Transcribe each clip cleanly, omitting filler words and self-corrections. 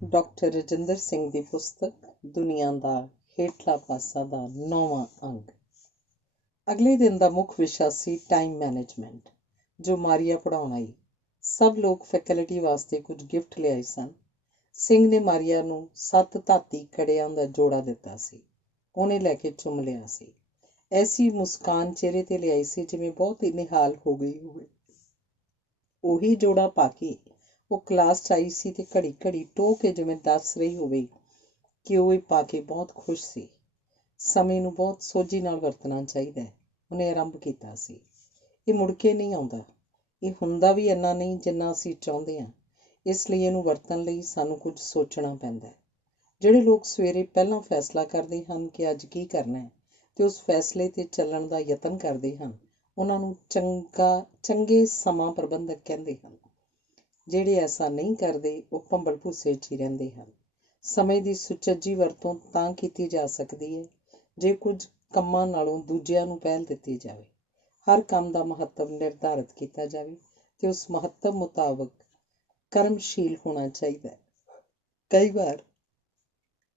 Doctor Rajinder Singh ਦੀ ਪੁਸਤਕ ਦੁਨੀਆ ਦਾ ਹੇਠਲਾ ਪਾਸਾ ਦਾ 9ਵਾਂ ਅੰਗ। ਅਗਲੇ ਦਿਨ ਦਾ ਮੁੱਖ ਵਿਸ਼ਾ ਸੀ ਟਾਈਮ ਮੈਨੇਜਮੈਂਟ, ਜੋ ਮਾਰੀਆ ਪੜ੍ਹਾਉਣ ਆਈ। ਸਭ ਲੋਕ ਫੈਕਲਟੀ ਵਾਸਤੇ ਕੁਝ ਗਿਫਟ ਲਿਆਏ ਸਨ। ਸਿੰਘ ਨੇ ਮਾਰੀਆ ਨੂੰ 7 ਧਾਤੀ ਕੜਿਆਂ ਦਾ ਜੋੜਾ ਦਿੱਤਾ ਸੀ। ਉਹਨੇ ਲੈ ਕੇ ਚੁੰਮ ਲਿਆ ਸੀ। ਐਸੀ ਮੁਸਕਾਨ ਚਿਹਰੇ ਤੇ ਲਿਆਈ ਸੀ ਜਿਵੇਂ ਬਹੁਤ ਹੀ ਨਿਹਾਲ ਹੋ ਗਈ ਹੋਵੇ। ਉਹੀ ਜੋੜਾ ਪਾ ਕੇ ਉਹ ਕਲਾਸ 'ਚ ਆਈ ਸੀ ਤੇ ਘੜੀ ਘੜੀ ਟੋਹ ਕੇ ਜਿਵੇਂ ਦੱਸ ਰਹੀ ਹੋਵੇ ਕਿ ਉਹ ਇਹ ਪਾ ਕੇ ਬਹੁਤ ਖੁਸ਼ ਸੀ। ਸਮੇਂ ਨੂੰ ਬਹੁਤ ਸੋਝੀ ਨਾਲ ਵਰਤਣਾ ਚਾਹੀਦਾ ਹੈ, ਉਹਨੇ ਆਰੰਭ ਕੀਤਾ ਸੀ। ਇਹ ਮੁੜ ਕੇ ਨਹੀਂ ਆਉਂਦਾ। ਇਹ ਹੁੰਦਾ ਵੀ ਇੰਨਾ ਨਹੀਂ ਜਿੰਨਾ ਅਸੀਂ ਚਾਹੁੰਦੇ ਹਾਂ। ਇਸ ਲਈ ਇਹਨੂੰ ਵਰਤਣ ਲਈ ਸਾਨੂੰ ਕੁਝ ਸੋਚਣਾ ਪੈਂਦਾ ਹੈ। ਜਿਹੜੇ ਲੋਕ ਸਵੇਰੇ ਪਹਿਲਾਂ ਫੈਸਲਾ ਕਰਦੇ ਹਨ ਕਿ ਅੱਜ ਕੀ ਕਰਨਾ ਹੈ ਤੇ ਉਸ ਫੈਸਲੇ 'ਤੇ ਚੱਲਣ ਦਾ ਯਤਨ ਕਰਦੇ ਹਨ, ਉਹਨਾਂ ਨੂੰ ਚੰਗੇ ਸਮਾਂ ਪ੍ਰਬੰਧਕ ਕਹਿੰਦੇ ਹਨ। ਜਿਹੜੇ ਐਸਾ ਨਹੀਂ ਕਰਦੇ ਉਹ ਭੰਬਲ ਭੂਸੇ 'ਚ ਹੀ ਰਹਿੰਦੇ ਹਨ। ਸਮੇਂ ਦੀ ਸੁਚੱਜੀ ਵਰਤੋਂ ਤਾਂ ਕੀਤੀ ਜਾ ਸਕਦੀ ਹੈ ਜੇ ਕੁਝ ਕੰਮਾਂ ਨਾਲੋਂ ਦੂਜਿਆਂ ਨੂੰ ਪਹਿਲ ਦਿੱਤੀ ਜਾਵੇ। ਹਰ ਕੰਮ ਦਾ ਮਹੱਤਵ ਨਿਰਧਾਰਤ ਕੀਤਾ ਜਾਵੇ ਤੇ ਉਸ ਮਹੱਤਵ ਮੁਤਾਬਕ ਕਰਮਸ਼ੀਲ ਹੋਣਾ ਚਾਹੀਦਾ ਹੈ। ਕਈ ਵਾਰ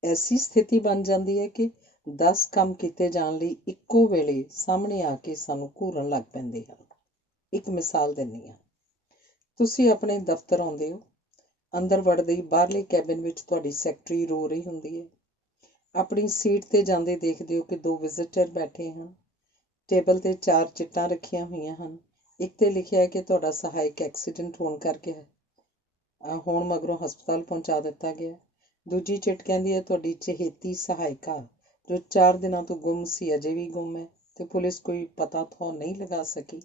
ਐਸੀ ਸਥਿਤੀ ਬਣ ਜਾਂਦੀ ਹੈ ਕਿ 10 ਕੰਮ ਕੀਤੇ ਜਾਣ ਲਈ ਇੱਕੋ ਵੇਲੇ ਸਾਹਮਣੇ ਆ ਕੇ ਸਾਨੂੰ ਘੂਰਨ ਲੱਗ ਪੈਂਦੇ ਹਨ। ਇੱਕ ਮਿਸਾਲ ਦਿੰਦੀ ਹਾਂ। ਤੁਸੀਂ ਆਪਣੇ ਦਫ਼ਤਰ ਆਉਂਦੇ ਹੋ। ਅੰਦਰ ਵੜਦੇ ਹੀ ਬਾਹਰਲੇ ਕੈਬਿਨ ਵਿੱਚ ਤੁਹਾਡੀ ਸੈਕਟਰੀ ਰੋ ਰਹੀ ਹੁੰਦੀ ਹੈ। ਆਪਣੀ ਸੀਟ 'ਤੇ ਜਾਂਦੇ ਦੇਖਦੇ ਹੋ ਕਿ 2 ਵਿਜ਼ਿਟਰ ਬੈਠੇ ਹਨ। ਟੇਬਲ 'ਤੇ 4 ਚਿੱਟਾਂ ਰੱਖੀਆਂ ਹੋਈਆਂ ਹਨ। ਇੱਕ 'ਤੇ ਲਿਖਿਆ ਹੈ ਕਿ ਤੁਹਾਡਾ ਸਹਾਇਕ ਐਕਸੀਡੈਂਟ ਹੋਣ ਕਰਕੇ ਹੋਣ ਮਗਰੋਂ ਹਸਪਤਾਲ ਪਹੁੰਚਾ ਦਿੱਤਾ ਗਿਆ। ਦੂਜੀ ਚਿੱਟ ਕਹਿੰਦੀ ਹੈ ਤੁਹਾਡੀ ਚਹੇਤੀ ਸਹਾਇਕਾ ਜੋ 4 ਦਿਨਾਂ ਤੋਂ ਗੁੰਮ ਸੀ ਅਜੇ ਵੀ ਗੁੰਮ ਹੈ ਤੇ ਪੁਲਿਸ ਕੋਈ ਪਤਾ ਥਹੁ ਨਹੀਂ ਲਗਾ ਸਕੀ।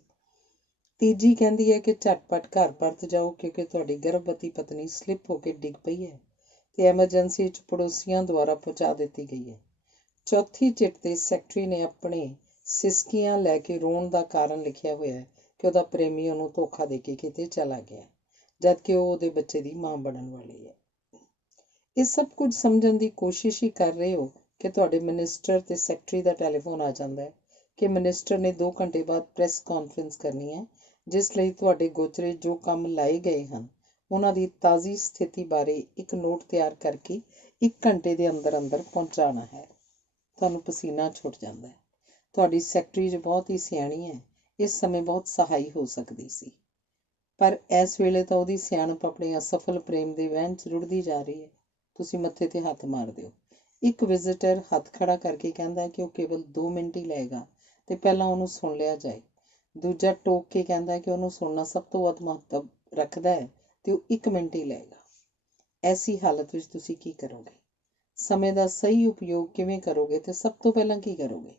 ਤੀਜੀ ਕਹਿੰਦੀ ਹੈ ਕਿ ਝਟਪਟ ਘਰ ਪਰਤ ਜਾਓ ਕਿਉਂਕਿ ਤੁਹਾਡੀ ਗਰਭਵਤੀ ਪਤਨੀ ਸਲਿੱਪ ਹੋ ਕੇ ਡਿੱਗ ਪਈ ਹੈ ਤੇ ਐਮਰਜੈਂਸੀ 'ਚ ਪੜੋਸੀਆਂ ਦੁਆਰਾ ਪਹੁੰਚਾ ਦਿੱਤੀ ਗਈ ਹੈ। ਚੌਥੀ ਚਿੱਟ 'ਤੇ ਸੈਕਟਰੀ ਨੇ ਆਪਣੇ ਸਿਸਕੀਆਂ ਲੈ ਕੇ ਰੋਣ ਦਾ ਕਾਰਨ ਲਿਖਿਆ ਹੋਇਆ ਹੈ ਕਿ ਉਹਦਾ ਪ੍ਰੇਮੀ ਉਹਨੂੰ ਧੋਖਾ ਦੇ ਕੇ ਕਿਤੇ ਚਲਾ ਗਿਆ, ਜਦਕਿ ਉਹ ਉਹਦੇ ਬੱਚੇ ਦੀ ਮਾਂ ਬਣਨ ਵਾਲੀ ਹੈ। ਇਹ ਸਭ ਕੁਝ ਸਮਝਣ ਦੀ ਕੋਸ਼ਿਸ਼ ਹੀ ਕਰ ਰਹੇ ਹੋ ਕਿ ਤੁਹਾਡੇ ਮਿਨਿਸਟਰ ਤੇ ਸੈਕਟਰੀ ਦਾ ਟੈਲੀਫੋਨ ਆ ਜਾਂਦਾ ਹੈ ਕਿ ਮਿਨਿਸਟਰ ਨੇ 2 ਘੰਟੇ ਬਾਅਦ ਪ੍ਰੈਸ ਕਾਨਫਰੰਸ ਕਰਨੀ ਹੈ, ਜਿਸ ਲਈ ਤੁਹਾਡੇ ਗੋਚਰੇ ਜੋ ਕੰਮ ਲਾਏ ਗਏ ਹਨ ਉਹਨਾਂ ਦੀ ਤਾਜ਼ੀ ਸਥਿਤੀ ਬਾਰੇ ਇੱਕ ਨੋਟ ਤਿਆਰ ਕਰਕੇ 1 ਘੰਟੇ ਦੇ ਅੰਦਰ ਅੰਦਰ ਪਹੁੰਚਾਉਣਾ ਹੈ। ਤੁਹਾਨੂੰ ਪਸੀਨਾ ਛੁੱਟ ਜਾਂਦਾ ਹੈ। ਤੁਹਾਡੀ ਸੈਕਟਰੀ ਜੋ ਬਹੁਤ ਹੀ ਸਿਆਣੀ ਹੈ, ਇਸ ਸਮੇਂ ਬਹੁਤ ਸਹਾਈ ਹੋ ਸਕਦੀ ਸੀ, ਪਰ ਇਸ ਵੇਲੇ ਤਾਂ ਉਹਦੀ ਸਿਆਣਪ ਆਪਣੇ ਅਸਫਲ ਪ੍ਰੇਮ ਦੇ ਵਹਿਣ 'ਚ ਰੁੜਦੀ ਜਾ ਰਹੀ ਹੈ। ਤੁਸੀਂ ਮੱਥੇ 'ਤੇ ਹੱਥ ਮਾਰਦੇ ਹੋ। ਇੱਕ ਵਿਜ਼ਿਟਰ ਹੱਥ ਖੜਾ ਕਰਕੇ ਕਹਿੰਦਾ ਕਿ ਉਹ ਕੇਵਲ 2 ਮਿੰਟ ਹੀ ਲਏਗਾ ਤੇ ਪਹਿਲਾਂ ਉਹਨੂੰ ਸੁਣ ਲਿਆ ਜਾਏ। ਦੂਜਾ ਟੋਕ ਕੇ ਕਹਿੰਦਾ ਕਿ ਉਹਨੂੰ ਸੁਣਨਾ ਸਭ ਤੋਂ ਵੱਧ ਮਹੱਤਵ ਰੱਖਦਾ ਹੈ ਤੇ ਉਹ 1 ਮਿੰਟ ਹੀ ਲਏਗਾ। ਐਸੀ ਹਾਲਤ ਵਿੱਚ ਤੁਸੀਂ ਕੀ ਕਰੋਗੇ? ਸਮੇਂ ਦਾ ਸਹੀ ਉਪਯੋਗ ਕਿਵੇਂ ਕਰੋਗੇ ਤੇ ਸਭ ਤੋਂ ਪਹਿਲਾਂ ਕੀ ਕਰੋਗੇ?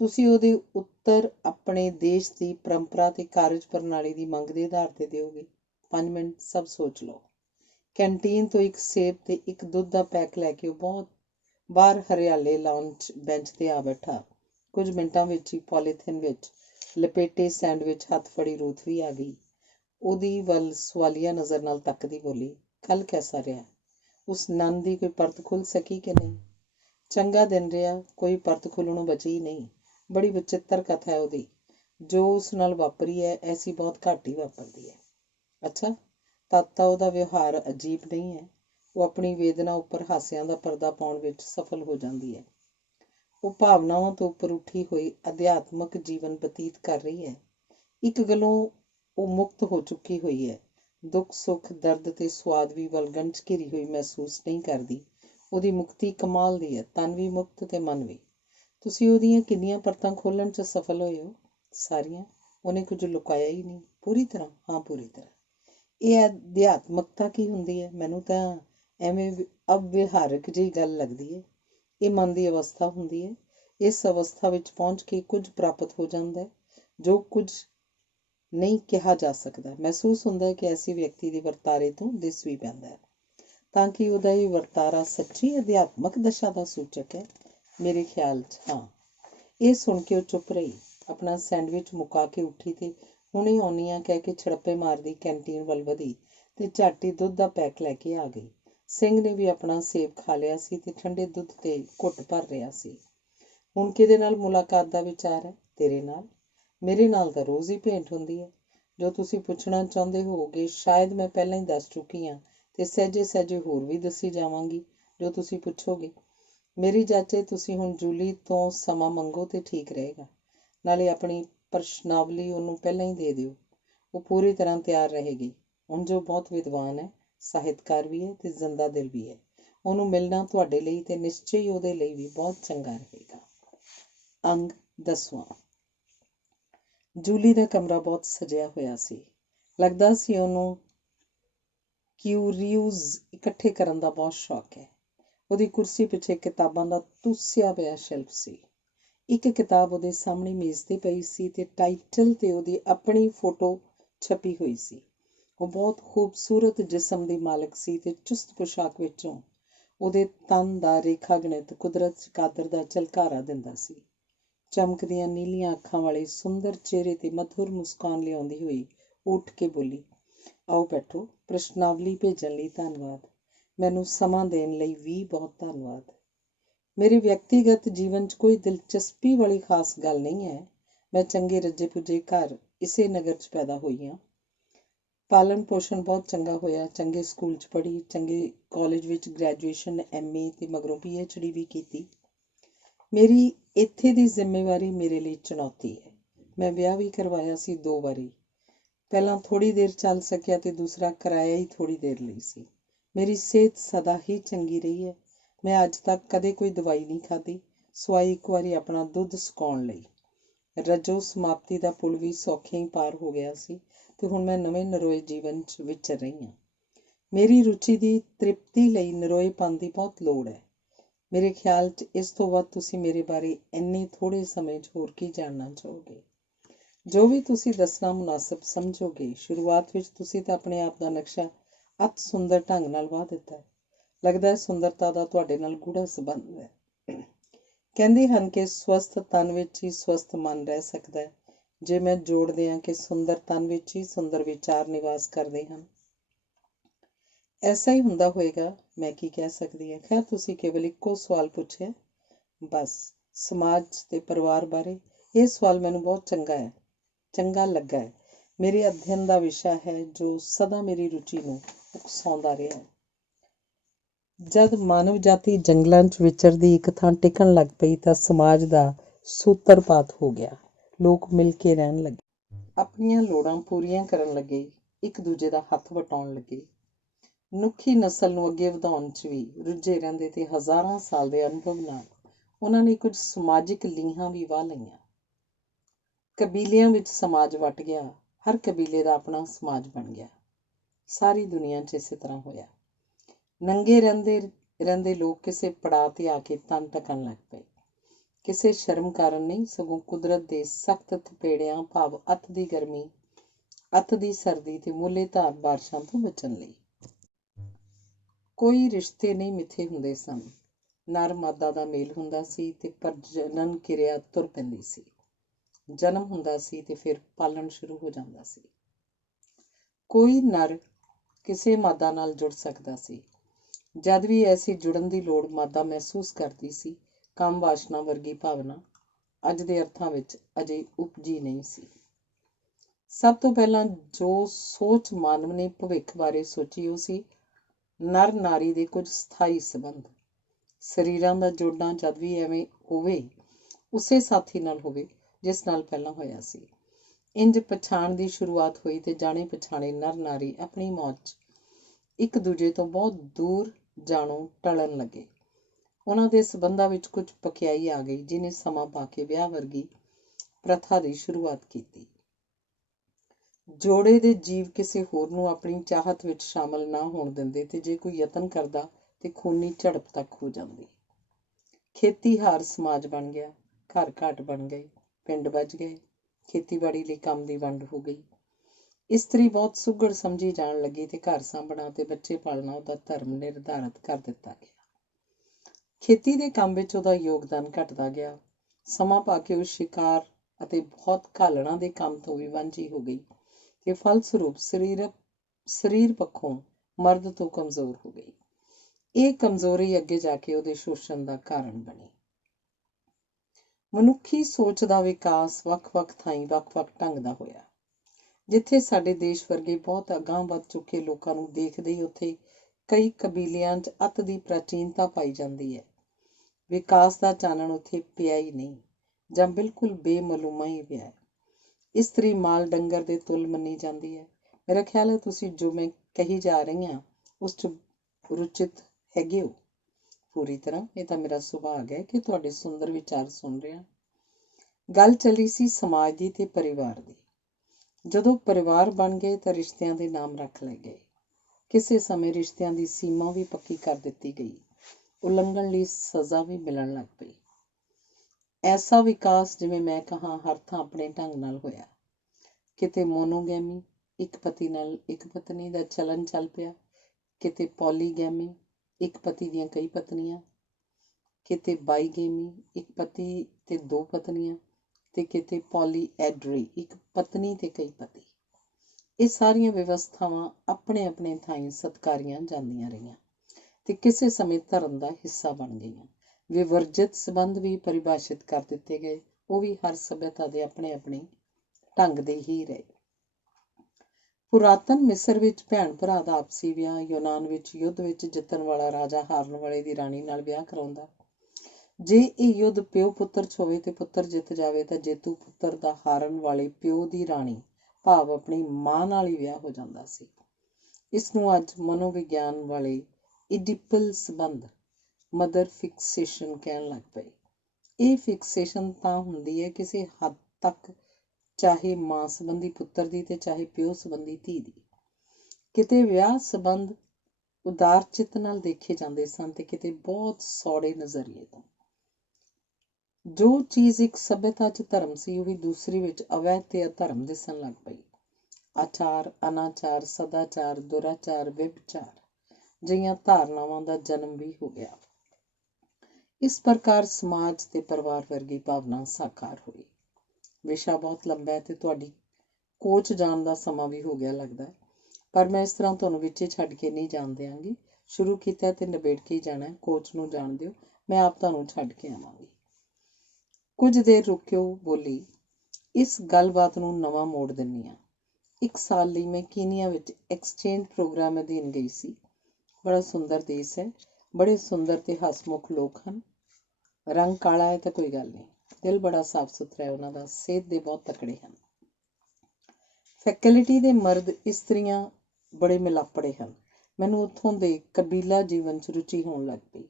ਤੁਸੀਂ ਉਹਦੇ ਉੱਤਰ ਆਪਣੇ ਦੇਸ਼ ਦੀ ਪਰੰਪਰਾ ਤੇ ਕਾਰਜ ਪ੍ਰਣਾਲੀ ਦੀ ਮੰਗ ਦੇ ਆਧਾਰ ਤੇ ਦਿਓਗੇ। 5 ਮਿੰਟ ਸਭ ਸੋਚ ਲਓ। ਕੈਂਟੀਨ ਤੋਂ 1 ਸੇਬ ਤੇ 1 ਦੁੱਧ ਦਾ ਪੈਕ ਲੈ ਕੇ ਉਹ ਬਹੁਤ ਬਾਹਰ ਹਰਿਆਲੇ ਲਾਉਂਜ ਬੈਂਚ 'ਤੇ ਆ ਬੈਠਾ। ਕੁਝ ਮਿੰਟਾਂ ਵਿੱਚ ਹੀ ਪੋਲੀਥੀਨ ਵਿੱਚ ਲਪੇਟੇ ਸੈਂਡਵਿਚ ਹੱਥ ਫੜੀ ਰੂਥ ਵੀ ਆ ਗਈ। ਉਹਦੀ ਵੱਲ ਸਵਾਲੀਆ ਨਜ਼ਰ ਨਾਲ ਤੱਕਦੀ ਬੋਲੀ, ਕੱਲ੍ਹ ਕੈਸਾ ਰਿਹਾ? ਉਸ ਨਨ ਦੀ ਕੋਈ ਪਰਤ ਖੁੱਲ੍ਹ ਸਕੀ ਕਿ ਨਹੀਂ? ਚੰਗਾ ਦਿਨ ਰਿਹਾ, ਕੋਈ ਪਰਤ ਖੁੱਲ੍ਹਣੋਂ ਬਚੀ ਹੀ ਨਹੀਂ। ਬੜੀ ਵਿਚਿੱਤਰ ਕਥਾ ਹੈ ਉਹਦੀ। ਜੋ ਉਸ ਨਾਲ ਵਾਪਰੀ ਹੈ ਐਸੀ ਬਹੁਤ ਘੱਟ ਹੀ ਵਾਪਰਦੀ ਹੈ। ਅੱਛਾ, ਤਦ ਤਾਂ ਉਹਦਾ ਵਿਵਹਾਰ ਅਜੀਬ ਨਹੀਂ ਹੈ। ਉਹ ਆਪਣੀ ਵੇਦਨਾ ਉੱਪਰ ਹਾਸਿਆਂ ਦਾ ਪਰਦਾ ਪਾਉਣ ਵਿੱਚ ਸਫਲ ਹੋ ਜਾਂਦੀ ਹੈ। ਉਹ ਭਾਵਨਾਵਾਂ ਤੋਂ ਉੱਪਰ ਉੱਠੀ ਹੋਈ ਅਧਿਆਤਮਕ ਜੀਵਨ ਬਤੀਤ ਕਰ ਰਹੀ ਹੈ। ਇੱਕ ਗੱਲੋਂ ਉਹ ਮੁਕਤ ਹੋ ਚੁੱਕੀ ਹੋਈ ਹੈ। ਦੁੱਖ ਸੁੱਖ ਦਰਦ ਤੇ ਸੁਆਦ ਵੀ ਵਲਗਣ 'ਚ ਘਿਰੀ ਹੋਈ ਮਹਿਸੂਸ ਨਹੀਂ ਕਰਦੀ। ਉਹਦੀ ਮੁਕਤੀ ਕਮਾਲ ਦੀ ਹੈ, ਤਨ ਵੀ ਮੁਕਤ ਤੇ ਮਨ ਵੀ। ਤੁਸੀਂ ਉਹਦੀਆਂ ਕਿੰਨੀਆਂ ਪਰਤਾਂ ਖੋਲ੍ਹਣ 'ਚ ਸਫਲ ਹੋਏ ਹੋ? ਸਾਰੀਆਂ। ਉਹਨੇ ਕੁਝ ਲੁਕਾਇਆ ਹੀ ਨਹੀਂ। ਪੂਰੀ ਤਰ੍ਹਾਂ? ਹਾਂ, ਪੂਰੀ ਤਰ੍ਹਾਂ। ਇਹ ਅਧਿਆਤਮਕਤਾ ਕੀ ਹੁੰਦੀ ਹੈ? ਮੈਨੂੰ ਤਾਂ ਐਵੇਂ ਅਵਿਹਾਰਕ ਜਿਹੀ ਗੱਲ ਲੱਗਦੀ ਹੈ। ਇਹ ਮਨ ਦੀ ਅਵਸਥਾ ਹੁੰਦੀ ਹੈ। ਇਸ ਅਵਸਥਾ ਵਿੱਚ ਪਹੁੰਚ ਕੇ ਕੁਝ ਪ੍ਰਾਪਤ ਹੋ ਜਾਂਦਾ ਹੈ ਜੋ ਕੁਝ ਨਹੀਂ ਕਿਹਾ ਜਾ ਸਕਦਾ। ਮਹਿਸੂਸ ਹੁੰਦਾ ਹੈ ਕਿ ਐਸੀ ਵਿਅਕਤੀ ਦੇ ਵਰਤਾਰੇ ਤੋਂ ਦਿਸ ਵੀ ਪੈਂਦਾ ਹੈ ਤਾਂ ਕਿ ਉਹਦਾ ਇਹ ਵਰਤਾਰਾ ਸੱਚੀ ਅਧਿਆਤਮਕ ਦਸ਼ਾ ਦਾ ਸੂਚਕ ਹੈ। ਮੇਰੇ ਖਿਆਲ 'ਚ ਹਾਂ। ਇਹ ਸੁਣ ਕੇ ਉਹ ਚੁੱਪ ਰਹੀ। ਆਪਣਾ ਸੈਂਡਵਿਚ ਮੁਕਾ ਕੇ ਉੱਠੀ ਤੇ ਹੁਣੇ ਆਉਂਦੀ ਹਾਂ ਕਹਿ ਕੇ ਛੜੱਪੇ ਮਾਰਦੀ ਕੈਂਟੀਨ ਵੱਲ ਵਧੀ ਤੇ ਝੱਟ ਹੀ ਦੁੱਧ ਦਾ ਪੈਕ ਲੈ ਕੇ ਆ ਗਈ। ਸਿੰਘ ਨੇ ਵੀ ਆਪਣਾ ਸੇਬ ਖਾ ਲਿਆ ਸੀ ਤੇ ਠੰਡੇ ਦੁੱਧ ਤੇ ਘੁੱਟ ਭਰ ਰਿਹਾ ਸੀ। ਹੁਣ ਕਿਹਦੇ ਨਾਲ ਮੁਲਾਕਾਤ ਦਾ ਵਿਚਾਰ ਹੈ? ਤੇਰੇ ਨਾਲ। ਮੇਰੇ ਨਾਲ ਤਾਂ ਰੋਜ਼ ਹੀ ਭੇਂਟ ਹੁੰਦੀ ਹੈ। ਜੋ ਤੁਸੀਂ ਪੁੱਛਣਾ ਚਾਹੁੰਦੇ ਹੋਵੋਗੇ ਸ਼ਾਇਦ ਮੈਂ ਪਹਿਲਾਂ ਹੀ ਦੱਸ ਚੁੱਕੀ ਹਾਂ ਤੇ ਸਹਿਜੇ ਸਹਿਜੇ ਹੋਰ ਵੀ ਦੱਸੀ ਜਾਵਾਂਗੀ ਜੋ ਤੁਸੀਂ ਪੁੱਛੋਗੇ। ਮੇਰੀ ਜਾਚੇ ਤੁਸੀਂ ਹੁਣ ਜੂਲੀ ਤੋਂ ਸਮਾਂ ਮੰਗੋ ਤੇ ਠੀਕ ਰਹੇਗਾ। ਨਾਲੇ ਆਪਣੀ ਪ੍ਰਸ਼ਨਾਵਲੀ ਉਹਨੂੰ ਪਹਿਲਾਂ ਹੀ ਦੇ ਦਿਓ, ਉਹ ਪੂਰੀ ਤਰ੍ਹਾਂ ਤਿਆਰ ਰਹੇਗੀ। ਹੁਣ ਜੋ ਬਹੁਤ ਵਿਦਵਾਨ ਹੈ, ਸਾਹਿਤਕਾਰ ਵੀ ਹੈ ਤੇ ਜ਼ਿੰਦਾ ਦਿਲ ਵੀ ਹੈ। ਉਹਨੂੰ ਮਿਲਣਾ ਤੁਹਾਡੇ ਲਈ ਤੇ ਨਿਸ਼ਚੇ ਹੀ ਉਹਦੇ ਲਈ ਵੀ ਬਹੁਤ ਚੰਗਾ ਰਹੇਗਾ। ਅੰਗ 10ਵਾਂ। ਜੂਲੀ ਦਾ ਕਮਰਾ ਬਹੁਤ ਸਜਿਆ ਹੋਇਆ ਸੀ। ਲੱਗਦਾ ਸੀ ਉਹਨੂੰ ਕਿਊਰੀਜ਼ ਇਕੱਠੇ ਕਰਨ ਦਾ ਬਹੁਤ ਸ਼ੌਕ ਹੈ। ਉਹਦੀ ਕੁਰਸੀ ਪਿੱਛੇ ਕਿਤਾਬਾਂ ਦਾ ਧੁੱਸਿਆ ਪਿਆ ਸ਼ੈਲਫ ਸੀ। ਇੱਕ ਕਿਤਾਬ ਉਹਦੇ ਸਾਹਮਣੇ ਮੇਜ਼ 'ਤੇ ਪਈ ਸੀ ਤੇ ਟਾਈਟਲ ਤੇ ਉਹਦੀ ਆਪਣੀ ਫੋਟੋ ਛਪੀ ਹੋਈ ਸੀ। ਉਹ ਬਹੁਤ ਖੂਬਸੂਰਤ ਜਿਸਮ ਦੀ ਮਾਲਕ ਸੀ ਤੇ ਚੁਸਤ ਪੁਸ਼ਾਕ ਵਿੱਚੋਂ ਉਹਦੇ ਤਨ ਦਾ ਰੇਖਾ ਗਣਿਤ ਕੁਦਰਤ ਕਾਦਰ ਦਾ ਝਲਕਾਰਾ ਦਿੰਦਾ ਸੀ। ਚਮਕਦੀਆਂ ਨੀਲੀਆਂ ਅੱਖਾਂ ਵਾਲੇ ਸੁੰਦਰ ਚਿਹਰੇ ਤੇ ਮਧੁਰ ਮੁਸਕਾਨ ਲਿਆਉਂਦੀ ਹੋਈ ਉੱਠ ਕੇ ਬੋਲੀ, ਆਓ ਬੈਠੋ। ਪ੍ਰਸ਼ਨਾਵਲੀ ਭੇਜਣ ਲਈ ਧੰਨਵਾਦ। ਮੈਨੂੰ ਸਮਾਂ ਦੇਣ ਲਈ ਵੀ ਬਹੁਤ ਧੰਨਵਾਦ। ਮੇਰੇ ਵਿਅਕਤੀਗਤ ਜੀਵਨ 'ਚ ਕੋਈ ਦਿਲਚਸਪੀ ਵਾਲੀ ਖਾਸ ਗੱਲ ਨਹੀਂ ਹੈ। ਮੈਂ ਚੰਗੇ ਰੱਜੇ ਪੁੱਜੇ ਘਰ ਇਸੇ ਨਗਰ 'ਚ ਪੈਦਾ ਹੋਈ ਹਾਂ। ਪਾਲਣ ਪੋਸ਼ਣ ਬਹੁਤ ਚੰਗਾ ਹੋਇਆ। ਚੰਗੇ ਸਕੂਲ 'ਚ ਪੜ੍ਹੀ, ਚੰਗੇ ਕਾਲਜ ਵਿੱਚ ਗ੍ਰੈਜੂਏਸ਼ਨ, MA ਤੇ ਮਗਰੋਂ PhD ਵੀ ਕੀਤੀ। ਮੇਰੀ ਇੱਥੇ ਦੀ ਜ਼ਿੰਮੇਵਾਰੀ ਮੇਰੇ ਲਈ ਚੁਣੌਤੀ ਹੈ। ਮੈਂ ਵਿਆਹ ਵੀ ਕਰਵਾਇਆ ਸੀ 2 ਵਾਰੀ। ਪਹਿਲਾਂ ਥੋੜ੍ਹੀ ਦੇਰ ਚੱਲ ਸਕਿਆ ਤੇ ਦੂਸਰਾ ਕਰਾਇਆ ਹੀ ਥੋੜ੍ਹੀ ਦੇਰ ਲਈ ਸੀ। ਮੇਰੀ ਸਿਹਤ ਸਦਾ ਹੀ ਚੰਗੀ ਰਹੀ ਹੈ। ਮੈਂ ਅੱਜ ਤੱਕ ਕਦੇ ਕੋਈ ਦਵਾਈ ਨਹੀਂ ਖਾਧੀ, ਸਿਵਾਏ ਇੱਕ ਵਾਰੀ ਆਪਣਾ ਦੁੱਧ ਸੁਕਾਉਣ ਲਈ। ਰੱਜੋ ਸਮਾਪਤੀ ਦਾ ਪੁਲ ਵੀ ਸੌਖੇ ਹੀ ਪਾਰ ਹੋ ਗਿਆ ਸੀ ਤੇ ਹੁਣ ਮੈਂ ਨਵੇਂ ਨਰੋਏ ਜੀਵਨ 'ਚ ਵਿਚਰ ਰਹੀ ਹਾਂ। ਮੇਰੀ ਰੁਚੀ ਦੀ ਤ੍ਰਿਪਤੀ ਲਈ ਨਰੋਏਪਨ ਦੀ ਬਹੁਤ ਲੋੜ ਹੈ। ਮੇਰੇ ਖਿਆਲ 'ਚ ਇਸ ਤੋਂ ਵੱਧ ਤੁਸੀਂ ਮੇਰੇ ਬਾਰੇ ਇੰਨੇ ਥੋੜ੍ਹੇ ਸਮੇਂ 'ਚ ਹੋਰ ਕੀ ਜਾਣਨਾ ਚਾਹੋਗੇ। ਜੋ ਵੀ ਤੁਸੀਂ ਦੱਸਣਾ ਮੁਨਾਸਬ ਸਮਝੋਗੇ। ਸ਼ੁਰੂਆਤ ਵਿੱਚ ਤੁਸੀਂ ਤਾਂ ਆਪਣੇ ਆਪ ਦਾ ਨਕਸ਼ਾ ਅਤ ਸੁੰਦਰ ਢੰਗ ਨਾਲ ਵਾਹ ਦਿੱਤਾ ਹੈ। ਲੱਗਦਾ ਹੈ ਸੁੰਦਰਤਾ ਦਾ ਤੁਹਾਡੇ ਨਾਲ ਗੂੜਾ ਸੰਬੰਧ ਹੈ। ਕਹਿੰਦੇ ਹਨ ਕਿ ਸਵਸਥ ਤਨ ਵਿੱਚ ਹੀ ਸਵਸਥ ਮਨ ਰਹਿ ਸਕਦਾ ਹੈ। ਜੇ ਮੈਂ ਜੋੜਦੇ ਹਾਂ ਕਿ ਸੁੰਦਰ ਤਨ ਵਿੱਚ ਹੀ ਸੁੰਦਰ ਵਿਚਾਰ ਨਿਵਾਸ ਕਰਦੇ ਹਨ। ਐਸਾ ਹੀ ਹੁੰਦਾ ਹੋਏਗਾ। ਮੈਂ ਕੀ ਕਹਿ ਸਕਦੀ ਹਾਂ। ਖੈਰ, ਤੁਸੀਂ ਕੇਵਲ ਇੱਕੋ ਸਵਾਲ ਪੁੱਛਿਆ, ਬਸ ਸਮਾਜ ਤੇ ਪਰਿਵਾਰ ਬਾਰੇ। ਇਹ ਸਵਾਲ ਮੈਨੂੰ ਬਹੁਤ ਚੰਗਾ ਲੱਗਾ ਹੈ। ਮੇਰੇ ਅਧਿਐਨ ਦਾ ਵਿਸ਼ਾ ਹੈ ਜੋ ਸਦਾ ਮੇਰੀ ਰੁਚੀ ਨੂੰ ਉਕਸਾਉਂਦਾ ਰਿਹਾ ਹੈ। ਜਦ ਮਾਨਵ ਜਾਤੀ ਜੰਗਲਾਂ 'ਚ ਵਿਚਰਦੀ ਇੱਕ ਥਾਂ ਟਿਕਣ ਲੱਗ ਪਈ ਤਾਂ ਸਮਾਜ ਦਾ ਸੂਤਰਪਾਤ ਹੋ ਗਿਆ। ਲੋਕ ਮਿਲ ਕੇ ਰਹਿਣ ਲੱਗੇ, ਆਪਣੀਆਂ ਲੋੜਾਂ ਪੂਰੀਆਂ ਕਰਨ ਲੱਗੇ, ਇੱਕ ਦੂਜੇ ਦਾ ਹੱਥ ਵਟਾਉਣ ਲੱਗੇ। ਮਨੁੱਖੀ ਨਸਲ ਨੂੰ ਅੱਗੇ ਵਧਾਉਣ 'ਚ ਵੀ ਰੁੱਝੇ ਰਹਿੰਦੇ ਤੇ ਹਜ਼ਾਰਾਂ ਸਾਲ ਦੇ ਅਨੁਭਵ ਨਾਲ ਉਹਨਾਂ ਨੇ ਕੁਝ ਸਮਾਜਿਕ ਲੀਹਾਂ ਵੀ ਵਾਹ ਲਈਆਂ। ਕਬੀਲਿਆਂ ਵਿੱਚ ਸਮਾਜ ਵਟ ਗਿਆ। ਹਰ ਕਬੀਲੇ ਦਾ ਆਪਣਾ ਸਮਾਜ ਬਣ ਗਿਆ। ਸਾਰੀ ਦੁਨੀਆ 'ਚ ਇਸੇ ਤਰ੍ਹਾਂ ਹੋਇਆ। ਨੰਗੇ ਰਹਿੰਦੇ ਲੋਕ ਕਿਸੇ ਪੜਾਅ 'ਤੇ ਆ ਕੇ ਤਨ ਢਕਣ ਲੱਗ ਪਏ। ਕਿਸੇ ਸ਼ਰਮ ਕਾਰਨ ਨਹੀਂ, ਸਗੋਂ ਕੁਦਰਤ ਦੇ ਸਖਤ ਥਪੇੜਿਆਂ ਭਾਵ ਅੱਤ ਦੀ ਗਰਮੀ, ਅੱਤ ਦੀ ਸਰਦੀ ਤੇ ਮੁੱਲੇਧਾਰ ਬਾਰਿਸ਼ਾਂ ਤੋਂ ਬਚਣ ਲਈ। ਕੋਈ ਰਿਸ਼ਤੇ ਨਹੀਂ ਮਿੱਥੇ ਹੁੰਦੇ ਸਨ। ਨਰ ਮਾਦਾ ਦਾ ਮੇਲ ਹੁੰਦਾ ਸੀ ਤੇ ਪ੍ਰਜਨਨ ਕਿਰਿਆ ਤੁਰ ਪੈਂਦੀ ਸੀ। ਜਨਮ ਹੁੰਦਾ ਸੀ ਤੇ ਫਿਰ ਪਾਲਣ ਸ਼ੁਰੂ ਹੋ ਜਾਂਦਾ ਸੀ। ਕੋਈ ਨਰ ਕਿਸੇ ਮਾਦਾ ਨਾਲ ਜੁੜ ਸਕਦਾ ਸੀ। ਜਦ ਵੀ ਐਸੀ ਜੁੜਨ ਦੀ ਲੋੜ ਮਾਦਾ ਮਹਿਸੂਸ ਕਰਦੀ ਸੀ, ਕਾਮ ਵਾਸ਼ਨਾ ਵਰਗੀ ਭਾਵਨਾ ਅੱਜ ਦੇ ਅਰਥਾਂ ਵਿੱਚ ਅਜੇ ਉਪਜੀ ਨਹੀਂ ਸੀ। ਸਭ ਤੋਂ ਪਹਿਲਾਂ ਜੋ ਸੋਚ ਮਾਨਵ ਨੇ ਭਵਿੱਖ ਬਾਰੇ ਸੋਚੀ ਉਹ ਸੀ ਨਰ ਨਾਰੀ ਦੇ ਕੁਝ ਸਥਾਈ ਸੰਬੰਧ। ਸਰੀਰਾਂ ਦਾ ਜੋੜਨਾ ਜਦ ਵੀ ਐਵੇਂ ਹੋਵੇ, ਉਸੇ ਸਾਥੀ ਨਾਲ ਹੋਵੇ ਜਿਸ ਨਾਲ ਪਹਿਲਾਂ ਹੋਇਆ ਸੀ। ਇੰਜ ਪਛਾਣ ਦੀ ਸ਼ੁਰੂਆਤ ਹੋਈ ਤੇ ਜਾਣੇ ਪਛਾਣੇ ਨਰ ਨਾਰੀ ਆਪਣੀ ਮੌਜ 'ਚ ਇੱਕ ਦੂਜੇ ਤੋਂ ਬਹੁਤ ਦੂਰ ਜਾਣੋਂ ਟਲਣ ਲੱਗੇ। ਉਹਨਾਂ ਦੇ ਸੰਬੰਧਾਂ ਵਿੱਚ ਕੁਝ ਪਕਿਆਈ ਆ ਗਈ ਜਿਹਨੇ ਸਮਾਂ ਪਾ ਕੇ ਵਿਆਹ ਵਰਗੀ ਪ੍ਰਥਾ ਦੀ ਸ਼ੁਰੂਆਤ ਕੀਤੀ। ਜੋੜੇ ਦੇ ਜੀਵ ਕਿਸੇ ਹੋਰ ਨੂੰ ਆਪਣੀ ਚਾਹਤ ਵਿੱਚ ਸ਼ਾਮਲ ਨਾ ਹੋਣ ਦਿੰਦੇ ਤੇ ਜੇ ਕੋਈ ਯਤਨ ਕਰਦਾ ਤੇ ਖੂਨੀ ਝੜਪ ਤੱਕ ਹੋ ਜਾਂਦੀ। ਖੇਤੀਹਾਰ ਸਮਾਜ ਬਣ ਗਿਆ। ਘਰ ਘਾਟ ਬਣ ਗਏ, ਪਿੰਡ ਬੱਝ ਗਏ। ਖੇਤੀਬਾੜੀ ਲਈ ਕੰਮ ਦੀ ਵੰਡ ਹੋ ਗਈ। ਇਸਤਰੀ ਬਹੁਤ ਸੁਘੜ ਸਮਝੀ ਜਾਣ ਲੱਗੀ ਤੇ ਘਰ ਸਾਂਭਣਾ ਤੇ ਬੱਚੇ ਪਾਲਣਾ ਉਹਦਾ ਧਰਮ ਨਿਰਧਾਰਤ ਕਰ ਦਿੱਤਾ ਗਿਆ। ਖੇਤੀ ਦੇ ਕੰਮ ਵਿੱਚ ਉਹਦਾ ਯੋਗਦਾਨ ਘਟਦਾ ਗਿਆ। ਸਮਾਂ ਪਾ ਕੇ ਉਹ ਸ਼ਿਕਾਰ ਅਤੇ ਬਹੁਤ ਘਾਲਣਾ ਦੇ ਕੰਮ ਤੋਂ ਵੀ ਵਾਂਝੀ ਹੋ ਗਈ ਤੇ ਫਲਸਰੂਪ ਸਰੀਰ ਪੱਖੋਂ ਮਰਦ ਤੋਂ ਕਮਜ਼ੋਰ ਹੋ ਗਈ। ਇਹ ਕਮਜ਼ੋਰੀ ਅੱਗੇ ਜਾ ਕੇ ਉਹਦੇ ਸ਼ੋਸ਼ਣ ਦਾ ਕਾਰਨ ਬਣੀ। ਮਨੁੱਖੀ ਸੋਚ ਦਾ ਵਿਕਾਸ ਵੱਖ-ਵੱਖ ਥਾਈਂ ਵੱਖ-ਵੱਖ ਢੰਗ ਦਾ ਹੋਇਆ। ਜਿੱਥੇ ਸਾਡੇ ਦੇਸ਼ ਵਰਗੇ ਬਹੁਤ ਅਗਾਂਹ ਵੱਧ ਚੁੱਕੇ ਲੋਕਾਂ ਨੂੰ ਦੇਖਦੇ ਹੀ ਉੱਥੇ ਕਈ ਕਬੀਲਿਆਂ 'ਚ ਅੱਤ ਦੀ ਪ੍ਰਾਚੀਨਤਾ ਪਾਈ ਜਾਂਦੀ ਹੈ। ਵਿਕਾਸ ਦਾ ਚਾਨਣ ਉੱਥੇ ਪਿਆ ਹੀ ਨਹੀਂ, ਜਾਂ ਬਿਲਕੁਲ ਬੇਮਾਲੂਮਾ ਹੀ ਪਿਆ ਹੈ। ਇਸਤਰੀ ਮਾਲ ਡੰਗਰ ਦੇ ਤੁੱਲ ਮੰਨੀ ਜਾਂਦੀ ਹੈ। ਮੇਰਾ ਖਿਆਲ ਹੈ ਤੁਸੀਂ ਜੋ ਮੈਂ ਕਹੀ ਜਾ ਰਹੀ ਹਾਂ ਉਸ 'ਚ ਰੁਚਿਤ ਹੈਗੇ ਹੋ ਪੂਰੀ ਤਰ੍ਹਾਂ। ਇਹ ਤਾਂ ਮੇਰਾ ਸੁਭਾਗ ਹੈ ਕਿ ਤੁਹਾਡੇ ਸੁੰਦਰ ਵਿਚਾਰ ਸੁਣ ਰਿਹਾ। ਗੱਲ ਚੱਲੀ ਸੀ ਸਮਾਜ ਦੀ ਤੇ ਪਰਿਵਾਰ ਦੀ। ਜਦੋਂ ਪਰਿਵਾਰ ਬਣ ਗਏ ਤਾਂ ਰਿਸ਼ਤਿਆਂ ਦੇ ਨਾਮ ਰੱਖ ਲਏ ਗਏ। ਕਿਸੇ ਸਮੇਂ ਰਿਸ਼ਤਿਆਂ ਦੀ ਸੀਮਾ ਵੀ ਪੱਕੀ ਕਰ ਦਿੱਤੀ ਗਈ। ਉਲੰਘਣ ਲਈ ਸਜ਼ਾ ਵੀ ਮਿਲਣ ਲੱਗ ਪਈ। ਐਸਾ ਵਿਕਾਸ, ਜਿਵੇਂ ਮੈਂ ਕਹਾਂ, ਹਰ ਥਾਂ ਆਪਣੇ ਢੰਗ ਨਾਲ ਹੋਇਆ। ਕਿਤੇ ਮੋਨੋਗੈਮੀ, ਇੱਕ ਪਤੀ ਨਾਲ ਇੱਕ ਪਤਨੀ ਦਾ ਚਲਨ ਚੱਲ ਪਿਆ। ਕਿਤੇ ਪੋਲੀਗੈਮੀ, ਇੱਕ ਪਤੀ ਦੀਆਂ ਕਈ ਪਤਨੀਆਂ। ਕਿਤੇ ਬਾਈਗੇਮੀ, ਇੱਕ ਪਤੀ ਤੇ ਦੋ ਪਤਨੀਆਂ। ਤੇ ਕਿਤੇ ਪੋਲੀਐਡਰੀ, ਇੱਕ ਪਤਨੀ ਤੇ ਕਈ ਪਤੀ। ਇਹ ਸਾਰੀਆਂ ਵਿਵਸਥਾਵਾਂ ਆਪਣੇ ਆਪਣੇ ਥਾਈਂ ਸਤਿਕਾਰੀਆਂ ਜਾਂਦੀਆਂ ਰਹੀਆਂ ਤੇ ਕਿਸੇ ਸਮੇਂ ਧਰਮ ਦਾ ਹਿੱਸਾ ਬਣ ਗਈਆਂ। ਵਿਵਰਜਿਤ ਸੰਬੰਧ ਵੀ ਪਰਿਭਾਸ਼ਿਤ ਕਰ ਦਿੱਤੇ ਗਏ। ਉਹ ਵੀ ਹਰ ਸਭਿਅਤਾ ਦੇ ਆਪਣੇ ਆਪਣੇ ਢੰਗ ਦੇ ਹੀ ਰਹੇ। ਪੁਰਾਤਨ ਮਿਸਰ ਵਿੱਚ ਭੈਣ ਭਰਾ ਦਾ ਆਪਸੀ ਵਿਆਹ, ਯੂਨਾਨ ਵਿੱਚ ਯੁੱਧ ਵਿੱਚ ਜਿੱਤਣ ਵਾਲਾ ਰਾਜਾ ਹਾਰਨ ਵਾਲੇ ਦੀ ਰਾਣੀ ਨਾਲ ਵਿਆਹ ਕਰਾਉਂਦਾ। ਜੇ ਇਹ ਯੁੱਧ ਪਿਓ ਪੁੱਤਰ 'ਚ ਹੋਵੇ ਤੇ ਪੁੱਤਰ ਜਿੱਤ ਜਾਵੇ ਤਾਂ ਜੇਤੂ ਪੁੱਤਰ ਦਾ ਹਾਰਨ ਵਾਲੇ ਪਿਓ ਦੀ ਰਾਣੀ ਭਾਵ ਆਪਣੀ ਮਾਂ ਨਾਲ ਹੀ ਵਿਆਹ ਹੋ ਜਾਂਦਾ ਸੀ। ਇਸ ਨੂੰ ਅੱਜ ਮਨੋਵਿਗਿਆਨ ਵਾਲੇ ਇਡੀਪਲ ਸੰਬੰਧ, ਮਦਰ ਫਿਕਸੇਸ਼ਨ ਕਹਿਣ ਲੱਗ ਪਏ। ਇਹ ਫਿਕਸੇਸ਼ਨ ਤਾਂ ਹੁੰਦੀ ਹੈ ਕਿਸੇ ਹੱਦ ਤੱਕ, ਚਾਹੇ ਮਾਂ ਸੰਬੰਧੀ ਪੁੱਤਰ ਦੀ ਤੇ ਚਾਹੇ ਪਿਓ ਸੰਬੰਧੀ ਧੀ ਦੀ। ਕਿਤੇ ਵਿਆਹ ਸੰਬੰਧ ਉਦਾਰ ਚਿੱਤ ਨਾਲ ਦੇਖੇ ਜਾਂਦੇ ਸਨ ਤੇ ਕਿਤੇ ਬਹੁਤ ਸੌੜੇ ਨਜ਼ਰੀਏ ਤੋਂ। ਜੋ ਚੀਜ਼ ਇੱਕ ਸਭਿਅਤਾ 'ਚ ਧਰਮ ਸੀ, ਉਹ ਵੀ ਦੂਸਰੀ ਵਿੱਚ ਅਵੈਧ ਤੇ ਅਧਰਮ ਦਿਸਣ ਲੱਗ ਪਈ। ਆਚਾਰ, ਅਨਾਚਾਰ, ਸਦਾਚਾਰ, ਦੁਰਾਚਾਰ, ਵਿਭਚਾਰ ਜਿਹੀਆਂ ਧਾਰਨਾਵਾਂ ਦਾ ਜਨਮ ਵੀ ਹੋ ਗਿਆ। ਇਸ ਪ੍ਰਕਾਰ ਸਮਾਜ ਤੇ ਪਰਿਵਾਰ ਵਰਗੀ ਭਾਵਨਾ ਸਾਕਾਰ ਹੋਈ। ਵਿਸ਼ਾ ਬਹੁਤ ਲੰਬਾ ਹੈ ਤੇ ਤੁਹਾਡੀ ਕੋਚ ਜਾਣ ਦਾ ਸਮਾਂ ਵੀ ਹੋ ਗਿਆ ਲੱਗਦਾ, ਪਰ ਮੈਂ ਇਸ ਤਰ੍ਹਾਂ ਤੁਹਾਨੂੰ ਵਿੱਚੇ ਛੱਡ ਕੇ ਨਹੀਂ ਜਾਣ ਦਿਆਂਗੀ। ਸ਼ੁਰੂ ਕੀਤਾ ਤੇ ਨਿਬੇੜ ਕੇ ਹੀ ਜਾਣਾ। ਕੋਚ ਨੂੰ ਜਾਣ ਦਿਓ, ਮੈਂ ਆਪ ਤੁਹਾਨੂੰ ਛੱਡ ਕੇ ਆਵਾਂਗੀ। ਕੁਝ ਦੇਰ ਰੁਕਿਓ, ਬੋਲੀ, ਇਸ ਗੱਲਬਾਤ ਨੂੰ ਨਵਾਂ ਮੋੜ ਦਿੰਦੀ ਹਾਂ। 1 ਸਾਲ ਲਈ ਮੈਂ ਕੀਨੀਆ ਵਿੱਚ ਐਕਸਚੇਂਜ ਪ੍ਰੋਗਰਾਮ ਅਧੀਨ ਗਈ ਸੀ। ਬੜਾ ਸੁੰਦਰ ਦੇਸ਼ ਹੈ, ਬੜੇ ਸੁੰਦਰ ਤੇ ਹਸਮੁਖ ਲੋਕ ਹਨ। ਰੰਗ ਕਾਲਾ ਹੈ ਤਾਂ ਕੋਈ ਗੱਲ ਨਹੀਂ, ਦਿਲ ਬੜਾ ਸਾਫ਼ ਸੁਥਰਾ ਹੈ ਉਹਨਾਂ ਦਾ, ਸਿਹਤ ਦੇ ਬਹੁਤ ਤਕੜੇ ਹਨ। ਫੈਕਲਟੀ ਦੇ ਮਰਦ ਇਸਤਰੀਆਂ ਬੜੇ ਮਿਲਾਪੜੇ ਹਨ। ਮੈਨੂੰ ਉੱਥੋਂ ਦੇ ਕਬੀਲਾ ਜੀਵਨ 'ਚ ਰੁਚੀ ਹੋਣ ਲੱਗ ਪਈ।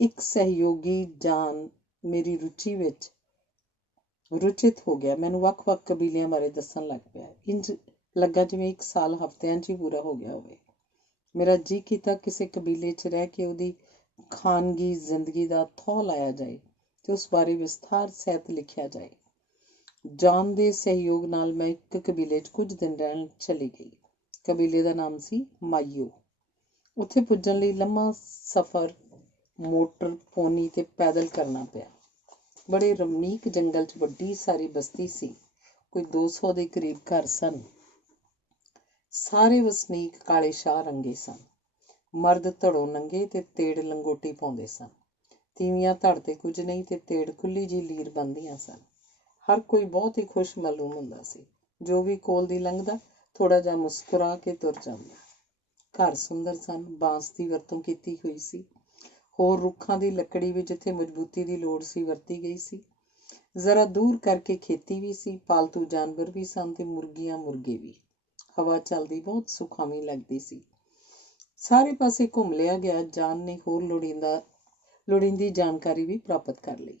ਇੱਕ ਸਹਿਯੋਗੀ ਜਾਨ ਮੇਰੀ ਰੁਚੀ ਵਿੱਚ ਰੁਚਿਤ ਹੋ ਗਿਆ। ਮੈਨੂੰ ਵੱਖ-ਵੱਖ ਕਬੀਲਿਆਂ ਬਾਰੇ ਦੱਸਣ ਲੱਗ ਪਿਆ। ਇੰਝ ਲੱਗਾ ਜਿਵੇਂ 1 ਸਾਲ ਹਫ਼ਤਿਆਂ 'ਚ ਹੀ ਪੂਰਾ ਹੋ ਗਿਆ ਹੋਵੇ। ਮੇਰਾ ਜੀਅ ਕੀਤਾ ਕਿਸੇ ਕਬੀਲੇ 'ਚ ਰਹਿ ਕੇ ਉਹਦੀ ਖਾਨਗੀ ਜ਼ਿੰਦਗੀ ਦਾ ਥਹੁ ਲਾਇਆ ਜਾਏ ਤੇ ਉਸ ਬਾਰੇ ਵਿਸਥਾਰ ਸਹਿਤ ਲਿਖਿਆ ਜਾਏ। ਜਾਨ ਦੇ ਸਹਿਯੋਗ ਨਾਲ ਮੈਂ ਇੱਕ ਕਬੀਲੇ 'ਚ ਕੁਝ ਦਿਨ ਰਹਿਣ ਚਲੀ ਗਈ। ਕਬੀਲੇ ਦਾ ਨਾਮ ਸੀ ਮਾਈਓ। ਉੱਥੇ ਪੁੱਜਣ ਲਈ ਲੰਮਾ ਸਫ਼ਰ ਮੋਟਰ, ਪੋਨੀ ਤੇ ਪੈਦਲ ਕਰਨਾ ਪਿਆ। ਬੜੇ ਰਮਣੀਕ ਜੰਗਲ 'ਚ ਵੱਡੀ ਸਾਰੀ ਬਸਤੀ ਸੀ। ਕੋਈ 200 ਦੇ ਕਰੀਬ ਘਰ ਸਨ। ਸਾਰੇ ਵਸਨੀਕ ਕਾਲੇ ਸ਼ਾਹ ਰੰਗੇ ਸਨ। ਮਰਦ ਧੜੋਂ ਨੰਗੇ ਤੇ ਤੇੜ ਲੰਗੋਟੀ ਪਾਉਂਦੇ ਸਨ। ਤੀਵੀਆਂ ਧੜ ਤੇ ਕੁਝ ਨਹੀਂ ਤੇ ਤੇੜ ਖੁੱਲੀ ਜਿਹੀ ਲੀਰ ਬੰਨ੍ਹਦੀਆਂ ਸਨ। ਹਰ ਕੋਈ ਬਹੁਤ ਹੀ ਖੁਸ਼ ਮਾਲੂਮ ਹੁੰਦਾ ਸੀ। ਜੋ ਵੀ ਕੋਲ ਦੀ ਲੰਘਦਾ ਥੋੜ੍ਹਾ ਜਿਹਾ ਮੁਸਕਰਾ ਕੇ ਤੁਰ ਜਾਂਦਾ। ਘਰ ਸੁੰਦਰ ਸਨ, ਬਾਂਸ ਦੀ ਵਰਤੋਂ ਕੀਤੀ ਹੋਈ ਸੀ। ਹੋਰ ਰੁੱਖਾਂ ਦੀ ਲੱਕੜੀ ਵੀ ਜਿੱਥੇ ਮਜ਼ਬੂਤੀ ਦੀ ਲੋੜ ਸੀ ਵਰਤੀ ਗਈ ਸੀ। ਜ਼ਰਾ ਦੂਰ ਕਰਕੇ ਖੇਤੀ ਵੀ ਸੀ, ਪਾਲਤੂ ਜਾਨਵਰ ਵੀ ਸਨ ਤੇ ਮੁਰਗੀਆਂ ਮੁਰਗੇ ਵੀ। ਹਵਾ ਚੱਲਦੀ ਬਹੁਤ ਸੁਖਾਵੀਂ ਲੱਗਦੀ ਸੀ। ਸਾਰੇ ਪਾਸੇ ਘੁੰਮ ਲਿਆ ਗਿਆ। ਜਾਨ ਨੇ ਹੋਰ ਲੋੜੀਂਦੀ ਜਾਣਕਾਰੀ ਵੀ ਪ੍ਰਾਪਤ ਕਰ ਲਈ।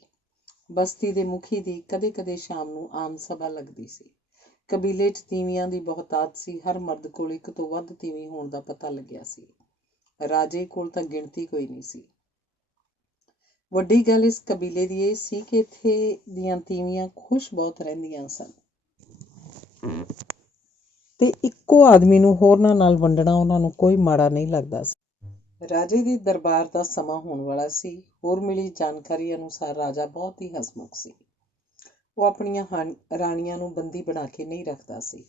ਬਸਤੀ ਦੇ ਮੁਖੀ ਦੀ ਕਦੇ-ਕਦੇ ਸ਼ਾਮ ਨੂੰ ਆਮ ਸਭਾ ਲੱਗਦੀ ਸੀ। ਕਬੀਲੇ 'ਚ ਤੀਵੀਆਂ ਦੀ ਬਹੁਤਾਤ ਸੀ। ਹਰ ਮਰਦ ਕੋਲ 1 ਤੋਂ ਵੱਧ ਤੀਵੀਂ ਹੋਣ ਦਾ ਪਤਾ ਲੱਗਿਆ ਸੀ। ਰਾਜੇ ਕੋਲ ਤਾਂ ਗਿਣਤੀ ਕੋਈ ਨਹੀਂ ਸੀ। ਵੱਡੀ ਗੱਲ ਇਸ ਕਬੀਲੇ ਦੀ ਇਹ ਸੀ ਕਿ ਇੱਥੇ ਦੀਆਂ ਤੀਵੀਆਂ ਖੁਸ਼ ਬਹੁਤ ਰਹਿੰਦੀਆਂ ਸਨ ਤੇ ਇੱਕੋ ਆਦਮੀ ਨੂੰ ਹੋਰਨਾਂ ਨਾਲ ਵੰਡਣਾ ਉਹਨਾਂ ਨੂੰ ਕੋਈ ਮਾੜਾ ਨਹੀਂ ਲੱਗਦਾ ਸੀ। ਰਾਜੇ ਦੇ ਦਰਬਾਰ ਦਾ ਸਮਾਂ ਹੋਣ ਵਾਲਾ ਸੀ। ਹੋਰ ਮਿਲੀ ਜਾਣਕਾਰੀ ਅਨੁਸਾਰ ਰਾਜਾ ਬਹੁਤ ਹੀ ਹਸਮੁਖ ਸੀ। ਉਹ ਆਪਣੀਆਂ ਰਾਣੀਆਂ ਨੂੰ ਬੰਦੀ ਬਣਾ ਕੇ ਨਹੀਂ ਰੱਖਦਾ ਸੀ।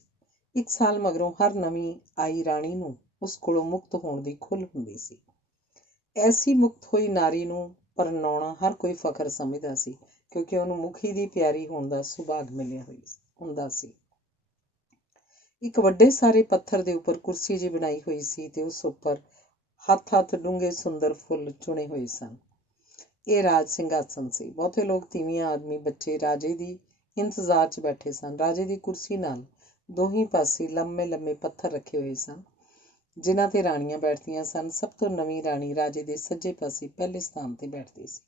1 ਸਾਲ ਮਗਰੋਂ ਹਰ ਨਵੀਂ ਆਈ ਰਾਣੀ ਨੂੰ ਉਸ ਕੋਲੋਂ ਮੁਕਤ ਹੋਣ ਦੀ ਖੁੱਲ੍ਹ ਹੁੰਦੀ ਸੀ। ਐਸੀ ਮੁਕਤ ਹੋਈ ਨਾਰੀ ਨੂੰ ਪਰਨਾਉਣਾ ਹਰ ਕੋਈ ਫਖਰ ਸਮਝਦਾ ਸੀ, ਕਿਉਂਕਿ ਉਹਨੂੰ ਮੁਖੀ ਦੀ ਪਿਆਰੀ ਹੋਣ ਦਾ ਸੁਭਾਗ ਮਿਲਿਆ ਹੁੰਦਾ ਸੀ। ਇੱਕ ਵੱਡੇ ਸਾਰੇ ਪੱਥਰ ਦੇ ਉੱਪਰ ਕੁਰਸੀ ਜਿਹੀ ਬਣਾਈ ਹੋਈ ਸੀ ਤੇ ਉਸ ਉੱਪਰ ਹੱਥ ਡੂੰਘੇ ਸੁੰਦਰ ਫੁੱਲ ਚੁਣੇ ਹੋਏ ਸਨ। ਇਹ ਰਾਜ ਸਿੰਘਾਸਨ ਸੀ। ਬਹੁਤੇ ਲੋਕ ਤੀਵੀਆਂ, ਆਦਮੀ, ਬੱਚੇ ਰਾਜੇ ਦੀ ਇੰਤਜ਼ਾਰ 'ਚ ਬੈਠੇ ਸਨ। ਰਾਜੇ ਦੀ ਕੁਰਸੀ ਨਾਲ ਦੋਹੀਂ ਪਾਸੇ ਲੰਮੇ ਪੱਥਰ ਰੱਖੇ ਹੋਏ ਸਨ, ਜਿਨ੍ਹਾਂ ਤੇ ਰਾਣੀਆਂ ਬੈਠਦੀਆਂ ਸਨ। ਸਭ ਤੋਂ ਨਵੀਂ ਰਾਣੀ ਰਾਜੇ ਦੇ ਸੱਜੇ ਪਾਸੇ ਪਹਿਲੇ ਸਥਾਨ ਤੇ ਬੈਠਦੀ ਸੀ।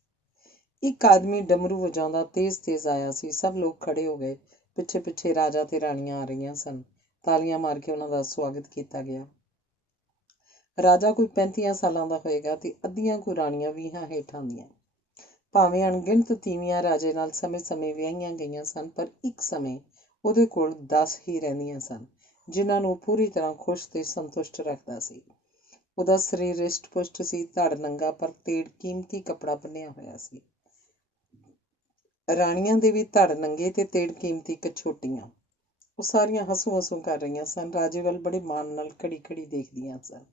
ਇੱਕ ਆਦਮੀ ਡਮਰੂ ਵਜਾਉਂਦਾ ਤੇਜ਼ ਆਇਆ ਸੀ। ਸਭ ਲੋਕ ਖੜੇ ਹੋ ਗਏ। ਪਿੱਛੇ ਰਾਜਾ ਤੇ ਰਾਣੀਆਂ ਆ ਰਹੀਆਂ ਸਨ। ਤਾਲੀਆਂ ਮਾਰ ਕੇ ਉਹਨਾਂ ਦਾ ਸਵਾਗਤ ਕੀਤਾ ਗਿਆ। ਰਾਜਾ ਕੋਈ 35 ਸਾਲਾਂ ਦਾ ਹੋਏਗਾ ਤੇ ਅੱਧੀਆਂ ਕੁ ਰਾਣੀਆਂ 20 ਹੇਠਾਂ ਦੀਆਂ। ਭਾਵੇਂ ਅਣਗਿਣਤ ਤੀਵੀਆਂ ਰਾਜੇ ਨਾਲ ਸਮੇਂ ਵਿਆਹੀਆਂ ਗਈਆਂ ਸਨ, ਪਰ ਇੱਕ ਸਮੇਂ ਉਹਦੇ ਕੋਲ 10 ਹੀ ਰਹਿੰਦੀਆਂ ਸਨ, ਜਿਨ੍ਹਾਂ ਨੂੰ ਪੂਰੀ ਤਰ੍ਹਾਂ ਖੁਸ਼ ਤੇ ਸੰਤੁਸ਼ਟ ਰੱਖਦਾ ਸੀ। ਉਹਦਾ ਸਰੀਰ ਰਿਸ਼ਟ-ਪੁਸ਼ਟ ਸੀ, ਧੜ ਨੰਗਾ ਪਰ ਤੇੜ ਕੀਮਤੀ ਕੱਪੜਾ ਬੰਨ੍ਹਿਆ ਹੋਇਆ ਸੀ। ਰਾਣੀਆਂ ਦੇ ਵੀ ਧੜ ਨੰਗੇ ਤੇ ਤੇੜ ਕੀਮਤੀ ਕਛੋਟੀਆਂ। ਉਹ ਸਾਰੀਆਂ ਹਸੂੰ ਕਰ ਰਹੀਆਂ ਸਨ। ਰਾਜੇ ਵੱਲ ਬੜੇ ਮਾਣ ਨਾਲ ਘੜੀ ਦੇਖਦੀਆਂ ਸਨ।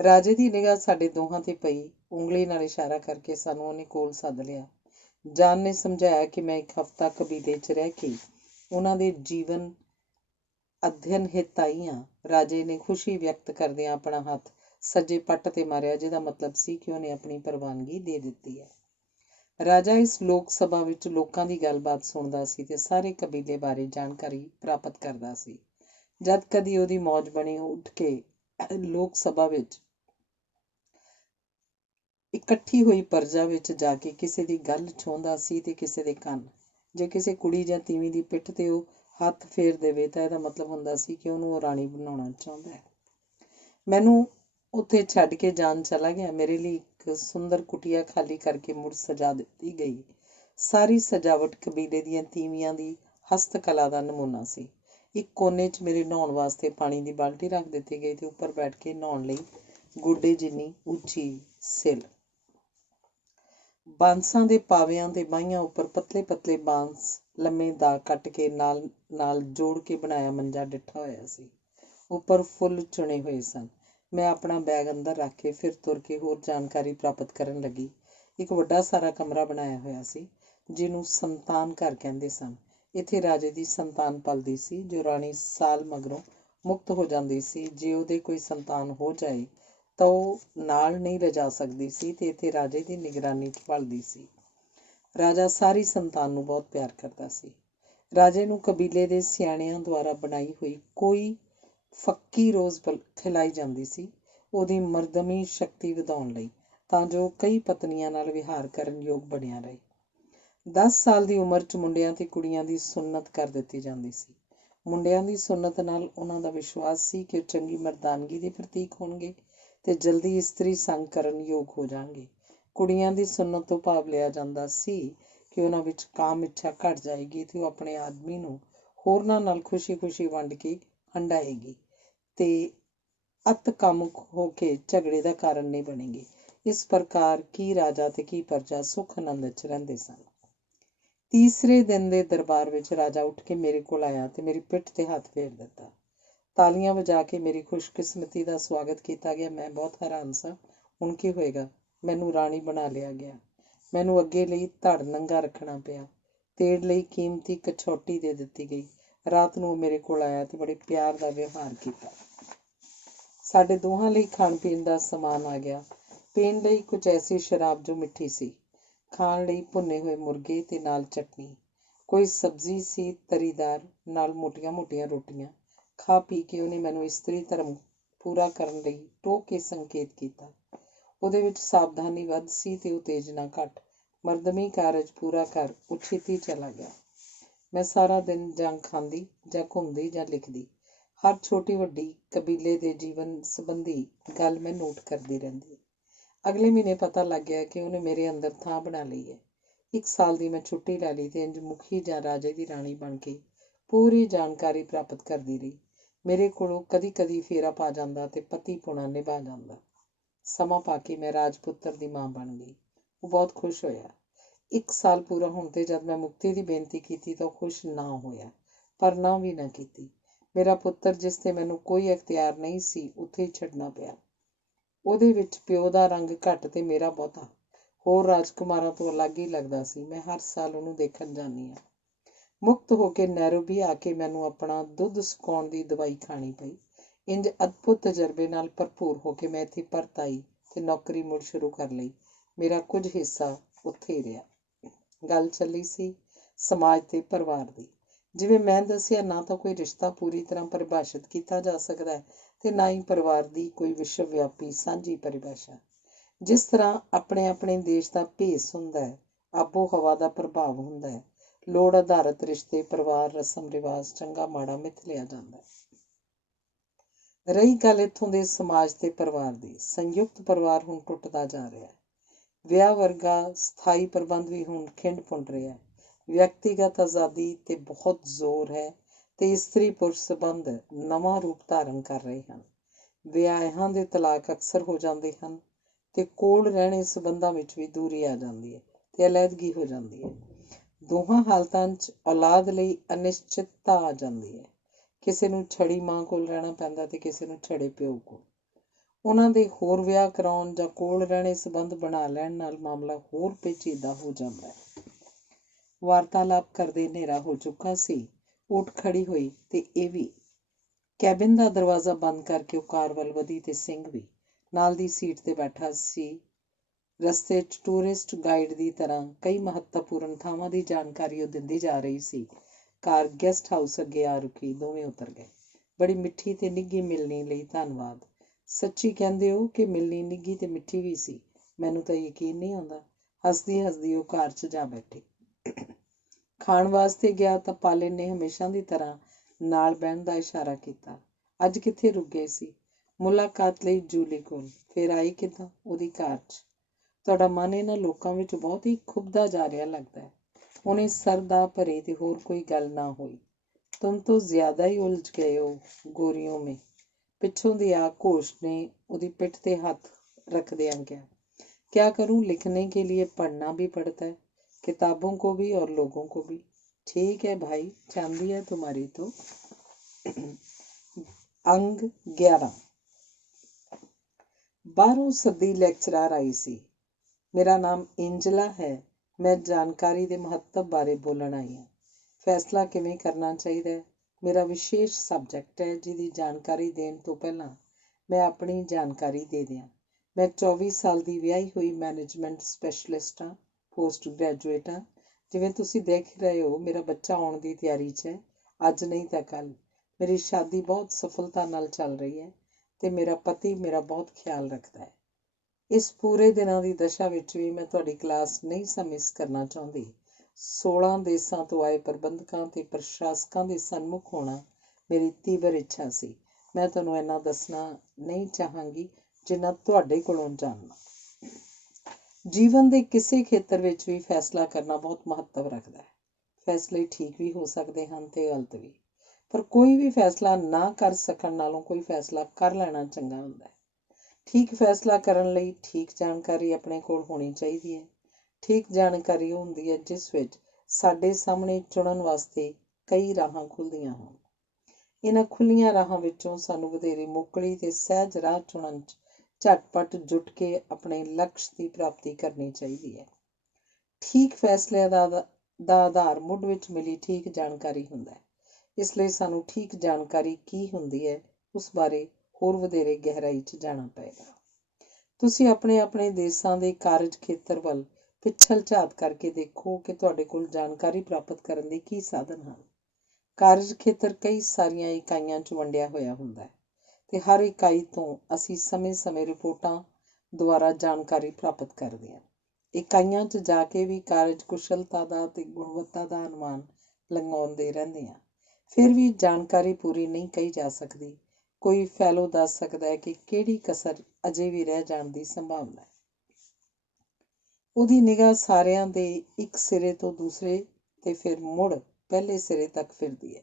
ਰਾਜੇ ਦੀ ਨਿਗਾਹ ਸਾਡੇ ਦੋਹਾਂ ਤੇ ਪਈ। ਉਂਗਲੀ ਨਾਲ ਇਸ਼ਾਰਾ ਕਰਕੇ ਸਾਨੂੰ ਉਹਨੇ ਕੋਲ ਸੱਦ ਲਿਆ। ਜਾਨ ਨੇ ਸਮਝਾਇਆ ਕਿ ਮੈਂ ਇੱਕ ਹਫ਼ਤਾ ਕਬੀਲੇ 'ਚ ਰਹਿ ਕੇ ਉਹਨਾਂ ਦੇ ਜੀਵਨ ਅਧਿਐਨ ਹਿੱਤ ਆਈ ਹਾਂ। ਰਾਜੇ ਨੇ ਖੁਸ਼ੀ ਵਿਅਕਤ ਕਰਦਿਆਂ ਆਪਣਾ ਹੱਥ ਸੱਜੇ ਪੱਟ ਤੇ ਮਾਰਿਆ, ਜਿਹਦਾ ਮਤਲਬ ਸੀ ਕਿ ਉਹਨੇ ਆਪਣੀ ਪ੍ਰਵਾਨਗੀ ਦੇ ਦਿੱਤੀ ਹੈ। ਰਾਜਾ ਇਸ ਲੋਕ ਸਭਾ ਵਿੱਚ ਲੋਕਾਂ ਦੀ ਗੱਲਬਾਤ ਸੁਣਦਾ ਸੀ ਤੇ ਸਾਰੇ ਕਬੀਲੇ ਬਾਰੇ ਜਾਣਕਾਰੀ ਪ੍ਰਾਪਤ ਕਰਦਾ ਸੀ। ਜਦ ਕਦੀ ਉਹਦੀ ਮੌਜ ਬਣੀ, ਉੱਠ ਕੇ ਲੋਕ ਸਭਾ ਵਿੱਚ ਇਕੱਠੀ ਹੋਈ ਪਰਜਾ ਵਿੱਚ ਜਾ ਕੇ ਕਿਸੇ ਦੀ ਗੱਲ ਛੋਹੰਦਾ ਸੀ ਤੇ ਕਿਸੇ ਦੇ ਕੰਨ। ਜੇ ਕਿਸੇ ਕੁੜੀ ਜਾਂ ਤੀਵੀਂ ਦੀ ਪਿੱਠ ਤੇ ਉਹ ਹੱਥ ਫੇਰ ਦੇਵੇ ਤਾਂ ਇਹਦਾ ਮਤਲਬ ਹੁੰਦਾ ਸੀ ਕਿ ਉਹਨੂੰ ਉਹ ਰਾਣੀ ਬਣਾਉਣਾ ਚਾਹੁੰਦਾ ਹੈ। ਮੈਨੂੰ ਉੱਥੇ ਛੱਡ ਕੇ ਜਾਨ ਚਲਾ ਗਿਆ। ਮੇਰੇ ਲਈ ਇੱਕ ਸੁੰਦਰ ਕੁਟੀਆ ਖਾਲੀ ਕਰਕੇ ਮੁੜ ਸਜਾ ਦਿੱਤੀ ਗਈ। ਸਾਰੀ ਸਜਾਵਟ ਕਬੀਲੇ ਦੀਆਂ ਤੀਵੀਆਂ ਦੀ ਹਸਤਕਲਾ ਦਾ ਨਮੂਨਾ ਸੀ। ਇੱਕ ਕੋਨੇ 'ਚ ਮੇਰੇ ਨਹਾਉਣ ਵਾਸਤੇ ਪਾਣੀ ਦੀ ਬਾਲਟੀ ਰੱਖ ਦਿੱਤੀ ਗਈ ਤੇ ਉੱਪਰ ਬੈਠ ਕੇ ਨਹਾਉਣ ਲਈ ਗੋਡੇ ਜਿੰਨੀ ਉੱਚੀ ਸਿੱਲ। ਬਾਂਸਾਂ ਦੇ ਪਾਵਿਆਂ ਤੇ ਬਾਹੀਆਂ ਉੱਪਰ ਪਤਲੇ ਬਾਂਸ ਲੰਮੇ ਦਾਗ ਕੱਟ ਕੇ ਨਾਲ ਜੋੜ ਕੇ ਬਣਾਇਆ ਮੰਜਾ ਡਿੱਠਾ ਹੋਇਆ ਸੀ। ਉੱਪਰ ਫੁੱਲ ਚੁਣੇ ਹੋਏ ਸਨ। ਮੈਂ ਆਪਣਾ ਬੈਗ ਅੰਦਰ ਰੱਖ ਕੇ ਫਿਰ ਤੁਰ ਕੇ ਹੋਰ ਜਾਣਕਾਰੀ ਪ੍ਰਾਪਤ ਕਰਨ ਲੱਗੀ। ਇੱਕ ਵੱਡਾ ਸਾਰਾ ਕਮਰਾ ਬਣਾਇਆ ਹੋਇਆ ਸੀ, ਜਿਹਨੂੰ ਸੰਤਾਨ ਘਰ ਕਹਿੰਦੇ ਸਨ। ਇੱਥੇ ਰਾਜੇ ਦੀ ਸੰਤਾਨ ਪਲਦੀ ਸੀ, ਜੋ ਰਾਣੀ ਸਾਲ ਮਗਰੋਂ ਮੁਕਤ ਹੋ ਜਾਂਦੀ ਸੀ। ਜੇ ਉਹਦੇ ਕੋਈ ਸੰਤਾਨ ਹੋ ਜਾਏ ਤਾਂ ਉਹ ਨਾਲ ਨਹੀਂ ਲਿਜਾ ਸਕਦੀ ਸੀ ਤੇ ਇੱਥੇ ਰਾਜੇ ਦੀ ਨਿਗਰਾਨੀ 'ਚ ਪਲਦੀ ਸੀ। ਰਾਜਾ ਸਾਰੀ ਸੰਤਾਨ ਨੂੰ ਬਹੁਤ ਪਿਆਰ ਕਰਦਾ ਸੀ। ਰਾਜੇ ਨੂੰ ਕਬੀਲੇ ਦੇ ਸਿਆਣਿਆਂ ਦੁਆਰਾ ਬਣਾਈ ਹੋਈ ਕੋਈ ਫੱਕੀ ਰੋਜ਼ ਖਿਲਾਈ ਜਾਂਦੀ ਸੀ, ਉਹਦੀ ਮਰਦਮੀ ਸ਼ਕਤੀ ਵਧਾਉਣ ਲਈ, ਤਾਂ ਜੋ ਕਈ ਪਤਨੀਆਂ ਨਾਲ ਵਿਹਾਰ ਕਰਨ ਯੋਗ ਬਣਿਆ ਰਹੇ। 10 ਸਾਲ ਦੀ ਉਮਰ 'ਚ ਮੁੰਡਿਆਂ ਤੇ ਕੁੜੀਆਂ ਦੀ ਸੁੰਨਤ ਕਰ ਦਿੱਤੀ ਜਾਂਦੀ ਸੀ। ਮੁੰਡਿਆਂ ਦੀ ਸੁੰਨਤ ਨਾਲ ਉਹਨਾਂ ਦਾ ਵਿਸ਼ਵਾਸ ਸੀ ਕਿ ਉਹ ਚੰਗੀ ਮਰਦਾਨਗੀ ਦੇ ਪ੍ਰਤੀਕ ਹੋਣਗੇ ਤੇ ਜਲਦੀ ਇਸਤਰੀ ਸੰਗ ਕਰਨ ਯੋਗ ਹੋ ਜਾਣਗੇ। ਕੁੜੀਆਂ ਦੀ ਸੁੰਨਤ ਤੋਂ ਭਾਵ ਲਿਆ ਜਾਂਦਾ ਸੀ ਕਿ ਉਹਨਾਂ ਵਿੱਚ ਕਾਮ ਇੱਛਾ ਘਟ ਜਾਏਗੀ ਤੇ ਉਹ ਆਪਣੇ ਆਦਮੀ ਨੂੰ ਹੋਰਨਾਂ ਨਾਲ ਖੁਸ਼ੀ ਵੰਡ ਕੇ ਹੰਡਾਏਗੀ ਤੇ ਅਤ ਕਾਮੁਕ ਹੋ ਕੇ ਝਗੜੇ ਦਾ ਕਾਰਨ ਨਹੀਂ ਬਣੇਗੀ। ਇਸ ਪ੍ਰਕਾਰ ਕੀ ਰਾਜਾ ਤੇ ਕੀ ਪ੍ਰਜਾ ਸੁੱਖ ਆਨੰਦ 'ਚ ਰਹਿੰਦੇ ਸਨ। ਤੀਸਰੇ ਦਿਨ ਦੇ ਦਰਬਾਰ ਵਿੱਚ ਰਾਜਾ ਉੱਠ ਕੇ ਮੇਰੇ ਕੋਲ ਆਇਆ ਤੇ ਮੇਰੀ ਪਿੱਠ ਤੇ ਹੱਥ ਫੇਰ ਦਿੱਤਾ। ਤਾਲੀਆਂ ਵਜਾ ਕੇ ਮੇਰੀ ਖੁਸ਼ਕਿਸਮਤੀ ਦਾ ਸਵਾਗਤ ਕੀਤਾ ਗਿਆ। ਮੈਂ ਬਹੁਤ ਹੈਰਾਨ ਸਾਂ। ਹੁਣ ਕੀ ਹੋਏਗਾ? ਮੈਨੂੰ ਰਾਣੀ ਬਣਾ ਲਿਆ ਗਿਆ। ਮੈਨੂੰ ਅੱਗੇ ਲਈ ਧੜ ਨੰਗਾ ਰੱਖਣਾ ਪਿਆ। ਤੇੜ ਲਈ ਕੀਮਤੀ ਕਛੋਟੀ ਦੇ ਦਿੱਤੀ ਗਈ। ਰਾਤ ਨੂੰ ਉਹ ਮੇਰੇ ਕੋਲ ਆਇਆ ਤੇ ਬੜੇ ਪਿਆਰ ਦਾ ਵਿਵਹਾਰ ਕੀਤਾ। ਸਾਡੇ ਦੋਹਾਂ ਲਈ ਖਾਣ ਪੀਣ ਦਾ ਸਮਾਨ ਆ ਗਿਆ। ਪੀਣ ਲਈ ਕੁਝ ਐਸੀ ਸ਼ਰਾਬ ਜੋ ਮਿੱਠੀ ਸੀ, ਖਾਣ ਲਈ ਭੁੰਨੇ ਹੋਏ ਮੁਰਗੇ ਤੇ ਨਾਲ ਚਟਨੀ, ਕੋਈ ਸਬਜ਼ੀ ਸੀ ਤਰੀਦਾਰ, ਨਾਲ ਮੋਟੀਆਂ ਰੋਟੀਆਂ। ਖਾ ਪੀ ਕੇ ਉਹਨੇ ਮੈਨੂੰ ਇਸਤਰੀ ਧਰਮ ਪੂਰਾ ਕਰਨ ਲਈ ਟੋਕ ਕੇ ਸੰਕੇਤ ਕੀਤਾ। ਉਹਦੇ ਵਿੱਚ ਸਾਵਧਾਨੀ ਵੱਧ ਸੀ ਤੇ ਉਤੇਜਨਾ ਘੱਟ। ਮਰਦਮੀ ਕਾਰਜ ਪੂਰਾ ਕਰ ਉਹ ਛੇਤੀ ਚਲਾ ਗਿਆ। ਮੈਂ ਸਾਰਾ ਦਿਨ ਜਾਂ ਖਾਂਦੀ ਜਾਂ ਘੁੰਮਦੀ ਜਾਂ ਲਿਖਦੀ। ਹਰ ਛੋਟੀ ਵੱਡੀ ਕਬੀਲੇ ਦੇ ਜੀਵਨ ਸੰਬੰਧੀ ਗੱਲ ਮੈਂ ਨੋਟ ਕਰਦੀ ਰਹਿੰਦੀ। ਅਗਲੇ ਮਹੀਨੇ ਪਤਾ ਲੱਗ ਗਿਆ ਕਿ ਉਹਨੇ ਮੇਰੇ ਅੰਦਰ ਥਾਂ ਬਣਾ ਲਈ ਹੈ। 1 ਸਾਲ ਦੀ ਮੈਂ ਛੁੱਟੀ ਲੈ ਲਈ ਤੇ ਇੰਜ ਮੁਖੀ ਜਾਂ ਰਾਜੇ ਦੀ ਰਾਣੀ ਬਣ ਕੇ ਪੂਰੀ ਜਾਣਕਾਰੀ ਪ੍ਰਾਪਤ ਕਰਦੀ ਰਹੀ। ਮੇਰੇ ਕੋਲੋਂ ਕਦੀ ਫੇਰਾ ਪਾ ਜਾਂਦਾ ਤੇ ਪਤੀ ਪੁਣਾ ਨਿਭਾ ਜਾਂਦਾ। ਸਮਾਂ ਪਾ ਕੇ ਮੈਂ ਰਾਜਪੁੱਤਰ ਦੀ ਮਾਂ ਬਣ ਗਈ। ਉਹ ਬਹੁਤ ਖੁਸ਼ ਹੋਇਆ। 1 ਸਾਲ ਪੂਰਾ ਹੋਣ ਤੇ ਜਦ ਮੈਂ ਮੁਕਤੀ ਦੀ ਬੇਨਤੀ ਕੀਤੀ ਤਾਂ ਉਹ ਖੁਸ਼ ਨਾ ਹੋਇਆ, ਪਰ ਨਾ ਵੀ ਨਾ ਕੀਤੀ। ਮੇਰਾ ਪੁੱਤਰ, ਜਿਸ ਤੇ ਮੈਨੂੰ ਕੋਈ ਅਖਤਿਆਰ ਨਹੀਂ ਸੀ, ਉੱਥੇ ਹੀ ਛੱਡਣਾ ਪਿਆ। ਉਹਦੇ ਵਿੱਚ ਪਿਓ ਦਾ ਰੰਗ ਘੱਟ ਤੇ ਮੇਰਾ ਬਹੁਤਾ। ਹੋਰ ਰਾਜਕੁਮਾਰਾਂ ਤੋਂ ਅਲੱਗ ਹੀ ਲੱਗਦਾ ਸੀ। ਮੈਂ ਹਰ ਸਾਲ ਉਹਨੂੰ ਦੇਖਣ ਜਾਂਦੀ ਹਾਂ। ਮੁਕਤ ਹੋ ਕੇ ਨੈਰੋਬੀ ਆ ਕੇ ਮੈਨੂੰ ਆਪਣਾ ਦੁੱਧ ਸੁਕਾਉਣ ਦੀ ਦਵਾਈ ਖਾਣੀ ਪਈ। ਇੰਜ ਅਦਭੁਤ ਤਜਰਬੇ ਨਾਲ ਭਰਪੂਰ ਹੋ ਕੇ ਮੈਂ ਇੱਥੇ ਪਰਤ ਆਈ ਤੇ ਨੌਕਰੀ ਮੁੜ ਸ਼ੁਰੂ ਕਰ ਲਈ। ਮੇਰਾ ਕੁਝ ਹਿੱਸਾ ਉੱਥੇ ਹੀ ਰਿਹਾ। ਗੱਲ ਚੱਲੀ ਸੀ ਸਮਾਜ ਤੇ ਪਰਿਵਾਰ ਦੀ। ਜਿਵੇਂ ਮੈਂ ਦੱਸਿਆ, ਨਾ ਤਾਂ ਕੋਈ ਰਿਸ਼ਤਾ ਪੂਰੀ ਤਰ੍ਹਾਂ ਪਰਿਭਾਸ਼ਿਤ ਕੀਤਾ ਜਾ ਸਕਦਾ ਹੈ ਤੇ ਨਾ ਹੀ ਪਰਿਵਾਰ ਦੀ ਕੋਈ ਵਿਸ਼ਵ ਵਿਆਪੀ ਸਾਂਝੀ ਪਰਿਭਾਸ਼ਾ। ਜਿਸ ਤਰ੍ਹਾਂ ਆਪਣੇ ਆਪਣੇ ਦੇਸ਼ ਦਾ ਭੇਸ ਹੁੰਦਾ ਹੈ, ਆਬੋ ਹਵਾ ਦਾ ਪ੍ਰਭਾਵ ਹੁੰਦਾ ਹੈ, ਲੋੜ ਆਧਾਰਿਤ ਰਿਸ਼ਤੇ, ਪਰਿਵਾਰ, ਰਸਮ ਰਿਵਾਜ, ਚੰਗਾ ਮਾੜਾ ਮਿਥ ਲਿਆ ਜਾਂਦਾ ਹੈ। ਰਹੀ ਗੱਲ ਇੱਥੋਂ ਦੇ ਸਮਾਜ ਤੇ ਪਰਿਵਾਰ ਦੀ, ਸੰਯੁਕਤ ਪਰਿਵਾਰ ਹੁਣ ਟੁੱਟਦਾ ਜਾ ਰਿਹਾ ਹੈ। ਵਿਆਹ ਵਰਗਾ ਸਥਾਈ ਪ੍ਰਬੰਧ ਵੀ ਹੁਣ ਖਿੰਡ ਪੁੰਡ ਰਿਹਾ ਹੈ। ਵਿਅਕਤੀਗਤ ਆਜ਼ਾਦੀ ਤੇ ਬਹੁਤ ਜ਼ੋਰ ਹੈ ਤੇ ਇਸਤਰੀ ਪੁਰਸ਼ ਸੰਬੰਧ ਨਵਾਂ ਰੂਪ ਧਾਰਨ ਕਰ ਰਹੇ ਹਨ। ਵਿਆਹਾਂ ਦੇ ਤਲਾਕ ਅਕਸਰ ਹੋ ਜਾਂਦੇ ਹਨ ਤੇ ਕੋਲ ਰਹਿਣੇ ਸੰਬੰਧਾਂ ਵਿੱਚ ਵੀ ਦੂਰੀ ਆ ਜਾਂਦੀ ਹੈ ਤੇ ਅਲੈਦਗੀ ਹੋ ਜਾਂਦੀ ਹੈ। ਦੋਹਾਂ ਹਾਲਤਾਂ 'ਚ ਔਲਾਦ ਲਈ ਅਨਿਸ਼ਚਿਤਤਾ ਆ ਜਾਂਦੀ ਹੈ। ਕਿਸੇ ਨੂੰ ਛੜੀ ਮਾਂ ਕੋਲ ਰਹਿਣਾ ਪੈਂਦਾ ਤੇ ਕਿਸੇ ਨੂੰ ਛੜੇ ਪਿਓ ਕੋਲ। ਉਹਨਾਂ ਦੇ ਹੋਰ ਵਿਆਹ ਕਰਾਉਣ ਜਾਂ ਕੋਲ ਰਹਿਣੇ ਸੰਬੰਧ ਬਣਾ ਲੈਣ ਨਾਲ ਮਾਮਲਾ ਹੋਰ ਪੇਚੀਦਾ ਹੋ ਜਾਂਦਾ ਹੈ। ਵਾਰਤਾਲਾਪ ਕਰਦੇ ਹਨੇਰਾ ਹੋ ਚੁੱਕਾ ਸੀ। ਉੱਠ ਖੜੀ ਹੋਈ ਤੇ ਇਹ ਵੀ। ਕੈਬਿਨ ਦਾ ਦਰਵਾਜ਼ਾ ਬੰਦ ਕਰਕੇ ਉਹ ਕਾਰ ਵੱਲ ਵਧੀ ਤੇ ਸਿੰਘ ਵੀ ਨਾਲ ਦੀ ਸੀਟ ਤੇ ਬੈਠਾ ਸੀ। ਰਸਤੇ 'ਚ ਟੂਰਿਸਟ ਗਾਈਡ ਦੀ ਤਰ੍ਹਾਂ ਕਈ ਮਹੱਤਵਪੂਰਨ ਥਾਵਾਂ ਦੀ ਜਾਣਕਾਰੀ ਉਹ ਦਿੰਦੀ ਜਾ ਰਹੀ ਸੀ। ਕਾਰ ਗੈਸਟ ਹਾਊਸ ਅੱਗੇ ਆ ਰੁਕੀ। ਦੋਵੇਂ ਉਤਰ ਗਏ। ਬੜੀ ਮਿੱਠੀ ਤੇ ਨਿੱਘੀ ਮਿਲਣੀ ਲਈ ਧੰਨਵਾਦ। ਸੱਚੀ ਕਹਿੰਦੇ ਹੋ ਕਿ ਮਿਲਣੀ ਨਿੱਘੀ ਤੇ ਮਿੱਠੀ ਵੀ ਸੀ? ਮੈਨੂੰ ਤਾਂ ਯਕੀਨ ਨਹੀਂ ਆਉਂਦਾ। ਹੱਸਦੀ ਹੱਸਦੀ ਉਹ ਕਾਰ 'ਚ ਜਾ ਬੈਠੀ। ਖਾਣ ਵਾਸਤੇ ਗਿਆ ਤਾਂ ਪਾਲਿਨ ਨੇ ਹਮੇਸ਼ਾ ਦੀ ਤਰ੍ਹਾਂ ਨਾਲ ਬਹਿਣ ਦਾ ਇਸ਼ਾਰਾ ਕੀਤਾ। ਅੱਜ ਕਿੱਥੇ ਰੁਕ ਗਏ ਸੀ? ਮੁਲਾਕਾਤ ਲਈ ਜੂਲੀ ਕੋਲ। ਫਿਰ ਆਈ ਕਿੱਦਾਂ? ਉਹਦੀ ਕਾਰ 'ਚ। ਤੁਹਾਡਾ ਮਨ ਇਹਨਾਂ ਲੋਕਾਂ ਵਿੱਚ ਬਹੁਤ ਹੀ ਖੁੱਭਦਾ ਜਾ ਰਿਹਾ ਲੱਗਦਾ ਹੈ। ਉਹਨੇ ਸਰਦਾ ਭਰੀ ਤੇ ਹੋਰ ਕੋਈ ਗੱਲ ਨਾ ਹੋਈ। ਤੁਮ ਤੋਂ ਜ਼ਿਆਦਾ ਹੀ ਉਲਝ ਗਏ ਹੋ ਗੋਰੀਓ ਮੇਂ। ਪਿੱਛੋਂ ਦੀ ਆ ਘੋਸ਼ ਨੇ ਉਹਦੀ ਪਿੱਠ ਤੇ ਹੱਥ रखदे किया। क्या करूं? लिखने के लिए पढ़ना भी पड़ता है, किताबों को भी और लोगों को भी। ठीक है भाई, चांदी है तुम्हारी तो। अंग 11। बाहरों सदी ਲੈਕਚਰਾਰ ਆਈ ਸੀ। ਮੇਰਾ ਨਾਮ ਇੰਜਲਾ ਹੈ। ਮੈਂ ਜਾਣਕਾਰੀ ਦੇ ਮਹੱਤਵ ਬਾਰੇ ਬੋਲਣ ਆਈ ਹਾਂ। ਫੈਸਲਾ ਕਿਵੇਂ ਕਰਨਾ ਚਾਹੀਦਾ ਹੈ ਮੇਰਾ ਵਿਸ਼ੇਸ਼ ਸਬਜੈਕਟ ਹੈ, ਜਿਹਦੀ ਜਾਣਕਾਰੀ ਦੇਣ ਤੋਂ ਪਹਿਲਾਂ ਮੈਂ ਆਪਣੀ ਜਾਣਕਾਰੀ ਦੇ ਦਿਆਂ। ਮੈਂ 24 ਸਾਲ ਦੀ ਵਿਆਹੀ ਹੋਈ ਮੈਨੇਜਮੈਂਟ ਸਪੈਸ਼ਲਿਸਟ ਹਾਂ, ਪੋਸਟ ਗ੍ਰੈਜੂਏਟ ਹਾਂ। ਜਿਵੇਂ ਤੁਸੀਂ ਦੇਖ ਰਹੇ ਹੋ, ਮੇਰਾ ਬੱਚਾ ਆਉਣ ਦੀ ਤਿਆਰੀ 'ਚ ਹੈ, ਅੱਜ ਨਹੀਂ ਤਾਂ ਕੱਲ੍ਹ। ਮੇਰੀ ਸ਼ਾਦੀ ਬਹੁਤ ਸਫਲਤਾ ਨਾਲ ਚੱਲ ਰਹੀ ਹੈ ਤੇ ਮੇਰਾ ਪਤੀ ਮੇਰਾ ਬਹੁਤ ਖਿਆਲ ਰੱਖਦਾ ਹੈ। ਇਸ ਪੂਰੇ ਦਿਨਾਂ ਦੀ ਦਸ਼ਾ ਵਿੱਚ ਵੀ ਮੈਂ ਤੁਹਾਡੀ ਕਲਾਸ ਨਹੀਂ ਸਾਂ ਮਿਸ ਕਰਨਾ ਚਾਹੁੰਦੀ। 16 ਦੇਸ਼ਾਂ ਤੋਂ ਆਏ ਪ੍ਰਬੰਧਕਾਂ ਤੇ ਪ੍ਰਸ਼ਾਸਕਾਂ ਦੇ ਸਨਮੁਖ ਹੋਣਾ ਮੇਰੀ ਤੀਬਰ ਇੱਛਾ ਸੀ। ਮੈਂ ਤੁਹਾਨੂੰ ਇੰਨਾ ਦੱਸਣਾ ਨਹੀਂ ਚਾਹਾਂਗੀ ਜਿੰਨਾ ਤੁਹਾਡੇ ਕੋਲੋਂ ਜਾਣਨਾ। ਜੀਵਨ ਦੇ ਕਿਸੇ ਖੇਤਰ ਵਿੱਚ ਵੀ ਫੈਸਲਾ ਕਰਨਾ ਬਹੁਤ ਮਹੱਤਵ ਰੱਖਦਾ ਹੈ। ਫੈਸਲੇ ਠੀਕ ਵੀ ਹੋ ਸਕਦੇ ਹਨ ਤੇ ਗਲਤ ਵੀ, ਪਰ ਕੋਈ ਵੀ ਫੈਸਲਾ ਨਾ ਕਰ ਸਕਣ ਨਾਲੋਂ ਕੋਈ ਫੈਸਲਾ ਕਰ ਲੈਣਾ ਚੰਗਾ ਹੁੰਦਾ ਹੈ। ਠੀਕ ਫੈਸਲਾ ਕਰਨ ਲਈ ਠੀਕ ਜਾਣਕਾਰੀ ਆਪਣੇ ਕੋਲ ਹੋਣੀ ਚਾਹੀਦੀ ਹੈ। ਠੀਕ ਜਾਣਕਾਰੀ ਉਹ ਹੁੰਦੀ ਹੈ ਜਿਸ ਵਿੱਚ ਸਾਡੇ ਸਾਹਮਣੇ ਚੁਣਨ ਵਾਸਤੇ ਕਈ ਰਾਹਾਂ ਖੁੱਲ੍ਹਦੀਆਂ ਹੋਣ। ਇਹਨਾਂ ਖੁੱਲ੍ਹੀਆਂ ਰਾਹਾਂ ਵਿੱਚੋਂ ਸਾਨੂੰ ਵਧੇਰੇ ਮੁੱਕਲੀ ਤੇ ਸਹਿਜ ਰਾਹ ਚੁਣਨ 'ਚ ਝਟਪਟ ਜੁਟ ਕੇ ਆਪਣੇ ਲਕਸ਼ ਦੀ ਪ੍ਰਾਪਤੀ ਕਰਨੀ ਚਾਹੀਦੀ ਹੈ। ਠੀਕ ਫੈਸਲਿਆਂ ਦਾ ਆਧਾਰ ਮੁੱਢ ਵਿੱਚ ਮਿਲੀ ਠੀਕ ਜਾਣਕਾਰੀ ਹੁੰਦਾ ਹੈ। ਇਸ ਲਈ ਸਾਨੂੰ ਠੀਕ ਜਾਣਕਾਰੀ ਕੀ ਹੁੰਦੀ ਹੈ ਉਸ ਬਾਰੇ ਹੋਰ ਵਧੇਰੇ ਗਹਿਰਾਈ 'ਚ ਜਾਣਾ ਪਏਗਾ। ਤੁਸੀਂ ਆਪਣੇ ਆਪਣੇ ਦੇਸ਼ਾਂ ਦੇ ਕਾਰਜ ਖੇਤਰ ਵੱਲ ਪਿੱਛਲ ਝਾਤ ਕਰਕੇ ਦੇਖੋ ਕਿ ਤੁਹਾਡੇ ਕੋਲ ਜਾਣਕਾਰੀ ਪ੍ਰਾਪਤ ਕਰਨ ਦੇ ਕੀ ਸਾਧਨ ਹਨ। ਕਾਰਜ ਖੇਤਰ ਕਈ ਸਾਰੀਆਂ ਇਕਾਈਆਂ 'ਚ ਵੰਡਿਆ ਹੋਇਆ ਹੁੰਦਾ ਹੈ ਤੇ ਹਰ ਇਕਾਈ ਤੋਂ ਅਸੀਂ ਸਮੇਂ-ਸਮੇਂ ਰਿਪੋਰਟਾਂ ਦੁਆਰਾ ਜਾਣਕਾਰੀ ਪ੍ਰਾਪਤ ਕਰਦੇ ਹਾਂ। ਇਕਾਈਆਂ 'ਚ ਜਾ ਕੇ ਵੀ ਕਾਰਜ ਕੁਸ਼ਲਤਾ ਦਾ ਤੇ ਗੁਣਵੱਤਾ ਦਾ ਅਨੁਮਾਨ ਲਗਾਉਂਦੇ ਰਹਿੰਦੇ ਹਾਂ। ਫਿਰ ਵੀ ਜਾਣਕਾਰੀ ਪੂਰੀ ਨਹੀਂ ਕਹੀ ਜਾ ਸਕਦੀ। ਕੋਈ ਫੈਲੋ ਦੱਸ ਸਕਦਾ ਹੈ ਕਿ ਕਿਹੜੀ ਕਸਰ ਅਜੇ ਵੀ ਰਹਿ ਜਾਣ ਦੀ ਸੰਭਾਵਨਾ ਹੈ। ਉਹਦੀ ਨਿਗਾਹ ਸਾਰਿਆਂ ਦੇ ਇੱਕ ਸਿਰੇ ਤੋਂ ਦੂਸਰੇ ਤੇ ਫਿਰ ਮੁੜ ਪਹਿਲੇ ਸਿਰੇ ਤੱਕ ਫਿਰਦੀ ਹੈ।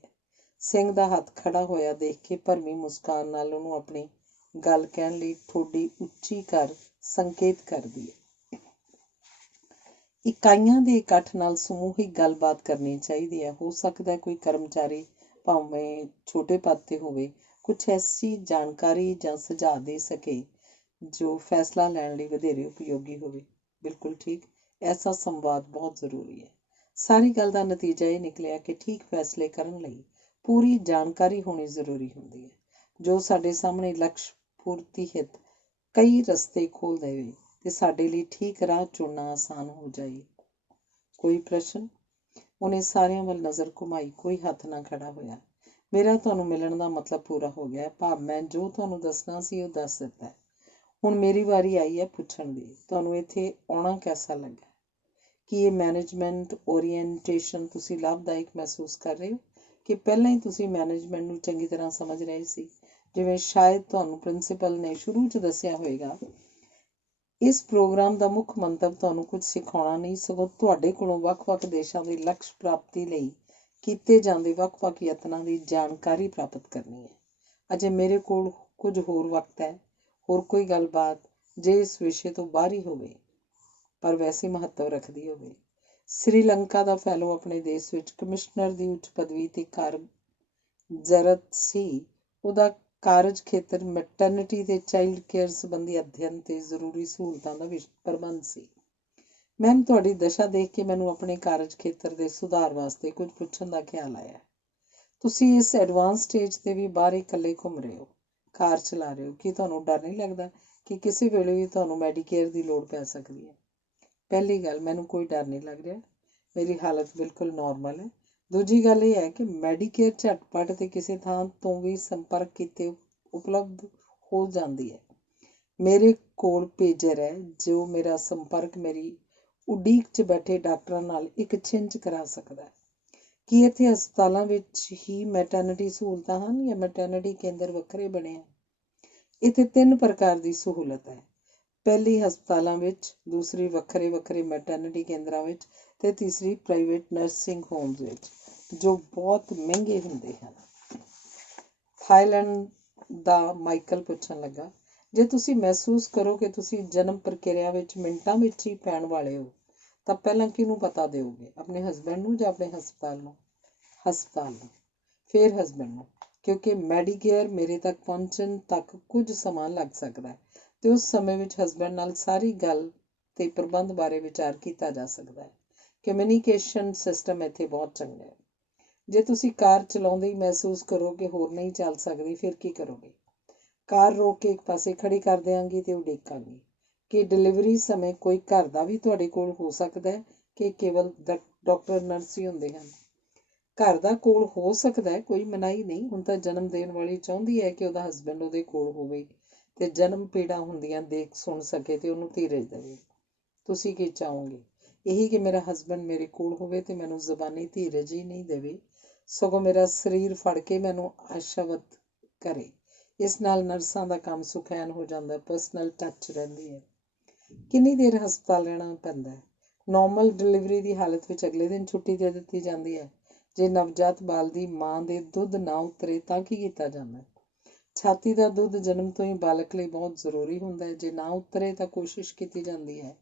ਸਿੰਘ ਦਾ ਹੱਥ ਖੜਾ ਹੋਇਆ ਦੇਖ ਕੇ ਭਰਮੀ ਮੁਸਕਾਨ ਨਾਲ ਉਹਨੂੰ ਆਪਣੀ ਗੱਲ ਕਹਿਣ ਲਈ ਠੋਡੀ ਉੱਚੀ ਕਰ ਸੰਕੇਤ ਕਰਦੀ ਹੈ। ਇਕਾਈਆਂ ਦੇ ਇਕੱਠ ਨਾਲ ਸਮੂਹਿਕ ਗੱਲਬਾਤ ਕਰਨੀ ਚਾਹੀਦੀ ਹੈ। ਹੋ ਸਕਦਾ ਕੋਈ ਕਰਮਚਾਰੀ ਭਾਵੇਂ ਛੋਟੇ ਪਦ 'ਤੇ ਹੋਵੇ, ਕੁਛ ਐਸੀ ਜਾਣਕਾਰੀ ਜਾਂ ਸੁਝਾਅ ਦੇ ਸਕੇ ਜੋ ਫੈਸਲਾ ਲੈਣ ਲਈ ਵਧੇਰੇ ਉਪਯੋਗੀ ਹੋਵੇ। ਬਿਲਕੁਲ ਠੀਕ, ਐਸਾ ਸੰਵਾਦ ਬਹੁਤ ਜ਼ਰੂਰੀ ਹੈ। ਸਾਰੀ ਗੱਲ ਦਾ ਨਤੀਜਾ ਇਹ ਨਿਕਲਿਆ ਕਿ ਠੀਕ ਫੈਸਲੇ ਕਰਨ ਲਈ ਪੂਰੀ ਜਾਣਕਾਰੀ ਹੋਣੀ ਜ਼ਰੂਰੀ ਹੁੰਦੀ ਹੈ। ਜੋ ਸਾਡੇ ਸਾਹਮਣੇ ਲਕਸ਼ ਪੂਰਤੀ ਹਿੱਤ ਕਈ ਰਸਤੇ ਖੋਲ੍ਹ ਦੇਵੇ ਤੇ ਸਾਡੇ ਲਈ ਠੀਕ ਰਾਹ ਚੁਣਨਾ ਆਸਾਨ ਹੋ ਜਾਏ। ਕੋਈ ਪ੍ਰਸ਼ਨ? ਉਹਨੇ ਸਾਰਿਆਂ ਵੱਲ ਨਜ਼ਰ ਘੁਮਾਈ। ਕੋਈ ਹੱਥ ਨਾ ਖੜਾ ਹੋਇਆ। ਮੇਰਾ ਤੁਹਾਨੂੰ ਮਿਲਣ ਦਾ ਮਤਲਬ ਪੂਰਾ ਹੋ ਗਿਆ। ਭਾਵ ਮੈਂ ਜੋ ਤੁਹਾਨੂੰ ਦੱਸਣਾ ਸੀ ਉਹ ਦੱਸ ਦਿੱਤਾ। ਹੁਣ ਮੇਰੀ ਵਾਰੀ ਆਈ ਹੈ ਪੁੱਛਣ ਦੀ, ਤੁਹਾਨੂੰ ਇੱਥੇ ਆਉਣਾ ਕੈਸਾ ਲੱਗਾ? ਕੀ ਇਹ ਮੈਨੇਜਮੈਂਟ ਓਰੀਐਂਟੇਸ਼ਨ ਤੁਸੀਂ ਲਾਭਦਾਇਕ ਮਹਿਸੂਸ ਕਰ ਰਹੇ ਹੋ ਕਿ ਪਹਿਲਾਂ ਹੀ ਤੁਸੀਂ ਮੈਨੇਜਮੈਂਟ ਨੂੰ ਚੰਗੀ ਤਰ੍ਹਾਂ ਸਮਝ ਰਹੇ ਸੀ? ਜਿਵੇਂ ਸ਼ਾਇਦ ਤੁਹਾਨੂੰ ਪ੍ਰਿੰਸੀਪਲ ਨੇ ਸ਼ੁਰੂ 'ਚ ਦੱਸਿਆ ਹੋਵੇਗਾ, ਇਸ ਪ੍ਰੋਗਰਾਮ ਦਾ ਮੁੱਖ ਮੰਤਵ ਤੁਹਾਨੂੰ ਕੁਝ ਸਿਖਾਉਣਾ ਨਹੀਂ, ਸਗੋਂ ਤੁਹਾਡੇ ਕੋਲੋਂ ਵੱਖ-ਵੱਖ ਦੇਸ਼ਾਂ ਦੇ ਲਕਸ਼ ਪ੍ਰਾਪਤੀ ਲਈ ਕੀਤੇ ਜਾਂਦੇ ਵੱਖ-ਵੱਖ ਯਤਨਾਂ ਦੀ ਜਾਣਕਾਰੀ ਪ੍ਰਾਪਤ ਕਰਨੀ ਹੈ। ਅਜੇ ਮੇਰੇ ਕੋਲ ਕੁਝ ਹੋਰ ਵਕਤ ਹੈ। ਹੋਰ ਕੋਈ ਗੱਲਬਾਤ ਜੇ ਇਸ ਵਿਸ਼ੇ ਤੋਂ ਬਾਹਰੀ ਹੋਵੇ ਪਰ ਵੈਸੇ ਮਹੱਤਵ ਰੱਖਦੀ ਹੋਵੇ? ਸ੍ਰੀਲੰਕਾ ਦਾ ਫੈਲੋ ਆਪਣੇ ਦੇਸ਼ ਵਿੱਚ ਕਮਿਸ਼ਨਰ ਦੀ ਉੱਚ ਪਦਵੀ ਤੇ ਕਾਰਜਰਤ ਸੀ। ਉਹਦਾ ਕਾਰਜ ਖੇਤਰ ਮੈਟਰਨਿਟੀ ਤੇ ਚਾਈਲਡ ਕੇਅਰ ਸੰਬੰਧੀ ਅਧਿਐਨ ਤੇ ਜ਼ਰੂਰੀ ਸਹੂਲਤਾਂ ਦਾ ਪ੍ਰਬੰਧ ਸੀ। ਮੈਮ, ਤੁਹਾਡੀ ਦਸ਼ਾ ਦੇਖ ਕੇ ਮੈਨੂੰ ਆਪਣੇ ਕਾਰਜ ਖੇਤਰ ਦੇ ਸੁਧਾਰ ਵਾਸਤੇ ਕੁਝ ਪੁੱਛਣ ਦਾ ਖਿਆਲ ਆਇਆ। ਤੁਸੀਂ ਇਸ ਐਡਵਾਂਸ ਸਟੇਜ 'ਤੇ ਵੀ ਬਾਹਰ ਇਕੱਲੇ ਘੁੰਮ ਰਹੇ ਹੋ, ਕਾਰ ਚਲਾ ਰਹੇ ਹੋ। ਕੀ ਤੁਹਾਨੂੰ ਡਰ ਨਹੀਂ ਲੱਗਦਾ ਕਿ ਕਿਸੇ ਵੇਲੇ ਵੀ ਤੁਹਾਨੂੰ ਮੈਡੀਕੇਅਰ ਦੀ ਲੋੜ ਪੈ ਸਕਦੀ ਹੈ? ਪਹਿਲੀ ਗੱਲ, ਮੈਨੂੰ ਕੋਈ ਡਰ ਨਹੀਂ ਲੱਗ ਰਿਹਾ। ਮੇਰੀ ਹਾਲਤ ਬਿਲਕੁਲ ਨੋਰਮਲ ਹੈ। ਦੂਜੀ ਗੱਲ ਇਹ ਹੈ ਕਿ ਮੈਡੀਕੇਅਰ ਝਟਪਟ ਤੇ ਕਿਸੇ ਥਾਂ ਤੋਂ ਵੀ ਸੰਪਰਕ ਕੀਤੇ ਉਪਲਬਧ ਹੋ ਜਾਂਦੀ ਹੈ। ਮੇਰੇ ਕੋਲ ਪੇਜਰ ਹੈ ਜੋ ਮੇਰਾ ਸੰਪਰਕ ਮੇਰੀ ਉਡੀਕ 'ਚ ਬੈਠੇ ਡਾਕਟਰਾਂ ਨਾਲ ਇੱਕ ਛਿੰਝ ਕਰਾ ਸਕਦਾ ਹੈ। ਕੀ ਇੱਥੇ ਹਸਪਤਾਲਾਂ ਵਿੱਚ ਹੀ ਮੈਟਰਨਿਟੀ ਸਹੂਲਤਾਂ ਹਨ ਜਾਂ ਮੈਟਰਨਿਟੀ ਕੇਂਦਰ ਵੱਖਰੇ ਬਣੇ ਹਨ? ਇੱਥੇ 3 ਪ੍ਰਕਾਰ ਦੀ ਸਹੂਲਤ ਹੈ। ਪਹਿਲੀ ਹਸਪਤਾਲਾਂ ਵਿੱਚ, ਦੂਸਰੀ ਵੱਖਰੇ ਮੈਟਰਨਿਟੀ ਕੇਂਦਰਾਂ ਵਿੱਚ ਤੇ ਤੀਸਰੀ ਪ੍ਰਾਈਵੇਟ ਨਰਸਿੰਗ ਹੋਮਸ ਵਿੱਚ, ਜੋ ਬਹੁਤ ਮਹਿੰਗੇ ਹੁੰਦੇ ਹਨ। ਥਾਈਲੈਂਡ ਦਾ ਮਾਈਕਲ ਪੁੱਛਣ ਲੱਗਾ, ਜੇ ਤੁਸੀਂ ਮਹਿਸੂਸ ਕਰੋ ਕਿ ਤੁਸੀਂ ਜਨਮ ਪ੍ਰਕਿਰਿਆ ਵਿੱਚ ਮਿੰਟਾਂ ਵਿੱਚ ਹੀ ਪੈਣ ਵਾਲੇ ਹੋ ਤਾਂ ਪਹਿਲਾਂ ਕਿਹਨੂੰ ਪਤਾ ਦਿਓਗੇ? ਆਪਣੇ ਹਸਬੈਂਡ ਨੂੰ ਜਾਂ ਆਪਣੇ ਹਸਪਤਾਲ ਨੂੰ? ਹਸਪਤਾਲ ਨੂੰ, ਫਿਰ ਹਸਬੈਂਡ ਨੂੰ, ਕਿਉਂਕਿ ਮੈਡੀਕੇਅਰ ਮੇਰੇ ਤੱਕ ਪਹੁੰਚਣ ਤੱਕ ਕੁਝ ਸਮਾਂ ਲੱਗ ਸਕਦਾ ਹੈ ਤੇ ਉਸ ਸਮੇਂ ਵਿੱਚ ਹਸਬੈਂਡ ਨਾਲ ਸਾਰੀ ਗੱਲ ਤੇ ਪ੍ਰਬੰਧ ਬਾਰੇ ਵਿਚਾਰ ਕੀਤਾ ਜਾ ਸਕਦਾ ਹੈ। ਕਮਿਊਨੀਕੇਸ਼ਨ ਸਿਸਟਮ ਇੱਥੇ ਬਹੁਤ ਚੰਗਾ ਹੈ। ਜੇ ਤੁਸੀਂ ਕਾਰ ਚਲਾਉਂਦੇ ਹੀ ਮਹਿਸੂਸ ਕਰੋ ਕਿ ਹੋਰ ਨਹੀਂ ਚੱਲ ਸਕਦੀ, ਫਿਰ ਕੀ ਕਰੋਗੇ? ਕਾਰ ਰੋਕ ਕੇ ਇੱਕ ਪਾਸੇ ਖੜੀ ਕਰ ਦਿਆਂਗੀ ਤੇ ਉਡੀਕਾਂਗੀ। ਕਿ ਡਿਲੀਵਰੀ ਸਮੇਂ ਕੋਈ ਘਰ ਦਾ ਵੀ ਤੁਹਾਡੇ ਕੋਲ ਹੋ ਸਕਦਾ ਹੈ ਕਿ ਕੇਵਲ ਡਾਕਟਰ ਨਰਸ ਹੀ ਹੁੰਦੇ ਹਨ? ਘਰ ਦਾ ਕੋਲ ਹੋ ਸਕਦਾ ਹੈ, ਕੋਈ ਮਨਾਹੀ ਨਹੀਂ। ਹੁਣ ਤਾਂ ਜਨਮ ਦੇਣ ਵਾਲੀ ਚਾਹੁੰਦੀ ਹੈ ਕਿ ਉਹਦਾ ਹਸਬੈਂਡ ਉਹਦੇ ਕੋਲ ਹੋਵੇ ਤੇ ਜਨਮ ਪੀੜਾ ਹੁੰਦੀਆਂ ਦੇਖ ਸੁਣ ਸਕੇ ਤੇ ਉਹਨੂੰ ਧੀਰਜ ਦੇਵੇ। ਤੁਸੀਂ ਕੀ ਚਾਹੋਗੇ? ਇਹੀ ਕਿ ਮੇਰਾ ਹਸਬੈਂਡ ਮੇਰੇ ਕੋਲ ਹੋਵੇ ਤੇ ਮੈਨੂੰ ਜ਼ਬਾਨੀ ਧੀਰਜ ਹੀ ਨਹੀਂ ਦੇਵੇ, ਸਗੋਂ ਮੇਰਾ ਸਰੀਰ ਫੜ ਕੇ ਮੈਨੂੰ ਆਸ਼ਵਤ ਕਰੇ। ਇਸ ਨਾਲ ਨਰਸਾਂ ਦਾ ਕੰਮ ਸੁਖੈਨ ਹੋ ਜਾਂਦਾ, ਪਰਸਨਲ ਟੱਚ ਰਹਿੰਦੀ ਹੈ। ਕਿੰਨੀ ਦੇਰ ਹਸਪਤਾਲ ਰਹਿਣਾ ਪੈਂਦਾ ਹੈ? ਨੋਰਮਲ ਡਿਲੀਵਰੀ ਦੀ ਹਾਲਤ ਵਿੱਚ ਅਗਲੇ ਦਿਨ ਛੁੱਟੀ ਦੇ ਦਿੱਤੀ ਜਾਂਦੀ ਹੈ। ਜੇ ਨਵਜਾਤ ਬਾਲ ਦੀ ਮਾਂ ਦੇ ਦੁੱਧ ਨਾ ਉਤਰੇ ਤਾਂ ਕੀ ਕੀਤਾ ਜਾਂਦਾ? ਛਾਤੀ ਦਾ ਦੁੱਧ ਜਨਮ ਤੋਂ ਹੀ ਬਾਲਕ ਲਈ ਬਹੁਤ ਜ਼ਰੂਰੀ ਹੁੰਦਾ ਹੈ। ਜੇ ਨਾ ਉਤਰੇ ਤਾਂ ਕੋਸ਼ਿਸ਼ ਕੀਤੀ ਜਾਂਦੀ ਹੈ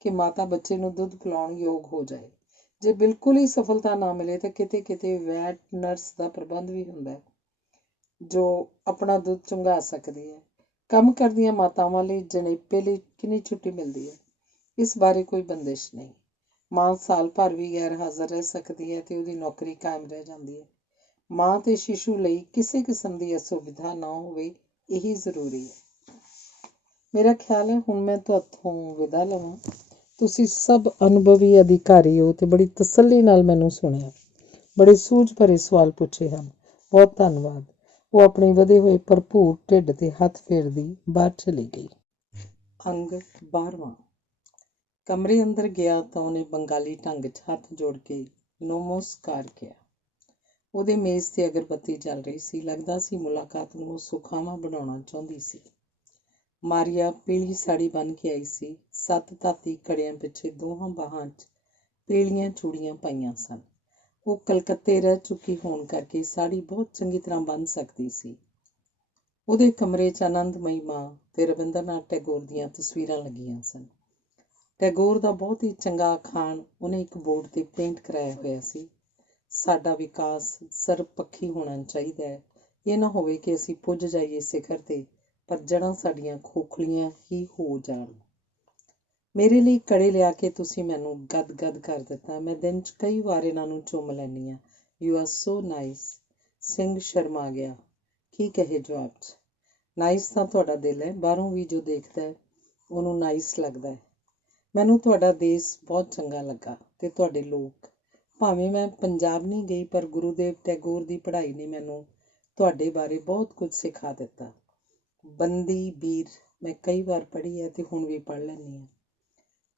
ਕਿ ਮਾਤਾ ਬੱਚੇ ਨੂੰ ਦੁੱਧ ਪਿਲਾਉਣ ਯੋਗ ਹੋ ਜਾਏ। ਜੇ ਬਿਲਕੁਲ ਹੀ ਸਫਲਤਾ ਨਾ ਮਿਲੇ ਤਾਂ ਕਿਤੇ ਵੈਟ ਨਰਸ ਦਾ ਪ੍ਰਬੰਧ ਵੀ ਹੁੰਦਾ ਹੈ ਜੋ ਆਪਣਾ ਦੁੱਧ ਚੁੰਘਾ ਸਕਦੀ ਹੈ। ਕੰਮ ਕਰਦੀਆਂ ਮਾਤਾਵਾਂ ਲਈ ਜਣੇਪੇ ਲਈ ਕਿੰਨੀ ਛੁੱਟੀ ਮਿਲਦੀ ਹੈ? ਇਸ ਬਾਰੇ ਕੋਈ ਬੰਦਿਸ਼ ਨਹੀਂ। ਮਾਂ ਸਾਲ ਭਰ ਵੀ ਗੈਰ ਹਾਜ਼ਰ ਰਹਿ ਸਕਦੀ ਹੈ ਤੇ ਉਹਦੀ ਨੌਕਰੀ ਕਾਇਮ ਰਹਿ ਜਾਂਦੀ ਹੈ। ਮਾਂ ਤੇ ਸ਼ਿਸ਼ੂ ਲਈ ਕਿਸੇ ਕਿਸਮ ਦੀ ਅਸੁਵਿਧਾ ਨਾ ਹੋਵੇ, ਇਹੀ ਜ਼ਰੂਰੀ ਹੈ। ਮੇਰਾ ਖਿਆਲ ਹੈ ਹੁਣ ਮੈਂ ਤੁਹਾਥੋਂ ਵਿਦਾ ਲਵਾਂ। ਤੁਸੀਂ ਸਭ ਅਨੁਭਵੀ ਅਧਿਕਾਰੀ ਹੋ ਤੇ ਬੜੀ ਤਸੱਲੀ ਨਾਲ ਮੈਨੂੰ ਸੁਣਿਆ, ਬੜੇ ਸੂਝ ਭਰੇ ਸਵਾਲ ਪੁੱਛੇ ਹਨ। ਬਹੁਤ ਧੰਨਵਾਦ। ਉਹ ਆਪਣੇ ਵਧੇ ਹੋਏ ਭਰਪੂਰ ਢਿੱਡ ਤੇ ਹੱਥ ਫੇਰਦੀ ਬਾਹਰ ਚਲੀ ਗਈ। ਅੰਗ 12ਵਾਂ। ਕਮਰੇ ਅੰਦਰ ਗਿਆ ਤਾਂ ਉਹਨੇ ਬੰਗਾਲੀ ਢੰਗ 'ਚ ਹੱਥ ਜੋੜ ਕੇ ਨਮਸਕਾਰ ਕਿਹਾ। ਉਹਦੇ ਮੇਜ਼ 'ਤੇ ਅਗਰਬੱਤੀ ਚੱਲ ਰਹੀ ਸੀ। ਲੱਗਦਾ ਸੀ ਮੁਲਾਕਾਤ ਨੂੰ ਉਹ ਸੁਖਾਵਾਂ ਬਣਾਉਣਾ ਚਾਹੁੰਦੀ ਸੀ। ਮਾਰੀਆ ਪੀਲੀ ਸਾੜੀ ਬੰਨ੍ਹ ਕੇ ਆਈ ਸੀ। 7 ਧਾਤੀ ਕੜਿਆਂ ਪਿੱਛੇ ਦੋਹਾਂ ਬਾਹਾਂ 'ਚ ਪੀਲੀਆਂ ਚੂੜੀਆਂ ਪਾਈਆਂ ਸਨ। ਉਹ ਕਲਕੱਤੇ ਰਹਿ ਚੁੱਕੀ ਹੋਣ ਕਰਕੇ ਸਾੜੀ ਬਹੁਤ ਚੰਗੀ ਤਰ੍ਹਾਂ ਬੰਨ੍ਹ ਸਕਦੀ ਸੀ। ਉਹਦੇ ਕਮਰੇ 'ਚ ਆਨੰਦਮਈ ਮਾਂ ਤੇ ਰਵਿੰਦਰਨਾਥ ਟੈਗੋਰ ਦੀਆਂ ਤਸਵੀਰਾਂ ਲੱਗੀਆਂ ਸਨ। ਟੈਗੋਰ ਦਾ ਬਹੁਤ ਹੀ ਚੰਗਾ ਅਖਾਣ ਉਹਨੇ ਇੱਕ ਬੋਰਡ 'ਤੇ ਪੇਂਟ ਕਰਾਇਆ ਹੋਇਆ ਸੀ। ਸਾਡਾ ਵਿਕਾਸ ਸਰਬਪੱਖੀ ਹੋਣਾ ਚਾਹੀਦਾ ਹੈ। ਇਹ ਨਾ ਹੋਵੇ ਕਿ ਅਸੀਂ ਪੁੱਜ ਜਾਈਏ ਸਿਖਰ 'ਤੇ ਪਰ ਜੜ੍ਹਾਂ ਸਾਡੀਆਂ ਖੋਖਲੀਆਂ ਹੀ ਹੋ ਜਾਣ। ਮੇਰੇ ਲਈ ਕੜੇ ਲਿਆ ਕੇ ਤੁਸੀਂ ਮੈਨੂੰ ਗਦ ਕਰ ਦਿੱਤਾ। ਮੈਂ ਦਿਨ 'ਚ ਕਈ ਵਾਰ ਇਹਨਾਂ ਨੂੰ ਚੁੰਮ ਲੈਂਦੀ ਹਾਂ। You are so nice. Singh Sharma ਗਿਆ। ਕੀ ਕਹੇ ਜਵਾਬ 'ਚ। ਨਾਈਸ ਤਾਂ ਤੁਹਾਡਾ ਦਿਲ ਹੈ, ਬਾਹਰੋਂ ਵੀ ਜੋ ਦੇਖਦਾ ਹੈ ਉਹਨੂੰ ਨਾਈਸ ਲੱਗਦਾ ਹੈ। ਮੈਨੂੰ ਤੁਹਾਡਾ ਦੇਸ਼ ਬਹੁਤ ਚੰਗਾ ਲੱਗਾ ਅਤੇ ਤੁਹਾਡੇ ਲੋਕ। ਭਾਵੇਂ ਮੈਂ ਪੰਜਾਬ ਨਹੀਂ ਗਈ, ਪਰ ਗੁਰੂਦੇਵ ਟੈਗੋਰ ਦੀ ਪੜ੍ਹਾਈ ਨੇ ਮੈਨੂੰ ਤੁਹਾਡੇ ਬਾਰੇ ਬਹੁਤ ਕੁਝ ਸਿਖਾ ਦਿੱਤਾ। ਬੰਦੀ ਵੀਰ ਮੈਂ ਕਈ ਵਾਰ ਪੜ੍ਹੀ ਹੈ ਅਤੇ ਹੁਣ ਵੀ ਪੜ੍ਹ ਲੈਂਦੀ ਹਾਂ।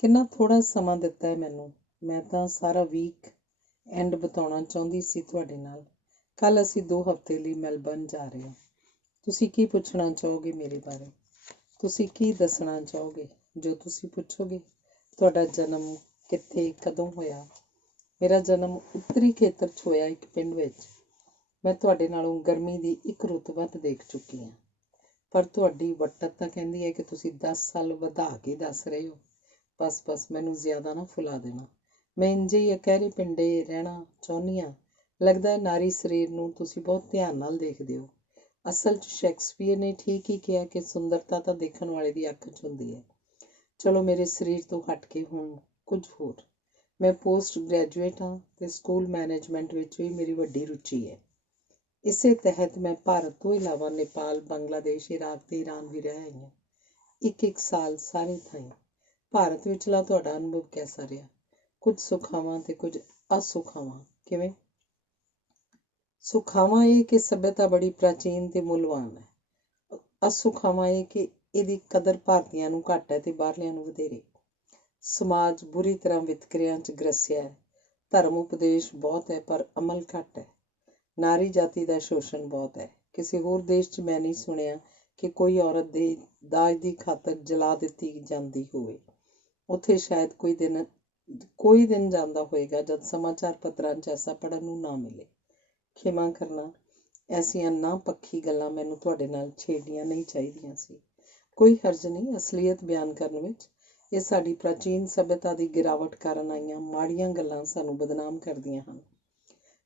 ਕਿੰਨਾ ਥੋੜ੍ਹਾ ਸਮਾਂ ਦਿੱਤਾ ਹੈ ਮੈਨੂੰ। ਮੈਂ ਤਾਂ ਸਾਰਾ ਵੀਕ ਐਂਡ ਬਿਤਾਉਣਾ ਚਾਹੁੰਦੀ ਸੀ ਤੁਹਾਡੇ ਨਾਲ। ਕੱਲ੍ਹ ਅਸੀਂ 2 ਹਫ਼ਤੇ ਲਈ ਮੈਲਬਰਨ ਜਾ ਰਹੇ ਹਾਂ। ਤੁਸੀਂ ਕੀ ਪੁੱਛਣਾ ਚਾਹੋਗੇ ਮੇਰੇ ਬਾਰੇ? ਤੁਸੀਂ ਕੀ ਦੱਸਣਾ ਚਾਹੋਗੇ? ਜੋ ਤੁਸੀਂ ਪੁੱਛੋਗੇ। ਤੁਹਾਡਾ ਜਨਮ ਕਿੱਥੇ, ਕਦੋਂ ਹੋਇਆ? ਮੇਰਾ ਜਨਮ ਉੱਤਰੀ ਖੇਤਰ 'ਚ ਹੋਇਆ, ਇੱਕ ਪਿੰਡ ਵਿੱਚ। ਮੈਂ ਤੁਹਾਡੇ ਨਾਲੋਂ ਗਰਮੀ ਦੀ 1 ਰੁੱਤ ਵੱਧ ਦੇਖ ਚੁੱਕੀ ਹਾਂ। ਪਰ ਤੁਹਾਡੀ ਵੱਟਤ ਤਾਂ ਕਹਿੰਦੀ ਹੈ ਕਿ ਤੁਸੀਂ 10 ਸਾਲ ਵਧਾ ਕੇ ਦੱਸ ਰਹੇ ਹੋ। ਬਸ ਮੈਨੂੰ ਜ਼ਿਆਦਾ ਨਾ ਫੁਲਾ ਦੇਣਾ। ਮੈਂ ਇੰਝ ਹੀ ਇਕਹਿਰੇ ਪਿੰਡੇ ਰਹਿਣਾ ਚਾਹੁੰਦੀ ਹਾਂ। ਲੱਗਦਾ ਹੈ ਨਾਰੀ ਸਰੀਰ ਨੂੰ ਤੁਸੀਂ ਬਹੁਤ ਧਿਆਨ ਨਾਲ ਦੇਖਦੇ ਹੋ। ਅਸਲ 'ਚ ਸ਼ੇਕਸਪੀਅਰ ਨੇ ਠੀਕ ਹੀ ਕਿਹਾ ਕਿ ਸੁੰਦਰਤਾ ਤਾਂ ਦੇਖਣ ਵਾਲੇ ਦੀ ਅੱਖ 'ਚ ਹੁੰਦੀ ਹੈ। ਚਲੋ ਮੇਰੇ ਸਰੀਰ ਤੋਂ ਹਟ ਕੇ ਹੁਣ ਕੁਝ ਹੋਰ। ਮੈਂ ਪੋਸਟ ਗ੍ਰੈਜੂਏਟ ਹਾਂ ਅਤੇ ਸਕੂਲ ਮੈਨੇਜਮੈਂਟ ਵਿੱਚ ਵੀ ਮੇਰੀ ਵੱਡੀ ਰੁਚੀ ਹੈ। ਇਸੇ ਤਹਿਤ ਮੈਂ ਭਾਰਤ ਤੋਂ ਇਲਾਵਾ ਨੇਪਾਲ, ਬੰਗਲਾਦੇਸ਼, ਇਰਾਕ ਅਤੇ ਈਰਾਨ ਵੀ ਰਹਿ ਆਈ ਹਾਂ। 1 ਸਾਲ ਸਾਰੇ ਥਾਈਂ। ਭਾਰਤ ਵਿਚਲਾ ਤੁਹਾਡਾ ਅਨੁਭਵ ਕੈਸਾ ਰਿਹਾ? ਕੁਝ ਸੁਖਾਵਾਂ ਅਤੇ ਕੁਝ ਅਸੁਖਾਵਾਂ। ਕਿਵੇਂ? ਸੁਖਾਵਾਂ ਇਹ ਕਿ ਸੱਭਿਅਤਾ ਬੜੀ ਪ੍ਰਾਚੀਨ ਅਤੇ ਮੁੱਲਵਾਨ ਹੈ। ਅਸੁਖਾਵਾਂ ਇਹ ਕਿ ਇਹਦੀ ਕਦਰ ਭਾਰਤੀਆਂ ਨੂੰ ਘੱਟ ਹੈ ਅਤੇ ਬਾਹਰਲਿਆਂ ਨੂੰ ਵਧੇਰੇ। ਸਮਾਜ ਬੁਰੀ ਤਰ੍ਹਾਂ ਵਿਤਕਰਿਆਂ 'ਚ ਗ੍ਰਸਿਆ ਹੈ। ਧਰਮ ਉਪਦੇਸ਼ ਬਹੁਤ ਹੈ ਪਰ ਅਮਲ ਘੱਟ ਹੈ। ਨਾਰੀ ਜਾਤੀ ਦਾ ਸ਼ੋਸ਼ਣ ਬਹੁਤ ਹੈ। ਕਿਸੇ ਹੋਰ ਦੇਸ਼ 'ਚ ਮੈਂ ਨਹੀਂ ਸੁਣਿਆ ਕਿ ਕੋਈ ਔਰਤ ਦੇ ਦਾਜ ਦੀ ਖਾਤਰ ਜਲਾ ਦਿੱਤੀ ਜਾਂਦੀ ਹੋਵੇ। ਉੱਥੇ ਸ਼ਾਇਦ ਕੋਈ ਦਿਨ ਜਾਂਦਾ ਹੋਏਗਾ ਜਦ ਸਮਾਚਾਰ ਪੱਤਰਾਂ 'ਚ ਐਸਾ ਪੜ੍ਹਨ ਨੂੰ ਨਾ ਮਿਲੇ। ਖਿਮਾ ਕਰਨਾ, ਐਸੀਆਂ ਨਾ ਪੱਖੀ ਗੱਲਾਂ ਮੈਨੂੰ ਤੁਹਾਡੇ ਨਾਲ ਛੇੜਨੀਆਂ ਨਹੀਂ ਚਾਹੀਦੀਆਂ ਸੀ। ਕੋਈ ਹਰਜ ਨਹੀਂ ਅਸਲੀਅਤ ਬਿਆਨ ਕਰਨ ਵਿੱਚ। ਇਹ ਸਾਡੀ ਪ੍ਰਾਚੀਨ ਸੱਭਿਅਤਾ ਦੀ ਗਿਰਾਵਟ ਕਾਰਨ ਆਈਆਂ ਮਾੜੀਆਂ ਗੱਲਾਂ ਸਾਨੂੰ ਬਦਨਾਮ ਕਰਦੀਆਂ ਹਨ।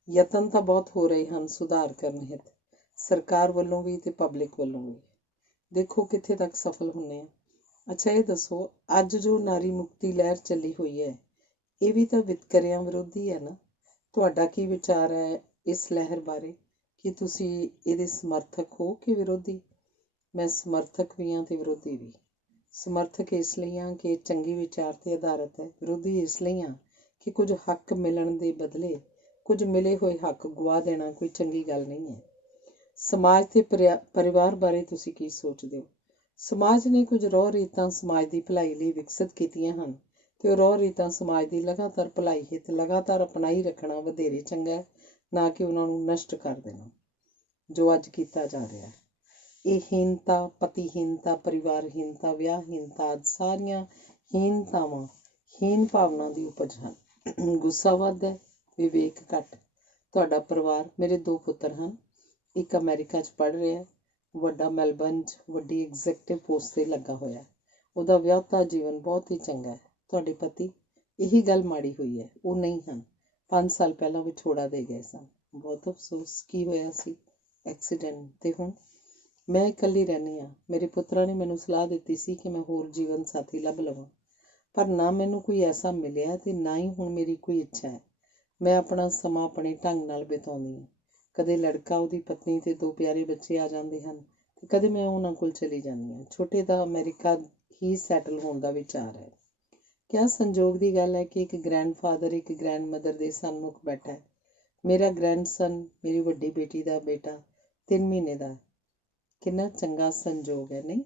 ਯਤਨ ਤਾਂ ਬਹੁਤ ਹੋ ਰਹੇ ਹਨ ਸੁਧਾਰ ਕਰਨ ਹਿੱਤ, ਸਰਕਾਰ ਵੱਲੋਂ ਵੀ ਅਤੇ ਪਬਲਿਕ ਵੱਲੋਂ ਵੀ। ਦੇਖੋ ਕਿੱਥੇ ਤੱਕ ਸਫਲ ਹੁੰਦੇ ਹਾਂ। ਅੱਛਾ ਇਹ ਦੱਸੋ, ਅੱਜ ਜੋ ਨਾਰੀ ਮੁਕਤੀ ਲਹਿਰ ਚੱਲੀ ਹੋਈ ਹੈ, ਇਹ ਵੀ ਤਾਂ ਵਿਤਕਰਿਆਂ ਵਿਰੋਧੀ ਹੈ ਨਾ? ਤੁਹਾਡਾ ਕੀ ਵਿਚਾਰ ਹੈ ਇਸ ਲਹਿਰ ਬਾਰੇ? ਕੀ ਤੁਸੀਂ ਇਹਦੇ ਸਮਰਥਕ ਹੋ ਕਿ ਵਿਰੋਧੀ? ਮੈਂ ਸਮਰਥਕ ਵੀ ਹਾਂ ਅਤੇ ਵਿਰੋਧੀ ਵੀ। ਸਮਰਥਕ ਇਸ ਲਈ ਹਾਂ ਕਿ ਇਹ ਚੰਗੀ ਵਿਚਾਰ 'ਤੇ ਆਧਾਰਿਤ ਹੈ। ਵਿਰੋਧੀ ਇਸ ਲਈ ਹਾਂ ਕਿ ਕੁਝ ਹੱਕ ਮਿਲਣ ਦੇ ਬਦਲੇ ਕੁਝ ਮਿਲੇ ਹੋਏ ਹੱਕ ਗੁਆ ਦੇਣਾ ਕੋਈ ਚੰਗੀ ਗੱਲ ਨਹੀਂ ਹੈ। ਸਮਾਜ ਤੇ ਪਰਿਵਾਰ ਬਾਰੇ ਤੁਸੀਂ ਕੀ ਸੋਚਦੇ ਹੋ? ਸਮਾਜ ਨੇ ਕੁਝ ਰਹੁ ਰੀਤਾਂ ਸਮਾਜ ਦੀ ਭਲਾਈ ਲਈ ਵਿਕਸਿਤ ਕੀਤੀਆਂ ਹਨ ਅਤੇ ਉਹ ਰਹੁ ਰੀਤਾਂ ਸਮਾਜ ਦੀ ਲਗਾਤਾਰ ਭਲਾਈ ਹਿੱਤ ਲਗਾਤਾਰ ਅਪਣਾਈ ਰੱਖਣਾ ਵਧੇਰੇ ਚੰਗਾ ਹੈ, ਨਾ ਕਿ ਉਹਨਾਂ ਨੂੰ ਨਸ਼ਟ ਕਰ ਦੇਣਾ, ਜੋ ਅੱਜ ਕੀਤਾ ਜਾ ਰਿਹਾ ਹੈ। ਇਹ ਹੀਨਤਾ, ਪਤੀਹੀਨਤਾ, ਪਰਿਵਾਰਹੀਨਤਾ, ਵਿਆਹਹੀਨਤਾ ਆਦਿ ਸਾਰੀਆਂ ਹੀਨਤਾਵਾਂ ਹੀਨ ਭਾਵਨਾ ਦੀ ਉਪਜ ਹਨ। ਗੁੱਸਾ ਵੱਧ ਹੈ, ਵਿਵੇਕ ਘੱਟ। ਤੁਹਾਡਾ ਪਰਿਵਾਰ, ਮੇਰੇ 2 ਪੁੱਤਰ ਹਨ। ਇੱਕ ਅਮਰੀਕਾ 'ਚ ਪੜ੍ਹ ਰਿਹਾ, ਵੱਡਾ ਮੈਲਬਰਨ 'ਚ ਵੱਡੀ ਐਗਜ਼ੈਕਟਿਵ ਪੋਸਟ 'ਤੇ ਲੱਗਾ ਹੋਇਆ। ਉਹਦਾ ਵਿਆਹੁਤਾ ਜੀਵਨ ਬਹੁਤ ਹੀ ਚੰਗਾ ਹੈ। ਤੁਹਾਡੇ ਪਤੀ? ਇਹੀ ਗੱਲ ਮਾੜੀ ਹੋਈ ਹੈ, ਉਹ ਨਹੀਂ ਹਨ। 5 ਸਾਲ ਪਹਿਲਾਂ ਵਿਛੋੜਾ ਦੇ ਗਏ ਸਨ। ਬਹੁਤ ਅਫਸੋਸ। ਕੀ ਹੋਇਆ ਸੀ? ਐਕਸੀਡੈਂਟ। ਅਤੇ ਹੁਣ? ਮੈਂ ਇਕੱਲੀ ਰਹਿੰਦੀ ਹਾਂ। ਮੇਰੇ ਪੁੱਤਰਾਂ ਨੇ ਮੈਨੂੰ ਸਲਾਹ ਦਿੱਤੀ ਸੀ ਕਿ ਮੈਂ ਹੋਰ ਜੀਵਨ ਸਾਥੀ ਲੱਭ ਲਵਾਂ, ਪਰ ਨਾ ਮੈਨੂੰ ਕੋਈ ਐਸਾ ਮਿਲਿਆ ਅਤੇ ਨਾ ਹੀ ਹੁਣ ਮੇਰੀ ਕੋਈ ਇੱਛਾ ਹੈ। ਮੈਂ ਆਪਣਾ ਸਮਾਂ ਆਪਣੇ ਢੰਗ ਨਾਲ ਬਿਤਾਉਂਦੀ ਹਾਂ। ਕਦੇ ਲੜਕਾ, ਉਹਦੀ ਪਤਨੀ ਅਤੇ 2 ਪਿਆਰੇ ਬੱਚੇ ਆ ਜਾਂਦੇ ਹਨ ਅਤੇ ਕਦੇ ਮੈਂ ਉਹਨਾਂ ਕੋਲ ਚਲੀ ਜਾਂਦੀ ਹਾਂ। ਛੋਟੇ ਦਾ ਅਮਰੀਕਾ ਹੀ ਸੈਟਲ ਹੋਣ ਦਾ ਵਿਚਾਰ ਹੈ। ਕਿਆ ਸੰਜੋਗ ਦੀ ਗੱਲ ਹੈ ਕਿ ਇੱਕ ਗ੍ਰੈਂਡਫਾਦਰ ਇੱਕ ਗ੍ਰੈਂਡਮਦਰ ਦੇ ਸਨਮੁਖ ਬੈਠਾ ਹੈ। ਮੇਰਾ ਗ੍ਰੈਂਡਸਨ, ਮੇਰੀ ਵੱਡੀ ਬੇਟੀ ਦਾ ਬੇਟਾ 3 ਮਹੀਨੇ ਦਾ। ਕਿੰਨਾ ਚੰਗਾ ਸੰਜੋਗ ਹੈ, ਨਹੀਂ?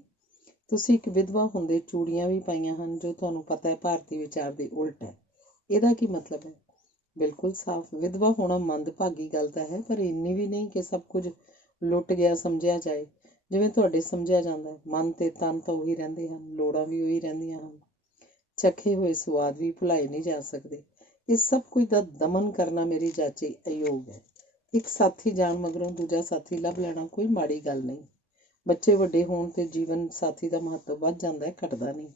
ਤੁਸੀਂ ਇੱਕ ਵਿਧਵਾ ਹੁੰਦੇ ਚੂੜੀਆਂ ਵੀ ਪਾਈਆਂ ਹਨ, ਜੋ ਤੁਹਾਨੂੰ ਪਤਾ ਹੈ ਭਾਰਤੀ ਵਿਚਾਰ ਦੇ ਉਲਟ ਹੈ। ਇਹਦਾ ਕੀ ਮਤਲਬ ਹੈ? ਬਿਲਕੁਲ ਸਾਫ਼। ਵਿਧਵਾ ਹੋਣਾ ਮੰਦਭਾਗੀ ਗੱਲ ਤਾਂ ਹੈ, ਪਰ ਇੰਨੀ ਵੀ ਨਹੀਂ ਕਿ ਸਭ ਕੁਝ ਲੁੱਟ ਗਿਆ ਸਮਝਿਆ ਜਾਏ, ਜਿਵੇਂ ਤੁਹਾਡੇ ਸਮਝਿਆ ਜਾਂਦਾ ਹੈ। ਮਨ ਅਤੇ ਤਨ ਤਾਂ ਉਹੀ ਰਹਿੰਦੇ ਹਨ, ਲੋੜਾਂ ਵੀ ਉਹੀ ਰਹਿੰਦੀਆਂ ਹਨ। ਚਖੇ ਹੋਏ ਸਵਾਦ ਵੀ ਭੁਲਾਏ ਨਹੀਂ ਜਾ ਸਕਦੇ। ਇਹ ਸਭ ਕੁਝ ਦਾ ਦਮਨ ਕਰਨਾ ਮੇਰੀ ਜਾਚੇ ਅਯੋਗ ਹੈ। ਇੱਕ ਸਾਥੀ ਜਾਣ ਮਗਰੋਂ ਦੂਜਾ ਸਾਥੀ ਲੱਭ ਲੈਣਾ ਕੋਈ ਮਾੜੀ ਗੱਲ ਨਹੀਂ। ਬੱਚੇ ਵੱਡੇ ਹੋਣ 'ਤੇ ਜੀਵਨ ਸਾਥੀ ਦਾ ਮਹੱਤਵ ਵੱਧ ਜਾਂਦਾ ਹੈ, ਘਟਦਾ ਨਹੀਂ।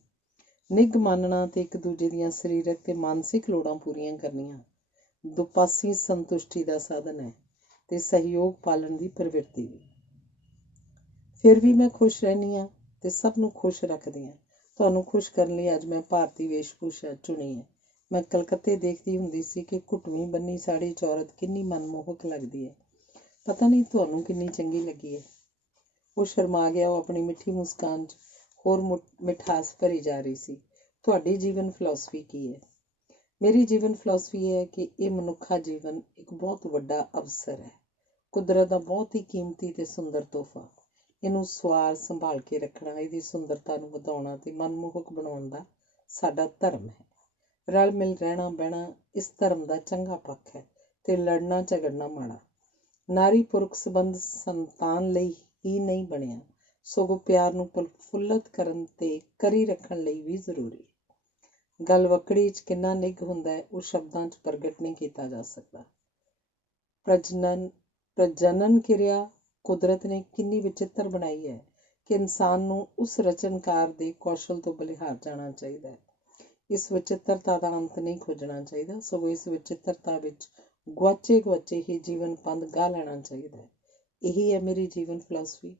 ਨਿੱਘ ਮਾਨਣਾ ਅਤੇ ਇੱਕ ਦੂਜੇ ਦੀਆਂ ਸਰੀਰਕ ਅਤੇ ਮਾਨਸਿਕ ਲੋੜਾਂ ਪੂਰੀਆਂ ਕਰਨੀਆਂ ਦੁਪਾਸੀ ਸੰਤੁਸ਼ਟੀ ਦਾ ਸਾਧਨ ਹੈ ਅਤੇ ਸਹਿਯੋਗ ਪਾਲਣ ਦੀ ਪ੍ਰਵਿਰਤੀ ਵੀ। ਫਿਰ ਵੀ ਮੈਂ ਖੁਸ਼ ਰਹਿੰਦੀ ਹਾਂ ਅਤੇ ਸਭ ਨੂੰ ਖੁਸ਼ ਰੱਖਦੀ ਹਾਂ। ਤੁਹਾਨੂੰ ਖੁਸ਼ ਕਰਨ ਲਈ ਅੱਜ ਮੈਂ ਭਾਰਤੀ ਵੇਸ਼ਭੂਸ਼ਾ ਚੁਣੀ ਹੈ। ਮੈਂ ਕਲਕੱਤੇ ਦੇਖਦੀ ਹੁੰਦੀ ਸੀ ਕਿ ਘੁੱਟਵੀਂ ਬੰਨੀ ਸਾੜੀ 'ਚ ਔਰਤ ਕਿੰਨੀ ਮਨਮੋਹਕ ਲੱਗਦੀ ਹੈ। ਪਤਾ ਨਹੀਂ ਤੁਹਾਨੂੰ ਕਿੰਨੀ ਚੰਗੀ ਲੱਗੀ ਹੈ। ਉਹ ਸ਼ਰਮਾ ਗਿਆ। ਉਹ ਆਪਣੀ ਮਿੱਠੀ ਮੁਸਕਾਨ 'ਚ ਹੋਰ ਮਿਠਾਸ ਭਰੀ ਜਾ ਰਹੀ ਸੀ। ਤੁਹਾਡੀ ਜੀਵਨ ਫਿਲਾਸਫੀ ਕੀ ਹੈ? ਮੇਰੀ ਜੀਵਨ ਫਿਲਾਸਫੀ ਇਹ ਹੈ ਕਿ ਇਹ ਮਨੁੱਖਾ ਜੀਵਨ ਇੱਕ ਬਹੁਤ ਵੱਡਾ ਅਵਸਰ ਹੈ, ਕੁਦਰਤ ਦਾ ਬਹੁਤ ਹੀ ਕੀਮਤੀ ਤੇ ਸੁੰਦਰ ਤੋਹਫਾ। ਇਹਨੂੰ ਸਵਾਰ ਸੰਭਾਲ ਕੇ ਰੱਖਣਾ, ਇਹਦੀ ਸੁੰਦਰਤਾ ਨੂੰ ਵਧਾਉਣਾ ਤੇ ਮਨਮੋਹਕ ਬਣਾਉਣ ਦਾ ਸਾਡਾ ਧਰਮ ਹੈ। ਰਲ ਮਿਲ ਰਹਿਣਾ ਬਹਿਣਾ ਇਸ ਧਰਮ ਦਾ ਚੰਗਾ ਪੱਖ ਹੈ ਤੇ ਲੜਨਾ ਝਗੜਨਾ ਮਾੜਾ। ਨਾਰੀ ਪੁਰਖ ਸੰਬੰਧ ਸੰਤਾਨ ਲਈ ਹੀ ਨਹੀਂ ਬਣਿਆ, ਸਗੋਂ ਪਿਆਰ ਨੂੰ ਪ੍ਰਫੁੱਲਤ ਕਰਨ ਤੇ ਕਰੀ ਰੱਖਣ ਲਈ ਵੀ ਜ਼ਰੂਰੀ ਹੈ। ਗੱਲ ਵੱਕੜੀ 'ਚ ਕਿੰਨਾ ਨਿੱਘ ਹੁੰਦਾ ਹੈ, ਉਹ ਸ਼ਬਦਾਂ 'ਚ ਪ੍ਰਗਟ ਨਹੀਂ ਕੀਤਾ ਜਾ ਸਕਦਾ। ਪ੍ਰਜਨਨ ਕਿਰਿਆ ਕੁਦਰਤ ਨੇ ਕਿੰਨੀ ਵਿਚਿੱਤਰ ਬਣਾਈ ਹੈ ਕਿ ਇਨਸਾਨ ਨੂੰ ਉਸ ਰਚਨਕਾਰ ਦੇ ਕੌਸ਼ਲ ਤੋਂ ਬਲਿਹਾਰ ਜਾਣਾ ਚਾਹੀਦਾ ਹੈ। ਇਸ ਵਿਚਿੱਤਰਤਾ ਦਾ ਅੰਤ ਨਹੀਂ ਖੋਜਣਾ ਚਾਹੀਦਾ, ਸਗੋਂ ਇਸ ਵਿਚਿੱਤਰਤਾ ਵਿੱਚ ਗੁਆਚੇ ਹੀ ਜੀਵਨ ਪੰਧ ਗਾ ਲੈਣਾ ਚਾਹੀਦਾ ਹੈ। ਇਹੀ ਹੈ ਮੇਰੀ ਜੀਵਨ ਫਿਲਾਸਫੀ।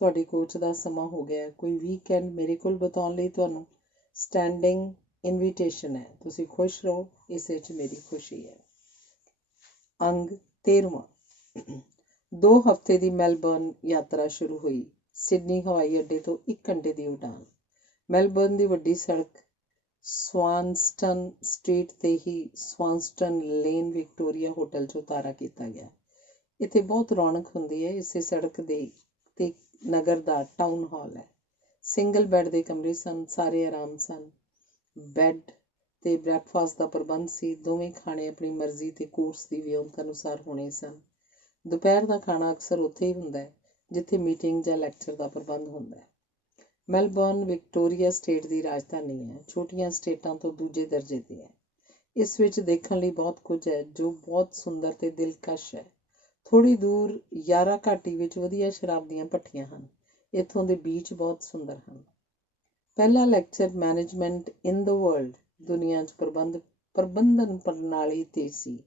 ਤੁਹਾਡੀ ਕੋਚ ਦਾ ਸਮਾਂ ਹੋ ਗਿਆ। ਕੋਈ ਵੀਕਐਂਡ ਮੇਰੇ ਕੋਲ ਬਿਤਾਉਣ ਲਈ ਤੁਹਾਨੂੰ ਸਟੈਂਡਿੰਗ ਇਨਵੀਟੇਸ਼ਨ ਹੈ। ਤੁਸੀਂ ਖੁਸ਼ ਰਹੋ, ਇਸੇ 'ਚ ਮੇਰੀ ਖੁਸ਼ੀ ਹੈ। ਅੰਗ 13ਵਾਂ। 2 ਹਫ਼ਤੇ ਦੀ ਮੈਲਬਰਨ ਯਾਤਰਾ ਸ਼ੁਰੂ ਹੋਈ। ਸਿਡਨੀ ਹਵਾਈ ਅੱਡੇ ਤੋਂ 1 ਘੰਟੇ ਦੀ ਉਡਾਨ। ਮੈਲਬਰਨ ਦੀ ਵੱਡੀ ਸੜਕ ਸਵਾਨਸਟਨ ਸਟਰੀਟ ਤੇ ਹੀ ਸਵਾਨਸਟਨ ਲੇਨ ਵਿਕਟੋਰੀਆ ਹੋਟਲ 'ਚ ਉਤਾਰਾ ਕੀਤਾ ਗਿਆ। ਇੱਥੇ ਬਹੁਤ ਰੌਣਕ ਹੁੰਦੀ ਹੈ। ਇਸੇ ਸੜਕ ਦੇ ਤੇ ਨਗਰ ਦਾ ਟਾਊਨ ਹਾਲ ਹੈ। ਸਿੰਗਲ ਬੈੱਡ ਦੇ ਕਮਰੇ ਸਨ, ਸਾਰੇ ਆਰਾਮ ਸਨ। ਬੈੱਡ ਤੇ ਬ੍ਰੈਕਫਾਸਟ ਦਾ ਪ੍ਰਬੰਧ ਸੀ। ਦੋਵੇਂ ਖਾਣੇ ਆਪਣੀ ਮਰਜ਼ੀ ਤੇ ਕੋਰਸ ਦੀ ਵਿਉਂਤ ਅਨੁਸਾਰ ਹੋਣੇ ਸਨ। ਦੁਪਹਿਰ ਦਾ ਖਾਣਾ ਅਕਸਰ ਉੱਥੇ ਹੀ ਹੁੰਦਾ ਹੈ ਜਿੱਥੇ ਮੀਟਿੰਗ ਜਾਂ ਲੈਕਚਰ ਦਾ ਪ੍ਰਬੰਧ ਹੁੰਦਾ ਹੈ। ਮੈਲਬਰਨ ਵਿਕਟੋਰੀਆ ਸਟੇਟ ਦੀ ਰਾਜਧਾਨੀ ਹੈ। ਛੋਟੀਆਂ ਸਟੇਟਾਂ ਤੋਂ ਦੂਜੇ ਦਰਜੇ ਦੀ ਹੈ। ਇਸ ਵਿੱਚ ਦੇਖਣ ਲਈ ਬਹੁਤ ਕੁਝ ਹੈ ਜੋ ਬਹੁਤ ਸੁੰਦਰ ਤੇ ਦਿਲਕਸ਼ ਹੈ। ਥੋੜ੍ਹੀ ਦੂਰ ਯਾਰਾ ਘਾਟੀ ਵਿੱਚ ਵਧੀਆ ਸ਼ਰਾਬ ਦੀਆਂ ਭੱਠੀਆਂ ਹਨ। ਇੱਥੋਂ ਦੇ ਬੀਚ ਬਹੁਤ ਸੁੰਦਰ ਹਨ। ਪਹਿਲਾ lecture management in the world, ਦੁਨੀਆ 'ਚ ਪ੍ਰਬੰਧਨ ਪ੍ਰਣਾਲੀ 'ਤੇ ਸੀ।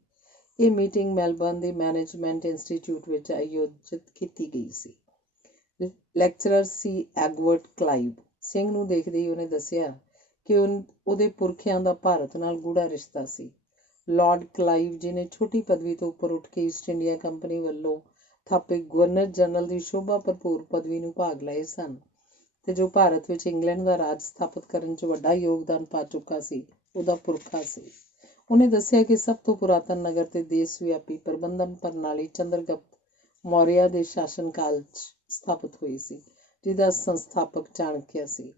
ਇਹ ਮੀਟਿੰਗ ਮੈਲਬਰਨ ਦੇ ਮੈਨੇਜਮੈਂਟ ਇੰਸਟੀਚਿਊਟ ਵਿੱਚ ਆਯੋਜਿਤ ਕੀਤੀ ਗਈ ਸੀ। ਲੈਕਚਰਰ ਸੀ ਐਡਵਰਡ ਕਲਾਈਵ। ਸਿੰਘ ਨੂੰ ਦੇਖਦੇ ਹੀ ਉਹਨੇ ਦੱਸਿਆ ਕਿ ਉਹਦੇ ਪੁਰਖਿਆਂ ਦਾ ਭਾਰਤ ਨਾਲ ਗੂੜਾ ਰਿਸ਼ਤਾ ਸੀ। ਲਾਰਡ ਕਲਾਈਵ ਜੀ ਨੇ ਛੋਟੀ ਪਦਵੀ ਤੋਂ ਉੱਪਰ ਉੱਠ ਕੇ ਈਸਟ ਇੰਡੀਆ ਕੰਪਨੀ ਵੱਲੋਂ ਥਾਪੇ ਗਵਰਨਰ ਜਨਰਲ ਦੀ ਸ਼ੋਭਾ ਭਰਪੂਰ ਪਦਵੀ ਨੂੰ ਭਾਗ ਲਏ ਸਨ ਤੇ ਜੋ ਭਾਰਤ ਵਿੱਚ ਇੰਗਲੈਂਡ ਦਾ ਰਾਜ ਸਥਾਪਿਤ ਕਰਨ 'ਚ ਵੱਡਾ ਯੋਗਦਾਨ ਪਾ ਚੁੱਕਾ ਸੀ, ਉਹਦਾ ਪੁਰਖਾ ਸੀ। ਉਹਨੇ ਦੱਸਿਆ ਕਿ ਸਭ ਤੋਂ ਪੁਰਾਤਨ ਨਗਰ ਤੇ ਦੇਸ਼ ਵਿਆਪੀ ਪ੍ਰਬੰਧਨ ਪ੍ਰਣਾਲੀ ਚੰਦਰਗੁਪਤ ਮੌਰਿਆ ਦੇ ਸ਼ਾਸਨ ਕਾਲ 'ਚ ਸਥਾਪਿਤ ਹੋਈ ਸੀ, ਜਿਹਦਾ ਸੰਸਥਾਪਕ ਚਾਣਕਿਆ ਸੀ।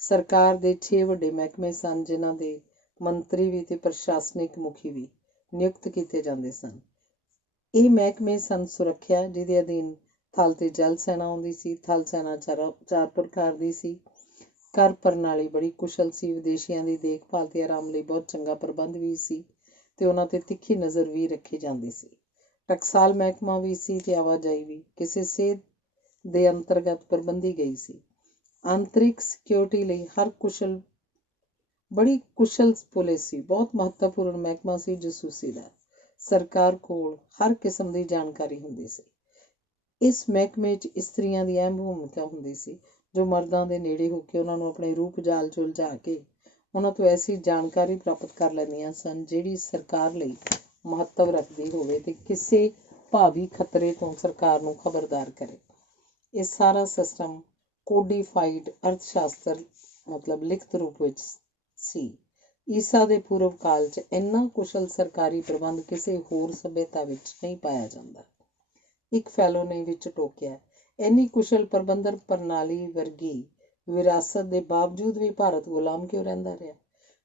ਸਰਕਾਰ ਦੇ 6 ਵੱਡੇ ਮਹਿਕਮੇ ਸਨ, ਜਿਨ੍ਹਾਂ ਦੇ ਮੰਤਰੀ ਵੀ ਤੇ ਪ੍ਰਸ਼ਾਸਨਿਕ ਮੁਖੀ ਵੀ ਨਿਯੁਕਤ ਕੀਤੇ ਜਾਂਦੇ ਸਨ। ਇਹ ਮਹਿਕਮੇ ਸਨ ਸੁਰੱਖਿਆ, ਜਿਹਦੇ ਅਧੀਨ ਥਲ ਤੇ ਜਲ ਸੈਨਾ ਆਉਂਦੀ ਸੀ। ਥਲ ਸੈਨਾ 4 ਪ੍ਰਕਾਰ ਦੀ ਸੀ। ਕਰ ਪ੍ਰਣਾਲੀ ਬੜੀ ਕੁਸ਼ਲ ਸੀ। ਵਿਦੇਸ਼ੀਆਂ ਦੀ ਦੇਖਭਾਲ ਤੇ ਆਰਾਮ ਲਈ ਬਹੁਤ ਚੰਗਾ ਪ੍ਰਬੰਧ ਵੀ ਸੀ ਤੇ ਉਹਨਾਂ ਤੇ ਤਿੱਖੀ ਨਜ਼ਰ ਵੀ ਰੱਖੀ ਜਾਂਦੀ ਸੀ। ਟਕਸਾਲ ਮਹਿਕਮਾ ਵੀ ਸੀ ਤੇ ਆਵਾਜਾਈ ਵੀ ਕਿਸੇ ਸਿਹਤ ਦੇ ਅੰਤਰਗਤ ਪ੍ਰਬੰਧੀ ਗਈ ਸੀ। ਆਂਤਰਿਕ ਸਿਕਿਉਰਿਟੀ ਲਈ ਬੜੀ ਕੁਸ਼ਲ ਪੁਲਿਸ ਸੀ। ਬਹੁਤ ਮਹੱਤਵਪੂਰਨ ਮਹਿਕਮਾ ਸੀ ਜਾਸੂਸੀ ਦਾ। ਸਰਕਾਰ ਕੋਲ ਹਰ ਕਿਸਮ ਦੀ ਜਾਣਕਾਰੀ ਹੁੰਦੀ ਸੀ। ਇਸ ਮਹਿਕਮੇ 'ਚ ਇਸਤਰੀਆਂ ਦੀ ਅਹਿਮ ਭੂਮਿਕਾ ਹੁੰਦੀ ਸੀ, ਜੋ ਮਰਦਾਂ ਦੇ ਨੇੜੇ ਹੋ ਕੇ ਉਹਨਾਂ ਨੂੰ ਆਪਣੇ ਰੂਪ ਜਾਲ 'ਚ ਉਲਝਾ ਕੇ ਉਹਨਾਂ ਤੋਂ ਐਸੀ ਜਾਣਕਾਰੀ ਪ੍ਰਾਪਤ ਕਰ ਲੈਂਦੀਆਂ ਸਨ ਜਿਹੜੀ ਸਰਕਾਰ ਲਈ ਮਹੱਤਵ ਰੱਖਦੀ ਹੋਵੇ ਤੇ ਕਿਸੇ ਭਾਵੀ ਖਤਰੇ ਤੋਂ ਸਰਕਾਰ ਨੂੰ ਖਬਰਦਾਰ ਕਰੇ। ਇਹ ਸਾਰਾ ਸਿਸਟਮ ਕੋਡੀਫਾਈਡ ਅਰਥ ਸ਼ਾਸਤਰ ਮਤਲਬ ਲਿਖਤ ਰੂਪ ਵਿੱਚ ਸੀ। ਈਸਾ ਦੇ ਪੂਰਵ ਕਾਲ 'ਚ ਇੰਨਾ ਕੁਸ਼ਲ ਸਰਕਾਰੀ ਪ੍ਰਬੰਧ ਕਿਸੇ ਹੋਰ ਸਭਿਅਤਾ ਵਿੱਚ ਨਹੀਂ ਪਾਇਆ ਜਾਂਦਾ। ਇੱਕ ਫੈਲੋ ਨੇ ਵਿੱਚ ਟੋਕਿਆ, ਇੰਨੀ ਕੁਸ਼ਲ ਪ੍ਰਬੰਧਨ ਪ੍ਰਣਾਲੀ ਵਰਗੀ ਵਿਰਾਸਤ ਦੇ ਬਾਵਜੂਦ ਵੀ ਭਾਰਤ ਗੁਲਾਮ ਕਿਉਂ ਰਹਿੰਦਾ ਰਿਹਾ?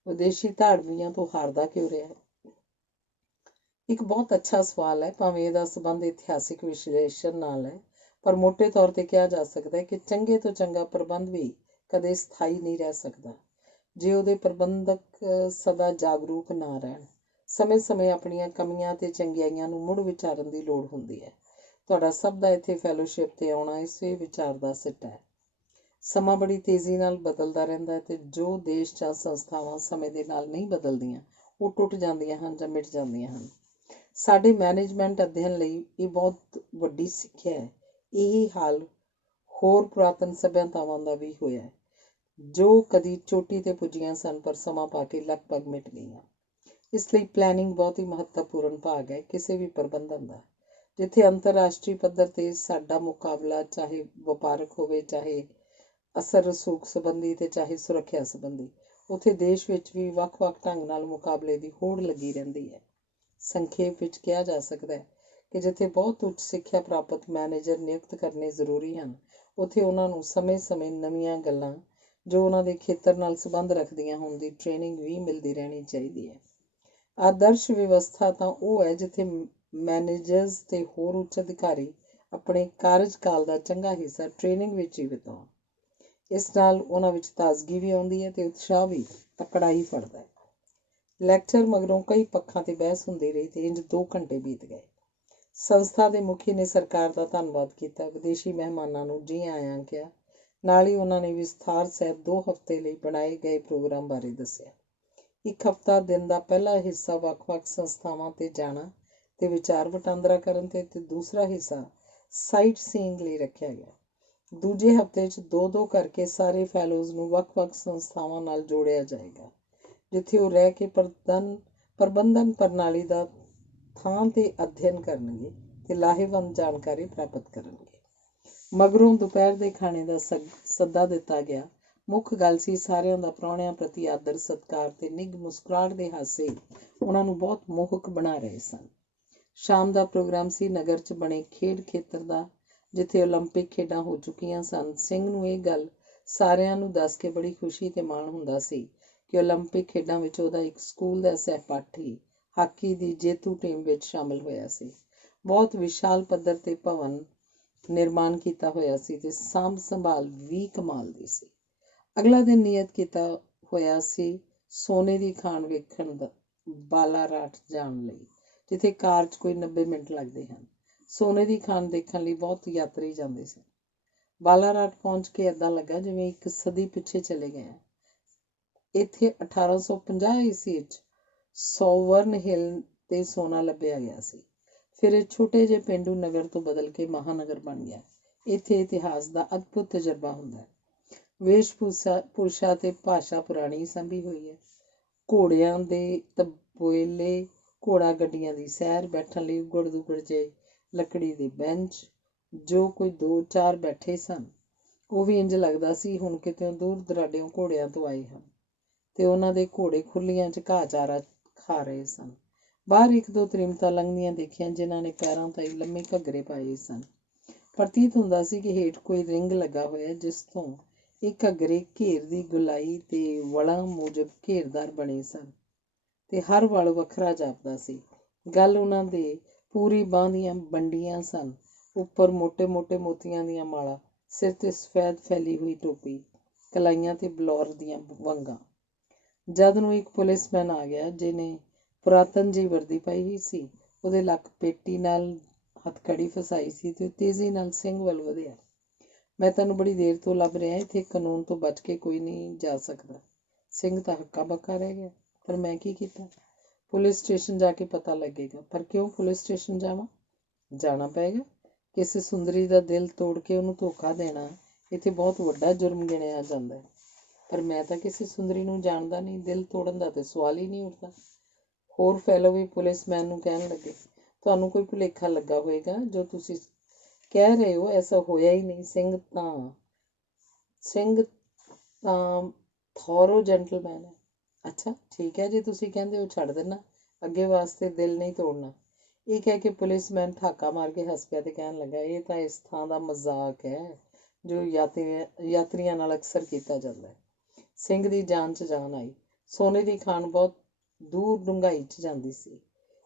ਵਿਦੇਸ਼ੀ ਧਾੜਵੀਆਂ ਤੋਂ ਹਾਰਦਾ ਕਿਉਂ ਰਿਹਾ? ਇੱਕ ਬਹੁਤ ਅੱਛਾ ਸਵਾਲ ਹੈ, ਭਾਵੇਂ ਇਹਦਾ ਸੰਬੰਧ ਇਤਿਹਾਸਿਕ ਵਿਸ਼ਲੇਸ਼ਣ ਨਾਲ ਹੈ, ਪਰ ਮੋਟੇ ਤੌਰ ਤੇ ਕਿਹਾ ਜਾ ਸਕਦਾ ਹੈ ਕਿ ਚੰਗੇ ਤੋਂ ਚੰਗਾ ਪ੍ਰਬੰਧ ਵੀ ਕਦੇ ਸਥਾਈ ਨਹੀਂ ਰਹਿ ਸਕਦਾ ਜੇ ਉਹਦੇ ਪ੍ਰਬੰਧਕ ਸਦਾ ਜਾਗਰੂਕ ਨਾ ਰਹਿਣ। ਸਮੇਂ-ਸਮੇਂ ਆਪਣੀਆਂ ਕਮੀਆਂ ਤੇ ਚੰਗਿਆਈਆਂ ਨੂੰ ਮੁੜ ਵਿਚਾਰਨ ਦੀ ਲੋੜ ਹੁੰਦੀ ਹੈ। ਤੁਹਾਡਾ ਸਭ ਦਾ ਇੱਥੇ ਫੈਲੋਸ਼ਿਪ ਤੇ ਆਉਣਾ ਇਸੇ ਵਿਚਾਰ ਦਾ ਸਿੱਟਾ ਹੈ। ਸਮਾਂ ਬੜੀ ਤੇਜ਼ੀ ਨਾਲ ਬਦਲਦਾ ਰਹਿੰਦਾ ਹੈ ਤੇ ਜੋ ਦੇਸ਼ ਜਾਂ ਸੰਸਥਾਵਾਂ ਸਮੇਂ ਦੇ ਨਾਲ ਨਹੀਂ ਬਦਲਦੀਆਂ, ਉਹ ਟੁੱਟ ਜਾਂਦੀਆਂ ਹਨ ਜਾਂ ਮਿਟ ਜਾਂਦੀਆਂ ਹਨ। ਸਾਡੇ ਮੈਨੇਜਮੈਂਟ ਅਧਿਐਨ ਲਈ ਇਹ ਬਹੁਤ ਵੱਡੀ ਸਿੱਖਿਆ ਹੈ। ਇਹੀ ਹਾਲ ਹੋਰ ਪੁਰਾਤਨ ਸਭਿਅਤਾਵਾਂ ਦਾ ਵੀ ਹੋਇਆ ਹੈ, ਜੋ ਕਦੀ ਚੋਟੀ ਤੇ ਪੁੱਜੀਆਂ ਸਨ ਪਰ ਸਮਾਂ ਪਾ ਕੇ ਲਗਭਗ ਮਿਟ ਗਈਆਂ। ਇਸ ਲਈ ਪਲੈਨਿੰਗ ਬਹੁਤ ਹੀ ਮਹੱਤਵਪੂਰਨ ਭਾਗ ਹੈ ਕਿਸੇ ਵੀ ਪ੍ਰਬੰਧਨ ਦਾ। ਜਿੱਥੇ ਅੰਤਰਰਾਸ਼ਟਰੀ ਪੱਧਰ ਤੇ ਸਾਡਾ ਮੁਕਾਬਲਾ ਚਾਹੇ ਵਪਾਰਕ ਹੋਵੇ, ਚਾਹੇ ਅਸਰ ਰਸੂਖ ਸੰਬੰਧੀ ਤੇ ਚਾਹੇ ਸੁਰੱਖਿਆ ਸੰਬੰਧੀ, ਉੱਥੇ ਦੇਸ਼ ਵਿੱਚ ਵੀ ਵੱਖ-ਵੱਖ ਢੰਗ ਨਾਲ ਮੁਕਾਬਲੇ ਦੀ ਹੋੜ ਲੱਗੀ ਰਹਿੰਦੀ ਹੈ। ਸੰਖੇਪ ਵਿੱਚ ਕਿਹਾ ਜਾ ਸਕਦਾ ਹੈ ਕਿ ਜਿੱਥੇ ਬਹੁਤ ਉੱਚ ਸਿੱਖਿਆ ਪ੍ਰਾਪਤ ਮੈਨੇਜਰ ਨਿਯੁਕਤ ਕਰਨੇ ਜ਼ਰੂਰੀ ਹਨ, ਉੱਥੇ ਉਹਨਾਂ ਨੂੰ ਸਮੇਂ-ਸਮੇਂ ਨਵੀਆਂ ਗੱਲਾਂ ਜੋ ਉਹਨਾਂ ਦੇ ਖੇਤਰ ਨਾਲ ਸੰਬੰਧ ਰੱਖਦੀਆਂ ਹੋਣ ਦੀ ਟ੍ਰੇਨਿੰਗ ਵੀ ਮਿਲਦੀ ਰਹਿਣੀ ਚਾਹੀਦੀ ਹੈ। ਆਦਰਸ਼ ਵਿਵਸਥਾ ਤਾਂ ਉਹ ਹੈ ਜਿੱਥੇ ਮੈਨੇਜਰਸ ਤੇ ਹੋਰ ਉੱਚ ਅਧਿਕਾਰੀ ਆਪਣੇ ਕਾਰਜਕਾਲ ਦਾ ਚੰਗਾ ਹਿੱਸਾ ਟ੍ਰੇਨਿੰਗ ਵਿੱਚ ਹੀ ਬਿਤਾਉਣ। ਇਸ ਨਾਲ ਉਹਨਾਂ ਵਿੱਚ ਤਾਜ਼ਗੀ ਵੀ ਆਉਂਦੀ ਹੈ ਤੇ ਉਤਸ਼ਾਹ ਵੀ ਤਕੜਾ ਹੀ ਫੜਦਾ ਹੈ। ਲੈਕਚਰ ਮਗਰੋਂ ਕਈ ਪੱਖਾਂ ਤੇ ਬਹਿਸ ਹੁੰਦੀ ਰਹੀ ਤੇ ਇੰਜ 2 ਘੰਟੇ ਬੀਤ ਗਏ। ਸੰਸਥਾ ਦੇ ਮੁਖੀ ਨੇ ਸਰਕਾਰ ਦਾ ਧੰਨਵਾਦ ਕੀਤਾ, ਵਿਦੇਸ਼ੀ ਮਹਿਮਾਨਾਂ ਨੂੰ ਜੀ ਆਇਆਂ ਕਿਹਾ। ਨਾਲ ਹੀ ਉਹਨਾਂ ਨੇ ਵਿਸਥਾਰ ਸਹਿਤ 2 ਹਫ਼ਤੇ ਲਈ ਬਣਾਏ ਗਏ ਪ੍ਰੋਗਰਾਮ ਬਾਰੇ ਦੱਸਿਆ। 1 ਹਫ਼ਤਾ ਦਿਨ ਦਾ ਪਹਿਲਾ ਹਿੱਸਾ ਵੱਖ-ਵੱਖ ਸੰਸਥਾਵਾਂ ਤੇ ਜਾਣਾ ਤੇ ਵਿਚਾਰ ਵਟਾਂਦਰਾ ਕਰਨ ਤੇ ਦੂਸਰਾ ਹਿੱਸਾ ਸਾਈਟ ਸੀਇੰਗ ਲਈ ਰੱਖਿਆ ਗਿਆ। ਦੂਜੇ ਹਫ਼ਤੇ 'ਚ 2-2 ਕਰਕੇ ਸਾਰੇ ਫੈਲੋਜ਼ ਨੂੰ ਵੱਖ-ਵੱਖ ਸੰਸਥਾਵਾਂ ਨਾਲ ਜੋੜਿਆ ਜਾਏਗਾ, ਜਿੱਥੇ ਉਹ ਰਹਿ ਕੇ ਪ੍ਰਬੰਧਨ ਪ੍ਰਣਾਲੀ ਦਾ ਥਾਂ ਤੇ ਅਧਿਐਨ ਕਰਨਗੇ ਤੇ ਲਾਹੇਵੰਦ ਜਾਣਕਾਰੀ ਪ੍ਰਾਪਤ ਕਰਨਗੇ। ਮਗਰੋਂ ਦੁਪਹਿਰ ਦੇ ਖਾਣੇ ਦਾ ਸੱਦਾ ਦਿੱਤਾ ਗਿਆ। ਮੁੱਖ ਗੱਲ ਸੀ ਸਾਰਿਆਂ ਦਾ ਪ੍ਰਾਹੁਣਿਆਂ ਪ੍ਰਤੀ ਆਦਰ ਸਤਿਕਾਰ ਤੇ ਨਿੱਘ ਮੁਸਕਰਾਹਟ ਦੇ ਹਾਸੇ ਉਹਨਾਂ ਨੂੰ ਬਹੁਤ ਮੋਹਕ ਬਣਾ ਰਹੇ ਸਨ। ਸ਼ਾਮ ਦਾ ਪ੍ਰੋਗਰਾਮ ਸੀ ਨਗਰ 'ਚ ਬਣੇ ਖੇਡ ਖੇਤਰ ਦਾ, ਜਿੱਥੇ ਓਲੰਪਿਕ ਖੇਡਾਂ ਹੋ ਚੁੱਕੀਆਂ ਸਨ। ਸਿੰਘ ਨੂੰ ਇਹ ਗੱਲ ਸਾਰਿਆਂ ਨੂੰ ਦੱਸ ਕੇ ਬੜੀ ਖੁਸ਼ੀ ਤੇ ਮਾਣ ਹੁੰਦਾ ਸੀ ਕਿ ਓਲੰਪਿਕ ਖੇਡਾਂ ਵਿੱਚ ਉਹਦਾ ਇੱਕ ਸਕੂਲ ਦਾ ਸਹਿਪਾਠੀ ਹਾਕੀ ਦੀ ਜੇਤੂ ਟੀਮ ਵਿੱਚ ਸ਼ਾਮਲ ਹੋਇਆ ਸੀ। ਬਹੁਤ ਵਿਸ਼ਾਲ ਪੱਧਰ ਤੇ ਭਵਨ ਨਿਰਮਾਣ ਕੀਤਾ ਹੋਇਆ ਸੀ ਤੇ ਸਾਂਭ ਸੰਭਾਲ ਵੀ ਕਮਾਲ ਦੀ ਸੀ। ਅਗਲਾ ਦਿਨ ਨਿਯਤ ਕੀਤਾ ਹੋਇਆ ਸੀ ਸੋਨੇ ਦੀ ਖਾਣ ਵੇਖਣ ਦਾ ਬਾਲਾਰਾਟ ਜਾਣ ਲਈ, ਜਿੱਥੇ ਕਾਰ 'ਚ ਕੋਈ 90 ਮਿੰਟ ਲੱਗਦੇ ਹਨ। ਸੋਨੇ ਦੀ ਖਾਣ ਦੇਖਣ ਲਈ ਬਹੁਤ ਯਾਤਰੀ ਜਾਂਦੇ ਸਨ। ਬਾਲਾਰਾਟ ਪਹੁੰਚ ਕੇ ਏਦਾਂ ਲੱਗਾ ਜਿਵੇਂ 1 ਸਦੀ ਪਿੱਛੇ ਚਲੇ ਗਏ। ਇੱਥੇ 1850 ਈਸਵੀ 'ਚ ਸੋਵਰਨ ਹਿੱਲ ਤੇ ਸੋਨਾ ਲੱਭਿਆ ਗਿਆ ਸੀ। ਫਿਰ ਇਹ ਛੋਟੇ ਜਿਹੇ ਪੇਂਡੂ ਨਗਰ ਤੋਂ ਬਦਲ ਕੇ ਮਹਾਨਗਰ ਬਣ ਗਿਆ। ਇੱਥੇ ਇਤਿਹਾਸ ਦਾ ਅਦਭੁਤ ਤਜਰਬਾ ਹੁੰਦਾ ਹੈ। ਵੇਸ਼-ਭੂਸ਼ਾ ਤੇ ਭਾਸ਼ਾ ਪੁਰਾਣੀ ਸਾਂਭੀ ਹੋਈ ਹੈ। ਘੋੜਿਆਂ ਦੇ ਤਬੇਲੇ, ਘੋੜਾ ਗੱਡੀਆਂ ਦੀ ਸੈਰ, ਬੈਠਣ ਲਈ ਉਗੜ-ਦੁਗੜ ਜਿਹੇ ਲੱਕੜੀ ਦੇ ਬੈਂਚ, ਜੋ ਕੋਈ 2-4 ਬੈਠੇ ਸਨ, ਉਹ ਵੀ ਇੰਜ ਲੱਗਦਾ ਸੀ ਹੁਣ ਕਿਤੇ ਦੂਰ ਦਰਾਡਿਓਂ ਘੋੜਿਆਂ ਤੋਂ ਆਏ ਹਨ ਤੇ ਉਹਨਾਂ ਦੇ ਘੋੜੇ ਖੁਰਲੀਆਂ 'ਚ ਘਾਹ ਚਾਰਾ ਖਾ ਰਹੇ ਸਨ। ਬਾਹਰ 1-2 ਤ੍ਰਿਮਤਾਂ ਲੰਘਦੀਆਂ ਦੇਖੀਆਂ, ਜਿਨ੍ਹਾਂ ਨੇ ਪੈਰਾਂ ਤਾਈਂ ਲੰਮੇ ਘੱਗਰੇ ਪਾਏ ਸਨ। ਪ੍ਰਤੀਤ ਹੁੰਦਾ ਸੀ ਕਿ ਹੇਠ ਕੋਈ ਰਿੰਗ ਲੱਗਾ ਹੋਇਆ, ਜਿਸ ਤੋਂ ਇਹ ਘੱਗਰੇ ਘੇਰ ਦੀ ਗੁਲਾਈ ਤੇ ਵਲਾਂ ਮੂਜਬ ਘੇਰਦਾਰ ਬਣੇ ਸਨ ਤੇ ਹਰ ਵਲ ਵੱਖਰਾ ਜਾਪਦਾ ਸੀ। ਗੱਲ ਉਹਨਾਂ ਦੇ ਪੂਰੀ ਬਾਂਹ ਦੀਆਂ ਬੰਡੀਆਂ ਸਨ, ਉੱਪਰ ਮੋਟੇ-ਮੋਟੇ ਮੋਤੀਆਂ ਦੀਆਂ ਮਾਲਾ, ਸਿਰ ਤੇ ਸਫੈਦ ਫੈਲੀ ਹੋਈ ਟੋਪੀ, ਕਲਾਈਆਂ ਤੇ ਬਲੌਰ ਦੀਆਂ ਵੰਗਾਂ। ਜਦ ਨੂੰ ਇੱਕ ਪੁਲਿਸਮੈਨ ਆ ਗਿਆ, ਜਿਹਨੇ ਪੁਰਾਤਨ ਜਿਹੀ ਵਰਦੀ ਪਾਈ ਹੋਈ ਸੀ। ਉਹਦੇ ਲੱਕ ਪੇਟੀ ਨਾਲ ਹੱਥਕੜੀ ਫਸਾਈ ਸੀ ਤੇ ਤੇਜ਼ੀ ਨਾਲ ਸਿੰਘ ਵੱਲ ਵਧਿਆ। ਮੈਂ ਤੈਨੂੰ ਬੜੀ ਦੇਰ ਤੋਂ ਲੱਭ ਰਿਹਾ, ਇੱਥੇ ਕਾਨੂੰਨ ਤੋਂ ਬਚ ਕੇ ਕੋਈ ਨਹੀਂ ਜਾ ਸਕਦਾ। ਸਿੰਘ ਤਾਂ ਹੱਕਾ-ਬੱਕਾ ਰਹਿ ਗਿਆ। ਪਰ ਮੈਂ ਕੀ ਕੀਤਾ? ਪੁਲਿਸ ਸਟੇਸ਼ਨ ਜਾ ਕੇ ਪਤਾ ਲੱਗੇਗਾ। ਪਰ ਕਿਉਂ ਪੁਲਿਸ ਸਟੇਸ਼ਨ ਜਾਵਾਂ? ਜਾਣਾ ਪਏਗਾ। ਕਿਸੇ ਸੁੰਦਰੀ ਦਾ ਦਿਲ ਤੋੜ ਕੇ ਉਹਨੂੰ ਧੋਖਾ ਦੇਣਾ ਇੱਥੇ ਬਹੁਤ ਵੱਡਾ ਜੁਰਮ ਗਿਣਿਆ ਜਾਂਦਾ ਹੈ। ਪਰ ਮੈਂ ਤਾਂ ਕਿਸੇ ਸੁੰਦਰੀ ਨੂੰ ਜਾਣਦਾ ਨਹੀਂ, ਦਿਲ ਤੋੜਨ ਦਾ ਤਾਂ ਸਵਾਲ ਹੀ ਨਹੀਂ ਉੱਠਦਾ। ਹੋਰ ਫੈਲੋ ਵੀ ਪੁਲਿਸਮੈਨ ਨੂੰ ਕਹਿਣ ਲੱਗੇ, ਤੁਹਾਨੂੰ ਕੋਈ ਭੁਲੇਖਾ ਲੱਗਾ ਹੋਵੇਗਾ। ਜੋ ਤੁਸੀਂ ਕਹਿ ਰਹੇ ਹੋ ਐਸਾ ਹੋਇਆ ਹੀ ਨਹੀਂ। ਸਿੰਘ ਤਾਂ ਥੋਰੋ ਜੈਂਟਲਮੈਨ ਹੈ। ਅੱਛਾ ਠੀਕ ਹੈ, ਜੇ ਤੁਸੀਂ ਕਹਿੰਦੇ ਹੋ ਛੱਡ ਦੇਣਾ, ਅੱਗੇ ਵਾਸਤੇ ਦਿਲ ਨਹੀਂ ਤੋੜਨਾ। ਇਹ ਕਹਿ ਕੇ ਪੁਲਿਸਮੈਨ ਠਾਕਾ ਮਾਰ ਕੇ ਹੱਸ ਪਿਆ ਤੇ ਕਹਿਣ ਲੱਗਾ, ਇਹ ਤਾਂ ਇਸ ਥਾਂ ਦਾ ਮਜ਼ਾਕ ਹੈ ਜੋ ਯਾਤਰੀਆਂ ਨਾਲ ਅਕਸਰ ਕੀਤਾ ਜਾਂਦਾ ਹੈ। ਸਿੰਘ ਦੀ ਜਾਨ 'ਚ ਜਾਨ ਆਈ। ਸੋਨੇ ਦੀ ਖਾਣ ਬਹੁਤ ਦੂਰ ਡੂੰਘਾਈ 'ਚ ਜਾਂਦੀ ਸੀ।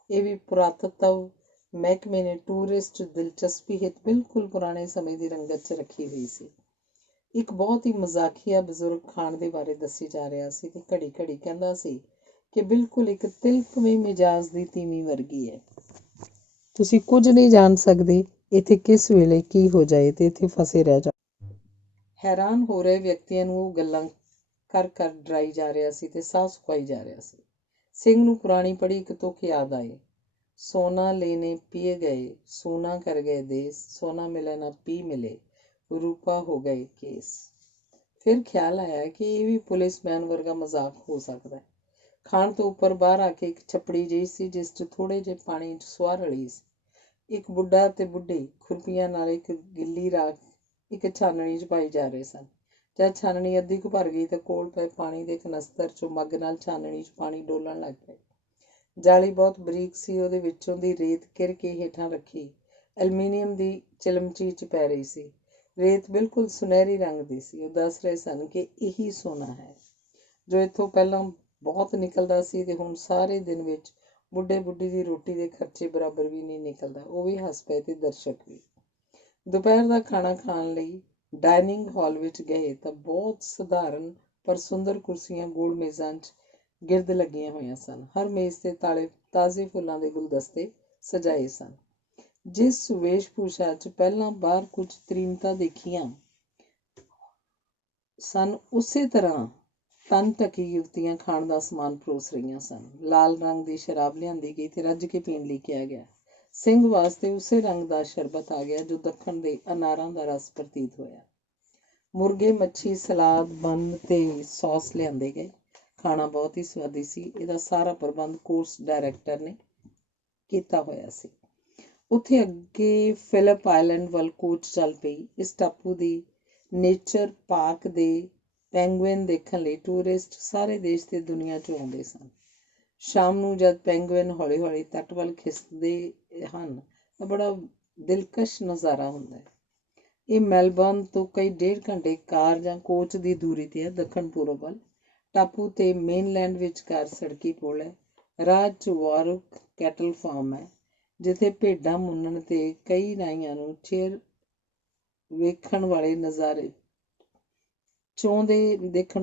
ਇਹ ਵੀ ਪੁਰਾਤਤਵ ਮਹਿਕਮੇ ਨੇ ਟੂਰਿਸਟ ਦਿਲਚਸਪੀ ਹਿੱਤ ਬਿਲਕੁਲ ਪੁਰਾਣੇ ਸਮੇਂ ਦੀ ਰੰਗਤ 'ਚ ਰੱਖੀ ਹੋਈ ਸੀ। ਇੱਕ ਬਹੁਤ ਹੀ ਮਜ਼ਾਕੀਆ ਬਜ਼ੁਰਗ ਖਾਣ ਦੇ ਬਾਰੇ ਦੱਸੀ ਜਾ ਰਿਹਾ ਸੀ ਤੇ ਘੜੀ-ਘੜੀ ਕਹਿੰਦਾ ਸੀ ਕਿ ਬਿਲਕੁਲ ਇੱਕ ਤਿਲਕਵੀਂ ਮਿਜਾਜ਼ ਦੀ ਤੀਵੀਂ ਵਰਗੀ ਹੈ। ਤੁਸੀਂ ਕੁਝ ਨਹੀਂ ਜਾਣ ਸਕਦੇ ਇੱਥੇ ਕਿਸ ਵੇਲੇ ਕੀ ਹੋ ਜਾਏ ਤੇ ਇੱਥੇ ਫਸੇ ਰਹਿ ਜਾਓ। ਹੈਰਾਨ ਹੋ ਰਹੇ ਵਿਅਕਤੀਆਂ ਨੂੰ ਉਹ ਗੱਲਾਂ ਕਰ ਡਰਾਈ ਜਾ ਰਿਹਾ ਸੀ ਤੇ ਸਾਹ ਸੁਕਾਈ ਜਾ ਰਿਹਾ ਸੀ। ਸਿੰਘ ਨੂੰ ਪੁਰਾਣੀ ਪੜ੍ਹੀ ਇੱਕ ਤੁਕ ਯਾਦ ਆਈ। ਸੋਨਾ ਲੈਣੇ ਪੀਏ ਗਏ, ਸੋਨਾ ਕਰ ਗਏ ਦੇਸ, ਸੋਨਾ ਮਿਲੇ ਨਾ ਪੀ ਮਿਲੇ, ਰੂਪਾ ਹੋ ਗਏ ਕੇਸ। ਫਿਰ ਖਿਆਲ ਆਇਆ ਕਿ ਇਹ ਵੀ ਪੁਲਿਸਮੈਨ ਵਰਗਾ ਮਜ਼ਾਕ ਹੋ ਸਕਦਾ ਹੈ। ਖਾਣ ਤੋਂ ਉੱਪਰ ਬਾਹਰ ਆ ਕੇ ਇੱਕ ਛੱਪੜੀ ਜਿਹੀ ਸੀ, ਜਿਸ 'ਚ ਥੋੜ੍ਹੇ ਜਿਹੇ ਪਾਣੀ 'ਚ ਸੁਆਹ ਰਲੀ ਸੀ। ਇੱਕ ਬੁੱਢਾ ਤੇ ਬੁੱਢੀ ਖੁਰਪੀਆਂ ਨਾਲ ਇੱਕ ਗਿੱਲੀ ਰਾਖ ਇੱਕ ਛਾਨਣੀ 'ਚ ਪਾਈ ਜਾ ਰਹੇ ਸਨ। ਜਦ ਛਾਨਣੀ ਅੱਧੀ ਕੁ ਭਰ ਗਈ ਤਾਂ ਕੋਲ ਪਏ ਪਾਣੀ ਦੇ ਕਨਸਤਰ 'ਚੋਂ ਮੱਗ ਨਾਲ ਛਾਨਣੀ 'ਚ ਪਾਣੀ ਡੋਲਣ ਲੱਗ ਪਏ। ਜਾਲੀ ਬਹੁਤ ਬਰੀਕ ਸੀ, ਉਹਦੇ ਵਿੱਚੋਂ ਦੀ ਰੇਤ ਕਿਰ ਕੇ ਹੇਠਾਂ ਰੱਖੀ ਐਲਮੀਨੀਅਮ ਦੀ ਚਿਲਮਚੀ 'ਚ ਪੈ ਰਹੀ ਸੀ। ਰੇਤ ਬਿਲਕੁਲ ਸੁਨਹਿਰੀ ਰੰਗ ਦੀ ਸੀ। ਉਹ ਦੱਸ ਰਹੇ ਸਨ ਕਿ ਇਹੀ ਸੋਨਾ ਹੈ ਜੋ ਇੱਥੋਂ ਪਹਿਲਾਂ ਬਹੁਤ ਨਿਕਲਦਾ ਸੀ ਤੇ ਹੁਣ ਸਾਰੇ ਦਿਨ ਵਿੱਚ ਬੁੱਢੇ ਬੁੱਢੀ ਦੀ ਰੋਟੀ ਦੇ ਖਰਚੇ ਬਰਾਬਰ ਵੀ ਨਹੀਂ ਨਿਕਲਦਾ। ਉਹ ਵੀ ਹੱਸ ਪਏ ਤੇ ਦਰਸ਼ਕ ਵੀ। ਦੁਪਹਿਰ ਦਾ ਖਾਣਾ ਖਾਣ ਲਈ ਡਾਈਨਿੰਗ ਹਾਲ ਵਿੱਚ ਗਏ ਤਾਂ ਬਹੁਤ ਸਧਾਰਨ ਪਰ ਸੁੰਦਰ ਕੁਰਸੀਆਂ ਗੋਲ ਮੇਜ਼ਾਂ 'ਚ ਗਿਰਦ ਲੱਗੀਆਂ ਹੋਈਆਂ ਸਨ। ਹਰ ਮੇਜ਼ ਤੇ ਤਾਜ਼ੇ ਫੁੱਲਾਂ ਦੇ ਗੁਲਦਸਤੇ ਸਜਾਏ ਸਨ। ਜਿਸ ਵੇਸ਼-ਭੂਸ਼ਾ 'ਚ ਪਹਿਲਾਂ ਬਾਹਰ ਕੁਝ ਤ੍ਰੀਮਤਾਂ ਦੇਖੀਆਂ ਸਨ, ਉਸੇ ਤਰ੍ਹਾਂ ਤਨ ਢਕੀ ਯੁਵਤੀਆਂ ਖਾਣ ਦਾ ਸਮਾਨ ਪਰੋਸ ਰਹੀਆਂ ਸਨ। ਲਾਲ ਰੰਗ ਦੀ ਸ਼ਰਾਬ ਲਿਆਂਦੀ ਗਈ ਤੇ ਰੱਜ ਕੇ ਪੀਣ ਲਈ ਕਿਹਾ ਗਿਆ। ਸਿੰਘ ਵਾਸਤੇ ਉਸੇ ਰੰਗ ਦਾ ਸ਼ਰਬਤ ਆ ਗਿਆ ਜੋ ਦੱਖਣ ਦੇ ਅਨਾਰਾਂ ਦਾ ਰਸ ਪ੍ਰਤੀਤ ਹੋਇਆ। ਮੁਰਗੇ, ਮੱਛੀ, ਸਲਾਦ, ਬੰਦ ਤੇ ਸੌਸ ਲਿਆਂਦੇ ਗਏ। ਖਾਣਾ ਬਹੁਤ ਹੀ ਸੁਆਦੀ ਸੀ। ਇਹਦਾ ਸਾਰਾ ਪ੍ਰਬੰਧ ਕੋਰਸ ਡਾਇਰੈਕਟਰ ਨੇ ਕੀਤਾ ਹੋਇਆ ਸੀ। ਉੱਥੇ ਅੱਗੇ ਫਿਲਿਪ ਆਈਲੈਂਡ ਵੱਲ ਕੋਚ ਚੱਲ ਪਈ। ਇਸ ਟਾਪੂ ਦੀ ਨੇਚਰ ਪਾਰਕ ਦੇ ਪੈਂਗੁਇਨ ਦੇਖਣ ਲਈ ਟੂਰਿਸਟ ਸਾਰੇ ਦੇਸ਼ ਤੇ ਦੁਨੀਆ 'ਚੋਂ ਆਉਂਦੇ ਸਨ। ਸ਼ਾਮ ਨੂੰ ਜਦ ਪੈਂਗੁਇਨ ਹੌਲੀ ਹੌਲੀ ਤੱਟ ਵੱਲ ਖਿਸਕਦੇ ਹਨ ਤਾਂ ਬੜਾ ਦਿਲਕਸ਼ ਨਜ਼ਾਰਾ ਹੁੰਦਾ ਹੈ। ਇਹ ਮੈਲਬਰਨ ਤੋਂ ਕਈ 1.5 ਘੰਟੇ ਕਾਰ ਜਾਂ ਕੋਚ ਦੀ ਦੂਰੀ 'ਤੇ ਹੈ। ਦੱਖਣ ਪੂਰਬ ਵੱਲ ਟਾਪੂ ਤੇ ਮੇਨਲੈਂਡ ਵਿਚਕਾਰ ਸੜਕੀ ਪੁਲ ਹੈ। ਰਾਹ 'ਚ ਵਾਰੁਕ ਕੈਟਲ ਫਾਰਮ ਹੈ ਜਿੱਥੇ ਭੇਡਾਂ ਮੁੰਨਣ ਤੇ ਕਈ ਰਾਈਆਂ ਨੂੰ ਚੇਰ ਦੇਖਣ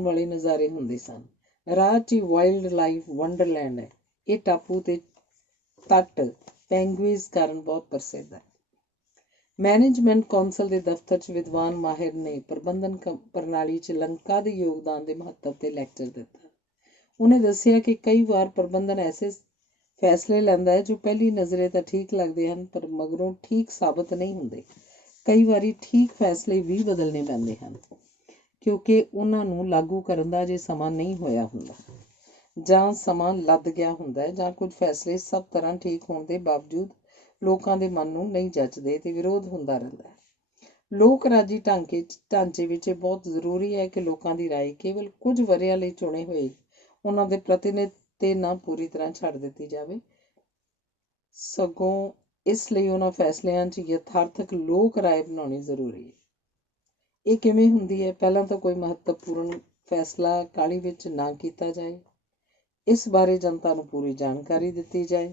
ਵਾਲੇ ਨਜ਼ਾਰੇ ਹੁੰਦੇ ਸਨ। ਰਾਹ 'ਚ ਵਾਈਲਡ ਲਾਈਫ ਵੰਡਰਲੈਂਡ ਹੈ। ਇਹ ਟਾਪੂ ਤੇ ਤੱਟ ਪੈਂਗੁਇਨਜ਼ ਕਾਰਨ ਬਹੁਤ ਪ੍ਰਸਿੱਧ ਹੈ। ਮੈਨੇਜਮੈਂਟ ਕੌਂਸਲ ਦੇ ਦਫ਼ਤਰ 'ਚ ਵਿਦਵਾਨ ਮਾਹਿਰ ਨੇ ਪ੍ਰਬੰਧਨ ਪ੍ਰਣਾਲੀ 'ਚ ਲੰਕਾ ਦੇ ਯੋਗਦਾਨ ਦੇ ਮਹੱਤਵ 'ਤੇ ਲੈਕਚਰ ਦਿੱਤਾ। ਉਹਨੇ ਦੱਸਿਆ ਕਿ ਕਈ ਵਾਰ ਪ੍ਰਬੰਧਨ ਐਸੇ ਫੈਸਲੇ ਲੈਂਦਾ ਹੈ ਜੋ ਪਹਿਲੀ ਨਜ਼ਰੇ ਤਾਂ ਠੀਕ ਲੱਗਦੇ ਹਨ ਪਰ ਮਗਰੋਂ ਠੀਕ ਸਾਬਤ ਨਹੀਂ ਹੁੰਦੇ। ਕਈ ਵਾਰੀ ਠੀਕ ਫੈਸਲੇ ਵੀ ਬਦਲਣੇ ਪੈਂਦੇ ਹਨ ਕਿਉਂਕਿ ਉਹਨਾਂ ਨੂੰ ਲਾਗੂ ਕਰਨ ਦਾ ਅਜੇ ਸਮਾਂ ਨਹੀਂ ਹੋਇਆ ਹੁੰਦਾ, ਜਾਂ ਸਮਾਂ ਲੱਦ ਗਿਆ ਹੁੰਦਾ ਹੈ, ਜਾਂ ਕੁਝ ਫੈਸਲੇ ਸਭ ਤਰ੍ਹਾਂ ਠੀਕ ਹੋਣ ਦੇ ਬਾਵਜੂਦ ਲੋਕਾਂ ਦੇ ਮਨ ਨੂੰ ਨਹੀਂ ਜੱਚਦੇ ਤੇ ਵਿਰੋਧ ਹੁੰਦਾ ਰਹਿੰਦਾ ਹੈ। ਲੋਕ ਰਾਜੀ ਢਾਂਚੇ ਵਿੱਚ ਇਹ ਬਹੁਤ ਜ਼ਰੂਰੀ ਹੈ ਕਿ ਲੋਕਾਂ ਦੀ ਰਾਏ ਕੇਵਲ ਕੁਝ ਵਰ੍ਹਿਆਂ ਲਈ ਚੁਣੇ ਹੋਏ ਉਹਨਾਂ ਦੇ ਪ੍ਰਤੀਨਿਧ ਤੇ ਨਾ ਪੂਰੀ ਤਰ੍ਹਾਂ ਛੱਡ ਦਿੱਤੀ ਜਾਵੇ, ਸਗੋਂ ਇਸ ਲਈ ਉਹਨਾਂ ਫੈਸਲਿਆਂ 'ਚ ਯਥਾਰਥਕ ਲੋਕ ਰਾਏ ਬਣਾਉਣੀ ਜ਼ਰੂਰੀ ਹੈ। ਇਹ ਕਿਵੇਂ ਹੁੰਦੀ ਹੈ? ਪਹਿਲਾਂ ਤਾਂ ਕੋਈ ਮਹੱਤਵਪੂਰਨ ਫੈਸਲਾ ਕਾਹਲੀ ਵਿੱਚ ਨਾ ਕੀਤਾ ਜਾਏ। ਇਸ ਬਾਰੇ ਜਨਤਾ ਨੂੰ ਪੂਰੀ ਜਾਣਕਾਰੀ ਦਿੱਤੀ ਜਾਏ।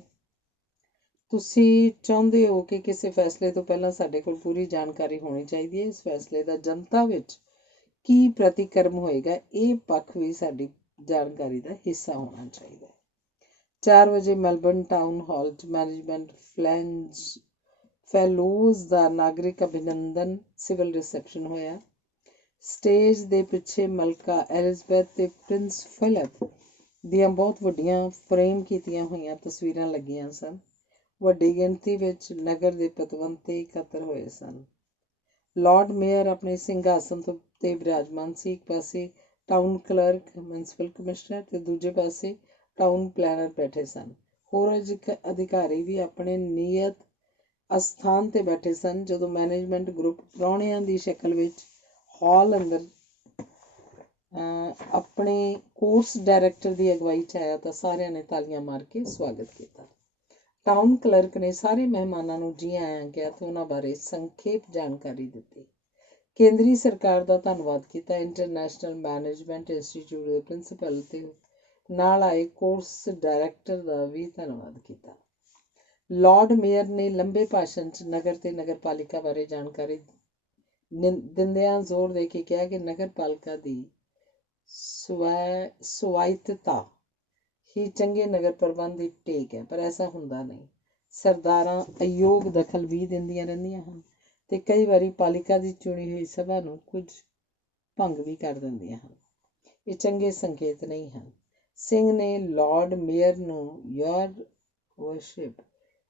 ਤੁਸੀਂ ਚਾਹੁੰਦੇ ਹੋ ਕਿ ਕਿਸੇ ਫੈਸਲੇ ਤੋਂ ਪਹਿਲਾਂ ਸਾਡੇ ਕੋਲ ਪੂਰੀ ਜਾਣਕਾਰੀ ਹੋਣੀ ਚਾਹੀਦੀ ਹੈ। ਇਸ ਫੈਸਲੇ ਦਾ ਜਨਤਾ ਵਿੱਚ ਕੀ ਪ੍ਰਤੀਕਰਮ ਹੋਏਗਾ, ਇਹ ਪੱਖ ਵੀ ਸਾਡੀ ਜਾਣਕਾਰੀ ਦਾ ਹਿੱਸਾ ਹੋਣਾ ਚਾਹੀਦਾ ਹੈ। 4 ਵਜੇ ਮੈਲਬਰਨ ਟਾਊਨ ਹਾਲ 'ਚ ਮੈਨੇਜਮੈਂਟ ਫੈਲੋਜ਼ ਦਾ ਨਾਗਰਿਕ ਅਭਿਨੰਦਨ ਸਿਵਲ ਰਿਸੈਪਸ਼ਨ ਹੋਇਆ। ਸਟੇਜ ਦੇ ਪਿੱਛੇ ਮਲਕਾ ਐਲਿਜ਼ਬੈਥ ਤੇ ਪ੍ਰਿੰਸ ਫਿਲਿਪ ਦੀਆਂ ਬਹੁਤ ਵੱਡੀਆਂ ਫਰੇਮ ਕੀਤੀਆਂ ਹੋਈਆਂ ਤਸਵੀਰਾਂ ਲੱਗੀਆਂ ਸਨ। ਵੱਡੀ ਗਿਣਤੀ ਵਿੱਚ ਨਗਰ ਦੇ ਪਤਵੰਤੇ ਇਕੱਤਰ ਹੋਏ ਸਨ। ਲਾਰਡ ਮੇਅਰ ਆਪਣੇ ਸਿੰਘਾਸਨ ਤੇ ਵਿਰਾਜਮਾਨ ਸੀ। ਇੱਕ ਪਾਸੇ ਟਾਊਨ ਕਲਰਕ, ਮਿਊਨਿਸਪਲ ਕਮਿਸ਼ਨਰ ਤੇ ਦੂਜੇ ਪਾਸੇ ਟਾਊਨ ਪਲੈਨਰ ਬੈਠੇ ਸਨ। ਹੋਰ ਅਧਿਕਾਰੀ ਵੀ ਆਪਣੇ ਨਿਯਤ ਅਸਥਾਨ ਤੇ ਬੈਠੇ ਸਨ। ਜਦੋਂ ਮੈਨੇਜਮੈਂਟ ਗਰੁੱਪ ਪ੍ਰਾਹੁਣਿਆਂ ਦੀ ਸ਼ਕਲ ਵਿੱਚ ਹਾਲ ਅੰਦਰ ਆਪਣੇ ਕੋਰਸ ਡਾਇਰੈਕਟਰ ਦੀ ਅਗਵਾਈ 'ਚ ਆਇਆ ਤਾਂ ਸਾਰਿਆਂ ਨੇ ਤਾਲੀਆਂ ਮਾਰ ਕੇ ਸਵਾਗਤ ਕੀਤਾ। ਟਾਊਨ ਕਲਰਕ ਨੇ ਸਾਰੇ ਮਹਿਮਾਨਾਂ ਨੂੰ ਜੀ ਆਇਆਂ ਕਿਹਾ ਤੇ ਉਹਨਾਂ ਬਾਰੇ ਸੰਖੇਪ ਜਾਣਕਾਰੀ ਦਿੱਤੀ। ਕੇਂਦਰੀ ਸਰਕਾਰ ਦਾ ਧੰਨਵਾਦ ਕੀਤਾ। ਇੰਟਰਨੈਸ਼ਨਲ ਮੈਨੇਜਮੈਂਟ ਇੰਸਟੀਚਿਊਟ ਦੇ ਪ੍ਰਿੰਸੀਪਲ ਤੇ ਨਾਲ ਆਏ ਕੋਰਸ ਡਾਇਰੈਕਟਰ ਦਾ ਵੀ ਧੰਨਵਾਦ ਕੀਤਾ। ਲਾਰਡ ਮੇਅਰ ਨੇ ਲੰਬੇ ਭਾਸ਼ਣ 'ਚ ਨਗਰ ਤੇ ਨਗਰਪਾਲਿਕਾ ਬਾਰੇ ਜਾਣਕਾਰੀ ਦਿੰਦਿਆਂ ਜ਼ੋਰ ਦੇ ਕੇ ਕਿਹਾ ਕਿ ਨਗਰਪਾਲਿਕਾ ਦੀ ਸਵਾਇਤਤਾ ਹੀ ਚੰਗੇ ਨਗਰ ਪ੍ਰਬੰਧ ਦੀ ਟੇਕ ਹੈ, ਪਰ ਐਸਾ ਹੁੰਦਾ ਨਹੀਂ। ਸਰਦਾਰਾਂ ਅਯੋਗ ਦਖਲ ਵੀ ਦਿੰਦੀਆਂ ਰਹਿੰਦੀਆਂ ਹਨ ਤੇ ਕਈ ਵਾਰੀ ਪਾਲਿਕਾ ਦੀ ਚੁਣੀ ਹੋਈ ਸਭਾ ਨੂੰ ਕੁਝ ਭੰਗ ਵੀ ਕਰ ਦਿੰਦੀਆਂ ਹਨ। ਇਹ ਚੰਗੇ ਸੰਕੇਤ ਨਹੀਂ ਹਨ। ਸਿੰਘ ਨੇ ਲਾਰਡ ਮੇਅਰ ਨੂੰ ਯੋਰ ਵਰਸ਼ਿਪ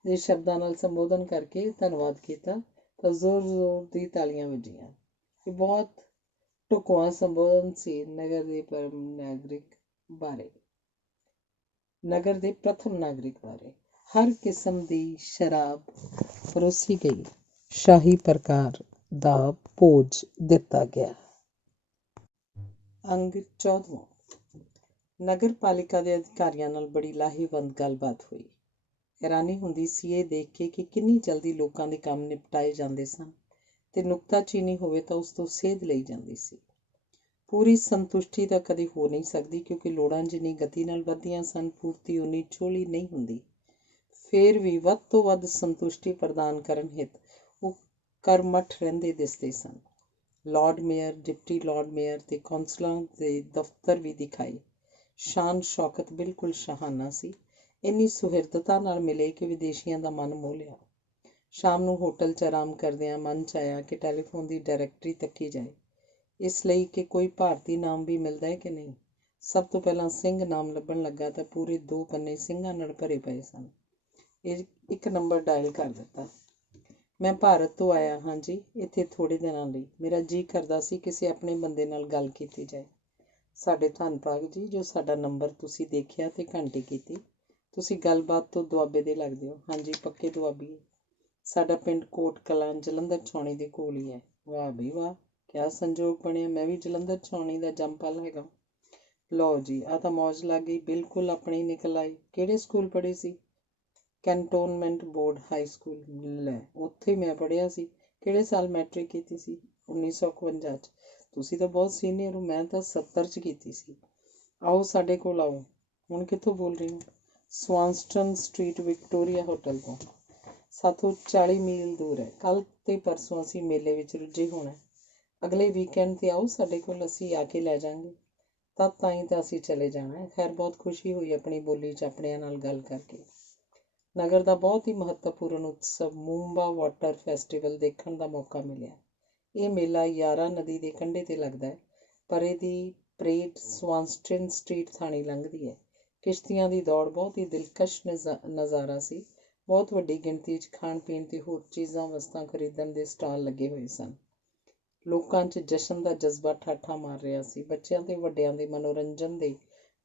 ਦੇ ਸ਼ਬਦਾਂ ਨਾਲ ਸੰਬੋਧਨ ਕਰਕੇ ਧੰਨਵਾਦ ਕੀਤਾ ਤਾਂ ਜ਼ੋਰ ਦੀ ਤਾਲੀਆਂ ਵੱਜੀਆਂ। ਇਹ ਬਹੁਤ ਢੁਕਵਾਂ ਸੰਬੋਧਨ ਸੀ। ਨਗਰ ਦੇ ਪ੍ਰਥਮ ਨਾਗਰਿਕ ਬਾਰੇ ਹਰ ਕਿਸਮ ਦੀ ਸ਼ਰਾਬ ਪਰੋਸੀ ਗਈ। ਸ਼ਾਹੀ ਪ੍ਰਕਾਰ ਦਾ ਭੋਜ ਦਿੱਤਾ ਗਿਆ। ਅੰਗ 14ਵਾਂ। ਨਗਰ ਪਾਲਿਕਾ ਦੇ ਅਧਿਕਾਰੀਆਂ ਨਾਲ ਬੜੀ ਲਾਹੇਵੰਦ ਗੱਲਬਾਤ ਹੋਈ। ਹੈਰਾਨੀ ਹੁੰਦੀ ਸੀ ਇਹ ਦੇਖ ਕੇ ਕਿ ਕਿੰਨੀ ਜਲਦੀ ਲੋਕਾਂ ਦੇ ਕੰਮ ਨਿਪਟਾਏ ਜਾਂਦੇ ਸਨ ਤੇ ਨੁਕਤਾਚੀਨੀ ਹੋਵੇ ਤਾਂ ਉਸ ਤੋਂ ਸੇਧ ਲਈ ਜਾਂਦੀ ਸੀ। ਪੂਰੀ ਸੰਤੁਸ਼ਟੀ ਤਾਂ ਕਦੇ ਹੋ ਨਹੀਂ ਸਕਦੀ, ਕਿਉਂਕਿ ਲੋੜਾਂ ਜਿੰਨੀ ਗਤੀ ਨਾਲ ਵੱਧਦੀਆਂ ਸਨ, ਪੂਰਤੀ ਉਨੀ ਝੋਲੀ ਨਹੀਂ ਹੁੰਦੀ। ਫੇਰ ਵੀ ਵੱਧ ਤੋਂ ਵੱਧ ਸੰਤੁਸ਼ਟੀ ਪ੍ਰਦਾਨ ਕਰਨ ਹਿੱਤ ਉਹ ਕਰਮਠ ਰਹਿੰਦੇ ਦਿਸਦੇ ਸਨ। Lord Mayor, deputy Lord Mayor ਤੇ ਕੌਂਸਲਰਾਂ ਦੇ ਦਫ਼ਤਰ ਵੀ ਦਿਖਾਏ। ਸ਼ਾਨ ਸ਼ੌਕਤ ਬਿਲਕੁਲ ਸ਼ਾਹਾਨਾ ਸੀ। ਇੰਨੀ ਸੁਹਿਰਦਤਾ ਨਾਲ ਮਿਲੇ ਕਿ ਵਿਦੇਸ਼ੀਆਂ ਦਾ ਮਨ ਮੋਹ ਲਿਆ। ਸ਼ਾਮ ਨੂੰ ਹੋਟਲ 'ਚ ਆਰਾਮ ਕਰਦਿਆਂ ਮਨ 'ਚ ਆਇਆ ਕਿ ਟੈਲੀਫੋਨ ਦੀ ਡਾਇਰੈਕਟਰੀ ਤੱਕੀ ਜਾਏ, ਇਸ ਲਈ ਕਿ ਕੋਈ ਭਾਰਤੀ ਨਾਮ ਵੀ ਮਿਲਦਾ ਹੈ ਕਿ ਨਹੀਂ। ਸਭ ਤੋਂ ਪਹਿਲਾਂ ਸਿੰਘ ਨਾਮ ਲੱਭਣ ਲੱਗਾ ਤਾਂ ਪੂਰੇ 2 ਪੰਨੇ ਸਿੰਘਾਂ ਨਾਲ ਭਰੇ ਪਏ ਸਨ। ਇੱਕ ਨੰਬਰ ਡਾਇਲ ਕਰ ਦਿੱਤਾ। ਮੈਂ ਭਾਰਤ ਤੋਂ ਆਇਆ ਹਾਂ ਜੀ, ਇੱਥੇ ਥੋੜ੍ਹੇ ਦਿਨਾਂ ਲਈ। ਮੇਰਾ ਜੀਅ ਕਰਦਾ ਸੀ ਕਿਸੇ ਆਪਣੇ ਬੰਦੇ ਨਾਲ ਗੱਲ ਕੀਤੀ ਜਾਏ। ਸਾਡੇ ਧੰਨ ਭਾਗ ਜੀ, ਜੋ ਸਾਡਾ ਨੰਬਰ ਤੁਸੀਂ ਦੇਖਿਆ ਤੇ ਘੰਟੀ ਕੀਤੀ। ਤੁਸੀਂ ਗੱਲਬਾਤ ਤੋਂ ਦੁਆਬੇ ਦੇ ਲੱਗਦੇ ਹੋ। ਹਾਂਜੀ, ਪੱਕੇ ਦੁਆਬੀ। ਸਾਡਾ ਪਿੰਡ ਕੋਟ ਕਲਾਂ ਜਲੰਧਰ ਛਾਉਣੀ ਦੇ ਕੋਲ ਹੀ ਹੈ। ਵਾਹ ਬਈ ਵਾਹ, ਕਿਆ ਸੰਜੋਗ ਬਣਿਆ, ਮੈਂ ਵੀ ਜਲੰਧਰ ਛਾਉਣੀ ਦਾ ਜੰਮਪਲ ਹੈਗਾ। ਲਓ ਜੀ, ਆਹ ਤਾਂ ਮੌਜ ਲੱਗ ਗਈ, ਬਿਲਕੁਲ ਆਪਣੀ ਨਿਕਲ ਆਈ। ਕਿਹੜੇ ਸਕੂਲ ਪੜ੍ਹੇ ਸੀ? Cantonment board high school. ਲੈ, ਉੱਥੇ ਮੈਂ ਪੜ੍ਹਿਆ ਸੀ। ਕਿਹੜੇ ਸਾਲ ਮੈਟ੍ਰਿਕ ਕੀਤੀ ਸੀ? 1951 'ਚ। ਤੁਸੀਂ ਤਾਂ ਬਹੁਤ ਸੀਨੀਅਰ ਹੋ, ਮੈਂ ਤਾਂ 70 'ਚ ਕੀਤੀ ਸੀ। ਆਓ ਸਾਡੇ ਕੋਲ ਆਓ। ਹੁਣ ਕਿੱਥੋਂ ਬੋਲ ਰਹੀ ਹੋ? ਸਵਾਨਸਟਨ ਸਟਰੀਟ ਵਿਕਟੋਰੀਆ ਹੋਟਲ ਤੋਂ। ਸਾਥੋਂ 40 ਮੀਲ ਦੂਰ ਹੈ। ਕੱਲ੍ਹ ਤੇ ਪਰਸੋਂ ਅਸੀਂ ਮੇਲੇ ਵਿੱਚ ਰੁੱਝੇ ਹੋਣਾ। ਅਗਲੇ ਵੀਕਐਂਡ 'ਤੇ ਆਓ ਸਾਡੇ ਕੋਲ, ਅਸੀਂ ਆ ਕੇ ਲੈ ਜਾਵਾਂਗੇ। ਤਦ ਤਾਈਂ ਤਾਂ ਅਸੀਂ ਚਲੇ ਜਾਣਾ ਹੈ। ਖੈਰ, ਬਹੁਤ ਖੁਸ਼ੀ ਹੋਈ ਆਪਣੀ ਬੋਲੀ 'ਚ ਆਪਣਿਆਂ ਨਾਲ ਗੱਲ ਕਰਕੇ। ਨਗਰ ਦਾ ਬਹੁਤ ਹੀ ਮਹੱਤਵਪੂਰਨ ਉਤਸਵ ਮੂੰਬਾ ਵਾਟਰ ਫੈਸਟੀਵਲ ਦੇਖਣ ਦਾ ਮੌਕਾ ਮਿਲਿਆ। ਇਹ ਮੇਲਾ ਯਾਰਾ ਨਦੀ ਦੇ ਕੰਢੇ 'ਤੇ ਲੱਗਦਾ ਹੈ। ਪਰੇ ਦੀ ਪਰੇਡ ਸਵਾਨਸਟਨ ਸਟਰੀਟ ਥਾਣੀ ਲੰਘਦੀ ਹੈ। ਕਿਸ਼ਤੀਆਂ ਦੀ ਦੌੜ ਬਹੁਤ ਹੀ ਦਿਲਕਸ਼ ਨਜ਼ਾਰਾ ਸੀ। ਬਹੁਤ ਵੱਡੀ ਗਿਣਤੀ 'ਚ ਖਾਣ ਪੀਣ ਤੇ ਹੋਰ ਚੀਜ਼ਾਂ ਵਸਤਾਂ ਖਰੀਦਣ ਦੇ ਸਟਾਲ ਲੱਗੇ ਹੋਏ ਸਨ। ਲੋਕਾਂ 'ਚ ਜਸ਼ਨ ਦਾ ਜਜ਼ਬਾ ਠਾਠਾਂ ਮਾਰ ਰਿਹਾ ਸੀ। ਬੱਚਿਆਂ ਤੇ ਵੱਡਿਆਂ ਦੇ ਮਨੋਰੰਜਨ ਦੇ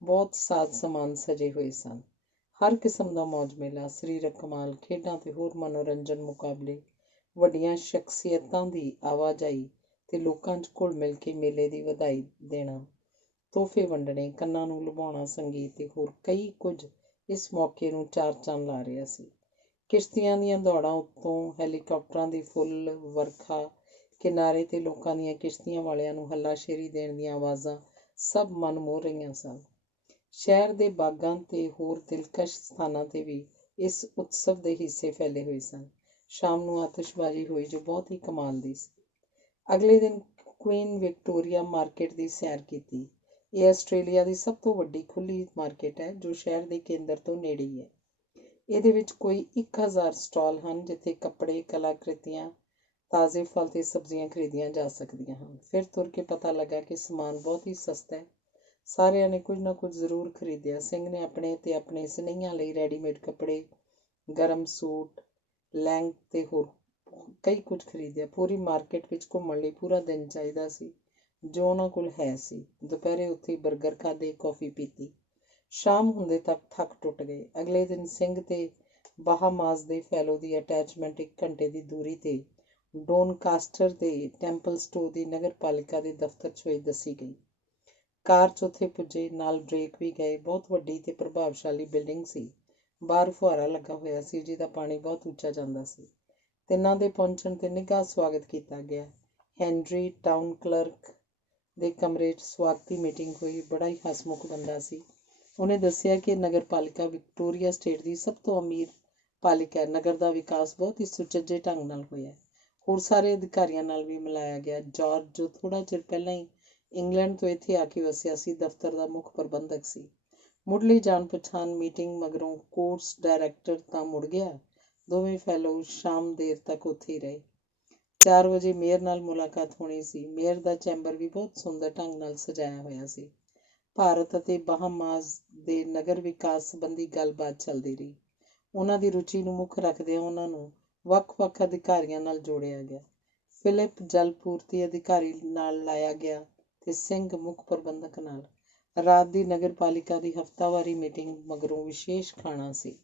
ਬਹੁਤ ਸਾਜ਼ ਸਮਾਨ ਸਜੇ ਹੋਏ ਸਨ। ਹਰ ਕਿਸਮ ਦਾ ਮੌਜ ਮੇਲਾ, ਸਰੀਰਕ ਕਮਾਲ, ਖੇਡਾਂ ਤੇ ਹੋਰ ਮਨੋਰੰਜਨ ਮੁਕਾਬਲੇ, ਵੱਡੀਆਂ ਸ਼ਖਸੀਅਤਾਂ ਦੀ ਆਵਾਜਾਈ ਤੇ ਲੋਕਾਂ 'ਚ ਘੁਲ ਮਿਲ ਕੇ ਮੇਲੇ ਦੀ ਵਧਾਈ ਦੇਣਾ, ਤੋਹਫੇ ਵੰਡਣੇ, ਕੰਨਾਂ ਨੂੰ ਲੁਭਾਉਣਾ ਸੰਗੀਤ ਤੇ ਹੋਰ ਕਈ ਕੁਝ ਇਸ ਮੌਕੇ ਨੂੰ ਚਾਰ ਚੰਨ ਲਾ ਰਿਹਾ ਸੀ। ਕਿਸ਼ਤੀਆਂ ਦੀਆਂ ਦੌੜਾਂ ਉੱਤੋਂ ਹੈਲੀਕਾਪਟਰਾਂ ਦੀ ਫੁੱਲ ਵਰਖਾ, ਕਿਨਾਰੇ ਤੇ ਲੋਕਾਂ ਦੀਆਂ ਕਿਸ਼ਤੀਆਂ ਵਾਲਿਆਂ ਨੂੰ ਹੱਲਾਸ਼ੇਰੀ ਦੇਣ ਦੀਆਂ ਆਵਾਜ਼ਾਂ ਸਭ ਮਨ ਮੋਹ ਰਹੀਆਂ ਸਨ। ਸ਼ਹਿਰ ਦੇ ਬਾਗਾਂ ਤੇ ਹੋਰ ਦਿਲਕਸ਼ ਸਥਾਨਾਂ 'ਤੇ ਵੀ ਇਸ ਉਤਸਵ ਦੇ ਹਿੱਸੇ ਫੈਲੇ ਹੋਏ ਸਨ। ਸ਼ਾਮ ਨੂੰ ਆਤਿਸ਼ਬਾਜ਼ੀ ਹੋਈ ਜੋ ਬਹੁਤ ਹੀ ਕਮਾਲ ਦੀ ਸੀ। ਅਗਲੇ ਦਿਨ ਕੁਈਨ ਵਿਕਟੋਰੀਆ ਮਾਰਕੀਟ ਦੀ ਸੈਰ ਕੀਤੀ। ਇਹ ਆਸਟ੍ਰੇਲੀਆ ਦੀ ਸਭ ਤੋਂ ਵੱਡੀ ਖੁੱਲ੍ਹੀ ਮਾਰਕੀਟ ਹੈ, ਜੋ ਸ਼ਹਿਰ ਦੇ ਕੇਂਦਰ ਤੋਂ ਨੇੜੇ ਹੀ ਹੈ। ਇਹਦੇ ਵਿੱਚ ਕੋਈ 1000 ਸਟਾਲ ਹਨ, ਜਿੱਥੇ ਕੱਪੜੇ, ਕਲਾਕ੍ਰਿਤੀਆਂ, ਤਾਜ਼ੇ ਫਲ ਤੇ ਸਬਜ਼ੀਆਂ ਖਰੀਦੀਆਂ ਜਾ ਸਕਦੀਆਂ ਹਨ। ਫਿਰ ਤੁਰ ਕੇ ਪਤਾ ਲੱਗਾ ਕਿ ਸਮਾਨ ਬਹੁਤ ਹੀ ਸਸਤਾ ਹੈ। ਸਾਰਿਆਂ ਨੇ ਕੁਝ ਨਾ ਕੁਝ ਜ਼ਰੂਰ ਖਰੀਦਿਆ। ਸਿੰਘ ਨੇ ਆਪਣੇ ਤੇ ਆਪਣੇ ਸਨੇਹੀਆਂ ਲਈ ਰੈਡੀਮੇਡ ਕੱਪੜੇ, ਗਰਮ ਸੂਟ, ਲੈਂਗ ਤੇ ਹੋਰ ਕਈ ਕੁਝ ਖਰੀਦਿਆ। ਪੂਰੀ ਮਾਰਕੀਟ ਵਿੱਚ ਘੁੰਮਣ ਲਈ ਪੂਰਾ ਦਿਨ ਚਾਹੀਦਾ ਸੀ, ਜੋ ਉਹਨਾਂ ਕੋਲ ਹੈ ਸੀ। ਦੁਪਹਿਰੇ ਉੱਥੇ ਬਰਗਰ ਖਾਧੇ, ਕੌਫੀ ਪੀਤੀ। ਸ਼ਾਮ ਹੁੰਦੇ ਤੱਕ ਥੱਕ ਟੁੱਟ ਗਏ। ਅਗਲੇ ਦਿਨ ਸਿੰਘ ਤੇ ਬਾਹਾਮਾਸ ਦੇ ਫੈਲੋ ਦੀ ਅਟੈਚਮੈਂਟ 1 ਘੰਟੇ ਦੀ ਦੂਰੀ 'ਤੇ ਡੋਨਕਾਸਟਰ ਦੇ ਟੈਂਪਲਸਟੋ ਦੀ ਨਗਰ ਪਾਲਿਕਾ ਦੇ ਦਫ਼ਤਰ 'ਚ ਹੋਈ ਦੱਸੀ ਗਈ। ਕਾਰ 'ਚ ਉੱਥੇ ਪੁੱਜੇ, ਨਾਲ ਬ੍ਰੇਕ ਵੀ ਗਏ। ਬਹੁਤ ਵੱਡੀ ਤੇ ਪ੍ਰਭਾਵਸ਼ਾਲੀ ਬਿਲਡਿੰਗ ਸੀ। ਬਾਹਰ ਫੁਹਾਰਾ ਲੱਗਾ ਹੋਇਆ ਸੀ, ਜਿਹਦਾ ਪਾਣੀ ਬਹੁਤ ਉੱਚਾ ਜਾਂਦਾ ਸੀ। ਤਿੰਨਾਂ ਦੇ ਪਹੁੰਚਣ 'ਤੇ ਨਿੱਘਾ ਸਵਾਗਤ ਕੀਤਾ ਗਿਆ। ਹੈਨਰੀ ਟਾਊਨ ਕਲਰਕ ਦੇ ਕਮਰੇ 'ਚ ਸਵਾਗਤੀ ਮੀਟਿੰਗ ਹੋਈ। ਬੜਾ ਹੀ ਹਸਮੁਖ ਬੰਦਾ ਸੀ। ਉਹਨੇ ਦੱਸਿਆ ਕਿ ਨਗਰ ਪਾਲਿਕਾ ਵਿਕਟੋਰੀਆ ਸਟੇਟ ਦੀ ਸਭ ਤੋਂ ਅਮੀਰ ਪਾਲਿਕਾ ਹੈ। ਨਗਰ ਦਾ ਵਿਕਾਸ ਬਹੁਤ ਹੀ ਸੁਚੱਜੇ ਢੰਗ ਨਾਲ ਹੋਇਆ। ਹੋਰ ਸਾਰੇ ਅਧਿਕਾਰੀਆਂ ਨਾਲ ਵੀ ਮਿਲਾਇਆ ਗਿਆ। ਜਾਰਜ, ਜੋ ਥੋੜ੍ਹਾ ਚਿਰ ਪਹਿਲਾਂ ਹੀ ਇੰਗਲੈਂਡ ਤੋਂ ਇੱਥੇ ਆ ਕੇ ਵਸਿਆ ਸੀ, ਦਫ਼ਤਰ ਦਾ ਮੁੱਖ ਪ੍ਰਬੰਧਕ ਸੀ। ਮੁੱਢਲੀ ਜਾਣ ਪਛਾਣ ਮੀਟਿੰਗ ਮਗਰੋਂ ਕੋਰਸ ਡਾਇਰੈਕਟਰ ਤਾਂ ਮੁੜ ਗਿਆ। ਦੋਵੇਂ ਫੈਲੋ ਸ਼ਾਮ ਦੇਰ ਤੱਕ ਉੱਥੇ ਹੀ ਰਹੇ। 4 ਵਜੇ ਮੇਅਰ ਨਾਲ ਮੁਲਾਕਾਤ ਹੋਣੀ ਸੀ। ਮੇਅਰ ਦਾ ਚੈਂਬਰ ਵੀ ਬਹੁਤ ਸੁੰਦਰ ਢੰਗ ਨਾਲ ਸਜਾਇਆ ਹੋਇਆ ਸੀ। ਭਾਰਤ ਅਤੇ ਬਾਹਾਮਾਸ ਦੇ ਨਗਰ ਵਿਕਾਸ ਸੰਬੰਧੀ ਗੱਲਬਾਤ ਚੱਲਦੀ ਰਹੀ। ਉਹਨਾਂ ਦੀ ਰੁਚੀ ਨੂੰ ਮੁੱਖ ਰੱਖਦਿਆਂ ਉਹਨਾਂ ਨੂੰ ਵੱਖ-ਵੱਖ ਅਧਿਕਾਰੀਆਂ ਨਾਲ ਜੋੜਿਆ ਗਿਆ। ਫਿਲਿਪ ਜਲ ਪੂਰਤੀ ਅਧਿਕਾਰੀ ਨਾਲ ਲਾਇਆ ਗਿਆ ਤੇ ਸਿੰਘ ਮੁੱਖ ਪ੍ਰਬੰਧਕ ਨਾਲ। ਰਾਤ ਦੀ ਨਗਰ ਪਾਲਿਕਾ ਦੀ ਹਫ਼ਤਾਵਾਰੀ ਮੀਟਿੰਗ ਮਗਰੋਂ ਵਿਸ਼ੇਸ਼ ਖਾਣਾ ਸੀ।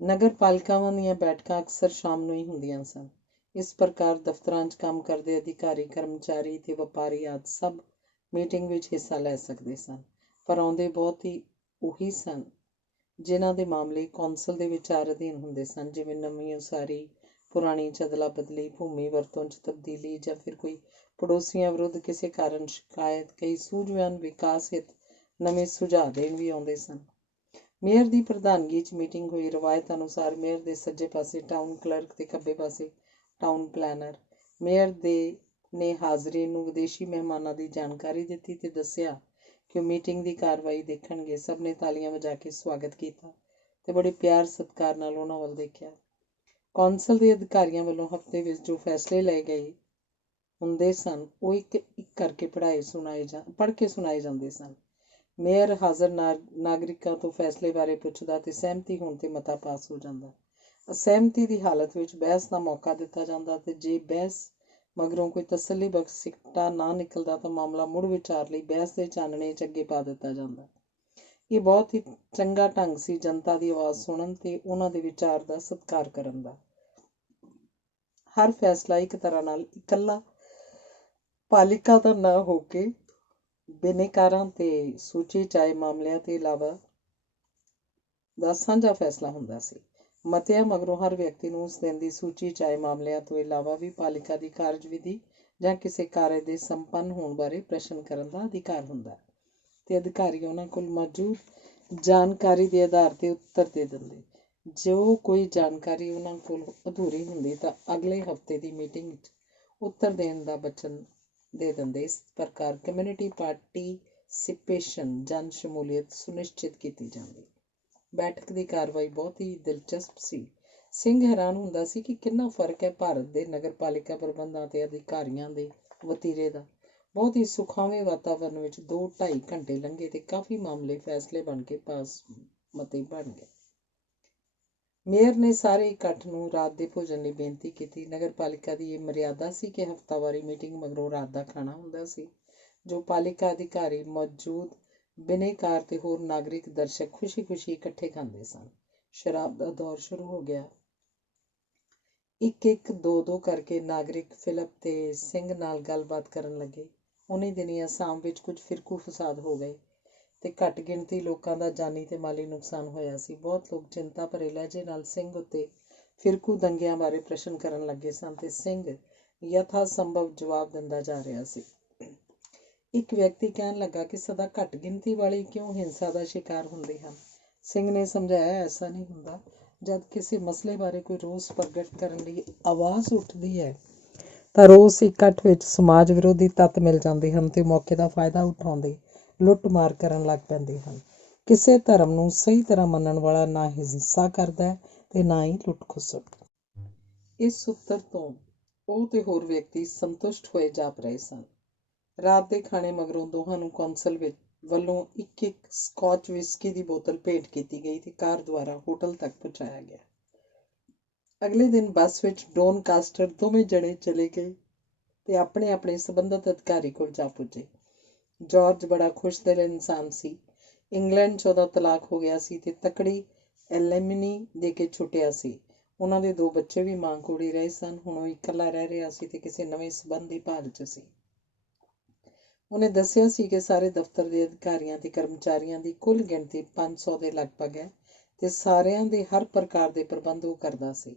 ਨਗਰ ਪਾਲਿਕਾਵਾਂ ਦੀਆਂ ਬੈਠਕਾਂ ਅਕਸਰ ਸ਼ਾਮ ਨੂੰ ਹੀ ਹੁੰਦੀਆਂ ਸਨ। ਇਸ ਪ੍ਰਕਾਰ ਦਫ਼ਤਰਾਂ 'ਚ ਕੰਮ ਕਰਦੇ ਅਧਿਕਾਰੀ, ਕਰਮਚਾਰੀ ਤੇ ਵਪਾਰੀ ਆਦਿ ਸਭ ਮੀਟਿੰਗ ਵਿੱਚ ਹਿੱਸਾ ਲੈ ਸਕਦੇ ਸਨ, ਪਰ ਆਉਂਦੇ ਬਹੁਤ ਹੀ ਉਹੀ ਸਨ ਜਿਨ੍ਹਾਂ ਦੇ ਮਾਮਲੇ ਕੌਂਸਲ ਦੇ ਵਿਚਾਰ ਅਧੀਨ ਹੁੰਦੇ ਸਨ, ਜਿਵੇਂ ਨਵੀਂ ਉਸਾਰੀ, ਪੁਰਾਣੀ 'ਚ ਅਦਲਾ ਬਦਲੀ, ਭੂਮੀ ਵਰਤੋਂ 'ਚ ਤਬਦੀਲੀ ਜਾਂ ਫਿਰ ਕੋਈ ਪੜੋਸੀਆਂ ਵਿਰੁੱਧ ਕਿਸੇ ਕਾਰਨ ਸ਼ਿਕਾਇਤ। ਕਈ ਸੂਝਵਾਨ ਵਿਕਾਸ ਹਿੱਤ ਨਵੇਂ ਸੁਝਾਅ ਦੇਣ ਵੀ ਆਉਂਦੇ ਸਨ। ਮੇਅਰ ਦੀ ਪ੍ਰਧਾਨਗੀ 'ਚ ਮੀਟਿੰਗ ਹੋਈ। ਰਵਾਇਤ ਅਨੁਸਾਰ ਮੇਅਰ ਦੇ ਸੱਜੇ ਪਾਸੇ ਟਾਊਨ ਕਲਰਕ ਤੇ ਖੱਬੇ ਪਾਸੇ ਟਾਊਨ ਪਲੈਨਰ। ਮੇਅਰ ਨੇ ਹਾਜ਼ਰੀਨ ਨੂੰ ਵਿਦੇਸ਼ੀ ਮਹਿਮਾਨਾਂ ਦੀ ਜਾਣਕਾਰੀ ਦਿੱਤੀ ਤੇ ਦੱਸਿਆ ਕਿ ਉਹ ਮੀਟਿੰਗ ਦੀ ਕਾਰਵਾਈ ਦੇਖਣਗੇ। ਸਭ ਨੇ ਤਾਲੀਆਂ ਵਜਾ ਕੇ ਸਵਾਗਤ ਕੀਤਾ ਤੇ ਬੜੇ ਪਿਆਰ ਸਤਿਕਾਰ ਨਾਲ ਉਹਨਾਂ ਵੱਲ ਦੇਖਿਆ। ਕੌਂਸਲ ਦੇ ਅਧਿਕਾਰੀਆਂ ਵੱਲੋਂ ਹਫ਼ਤੇ ਵਿੱਚ ਜੋ ਫੈਸਲੇ ਲਏ ਗਏ ਹੁੰਦੇ ਸਨ, ਉਹ ਇੱਕ ਕਰਕੇ ਪੜ੍ਹ ਕੇ ਸੁਣਾਏ ਜਾਂਦੇ ਸਨ। ਮੇਅਰ ਹਾਜ਼ਰ ਨਾਗਰਿਕਾਂ ਤੋਂ ਫੈਸਲੇ ਬਾਰੇ ਪੁੱਛਦਾ ਤੇ ਸਹਿਮਤੀ ਹੋਣ ਤੇ ਮਤਾ ਪਾਸ ਹੋ ਜਾਂਦਾ। ਅਸਹਿਮਤੀ ਦੀ ਹਾਲਤ ਵਿੱਚ ਬਹਿਸ ਦਾ ਮੌਕਾ ਦਿੱਤਾ ਜਾਂਦਾ ਤੇ ਜੇ ਬਹਿਸ ਮਗਰੋਂ ਕੋਈ ਤਸੱਲੀਬਖਸ਼ ਸਿੱਟਾ ਨਾ ਨਿਕਲਦਾ ਤਾਂ ਮਾਮਲਾ ਮੁੜ ਵਿਚਾਰ ਲਈ ਬਹਿਸ ਦੇ ਚਾਨਣੇ 'ਚ ਅੱਗੇ ਪਾ ਦਿੱਤਾ ਜਾਂਦਾ। ਇਹ ਬਹੁਤ ਹੀ ਚੰਗਾ ਢੰਗ ਸੀ ਜਨਤਾ ਦੀ ਆਵਾਜ਼ ਸੁਣਨ ਤੇ ਉਹਨਾਂ ਦੇ ਵਿਚਾਰ ਦਾ ਸਤਿਕਾਰ ਕਰਨ ਦਾ। ਹਰ ਫੈਸਲਾ ਇੱਕ ਤਰ੍ਹਾਂ ਨਾਲ ਇਕੱਲਾ ਪਾਲਿਕਾ ਦਾ ਨਾ ਹੋ ਕੇ ਬਿਨੈਕਾਰਾਂ ਤੇ ਸੂਚੀ ਚਾਹੇ ਮਾਮਲਿਆਂ ਤੇ ਇਲਾਵਾ ਦਾ ਸਾਂਝਾ ਫੈਸਲਾ ਹੁੰਦਾ ਸੀ। ਮਤਿਆਂ ਮਗਰੋਂ ਹਰ ਵਿਅਕਤੀ ਨੂੰ ਉਸ ਦਿਨ ਦੀ ਸੂਚੀ ਚਾਹੇ ਮਾਮਲਿਆਂ ਤੋਂ ਇਲਾਵਾ ਵੀ ਪਾਲਿਕਾ ਦੀ ਕਾਰਜਵਿਧੀ ਜਾਂ ਕਿਸੇ ਕਾਰਜ ਦੇ ਸੰਪੰਨ ਹੋਣ ਬਾਰੇ ਪ੍ਰਸ਼ਨ ਕਰਨ ਦਾ ਅਧਿਕਾਰ ਹੁੰਦਾ ਤੇ ਅਧਿਕਾਰੀ ਉਹਨਾਂ ਕੋਲ ਮੌਜੂਦ ਜਾਣਕਾਰੀ ਦੇ ਆਧਾਰ ਤੇ ਉੱਤਰ ਦੇ ਦਿੰਦੇ। ਜੋ ਕੋਈ ਜਾਣਕਾਰੀ ਉਹਨਾਂ ਕੋਲ ਅਧੂਰੀ ਹੁੰਦੀ ਤਾਂ ਅਗਲੇ ਹਫ਼ਤੇ ਦੀ ਮੀਟਿੰਗ ਵਿੱਚ ਉੱਤਰ ਦੇਣ ਦਾ ਵਚਨ ਦੇ ਦਿੰਦੇ। ਇਸ ਪ੍ਰਕਾਰ ਕਮਿਊਨਿਟੀ ਪਾਰਟੀਸਿਪੇਸ਼ਨ, ਜਨ ਸ਼ਮੂਲੀਅਤ ਸੁਨਿਸ਼ਚਿਤ ਕੀਤੀ ਜਾਂਦੀ। ਬੈਠਕ ਦੀ ਕਾਰਵਾਈ ਬਹੁਤ ਹੀ ਦਿਲਚਸਪ ਸੀ। ਸਿੰਘ ਹੈਰਾਨ ਹੁੰਦਾ ਸੀ ਕਿ ਕਿੰਨਾ ਫਰਕ ਹੈ ਭਾਰਤ ਦੇ ਨਗਰਪਾਲਿਕਾ ਪ੍ਰਬੰਧਾਂ ਤੇ ਅਧਿਕਾਰੀਆਂ ਦੇ ਵਤੀਰੇ ਦਾ। ਬਹੁਤ ਹੀ ਸੁਖਾਵੇਂ ਵਾਤਾਵਰਨ ਵਿੱਚ 2-2.5 ਘੰਟੇ ਲੰਘੇ ਤੇ ਕਾਫੀ ਮਾਮਲੇ ਫੈਸਲੇ ਬਣ ਕੇ ਮਤੇ ਬਣ ਗਏ। ਮੇਅਰ ਨੇ ਸਾਰੇ ਇਕੱਠ ਨੂੰ ਰਾਤ ਦੇ ਭੋਜਨ ਲਈ ਬੇਨਤੀ ਕੀਤੀ। ਨਗਰਪਾਲਿਕਾ ਦੀ ਇਹ ਮਰਿਆਦਾ ਸੀ ਕਿ ਹਫ਼ਤਾਵਾਰੀ ਮੀਟਿੰਗ ਮਗਰੋਂ ਰਾਤ ਦਾ ਖਾਣਾ ਹੁੰਦਾ ਸੀ, ਜੋ ਪਾਲਿਕਾ ਅਧਿਕਾਰੀ, ਮੌਜੂਦ ਬਿਨੈਕਾਰ ਤੇ ਹੋਰ ਨਾਗਰਿਕ ਦਰਸ਼ਕ ਖੁਸ਼ੀ-ਖੁਸ਼ੀ ਇਕੱਠੇ ਖਾਂਦੇ ਸਨ। ਸ਼ਰਾਬ ਦਾ ਦੌਰ ਸ਼ੁਰੂ ਹੋ ਗਿਆ। ਇੱਕ-ਇੱਕ, ਦੋ-ਦੋ ਕਰਕੇ ਨਾਗਰਿਕ ਫਿਲਪ ਤੇ ਸਿੰਘ ਨਾਲ ਗੱਲਬਾਤ ਕਰਨ ਲੱਗੇ। ਉਨ੍ਹੀਂ ਦਿਨੀਂ ਅਸਾਮ ਵਿੱਚ ਕੁਝ ਫਿਰਕੂ ਫਸਾਦ ਹੋ ਗਏ ਤੇ ਘੱਟ ਗਿਣਤੀ ਲੋਕਾਂ ਦਾ ਜਾਨੀ ਤੇ ਮਾਲੀ ਨੁਕਸਾਨ ਹੋਇਆ ਸੀ। ਬਹੁਤ ਲੋਕ ਚਿੰਤਾ ਭਰੇ ਲਹਿਜੇ ਨਾਲ ਸਿੰਘ ਉੱਤੇ ਫਿਰਕੂ ਦੰਗਿਆਂ ਬਾਰੇ ਪ੍ਰਸ਼ਨ ਕਰਨ ਲੱਗੇ ਸਨ ਤੇ ਸਿੰਘ ਯਥਾ ਸੰਭਵ ਜਵਾਬ ਦਿੰਦਾ ਜਾ ਰਿਹਾ ਸੀ। ਇੱਕ ਵਿਅਕਤੀ ਕਹਿਣ ਲੱਗਾ ਕਿ ਸਦਾ ਘੱਟ ਗਿਣਤੀ ਵਾਲੇ ਕਿਉਂ ਹਿੰਸਾ ਦਾ ਸ਼ਿਕਾਰ ਹੁੰਦੇ ਹਨ। ਸਿੰਘ ਨੇ ਸਮਝਾਇਆ, ਐਸਾ ਨਹੀਂ ਹੁੰਦਾ। ਜਦ ਕਿਸੇ ਮਸਲੇ ਬਾਰੇ ਕੋਈ ਰੋਸ ਪ੍ਰਗਟ ਕਰਨ ਲਈ ਆਵਾਜ਼ ਉੱਠਦੀ ਹੈ ਤਾਂ ਰੋਸ ਇਕੱਠ ਵਿੱਚ ਸਮਾਜ ਵਿਰੋਧੀ ਤੱਤ ਮਿਲ ਜਾਂਦੇ ਹਨ ਤੇ ਮੌਕੇ ਦਾ ਫਾਇਦਾ ਉਠਾਉਂਦੇ ਲੁੱਟ ਮਾਰ ਕਰਨ ਲੱਗ ਪੈਂਦੇ ਹਨ। ਕਿਸੇ ਧਰਮ ਨੂੰ ਸਹੀ ਤਰ੍ਹਾਂ ਮੰਨਣ ਵਾਲਾ ਨਾ ਹਿੰਸਾ ਕਰਦਾ ਤੇ ਨਾ ਹੀ ਲੁੱਟ ਖਸੁੱਟ। ਇਸ ਉੱਤਰ ਤੋਂ ਉਹ ਤੇ ਹੋਰ ਵਿਅਕਤੀ ਸੰਤੁਸ਼ਟ ਹੋਏ ਜਾਪ ਰਹੇ ਸਨ। ਰਾਤ ਦੇ ਖਾਣੇ ਮਗਰੋਂ ਦੋਹਾਂ ਨੂੰ ਕੌਂਸਲ ਵੱਲੋਂ ਇੱਕ-ਇੱਕ ਸਕਾਚ ਵਿਸਕੀ ਦੀ ਬੋਤਲ ਭੇਟ ਕੀਤੀ ਗਈ ਤੇ ਕਾਰ ਦੁਆਰਾ ਹੋਟਲ ਤੱਕ ਪਹੁੰਚਾਇਆ ਗਿਆ। ਅਗਲੇ ਦਿਨ ਬੱਸ ਵਿੱਚ ਡੌਨਕਾਸਟਰ ਦੋਵੇਂ ਜਣੇ ਚਲੇ ਗਏ ਤੇ ਆਪਣੇ-ਆਪਣੇ ਸੰਬੰਧਿਤ ਅਧਿਕਾਰੀ ਕੋਲ ਜਾ ਪੁੱਜੇ। ਜਾਰਜ ਬੜਾ ਖੁਸ਼ਦਿਲ ਇਨਸਾਨ ਸੀ। ਇੰਗਲੈਂਡ 'ਚ ਉਹਦਾ ਤਲਾਕ ਹੋ ਗਿਆ ਸੀ ਤੇ ਤਕੜੀ ਐਲੀਮਨੀ ਦੇ ਕੇ ਛੁੱਟਿਆ ਸੀ। ਉਹਨਾਂ ਦੇ 2 ਬੱਚੇ ਵੀ ਮਾਂ ਕੋਲ ਹੀ ਰਹੇ ਸਨ। ਹੁਣ ਉਹ ਇਕੱਲਾ ਰਹਿ ਰਿਹਾ ਸੀ ਤੇ ਕਿਸੇ ਨਵੇਂ ਸੰਬੰਧ ਦੀ ਭਾਲ 'ਚ ਸੀ। ਉਹਨੇ ਦੱਸਿਆ ਸੀ ਕਿ ਸਾਰੇ ਦਫ਼ਤਰ ਦੇ ਅਧਿਕਾਰੀਆਂ ਤੇ ਕਰਮਚਾਰੀਆਂ ਦੀ ਕੁੱਲ ਗਿਣਤੀ 500 ਦੇ ਲਗਭਗ ਹੈ ਤੇ ਸਾਰਿਆਂ ਦੇ ਹਰ ਪ੍ਰਕਾਰ ਦੇ ਪ੍ਰਬੰਧ ਉਹ ਕਰਦਾ ਸੀ।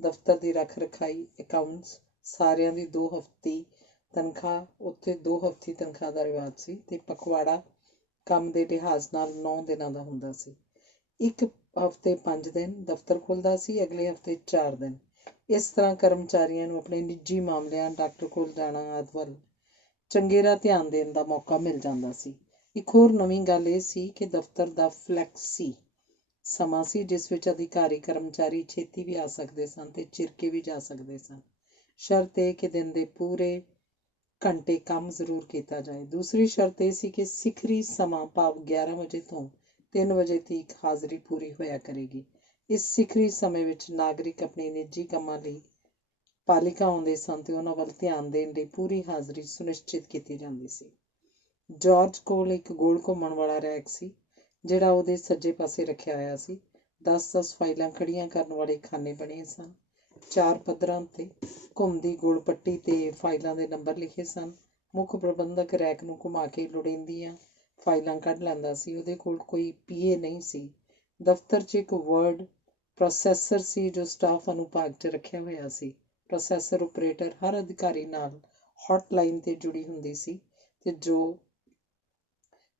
ਦਫ਼ਤਰ ਦੀ ਰੱਖ-ਰਖਾਈ, ਅਕਾਊਂਟਸ, ਸਾਰਿਆਂ ਦੀ 2 ਹਫ਼ਤੀ ਤਨਖਾਹ। ਉੱਥੇ 2 ਹਫ਼ਤੀ ਤਨਖਾਹ ਦਾ ਰਿਵਾਜ ਸੀ ਤੇ ਪਖਵਾੜਾ ਕੰਮ ਦੇ ਲਿਹਾਜ਼ ਨਾਲ 9 ਦਿਨਾਂ ਦਾ ਹੁੰਦਾ ਸੀ। ਇੱਕ ਹਫ਼ਤੇ 5 ਦਿਨ ਦਫ਼ਤਰ ਖੁੱਲ੍ਹਦਾ ਸੀ, ਅਗਲੇ ਹਫ਼ਤੇ 4 ਦਿਨ। ਇਸ ਤਰ੍ਹਾਂ ਕਰਮਚਾਰੀਆਂ ਨੂੰ ਆਪਣੇ ਨਿੱਜੀ ਮਾਮਲਿਆਂ, ਡਾਕਟਰ ਕੋਲ ਜਾਣਾ ਆਦਿ ਵੱਲ ਚੰਗੇਰਾ ਧਿਆਨ ਦੇਣ ਦਾ ਮੌਕਾ ਮਿਲ ਜਾਂਦਾ ਸੀ। ਇੱਕ ਹੋਰ ਨਵੀਂ ਗੱਲ ਇਹ ਸੀ ਕਿ ਦਫ਼ਤਰ ਦਾ ਫਲੈਕਸੀ ਸਮਾਂ ਸੀ, ਜਿਸ ਵਿੱਚ ਅਧਿਕਾਰੀ ਕਰਮਚਾਰੀ ਛੇਤੀ ਵੀ ਆ ਸਕਦੇ ਸਨ ਤੇ ਚਿਰ ਕੇ ਵੀ ਜਾ ਸਕਦੇ ਸਨ, ਸ਼ਰਤ ਇਹ ਕਿ ਦਿਨ ਦੇ ਪੂਰੇ ਘੰਟੇ ਕੰਮ ਜ਼ਰੂਰ ਕੀਤਾ ਜਾਏ। ਦੂਸਰੀ ਸ਼ਰਤ ਇਹ ਸੀ ਕਿ ਸਿਖਰੀ ਸਮਾਂ ਭਾਵ 11 ਵਜੇ ਤੋਂ 3 ਵਜੇ ਤੀਕ ਹਾਜ਼ਰੀ ਪੂਰੀ ਹੋਇਆ ਕਰੇਗੀ। ਇਸ ਸਿਖਰੀ ਸਮੇਂ ਵਿੱਚ ਨਾਗਰਿਕ ਆਪਣੇ ਨਿੱਜੀ ਕੰਮਾਂ ਲਈ ਪਾਲਿਕਾ ਆਉਂਦੇ ਸਨ ਤੇ ਉਹਨਾਂ ਵੱਲ ਧਿਆਨ ਦੇਣ ਲਈ ਪੂਰੀ ਹਾਜ਼ਰੀ ਸੁਨਿਸ਼ਚਿਤ ਕੀਤੀ ਜਾਂਦੀ ਸੀ। ਜਾਰਜ ਕੋਲ ਇੱਕ ਗੋਲ ਘੁੰਮਣ ਵਾਲਾ ਰੈਕ ਸੀ, ਜਿਹੜਾ ਉਹਦੇ ਸੱਜੇ ਪਾਸੇ ਰੱਖਿਆ ਹੋਇਆ ਸੀ। 10-10 ਫਾਈਲਾਂ ਖੜੀਆਂ ਕਰਨ ਵਾਲੇ ਖਾਨੇ ਬਣੇ ਸਨ। 4 ਪੱਧਰਾਂ ਉੱਤੇ ਘੁੰਮਦੀ ਗੋਲ ਪੱਟੀ ਤੇ ਫਾਈਲਾਂ ਦੇ ਨੰਬਰ ਲਿਖੇ ਸਨ। ਮੁੱਖ ਪ੍ਰਬੰਧਕ ਰੈਕ ਨੂੰ ਘੁਮਾ ਕੇ ਲੋੜੀਂਦੀਆਂ ਫਾਈਲਾਂ ਕੱਢ ਲੈਂਦਾ ਸੀ। ਉਹਦੇ ਕੋਲ ਕੋਈ ਪੀਏ ਨਹੀਂ ਸੀ। ਦਫ਼ਤਰ 'ਚ ਇੱਕ ਵਰਡ ਪ੍ਰੋਸੈਸਰ ਸੀ ਜੋ ਸਟਾਫ ਅਨੁਭਾਗ 'ਚ ਰੱਖਿਆ ਹੋਇਆ ਸੀ। ਪ੍ਰੋਸੈਸਰ ਆਪਰੇਟਰ ਹਰ ਅਧਿਕਾਰੀ ਨਾਲ ਹੌਟਲਾਈਨ 'ਤੇ ਜੁੜੀ ਹੁੰਦੀ ਸੀ ਤੇ ਜੋ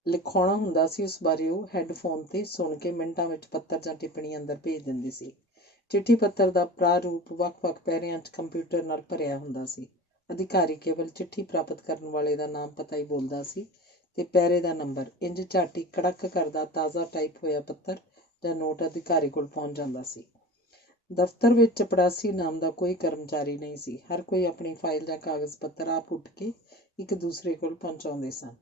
ਲਿਖਾਉਣਾ ਹੁੰਦਾ ਸੀ ਉਸ ਬਾਰੇ ਉਹ ਹੈੱਡਫੋਨ 'ਤੇ ਸੁਣ ਕੇ ਮਿੰਟਾਂ ਵਿੱਚ ਪੱਤਰ ਜਾਂ ਟਿੱਪਣੀ ਅੰਦਰ ਭੇਜ ਦਿੰਦੀ ਸੀ। ਚਿੱਠੀ ਪੱਤਰ ਦਾ ਪ੍ਰਾਰੂਪ ਵੱਖ-ਵੱਖ ਪੈਰਿਆਂ 'ਚ ਕੰਪਿਊਟਰ ਨਾਲ ਭਰਿਆ ਹੁੰਦਾ ਸੀ। ਅਧਿਕਾਰੀ ਕੇਵਲ ਚਿੱਠੀ ਪ੍ਰਾਪਤ ਕਰਨ ਵਾਲੇ ਦਾ ਨਾਮ ਪਤਾ ਹੀ ਬੋਲਦਾ ਸੀ ਤੇ ਪੈਰੇ ਦਾ ਨੰਬਰ। ਇੰਝ ਝਾਟੀ ਕੜਕ ਕਰਦਾ ਤਾਜ਼ਾ ਟਾਈਪ ਹੋਇਆ ਪੱਤਰ ਜਾਂ ਨੋਟ ਅਧਿਕਾਰੀ ਕੋਲ ਪਹੁੰਚ ਜਾਂਦਾ ਸੀ। ਦਫ਼ਤਰ ਵਿੱਚ ਚਪੜਾਸੀ ਨਾਮ ਦਾ ਕੋਈ ਕਰਮਚਾਰੀ ਨਹੀਂ ਸੀ। ਹਰ ਕੋਈ ਆਪਣੀ ਫਾਈਲ ਜਾਂ ਕਾਗਜ਼ ਪੱਤਰ ਆਪ ਉੱਠ ਕੇ ਇੱਕ ਦੂਸਰੇ ਕੋਲ ਪਹੁੰਚਾਉਂਦੇ ਸਨ।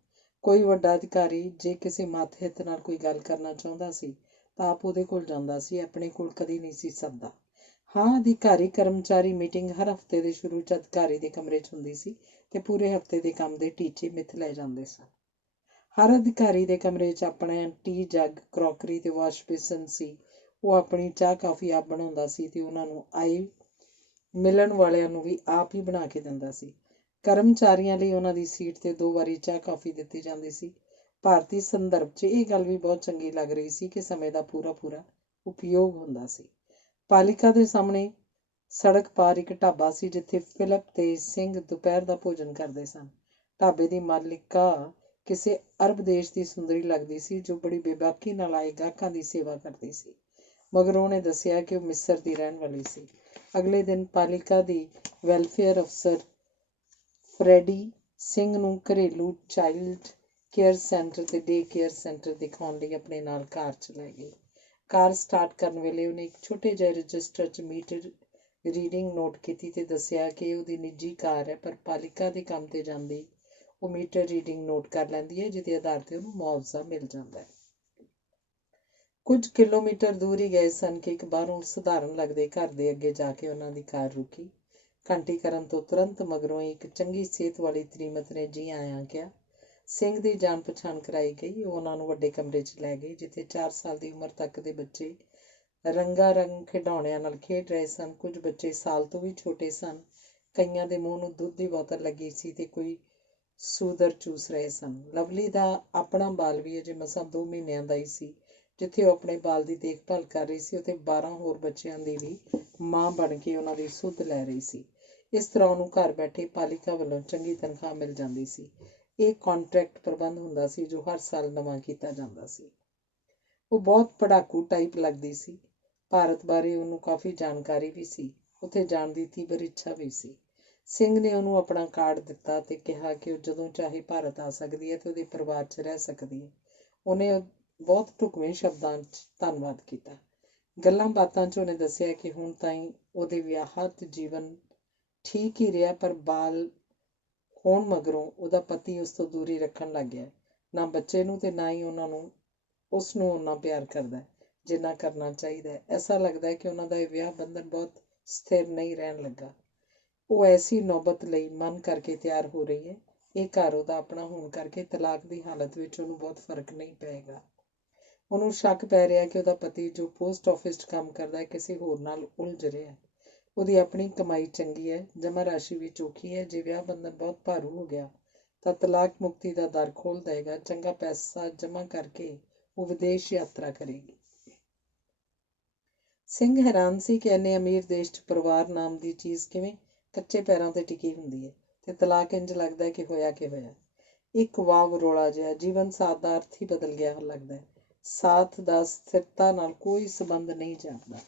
ਕੋਈ ਵੱਡਾ ਅਧਿਕਾਰੀ ਜੇ ਕਿਸੇ ਮਾਤਹਿਤ ਨਾਲ ਕੋਈ ਗੱਲ ਕਰਨਾ ਚਾਹੁੰਦਾ ਸੀ ਤਾਂ ਆਪ ਉਹਦੇ ਕੋਲ ਜਾਂਦਾ ਸੀ, ਆਪਣੇ ਕੋਲ ਕਦੀ ਨਹੀਂ ਸੀ ਸੱਦਦਾ। ਹਾਂ, ਅਧਿਕਾਰੀ ਕਰਮਚਾਰੀ ਮੀਟਿੰਗ ਹਰ ਹਫ਼ਤੇ ਦੇ ਸ਼ੁਰੂ 'ਚ ਅਧਿਕਾਰੀ ਦੇ ਕਮਰੇ 'ਚ ਹੁੰਦੀ ਸੀ ਤੇ ਪੂਰੇ ਹਫ਼ਤੇ ਦੇ ਕੰਮ ਦੇ ਟੀਚੇ ਮਿਥ ਲਏ ਜਾਂਦੇ ਸਨ। ਹਰ ਅਧਿਕਾਰੀ ਦੇ ਕਮਰੇ 'ਚ ਆਪਣਾ ਟੀ ਜੱਗ, ਕਰੋਕਰੀ ਤੇ ਵਾਸ਼ ਬੇਸਨ ਸੀ। ਉਹ ਆਪਣੀ ਚਾਹ ਕਾਫੀ ਆਪ ਬਣਾਉਂਦਾ ਸੀ ਤੇ ਉਹਨਾਂ ਨੂੰ ਆਏ ਮਿਲਣ ਵਾਲਿਆਂ ਨੂੰ ਵੀ ਆਪ ਹੀ ਬਣਾ ਕੇ ਦਿੰਦਾ ਸੀ। ਕਰਮਚਾਰੀਆਂ ਲਈ ਉਹਨਾਂ ਦੀ ਸੀਟ 'ਤੇ 2 ਵਾਰੀ ਚਾਹ ਕਾਫੀ ਦਿੱਤੀ ਜਾਂਦੀ ਸੀ। ਭਾਰਤੀ ਸੰਦਰਭ 'ਚ ਇਹ ਗੱਲ ਵੀ ਬਹੁਤ ਚੰਗੀ ਲੱਗ ਰਹੀ ਸੀ ਕਿ ਸਮੇਂ ਦਾ ਪੂਰਾ ਉਪਯੋਗ ਹੁੰਦਾ ਸੀ। ਪਾਲਿਕਾ ਦੇ ਸਾਹਮਣੇ ਸੜਕ ਪਾਰ ਇੱਕ ਢਾਬਾ ਸੀ ਜਿੱਥੇ ਫਿਲਪ ਤੇ ਸਿੰਘ ਦੁਪਹਿਰ ਦਾ ਭੋਜਨ ਕਰਦੇ ਸਨ। ਢਾਬੇ ਦੀ ਮਾਲਿਕਾ ਕਿਸੇ ਅਰਬ ਦੇਸ਼ ਦੀ ਸੁੰਦਰੀ ਲੱਗਦੀ ਸੀ ਜੋ ਬੜੀ ਬੇਬਾਕੀ ਨਾਲ ਆਏ ਗਾਹਕਾਂ ਦੀ ਸੇਵਾ ਕਰਦੀ ਸੀ। ਮਗਰ ਉਹਨੇ ਦੱਸਿਆ ਕਿ ਉਹ ਮਿਸਰ ਦੀ ਰਹਿਣ ਵਾਲੀ ਸੀ। ਅਗਲੇ ਦਿਨ ਪਾਲਿਕਾ ਦੀ ਵੈਲਫੇਅਰ ਅਫਸਰ ਫਰੈਡੀ ਸਿੰਘ ਨੂੰ ਘਰੇਲੂ ਚਾਈਲਡ ਕੇਅਰ ਸੈਂਟਰ ਤੇ ਡੇ ਕੇਅਰ ਸੈਂਟਰ ਦਿਖਾਉਣ ਲਈ ਆਪਣੇ ਨਾਲ ਕਾਰ 'ਚ ਲੈ ਗਏ। ਕਾਰ ਸਟਾਰਟ ਕਰਨ ਵੇਲੇ ਉਹਨੇ ਇੱਕ ਛੋਟੇ ਜਿਹੇ ਰਜਿਸਟਰ 'ਚ ਮੀਟਰ ਰੀਡਿੰਗ ਨੋਟ ਕੀਤੀ ਤੇ ਦੱਸਿਆ ਕਿ ਇਹ ਉਹਦੀ ਨਿੱਜੀ ਕਾਰ ਹੈ, ਪਰ ਪਾਲਿਕਾ ਦੇ ਕੰਮ 'ਤੇ ਜਾਂਦੀ ਉਹ ਮੀਟਰ ਰੀਡਿੰਗ ਨੋਟ ਕਰ ਲੈਂਦੀ ਹੈ, ਜਿਹਦੇ ਆਧਾਰ 'ਤੇ ਉਹਨੂੰ ਮੁਆਵਜ਼ਾ ਮਿਲ ਜਾਂਦਾ ਹੈ। ਕੁਝ ਕਿਲੋਮੀਟਰ ਦੂਰ ਹੀ ਗਏ ਸਨ ਕਿ ਇੱਕ ਬਾਹਰੋਂ ਸਧਾਰਨ ਲੱਗਦੇ ਘਰ ਦੇ ਅੱਗੇ ਜਾ ਕੇ ਉਹਨਾਂ ਦੀ ਕਾਰ ਰੁਕੀ। ਘੰਟੀ ਕਰਨ ਤੋਂ ਤੁਰੰਤ ਮਗਰੋਂ ਇੱਕ ਚੰਗੀ ਸਿਹਤ ਵਾਲੀ ਤ੍ਰੀਮਤ ਨੇ ਜੀ ਆਇਆਂ ਕਿਹਾ। ਸਿੰਘ ਦੀ ਜਾਣ ਪਛਾਣ ਕਰਾਈ ਗਈ। ਉਹ ਉਹਨਾਂ ਨੂੰ ਵੱਡੇ ਕਮਰੇ 'ਚ ਲੈ ਗਏ ਜਿੱਥੇ 4 ਸਾਲ ਦੀ ਉਮਰ ਤੱਕ ਦੇ ਬੱਚੇ ਰੰਗਾਰੰਗ ਖਿਡੌਣਿਆਂ ਨਾਲ ਖੇਡ ਰਹੇ ਸਨ। ਕੁਝ ਬੱਚੇ ਸਾਲ ਤੋਂ ਵੀ ਛੋਟੇ ਸਨ। ਕਈਆਂ ਦੇ ਮੂੰਹ ਨੂੰ ਦੁੱਧ ਦੀ ਬੋਤਲ ਲੱਗੀ ਸੀ ਤੇ ਕੋਈ ਸੂਦਰ ਚੂਸ ਰਹੇ ਸਨ। ਲਵਲੀ ਦਾ ਆਪਣਾ ਬਾਲ ਵੀ ਅਜੇ ਮਸਾਂ 2 ਮਹੀਨਿਆਂ ਦਾ ਹੀ ਸੀ। ਜਿੱਥੇ ਉਹ ਆਪਣੇ ਬਾਲ ਦੀ ਦੇਖਭਾਲ ਕਰ ਰਹੀ ਸੀ ਉੱਥੇ 12 ਹੋਰ ਬੱਚਿਆਂ ਦੀ ਵੀ ਮਾਂ ਬਣ ਕੇ ਉਹਨਾਂ ਦੀ ਸੁੱਧ ਲੈ ਰਹੀ ਸੀ। ਇਸ ਤਰ੍ਹਾਂ ਉਹਨੂੰ ਘਰ ਬੈਠੇ ਪਾਲਿਕਾ ਵੱਲੋਂ ਚੰਗੀ ਤਨਖਾਹ ਮਿਲ ਜਾਂਦੀ ਸੀ। ਇਹ ਕਾਂਟਰੈਕਟ ਪ੍ਰਬੰਧ ਹੁੰਦਾ ਸੀ ਜੋ ਹਰ ਸਾਲ ਨਵਾਂ ਕੀਤਾ ਜਾਂਦਾ ਸੀ। ਉਹ ਬਹੁਤ ਪੜ੍ਹਾਕੂ ਟਾਈਪ ਲੱਗਦੀ ਸੀ। ਭਾਰਤ ਬਾਰੇ ਉਹਨੂੰ ਕਾਫੀ ਜਾਣਕਾਰੀ ਵੀ ਸੀ। ਉੱਥੇ ਜਾਣ ਦੀ ਤੀਬਰ ਇੱਛਾ ਵੀ ਸੀ। ਸਿੰਘ ਨੇ ਉਹਨੂੰ ਆਪਣਾ ਕਾਰਡ ਦਿੱਤਾ ਤੇ ਕਿਹਾ ਕਿ ਉਹ ਜਦੋਂ ਚਾਹੇ ਭਾਰਤ ਆ ਸਕਦੀ ਹੈ ਤੇ ਉਹਦੇ ਪਰਿਵਾਰ 'ਚ ਰਹਿ ਸਕਦੀ ਹੈ। ਉਹਨੇ ਬਹੁਤ ਢੁਕਵੇਂ ਸ਼ਬਦਾਂ 'ਚ ਧੰਨਵਾਦ ਕੀਤਾ। ਗੱਲਾਂ ਬਾਤਾਂ 'ਚ ਉਹਨੇ ਦੱਸਿਆ ਕਿ ਹੁਣ ਤਾਈਂ ਉਹਦੇ ਵਿਆਹਤ ਜੀਵਨ ਠੀਕ ਹੀ ਰਿਹਾ, ਪਰ ਬਾਲ ਹੋਣ ਮਗਰੋਂ ਉਹਦਾ ਪਤੀ ਉਸ ਤੋਂ ਦੂਰੀ ਰੱਖਣ ਲੱਗ ਗਿਆ। ਨਾ ਬੱਚੇ ਨੂੰ ਤੇ ਨਾ ਹੀ ਉਸ ਨੂੰ ਓਨਾ ਪਿਆਰ ਕਰਦਾ ਜਿੰਨਾ ਕਰਨਾ ਚਾਹੀਦਾ ਹੈ। ਐਸਾ ਲੱਗਦਾ ਹੈ ਕਿ ਉਹਨਾਂ ਦਾ ਇਹ ਵਿਆਹ ਬੰਧਨ ਬਹੁਤ ਸਥਿਰ ਨਹੀਂ ਰਹਿਣ ਲੱਗਾ। ਉਹ ਐਸੀ ਨੌਬਤ ਲਈ ਮਨ ਕਰਕੇ ਤਿਆਰ ਹੋ ਰਹੀ ਹੈ। ਇਹ ਘਰ ਉਹਦਾ ਆਪਣਾ ਹੋਣ ਕਰਕੇ ਤਲਾਕ ਦੀ ਹਾਲਤ ਵਿੱਚ ਉਹਨੂੰ ਬਹੁਤ ਫਰਕ ਨਹੀਂ ਪਏਗਾ। ਉਹਨੂੰ ਸ਼ੱਕ ਪੈ ਰਿਹਾ ਕਿ ਉਹਦਾ ਪਤੀ ਜੋ ਪੋਸਟ ਆਫਿਸ 'ਚ ਕੰਮ ਕਰਦਾ ਹੈ ਕਿਸੇ ਹੋਰ ਨਾਲ ਉਲਝ ਰਿਹਾ। ਉਹਦੀ ਆਪਣੀ ਕਮਾਈ ਚੰਗੀ ਹੈ, ਜਮ੍ਹਾਂ ਰਾਸ਼ੀ ਵੀ ਚੋਖੀ ਹੈ। ਜੇ ਵਿਆਹ ਬੰਧਨ ਬਹੁਤ ਭਾਰੂ ਹੋ ਗਿਆ ਤਾਂ ਤਲਾਕ ਮੁਕਤੀ ਦਾ ਦਰ ਖੋਲ੍ਹ ਦੇਵੇਗਾ। ਚੰਗਾ ਪੈਸਾ ਜਮ੍ਹਾਂ ਕਰਕੇ ਉਹ ਵਿਦੇਸ਼ ਯਾਤਰਾ ਕਰੇਗੀ। ਸਿੰਘ ਹੈਰਾਨ ਸੀ ਕਿ ਇੰਨੇ ਅਮੀਰ ਦੇਸ਼ 'ਚ ਪਰਿਵਾਰ ਨਾਮ ਦੀ ਚੀਜ਼ ਕਿਵੇਂ ਕੱਚੇ ਪੈਰਾਂ 'ਤੇ ਟਿਕੀ ਹੁੰਦੀ ਹੈ ਤੇ ਤਲਾਕ ਇੰਝ ਲੱਗਦਾ ਕਿ ਹੋਇਆ। ਇੱਕ ਵਾਵ ਰੋਲਾ ਜਿਹਾ ਜੀਵਨ ਸਾਥ ਦਾ ਅਰਥ ਹੀ ਬਦਲ ਗਿਆ ਲੱਗਦਾ ਹੈ। ਸਾਥ ਦਾ ਸਥਿਰਤਾ ਨਾਲ ਕੋਈ ਸੰਬੰਧ ਨਹੀਂ ਜਾਪਦਾ।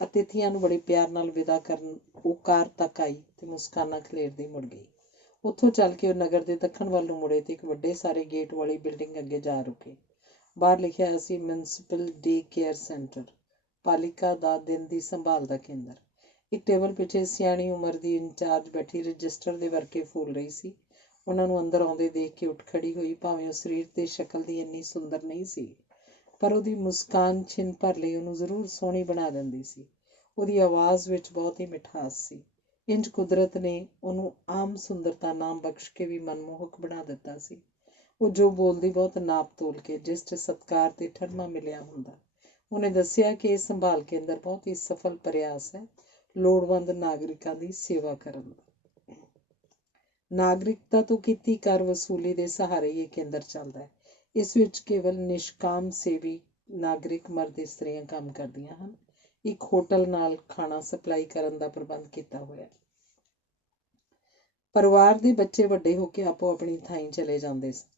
ਅਤਿਥੀਆਂ ਨੂੰ ਬੜੇ ਪਿਆਰ ਨਾਲ ਵਿਦਾ ਕਰਨ ਉਹ ਕਾਰ ਤੱਕ ਆਈ ਤੇ ਮੁਸਕਾਨਾਂ ਖਲੇਰਦੀ ਮੁੜ ਗਈ। ਉੱਥੋਂ ਚੱਲ ਕੇ ਉਹ ਨਗਰ ਦੇ ਦੱਖਣ ਵੱਲ ਨੂੰ ਮੁੜੇ ਤੇ ਇੱਕ ਵੱਡੇ ਸਾਰੇ ਗੇਟ ਵਾਲੀ ਬਿਲਡਿੰਗ ਅੱਗੇ ਜਾ ਰੁਕੇ। ਬਾਹਰ ਲਿਖਿਆ ਹੋਇਆ ਸੀ ਮਿਊਨਿਸਪਲ ਡੇ ਕੇਅਰ ਸੈਂਟਰ, ਪਾਲਿਕਾ ਦਾ ਦਿਨ ਦੀ ਸੰਭਾਲ ਦਾ ਕੇਂਦਰ। ਇੱਕ ਟੇਬਲ ਪਿੱਛੇ ਸਿਆਣੀ ਉਮਰ ਦੀ ਇੰਚਾਰਜ ਬੈਠੀ ਰਜਿਸਟਰ ਦੇ ਵਰਕੇ ਫੋਲ ਰਹੀ ਸੀ। ਉਹਨਾਂ ਨੂੰ ਅੰਦਰ ਆਉਂਦੇ ਦੇਖ ਕੇ ਉੱਠ ਖੜੀ ਹੋਈ। ਭਾਵੇਂ ਉਹ ਸਰੀਰ ਤੇ ਸ਼ਕਲ ਦੀ ਇੰਨੀ ਸੁੰਦਰ ਨਹੀਂ ਸੀ, ਪਰ ਉਹਦੀ ਮੁਸਕਾਨ ਛਿਨ ਭਰ ਲਈ ਉਹਨੂੰ ਜ਼ਰੂਰ ਸੋਹਣੀ ਬਣਾ ਦਿੰਦੀ ਸੀ। ਉਹਦੀ ਆਵਾਜ਼ ਵਿੱਚ ਬਹੁਤ ਹੀ ਮਿਠਾਸ ਸੀ। ਇੰਝ ਕੁਦਰਤ ਨੇ ਉਹਨੂੰ ਆਮ ਸੁੰਦਰਤਾ ਨਾਮ ਬਖਸ਼ ਕੇ ਵੀ ਮਨਮੋਹਕ ਬਣਾ ਦਿੱਤਾ ਸੀ। ਉਹ ਜੋ ਬੋਲਦੀ ਬਹੁਤ ਨਾਪ ਤੋਲ ਕੇ, ਜਿਸ 'ਚ ਸਤਿਕਾਰ ਤੇ ਠਰਮਾ ਮਿਲਿਆ ਹੁੰਦਾ। ਉਹਨੇ ਦੱਸਿਆ ਕਿ ਇਹ ਸੰਭਾਲ ਕੇਂਦਰ ਬਹੁਤ ਹੀ ਸਫਲ ਪ੍ਰਯਾਸ ਹੈ ਲੋੜਵੰਦ ਨਾਗਰਿਕਾਂ ਦੀ ਸੇਵਾ ਕਰਨ ਦਾ। ਨਾਗਰਿਕਤਾ ਤੋਂ ਕੀਤੀ ਕਰ ਵਸੂਲੀ ਦੇ ਸਹਾਰੇ ਇਹ ਕੇਂਦਰ ਚੱਲਦਾ ਹੈ। ਇਸ ਵਿੱਚ ਕੇਵਲ ਨਿਸ਼ਕਾਮ ਸੇਵੀ ਨਾਗਰਿਕ ਮਰਦ ਇਸਤਰੀਆਂ ਕੰਮ ਕਰਦੀਆਂ ਹਨ। ਇੱਕ ਹੋਟਲ ਨਾਲ ਖਾਣਾ ਸਪਲਾਈ ਕਰਨ ਦਾ ਪ੍ਰਬੰਧ ਕੀਤਾ ਹੋਇਆ। ਪਰਿਵਾਰ ਦੇ ਬੱਚੇ ਵੱਡੇ ਹੋ ਕੇ ਆਪੋ ਆਪਣੀ ਥਾਈਂ ਚਲੇ ਜਾਂਦੇ ਸਨ।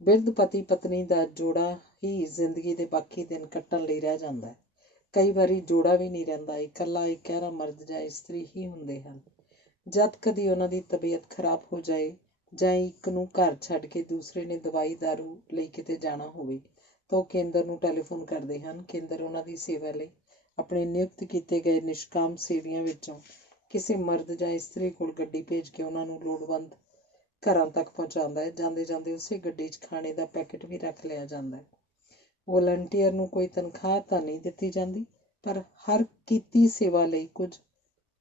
ਬਿਰਧ ਪਤੀ ਪਤਨੀ ਦਾ ਜੋੜਾ ਹੀ ਜ਼ਿੰਦਗੀ ਦੇ ਬਾਕੀ ਦਿਨ ਕੱਟਣ ਲਈ ਰਹਿ ਜਾਂਦਾ ਹੈ। ਕਈ ਵਾਰੀ ਜੋੜਾ ਵੀ ਨਹੀਂ ਰਹਿੰਦਾ, ਇਕੱਲਾ ਇਕਹਿਰਾ ਮਰਦ ਜਾਂ ਇਸਤਰੀ ਹੀ ਹੁੰਦੇ ਹਨ। ਜਦ ਕਦੀ ਉਹਨਾਂ ਦੀ ਤਬੀਅਤ ਖਰਾਬ ਹੋ ਜਾਏ ਜਾਂ ਇੱਕ ਨੂੰ ਘਰ ਛੱਡ ਕੇ ਦੂਸਰੇ ਨੇ ਦਵਾਈ ਦਾਰੂ ਲਈ ਕਿਤੇ ਜਾਣਾ ਹੋਵੇ ਤਾਂ ਉਹ ਕੇਂਦਰ ਨੂੰ ਟੈਲੀਫੋਨ ਕਰਦੇ ਹਨ। ਕੇਂਦਰ ਉਹਨਾਂ ਦੀ ਸੇਵਾ ਲਈ ਆਪਣੇ ਨਿਯੁਕਤ ਕੀਤੇ ਗਏ ਨਿਸ਼ਕਾਮ ਸੇਵੀਆਂ ਵਿੱਚੋਂ ਕਿਸੇ ਮਰਦ ਜਾਂ ਇਸਤਰੀ ਕੋਲ ਗੱਡੀ ਭੇਜ ਕੇ ਉਹਨਾਂ ਨੂੰ ਲੋੜਵੰਦ ਘਰਾਂ ਤੱਕ ਪਹੁੰਚਾਉਂਦਾ ਹੈ। ਜਾਂਦੇ ਜਾਂਦੇ ਉਸੇ ਗੱਡੀ 'ਚ ਖਾਣੇ ਦਾ ਪੈਕਟ ਵੀ ਰੱਖ ਲਿਆ ਜਾਂਦਾ ਹੈ। ਵਲੰਟੀਅਰ ਨੂੰ ਕੋਈ ਤਨਖਾਹ ਤਾਂ ਨਹੀਂ ਦਿੱਤੀ ਜਾਂਦੀ, ਪਰ ਹਰ ਕੀਤੀ ਸੇਵਾ ਲਈ ਕੁਝ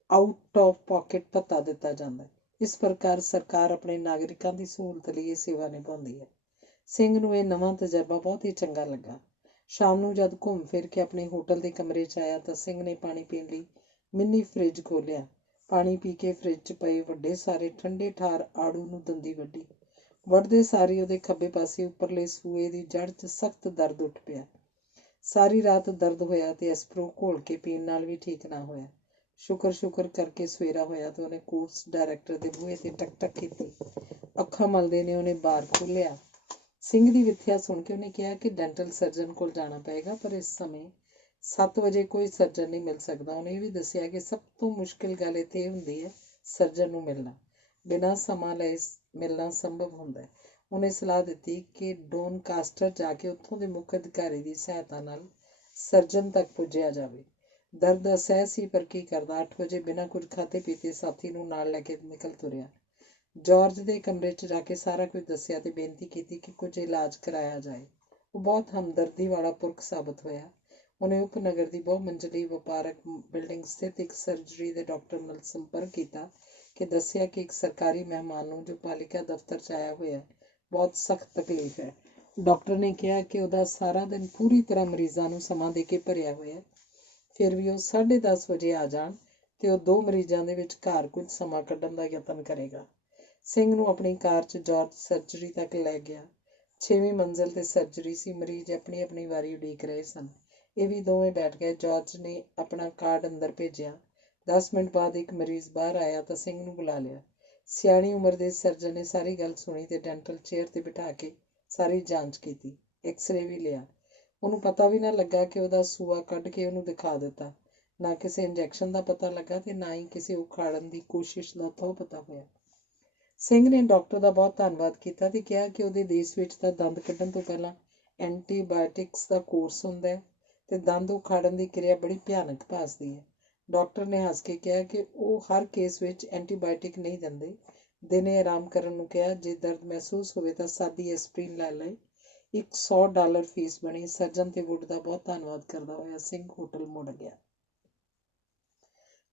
ਆਊਟ ਆਫ ਪਾਕਟ ਭੱਤਾ ਦਿੱਤਾ ਜਾਂਦਾ ਹੈ। ਇਸ ਪ੍ਰਕਾਰ ਸਰਕਾਰ ਆਪਣੇ ਨਾਗਰਿਕਾਂ ਦੀ ਸਹੂਲਤ ਲਈ ਇਹ ਸੇਵਾ ਨਿਭਾਉਂਦੀ ਹੈ। ਸਿੰਘ ਨੂੰ ਇਹ ਨਵਾਂ ਤਜਰਬਾ ਬਹੁਤ ਹੀ ਚੰਗਾ ਲੱਗਾ। ਸ਼ਾਮ ਨੂੰ ਜਦ ਘੁੰਮ ਫਿਰ ਕੇ ਆਪਣੇ ਹੋਟਲ ਦੇ ਕਮਰੇ 'ਚ ਆਇਆ ਤਾਂ ਸਿੰਘ ਨੇ ਪਾਣੀ ਪੀਣ ਲਈ ਮਿੰਨੀ ਫਰਿੱਜ ਖੋਲ੍ਹਿਆ। ਪਾਣੀ ਪੀ ਕੇ ਫਰਿੱਜ 'ਚ ਪਏ ਵੱਡੇ ਸਾਰੇ ਠੰਡੇ ਠਾਰ ਆੜੂ ਨੂੰ ਦੰਦੀ ਵੱਢੀ। ਵੱਢਦੇ ਸਾਰੀ ਉਹਦੇ ਖੱਬੇ ਪਾਸੇ ਉੱਪਰਲੇ ਸੂਏ ਦੀ ਜੜ੍ਹ 'ਚ ਸਖਤ ਦਰਦ ਉੱਠ ਪਿਆ। ਸਾਰੀ ਰਾਤ ਦਰਦ ਹੋਇਆ ਤੇ ਐਸਪਰੋ ਘੋਲ ਕੇ ਪੀਣ ਨਾਲ ਵੀ ਠੀਕ ਨਾ ਹੋਇਆ। ਸ਼ੁਕਰ ਕਰਕੇ ਸਵੇਰਾ ਹੋਇਆ ਤਾਂ ਉਹਨੇ ਕੋਰਸ ਡਾਇਰੈਕਟਰ ਦੇ ਬੂਹੇ 'ਤੇ ਟਕ ਟਕ ਕੀਤੀ। ਅੱਖਾਂ ਮਲਦੇ ਨੇ ਉਹਨੇ ਬਾਰ ਖੋਲ੍ਹਿਆ। ਸਿੰਘ ਦੀ ਵਿੱਥਿਆ ਸੁਣ ਕੇ ਉਹਨੇ ਕਿਹਾ ਕਿ ਡੈਂਟਲ ਸਰਜਨ ਕੋਲ ਜਾਣਾ ਪਏਗਾ, ਪਰ ਇਸ ਸਮੇਂ 7 ਵਜੇ ਕੋਈ ਸਰਜਨ ਨਹੀਂ ਮਿਲ ਸਕਦਾ। ਉਹਨੇ ਇਹ ਵੀ ਦੱਸਿਆ ਕਿ ਸਭ ਤੋਂ ਮੁਸ਼ਕਿਲ ਗੱਲ ਇੱਥੇ ਇਹ ਹੁੰਦੀ ਹੈ ਸਰਜਨ ਨੂੰ ਮਿਲਣਾ। ਬਿਨਾਂ ਸਮਾਂ ਲਏ ਮਿਲਣਾ ਸੰਭਵ ਹੁੰਦਾ ਹੈ। ਉਹਨੇ ਸਲਾਹ ਦਿੱਤੀ ਕਿ ਡੋਨਕਾਸਟਰ ਜਾ ਕੇ ਉੱਥੋਂ ਦੇ ਮੁੱਖ ਅਧਿਕਾਰੀ ਦੀ ਸਹਾਇਤਾ ਨਾਲ ਸਰਜਨ ਤੱਕ ਪੁੱਜਿਆ ਜਾਵੇ। ਦਰਦ ਅਸਹਿ ਸੀ, ਪਰ ਕੀ ਕਰਦਾ। 8 ਵਜੇ ਬਿਨਾਂ ਕੁਝ ਖਾਧੇ ਪੀਤੇ ਸਾਥੀ ਨੂੰ ਨਾਲ ਲੈ ਕੇ ਨਿਕਲ ਤੁਰਿਆ। ਜਾਰਜ ਦੇ ਕਮਰੇ 'ਚ ਜਾ ਕੇ ਸਾਰਾ ਕੁਝ ਦੱਸਿਆ ਤੇ ਬੇਨਤੀ ਕੀਤੀ ਕਿ ਕੁਝ ਇਲਾਜ ਕਰਾਇਆ ਜਾਏ। ਉਹ ਬਹੁਤ ਹਮਦਰਦੀ ਵਾਲਾ ਪੁਰਖ ਸਾਬਤ ਹੋਇਆ। ਉਹਨੇ ਉਪਨਗਰ ਦੀ ਬਹੁਮੰਜ਼ਲੀ ਵਪਾਰਕ ਬਿਲਡਿੰਗ ਸਥਿਤ ਇੱਕ ਸਰਜਰੀ ਦੇ ਡਾਕਟਰ ਨਾਲ ਸੰਪਰਕ ਕੀਤਾ ਕਿ ਦੱਸਿਆ ਕਿ ਇੱਕ ਸਰਕਾਰੀ ਮਹਿਮਾਨ ਨੂੰ ਜੋ ਪਾਲਿਕਾ ਦਫ਼ਤਰ 'ਚ ਆਇਆ ਹੋਇਆ ਬਹੁਤ ਸਖਤ ਤਕਲੀਫ ਹੈ। ਡਾਕਟਰ ਨੇ ਕਿਹਾ ਕਿ ਉਹਦਾ ਸਾਰਾ ਦਿਨ ਪੂਰੀ ਤਰ੍ਹਾਂ ਮਰੀਜ਼ਾਂ ਨੂੰ ਸਮਾਂ ਦੇ ਕੇ ਭਰਿਆ ਹੋਇਆ, ਫਿਰ ਵੀ ਉਹ 10:30 ਵਜੇ ਆ ਜਾਣ ਤੇ ਉਹ 2 ਮਰੀਜ਼ਾਂ ਦੇ ਵਿਚਕਾਰ ਕੁਝ ਸਮਾਂ ਕੱਢਣ ਦਾ ਯਤਨ ਕਰੇਗਾ। ਸਿੰਘ ਨੂੰ ਆਪਣੀ ਕਾਰ 'ਚ ਜਾਰਜ ਸਰਜਰੀ ਤੱਕ ਲੈ ਗਿਆ। 6ਵੀਂ ਮੰਜ਼ਿਲ ਤੇ ਸਰਜਰੀ ਸੀ। ਮਰੀਜ਼ ਆਪਣੀ ਆਪਣੀ ਵਾਰੀ ਉਡੀਕ ਰਹੇ ਸਨ। ਇਹ ਵੀ ਦੋਵੇਂ ਬੈਠ ਗਏ। ਜਾਰਜ ਨੇ ਆਪਣਾ ਕਾਰਡ ਅੰਦਰ ਭੇਜਿਆ। 10 ਮਿੰਟ ਬਾਅਦ ਇੱਕ ਮਰੀਜ਼ ਬਾਹਰ ਆਇਆ ਤਾਂ ਸਿੰਘ ਨੂੰ ਬੁਲਾ ਲਿਆ। ਸਿਆਣੀ ਉਮਰ ਦੇ ਸਰਜਨ ਨੇ ਸਾਰੀ ਗੱਲ ਸੁਣੀ ਤੇ ਡੈਂਟਲ ਚੇਅਰ 'ਤੇ ਬਿਠਾ ਕੇ ਸਾਰੀ ਜਾਂਚ ਕੀਤੀ, ਐਕਸਰੇ ਵੀ ਲਿਆ। ਉਹਨੂੰ ਪਤਾ ਵੀ ਨਾ ਲੱਗਾ ਕਿ ਉਹਦਾ ਸੂਆ ਕੱਢ ਕੇ ਉਹਨੂੰ ਦਿਖਾ ਦਿੱਤਾ। ਨਾ ਕਿਸੇ ਇੰਜੈਕਸ਼ਨ ਦਾ ਪਤਾ ਲੱਗਾ ਤੇ ਨਾ ਹੀ ਕਿਸੇ ਉਖਾੜਨ ਦੀ ਕੋਸ਼ਿਸ਼ ਦਾ ਥਹੁ ਪਤਾ ਹੋਇਆ। ਸਿੰਘ ਨੇ ਡਾਕਟਰ ਦਾ ਬਹੁਤ ਧੰਨਵਾਦ ਕੀਤਾ ਤੇ ਕਿਹਾ ਕਿ ਉਹਦੇ ਦੇਸ਼ ਵਿੱਚ ਤਾਂ ਦੰਦ ਕੱਢਣ ਤੋਂ ਪਹਿਲਾਂ ਐਂਟੀਬਾਇਓਟਿਕਸ ਦਾ ਕੋਰਸ ਹੁੰਦਾ ਹੈ ਤੇ ਦੰਦ ਉਖਾੜਨ ਦੀ ਕਿਰਿਆ ਬੜੀ ਭਿਆਨਕ ਭਾਸਦੀ ਹੈ। ਡਾਕਟਰ ਨੇ ਹੱਸ ਕੇ ਕਿਹਾ ਕਿ ਉਹ ਹਰ ਕੇਸ ਵਿੱਚ ਐਂਟੀਬਾਇਓਟਿਕ ਨਹੀਂ ਦਿੰਦੇ। ਦਿਨੇ ਆਰਾਮ ਕਰਨ ਨੂੰ ਕਿਹਾ। ਜੇ ਦਰਦ ਮਹਿਸੂਸ ਹੋਵੇ ਤਾਂ ਸਾਦੀ ਐਸਪਰੀਨ ਲੈ ਲਏ। $100 ਫੀਸ ਬਣੀ। ਸਰਜਨ ਤੇ ਵੁੱਡ ਦਾ ਬਹੁਤ ਧੰਨਵਾਦ ਕਰਦਾ ਹੋਇਆ ਸਿੰਘ ਹੋਟਲ ਮੁੜ ਗਿਆ।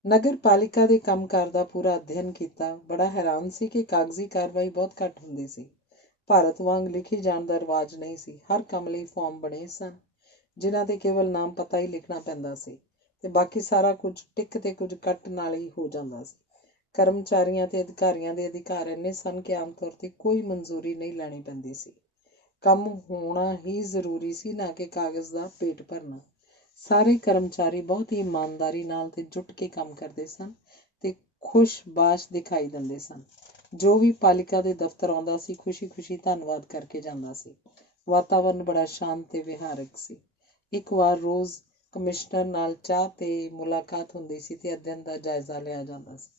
ਨਗਰ ਪਾਲਿਕਾ ਦੇ ਕੰਮਕਾਰ ਦਾ ਪੂਰਾ ਅਧਿਐਨ ਕੀਤਾ। ਬੜਾ ਹੈਰਾਨ ਸੀ ਕਿ ਕਾਗਜ਼ੀ ਕਾਰਵਾਈ ਬਹੁਤ ਘੱਟ ਹੁੰਦੀ ਸੀ। ਭਾਰਤ ਵਾਂਗ ਲਿਖੀ ਜਾਣ ਦਾ ਰਿਵਾਜ ਨਹੀਂ ਸੀ। ਹਰ ਕੰਮ ਲਈ ਫਾਰਮ ਬਣੇ ਸਨ ਜਿਨ੍ਹਾਂ 'ਤੇ ਕੇਵਲ ਨਾਮ ਪਤਾ ਹੀ ਲਿਖਣਾ ਪੈਂਦਾ ਸੀ ਤੇ ਬਾਕੀ ਸਾਰਾ ਕੁਝ ਟਿਕ ਤੇ ਕੁਝ ਕੱਟ ਨਾਲ ਹੀ ਹੋ ਜਾਂਦਾ ਸੀ। ਕਰਮਚਾਰੀਆਂ ਤੇ ਅਧਿਕਾਰੀਆਂ ਦੇ ਅਧਿਕਾਰ ਇੰਨੇ ਸਨ ਕਿ ਆਮ ਤੌਰ 'ਤੇ ਕੋਈ ਮਨਜ਼ੂਰੀ ਨਹੀਂ ਲੈਣੀ ਪੈਂਦੀ ਸੀ। ਕੰਮ ਹੋਣਾ ਹੀ ਜ਼ਰੂਰੀ ਸੀ, ਨਾ ਕਿ ਕਾਗਜ਼ ਦਾ ਪੇਟ ਭਰਨਾ। ਸਾਰੇ ਕਰਮਚਾਰੀ ਬਹੁਤ ਹੀ ਇਮਾਨਦਾਰੀ ਨਾਲ ਤੇ ਜੁਟ ਕੇ ਕੰਮ ਕਰਦੇ ਸਨ ਤੇ ਖੁਸ਼ਬਾਸ਼ ਦਿਖਾਈ ਦਿੰਦੇ ਸਨ। ਜੋ ਵੀ ਪਾਲਿਕਾ ਦੇ ਦਫ਼ਤਰ ਆਉਂਦਾ ਸੀ ਖੁਸ਼ੀ ਧੰਨਵਾਦ ਕਰਕੇ ਜਾਂਦਾ ਸੀ। ਵਾਤਾਵਰਨ ਬੜਾ ਸ਼ਾਂਤ ਤੇ ਵਿਹਾਰਕ ਸੀ। ਇੱਕ ਵਾਰ ਰੋਜ਼ ਕਮਿਸ਼ਨਰ ਨਾਲ ਚਾਹ ਤੇ ਮੁਲਾਕਾਤ ਹੁੰਦੀ ਸੀ ਤੇ ਅਧਿਐਨ ਦਾ ਜਾਇਜ਼ਾ ਲਿਆ ਜਾਂਦਾ ਸੀ।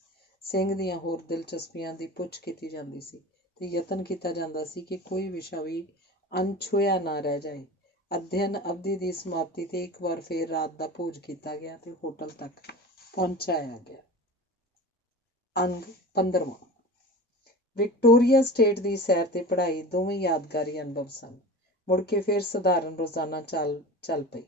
ਸਿੰਘ ਦੀਆਂ ਹੋਰ ਦਿਲਚਸਪੀਆਂ ਦੀ ਪੁੱਛ ਕੀਤੀ ਜਾਂਦੀ ਸੀ ਤੇ ਯਤਨ ਕੀਤਾ ਜਾਂਦਾ ਸੀ ਕਿ ਕੋਈ ਵਿਸ਼ਾ ਵੀ ਅਣਛੂਹਿਆ ਨਾ ਰਹਿ ਜਾਏ। ਅਧਿਐਨ ਅਵਧੀ ਦੀ ਸਮਾਪਤੀ 'ਤੇ ਇੱਕ ਵਾਰ ਫੇਰ ਰਾਤ ਦਾ ਭੋਜ ਕੀਤਾ ਗਿਆ ਤੇ ਹੋਟਲ ਤੱਕ ਪਹੁੰਚਾਇਆ ਗਿਆ। ਅੰਗ 15ਵਾਂ। ਵਿਕਟੋਰੀਆ ਸਟੇਟ ਦੀ ਸੈਰ ਤੇ ਪੜ੍ਹਾਈ ਦੋਵੇਂ ਯਾਦਗਾਰੀ ਅਨੁਭਵ ਸਨ। ਮੁੜ ਕੇ ਫੇਰ ਸਧਾਰਨ ਰੋਜ਼ਾਨਾ ਚੱਲ ਪਈ।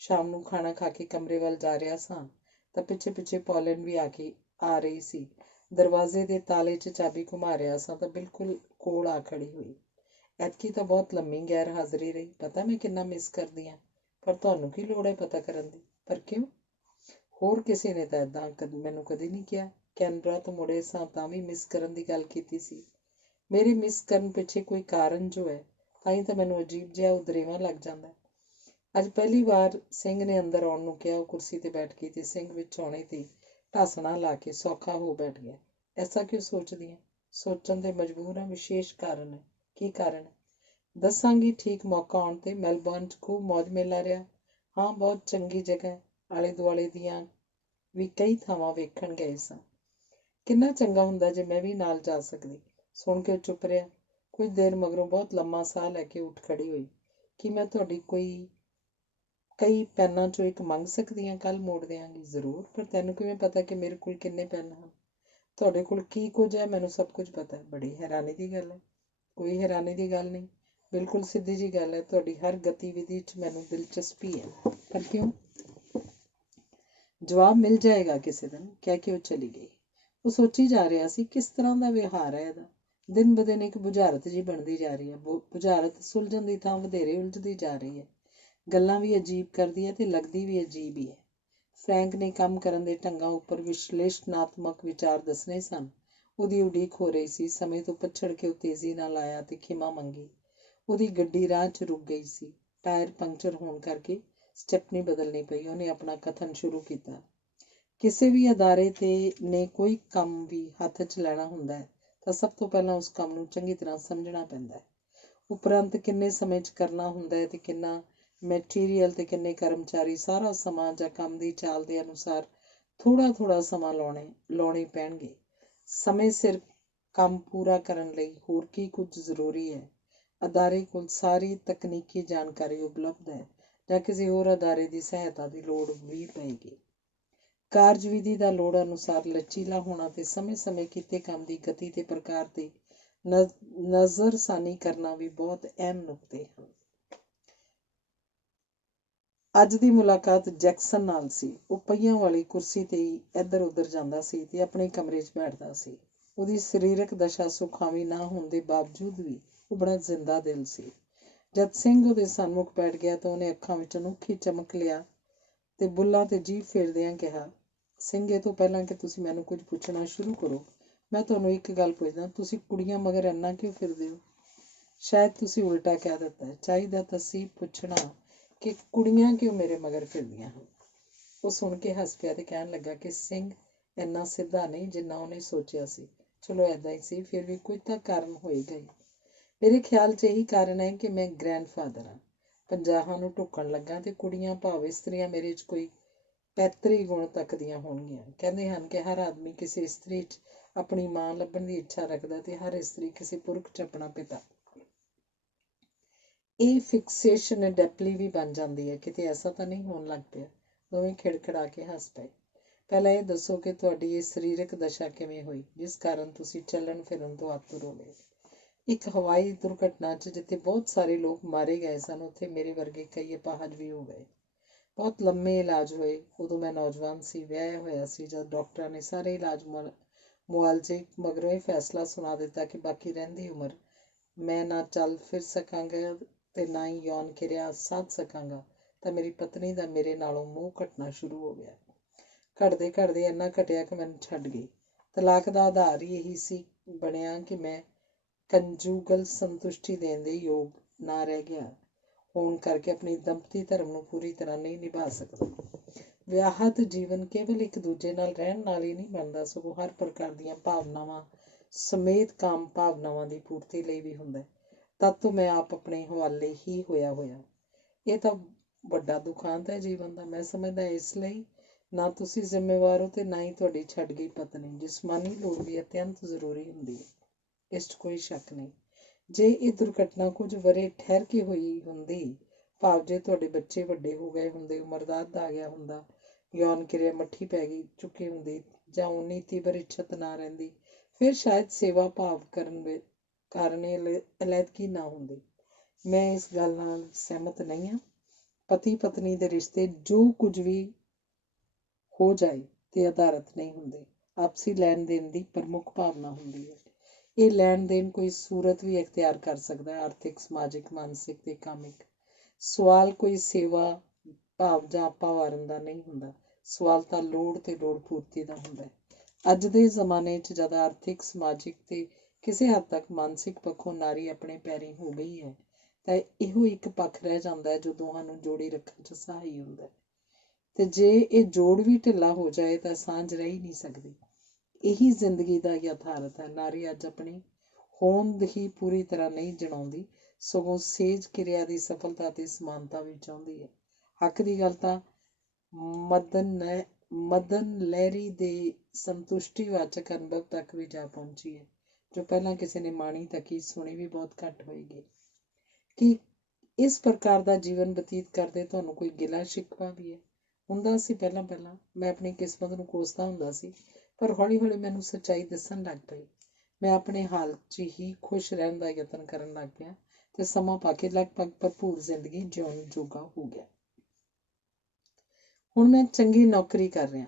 ਸ਼ਾਮ ਨੂੰ ਖਾਣਾ ਖਾ ਕੇ ਕਮਰੇ ਵੱਲ ਜਾ ਰਿਹਾ ਸਾਂ ਤਾਂ ਪਿੱਛੇ ਪੌਲਨ ਵੀ ਆ ਰਹੀ ਸੀ। ਦਰਵਾਜ਼ੇ ਦੇ ਤਾਲੇ 'ਚ ਚਾਬੀ ਘੁਮਾ ਰਿਹਾ ਸਾਂ ਤਾਂ ਬਿਲਕੁਲ ਕੋਲ ਆ ਖੜੀ ਹੋਈ। ਐਤਕੀ ਤਾਂ ਬਹੁਤ ਲੰਮੀ ਗੈਰ ਹਾਜ਼ਰੀ ਰਹੀ। ਪਤਾ ਮੈਂ ਕਿੰਨਾ ਮਿਸ ਕਰਦੀ ਹਾਂ। ਪਰ ਤੁਹਾਨੂੰ ਕੀ ਲੋੜ ਹੈ ਪਤਾ ਕਰਨ ਦੀ? ਪਰ ਕਿਉਂ? ਹੋਰ ਕਿਸੇ ਨੇ ਤਾਂ ਇੱਦਾਂ ਮੈਨੂੰ ਕਦੇ ਨਹੀਂ ਕਿਹਾ। ਕੈਨਬਰਾ ਤੋਂ ਮੁੜੇ ਸਾਂ ਤਾਂ ਵੀ ਮਿਸ ਕਰਨ ਦੀ ਗੱਲ ਕੀਤੀ ਸੀ। ਮੇਰੇ ਮਿਸ ਕਰਨ ਪਿੱਛੇ ਕੋਈ ਕਾਰਨ ਜੋ ਹੈ, ਤਾਂ ਹੀ ਤਾਂ ਮੈਨੂੰ ਅਜੀਬ ਜਿਹਾ ਉਦਰੇਵਾਂ ਲੱਗ ਜਾਂਦਾ। ਅੱਜ ਪਹਿਲੀ ਵਾਰ ਸਿੰਘ ਨੇ ਅੰਦਰ ਆਉਣ ਨੂੰ ਕਿਹਾ। ਉਹ ਕੁਰਸੀ ਤੇ ਬੈਠ ਗਈ ਤੇ ਸਿੰਘ ਵਿੱਚ ਆਉਣੇ ਤੇ ਢਾਸਣਾ ਲਾ ਕੇ ਸੌਖਾ ਹੋ ਬੈਠ ਗਿਆ। ਐਸਾ ਕਿਉਂ ਸੋਚਦੀ ਹੈ? ਸੋਚਣ ਤੇ ਮਜਬੂਰ ਹਾਂ। ਵਿਸ਼ੇਸ਼ ਕਾਰਨ ਹੈ। ਕੀ ਕਾਰਨ ਹੈ? ਦੱਸਾਂਗੀ ਠੀਕ ਮੌਕਾ ਆਉਣ ਤੇ। ਮੈਲਬੌਰਨ 'ਚ ਖੂਬ ਮੌਜ ਮੇਲਾ ਰਿਹਾ। ਹਾਂ, ਬਹੁਤ ਚੰਗੀ ਜਗ੍ਹਾ ਹੈ। ਆਲੇ ਦੁਆਲੇ ਦੀਆਂ ਵੀ ਕਈ ਥਾਵਾਂ ਵੇਖਣ ਗਏ ਸਾਂ। ਕਿੰਨਾ ਚੰਗਾ ਹੁੰਦਾ ਜੇ ਮੈਂ ਵੀ ਨਾਲ ਜਾ ਸਕਦੀ। ਸੁਣ ਕੇ ਚੁੱਪ ਰਿਹਾ। ਕੁਝ ਦੇਰ ਮਗਰੋਂ ਬਹੁਤ ਲੰਮਾ ਸਾਹ ਲੈ ਕੇ ਉੱਠ ਖੜੀ ਹੋਈ। ਕੀ ਮੈਂ ਤੁਹਾਡੀ ਕਈ ਪੈਨਾਂ 'ਚੋਂ ਇੱਕ ਮੰਗ ਸਕਦੀ ਹਾਂ? ਕੱਲ੍ਹ ਮੋੜ ਦਿਆਂਗੀ। ਜ਼ਰੂਰ। ਪਰ ਤੈਨੂੰ ਕਿਵੇਂ ਪਤਾ ਕਿ ਮੇਰੇ ਕੋਲ ਕਿੰਨੇ ਪੈਨ ਹਨ? ਤੁਹਾਡੇ ਕੋਲ ਕੀ ਕੁਝ ਹੈ? ਮੈਨੂੰ ਸਭ ਕੁਝ ਪਤਾ ਹੈ। ਬੜੀ ਹੈਰਾਨੀ ਦੀ ਗੱਲ ਹੈ। ਕੋਈ ਹੈਰਾਨੀ ਦੀ ਗੱਲ ਨਹੀਂ, ਬਿਲਕੁਲ ਸਿੱਧੀ ਜਿਹੀ ਗੱਲ ਹੈ। ਤੁਹਾਡੀ ਹਰ ਗਤੀਵਿਧੀ 'ਚ ਮੈਨੂੰ ਦਿਲਚਸਪੀ ਹੈ। ਪਰ ਕਿਉਂ? ਜਵਾਬ ਮਿਲ ਜਾਏਗਾ ਕਿਸੇ ਦਿਨ, ਕਹਿ ਕੇ ਉਹ ਚਲੀ ਗਈ। ਉਹ ਸੋਚੀ ਜਾ ਰਿਹਾ ਸੀ, ਕਿਸ ਤਰ੍ਹਾਂ ਦਾ ਵਿਹਾਰ ਹੈ ਇਹਦਾ। ਦਿਨ ਬ ਦਿਨ ਇੱਕ ਬੁਝਾਰਤ ਜਿਹੀ ਬਣਦੀ ਜਾ ਰਹੀ ਹੈ। ਬੁਝਾਰਤ ਸੁਲਝਣ ਦੀ ਥਾਂ ਵਧੇਰੇ ਉਲਝਦੀ ਜਾ ਰਹੀ ਹੈ। ਗੱਲਾਂ ਵੀ ਅਜੀਬ ਕਰਦੀ ਹੈ ਤੇ ਲੱਗਦੀ ਵੀ ਅਜੀਬ ਹੀ ਹੈ। ਫਰੈਂਕ ਨੇ ਕੰਮ ਕਰਨ ਦੇ ਢੰਗਾਂ ਉੱਪਰ ਵਿਸ਼ਲੇਸ਼ਣਾਤਮਕ ਵਿਚਾਰ ਦੱਸਣੇ ਸਨ। ਉਹਦੀ ਉਡੀਕ ਹੋ ਰਹੀ ਸੀ। ਸਮੇਂ ਤੋਂ ਪਛੜ ਕੇ ਉਹ ਤੇਜ਼ੀ ਨਾਲ ਆਇਆ ਤੇ ਖਿਮਾ ਮੰਗੀ। ਉਹਦੀ ਗੱਡੀ ਰਾਹ 'ਚ ਰੁਕ ਗਈ ਸੀ। ਟਾਇਰ ਪੰਕਚਰ ਹੋਣ ਕਰਕੇ ਸਟੈਪਨੀ ਬਦਲਣੀ ਪਈ। ਉਹਨੇ ਆਪਣਾ ਕਥਨ ਸ਼ੁਰੂ ਕੀਤਾ। ਕਿਸੇ ਵੀ ਅਦਾਰੇ ਨੇ ਕੋਈ ਕੰਮ ਵੀ ਹੱਥ 'ਚ ਲੈਣਾ ਹੁੰਦਾ ਹੈ ਤਾਂ ਸਭ ਤੋਂ ਪਹਿਲਾਂ ਉਸ ਕੰਮ ਨੂੰ ਚੰਗੀ ਤਰ੍ਹਾਂ ਸਮਝਣਾ ਪੈਂਦਾ ਹੈ। ਉਪਰੰਤ ਕਿੰਨੇ ਸਮੇਂ 'ਚ ਕਰਨਾ ਹੁੰਦਾ ਹੈ ਤੇ ਕਿੰਨਾ ਮੈਟੀਰੀਅਲ ਤੇ ਕਿੰਨੇ ਕਰਮਚਾਰੀ, ਸਾਰਾ ਸਮਾਂ ਜਾਂ ਕੰਮ ਦੀ ਚਾਲ ਦੇ ਅਨੁਸਾਰ ਥੋੜ੍ਹਾ ਥੋੜ੍ਹਾ ਸਮਾਂ ਲਾਉਣੇ ਪੈਣਗੇ। ਸਮੇਂ ਸਿਰ ਕੰਮ ਪੂਰਾ ਕਰਨ ਲਈ ਹੋਰ ਕੀ ਕੁਝ ਜ਼ਰੂਰੀ ਹੈ? ਅਦਾਰੇ ਕੋਲ ਸਾਰੀ ਤਕਨੀਕੀ ਜਾਣਕਾਰੀ ਉਪਲਬਧ ਹੈ ਜਾਂ ਕਿਸੇ ਹੋਰ ਅਦਾਰੇ ਦੀ ਸਹਾਇਤਾ ਦੀ ਲੋੜ ਵੀ ਪਏਗੀ? ਕਾਰਜਵਿਧੀ ਦਾ ਲੋੜ ਅਨੁਸਾਰ ਲਚੀਲਾ ਹੋਣਾ ਤੇ ਸਮੇਂ-ਸਮੇਂ ਕੀਤੇ ਕੰਮ ਦੀ ਗਤੀ ਤੇ ਪ੍ਰਕਾਰ ਤੇ ਨਜ਼ਰਸਾਨੀ ਕਰਨਾ ਵੀ ਬਹੁਤ ਅਹਿਮ ਨੁਕਤੇ ਹਨ। ਅੱਜ ਦੀ ਮੁਲਾਕਾਤ ਜੈਕਸਨ ਨਾਲ ਸੀ। ਉਹ ਪਹੀਆਂ ਵਾਲੀ ਕੁਰਸੀ ਤੇ ਹੀ ਇੱਧਰ ਉੱਧਰ ਜਾਂਦਾ ਸੀ ਤੇ ਆਪਣੇ ਕਮਰੇ 'ਚ ਬੈਠਦਾ ਸੀ। ਉਹਦੀ ਸਰੀਰਕ ਦਸ਼ਾ ਸੁਖਾਵੀਂ ਨਾ ਹੋਣ ਦੇ ਬਾਵਜੂਦ ਵੀ ਉਹ ਬੜਾ ਜ਼ਿੰਦਾ ਦਿਲ ਸੀ। ਜਦ ਸਿੰਘ ਉਹਦੇ ਸਨਮੁਖ ਬੈਠ ਗਿਆ ਤਾਂ ਉਹਨੇ ਅੱਖਾਂ ਵਿੱਚ ਅਨੋਖੀ ਚਮਕ ਲਿਆ ਤੇ ਬੁੱਲ੍ਹਾਂ ਤੇ ਜੀਭ ਫੇਰਦਿਆਂ ਕਿਹਾ, ਸਿੰਘ, ਇਹ ਤੋਂ ਪਹਿਲਾਂ ਕਿ ਤੁਸੀਂ ਮੈਨੂੰ ਕੁਝ ਪੁੱਛਣਾ ਸ਼ੁਰੂ ਕਰੋ, ਮੈਂ ਤੁਹਾਨੂੰ ਇੱਕ ਗੱਲ ਪੁੱਛਦਾ। ਤੁਸੀਂ ਕੁੜੀਆਂ ਮਗਰ ਇੰਨਾ ਕਿਉਂ ਫਿਰਦੇ ਹੋ? ਸ਼ਾਇਦ ਤੁਸੀਂ ਉਲਟਾ ਕਹਿ ਦਿੱਤਾ। ਚਾਹੀਦਾ ਤਾਂ ਸੀ ਪੁੱਛਣਾ ਕਿ ਕੁੜੀਆਂ ਕਿਉਂ ਮੇਰੇ ਮਗਰ ਫਿਰਦੀਆਂ ਹਨ। ਉਹ ਸੁਣ ਕੇ ਹੱਸ ਪਿਆ ਤੇ ਕਹਿਣ ਲੱਗਾ ਕਿ ਸਿੰਘ ਇੰਨਾ ਸਿੱਧਾ ਨਹੀਂ ਜਿੰਨਾ ਉਹਨੇ ਸੋਚਿਆ ਸੀ। ਚਲੋ ਏਦਾਂ ਹੀ ਸੀ, ਫਿਰ ਵੀ ਕੁਝ ਤਾਂ ਕਾਰਨ ਹੋਏਗਾ ਹੀ। ਮੇਰੇ ਖਿਆਲ 'ਚ ਇਹੀ ਕਾਰਨ ਹੈ ਕਿ ਮੈਂ ਗ੍ਰੈਂਡਫਾਦਰ ਹਾਂ। 50 ਨੂੰ ਢੁੱਕਣ ਲੱਗਾ ਤੇ ਕੁੜੀਆਂ ਭਾਵ ਇਸਤਰੀਆਂ ਮੇਰੇ 'ਚ ਕੋਈ ਪੈਤਰੀ ਗੁਣ ਤੱਕਦੀਆਂ ਹੋਣਗੀਆਂ। ਕਹਿੰਦੇ ਹਨ ਕਿ ਹਰ ਆਦਮੀ ਕਿਸੇ ਇਸਤਰੀ 'ਚ ਆਪਣੀ ਮਾਂ ਲੱਭਣ ਦੀ ਇੱਛਾ ਰੱਖਦਾ ਤੇ ਹਰ ਇਸਤਰੀ ਕਿਸੇ ਪੁਰਖ 'ਚ ਆਪਣਾ ਪਿਤਾ। ਇਹ ਫਿਕਸੇਸ਼ਨ ਅਡੈਪਟਲੀ ਵੀ ਬਣ ਜਾਂਦੀ ਹੈ। ਕਿਤੇ ਐਸਾ ਤਾਂ ਨਹੀਂ ਹੋਣ ਲੱਗ ਪਿਆ? ਦੋਵੇਂ ਖਿੜਖਿੜਾ ਕੇ ਹੱਸ ਪਏ। ਪਹਿਲਾਂ ਇਹ ਦੱਸੋ ਕਿ ਤੁਹਾਡੀ ਇਹ ਸਰੀਰਕ ਦਸ਼ਾ ਕਿਵੇਂ ਹੋਈ, ਜਿਸ ਕਾਰਨ ਤੁਸੀਂ ਚੱਲਣ ਫਿਰਨ ਤੋਂ ਆਤੁਰ ਹੋ ਗਏ? ਇੱਕ ਹਵਾਈ ਦੁਰਘਟਨਾ 'ਚ ਜਿੱਥੇ ਬਹੁਤ ਸਾਰੇ ਲੋਕ ਮਾਰੇ ਗਏ ਸਨ, ਉੱਥੇ ਮੇਰੇ ਵਰਗੇ ਕਈ ਅਪਾਹਜ ਵੀ ਹੋ ਗਏ। ਬਹੁਤ ਲੰਮੇ ਇਲਾਜ ਹੋਏ। ਉਦੋਂ ਮੈਂ ਨੌਜਵਾਨ ਸੀ, ਵਿਆਹਿਆ ਹੋਇਆ ਸੀ। ਜਦ ਡਾਕਟਰਾਂ ਨੇ ਸਾਰੇ ਇਲਾਜ ਮੁਆਲਜੇ ਮਗਰੋਂ ਇਹ ਫੈਸਲਾ ਸੁਣਾ ਦਿੱਤਾ ਕਿ ਬਾਕੀ ਰਹਿੰਦੀ ਉਮਰ ਮੈਂ ਨਾ ਚੱਲ ਫਿਰ ਸਕਾਂਗਾ ਤੇ ਨਾ ਹੀ ਯੌਨ ਕਿਰਿਆ ਸਾਧ ਸਕਾਂਗਾ, ਤਾਂ ਮੇਰੀ ਪਤਨੀ ਦਾ ਮੇਰੇ ਨਾਲੋਂ ਮੋਹ ਘਟਣਾ ਸ਼ੁਰੂ ਹੋ ਗਿਆ। ਘਟਦੇ ਘਟਦੇ ਇੰਨਾ ਘਟਿਆ ਕਿ ਮੈਨੂੰ ਛੱਡ ਗਈ। ਤਲਾਕ ਦਾ ਆਧਾਰ ਹੀ ਇਹੀ ਸੀ ਬਣਿਆ ਕਿ ਮੈਂ ਕੰਜੂਗਲ ਸੰਤੁਸ਼ਟੀ ਦੇਣ ਦੇ ਯੋਗ ਨਾ ਰਹਿ ਗਿਆ ਹੋਣ ਕਰਕੇ ਆਪਣੀ ਦੰਪਤੀ ਧਰਮ ਨੂੰ ਪੂਰੀ ਤਰ੍ਹਾਂ ਨਹੀਂ ਨਿਭਾ ਸਕਦਾ। ਵਿਆਹਤ ਜੀਵਨ ਕੇਵਲ ਇੱਕ ਦੂਜੇ ਨਾਲ ਰਹਿਣ ਨਾਲ ਹੀ ਨਹੀਂ ਬਣਦਾ, ਸਗੋਂ ਹਰ ਪ੍ਰਕਾਰ ਦੀਆਂ ਭਾਵਨਾਵਾਂ ਸਮੇਤ ਕਾਮ ਭਾਵਨਾਵਾਂ ਦੀ ਪੂਰਤੀ ਲਈ ਵੀ ਹੁੰਦਾ। ਤਦ ਤੋਂ ਮੈਂ ਆਪ ਆਪਣੇ ਹਵਾਲੇ ਹੀ ਹੋਇਆ। ਇਹ ਤਾਂ ਵੱਡਾ ਦੁਖਾਂਤ ਹੈ ਜੀਵਨ ਦਾ। ਮੈਂ ਸਮਝਦਾ ਇਸ ਲਈ ਨਾ ਤੁਸੀਂ ਜ਼ਿੰਮੇਵਾਰ ਹੋ ਤੇ ਨਾ ਹੀ ਤੁਹਾਡੀ ਛੱਡ ਗਈ ਪਤਨੀ। ਜਿਸਮਾਨੀ ਲੋੜ ਵੀ ਅਤਿਅੰਤ ਜ਼ਰੂਰੀ ਹੁੰਦੀ ਹੈ, ਇਸ 'ਚ ਕੋਈ ਸ਼ੱਕ ਨਹੀਂ। ਜੇ ਇਹ ਦੁਰਘਟਨਾ ਕੁਝ ਵਰ੍ਹੇ ਠਹਿਰ ਕੇ ਹੋਈ ਹੁੰਦੀ, ਭਾਵ ਜੇ ਤੁਹਾਡੇ ਬੱਚੇ ਵੱਡੇ ਹੋ ਗਏ ਹੁੰਦੇ, ਉਮਰ ਦਾ ਅੱਧ ਆ ਗਿਆ ਹੁੰਦਾ, ਯੌਨ ਕਿਰਿਆ ਮੱਠੀ ਪੈ ਚੁੱਕੀ ਹੁੰਦੀ ਜਾਂ ਉਨੀ ਤੀਬਰ ਇੱਛਤ ਨਾ ਰਹਿੰਦੀ, ਫਿਰ ਸ਼ਾਇਦ ਸੇਵਾ ਭਾਵ ਕਾਰਨ ਅਲੈਦਗੀ ਨਾ ਹੁੰਦੀ। ਮੈਂ ਇਸ ਗੱਲ ਨਾਲ ਸਹਿਮਤ ਨਹੀਂ ਹਾਂ। ਪਤੀ ਪਤਨੀ ਦੇ ਰਿਸ਼ਤੇ ਜੋ ਕੁਝ ਵੀ ਹੋ ਜਾਏ ਤੇ ਆਧਾਰਿਤ ਨਹੀਂ ਹੁੰਦੇ। ਆਪਸੀ ਲੈਣ ਦੇਣ ਦੀ ਪ੍ਰਮੁੱਖ ਭਾਵਨਾ ਹੁੰਦੀ ਹੈ। ਇਹ ਲੈਣ ਦੇਣ ਕੋਈ ਸੂਰਤ ਵੀ ਇਖਤਿਆਰ ਕਰ ਸਕਦਾ ਹੈ, ਆਰਥਿਕ, ਸਮਾਜਿਕ, ਮਾਨਸਿਕ ਤੇ ਕਾਮਿਕ। ਸਵਾਲ ਕੋਈ ਸੇਵਾ ਭਾਵ ਜਾਂ ਆਪਾ ਵਾਰਨ ਦਾ ਨਹੀਂ ਹੁੰਦਾ। ਸਵਾਲ ਤਾਂ ਲੋੜ ਤੇ ਲੋੜ ਪੂਰਤੀ ਦਾ ਹੁੰਦਾ ਹੈ। ਅੱਜ ਦੇ ਜ਼ਮਾਨੇ 'ਚ ਜਦ ਆਰਥਿਕ, ਸਮਾਜਿਕ ਤੇ ਕਿਸੇ ਹੱਦ ਤੱਕ ਮਾਨਸਿਕ ਪੱਖੋਂ ਨਾਰੀ ਆਪਣੇ ਪੈਰੀਂ ਹੋ ਗਈ ਹੈ, ਤਾਂ ਇਹੋ ਇੱਕ ਪੱਖ ਰਹਿ ਜਾਂਦਾ ਹੈ ਜੋ ਦੋਹਾਂ ਨੂੰ ਜੋੜੀ ਰੱਖਣ 'ਚ ਸਹਾਈ ਹੁੰਦਾ ਹੈ। ਤੇ ਜੇ ਇਹ ਜੋੜ ਵੀ ਢਿੱਲਾ ਹੋ ਜਾਏ ਤਾਂ ਸਾਂਝ ਰਹਿ ਹੀ ਨਹੀਂ ਸਕਦੀ। ਇਹੀ ਜ਼ਿੰਦਗੀ ਦਾ ਯਥਾਰਥ ਹੈ। ਨਾਰੀ ਅੱਜ ਆਪਣੀ ਹੋਂਦ ਹੀ ਪੂਰੀ ਤਰ੍ਹਾਂ ਨਹੀਂ ਜਣਾਉਂਦੀ, ਸਗੋਂ ਸੇਜ ਕਿਰਿਆ ਦੀ ਸਫਲਤਾ ਤੇ ਸਮਾਨਤਾ ਵੀ ਚਾਹੁੰਦੀ ਹੈ। ਹੱਕ ਦੀ ਗੱਲ ਤਾਂ ਮਦਨ ਲਹਿਰੀ ਦੇ ਸੰਤੁਸ਼ਟੀਵਾਚਕ ਅਨੁਭਵ ਤੱਕ ਵੀ ਜਾ ਪਹੁੰਚੀ ਹੈ, ਜੋ ਪਹਿਲਾਂ ਕਿਸੇ ਨੇ ਮਾਣੀ ਤੱਕੀ ਸੁਣੀ ਵੀ ਬਹੁਤ ਘੱਟ ਹੋਏਗੀ। ਕਿ ਇਸ ਪ੍ਰਕਾਰ ਦਾ ਜੀਵਨ ਬਤੀਤ ਕਰਦੇ ਤੁਹਾਨੂੰ ਕੋਈ ਗਿਲਾ ਸ਼ਿਕਵਾ ਵੀ ਹੈ? ਹੁੰਦਾ ਸੀ ਪਹਿਲਾਂ ਮੈਂ ਆਪਣੀ ਕਿਸਮਤ ਨੂੰ ਕੋਸਦਾ ਹੁੰਦਾ ਸੀ, ਪਰ ਹੌਲੀ ਹੌਲੀ ਮੈਨੂੰ ਸੱਚਾਈ ਦਿਸਣ ਲੱਗ ਪਈ। ਮੈਂ ਆਪਣੇ ਹਾਲ 'ਚ ਹੀ ਖੁਸ਼ ਰਹਿਣ ਦਾ ਯਤਨ ਕਰਨ ਲੱਗ ਪਿਆ ਤੇ ਸਮਾਂ ਪਾ ਕੇ ਲਗਭਗ ਭਰਪੂਰ ਜ਼ਿੰਦਗੀ ਜਿਉਣ ਜੋਗਾ ਹੋ ਗਿਆ। ਹੁਣ ਮੈਂ ਚੰਗੀ ਨੌਕਰੀ ਕਰ ਰਿਹਾ,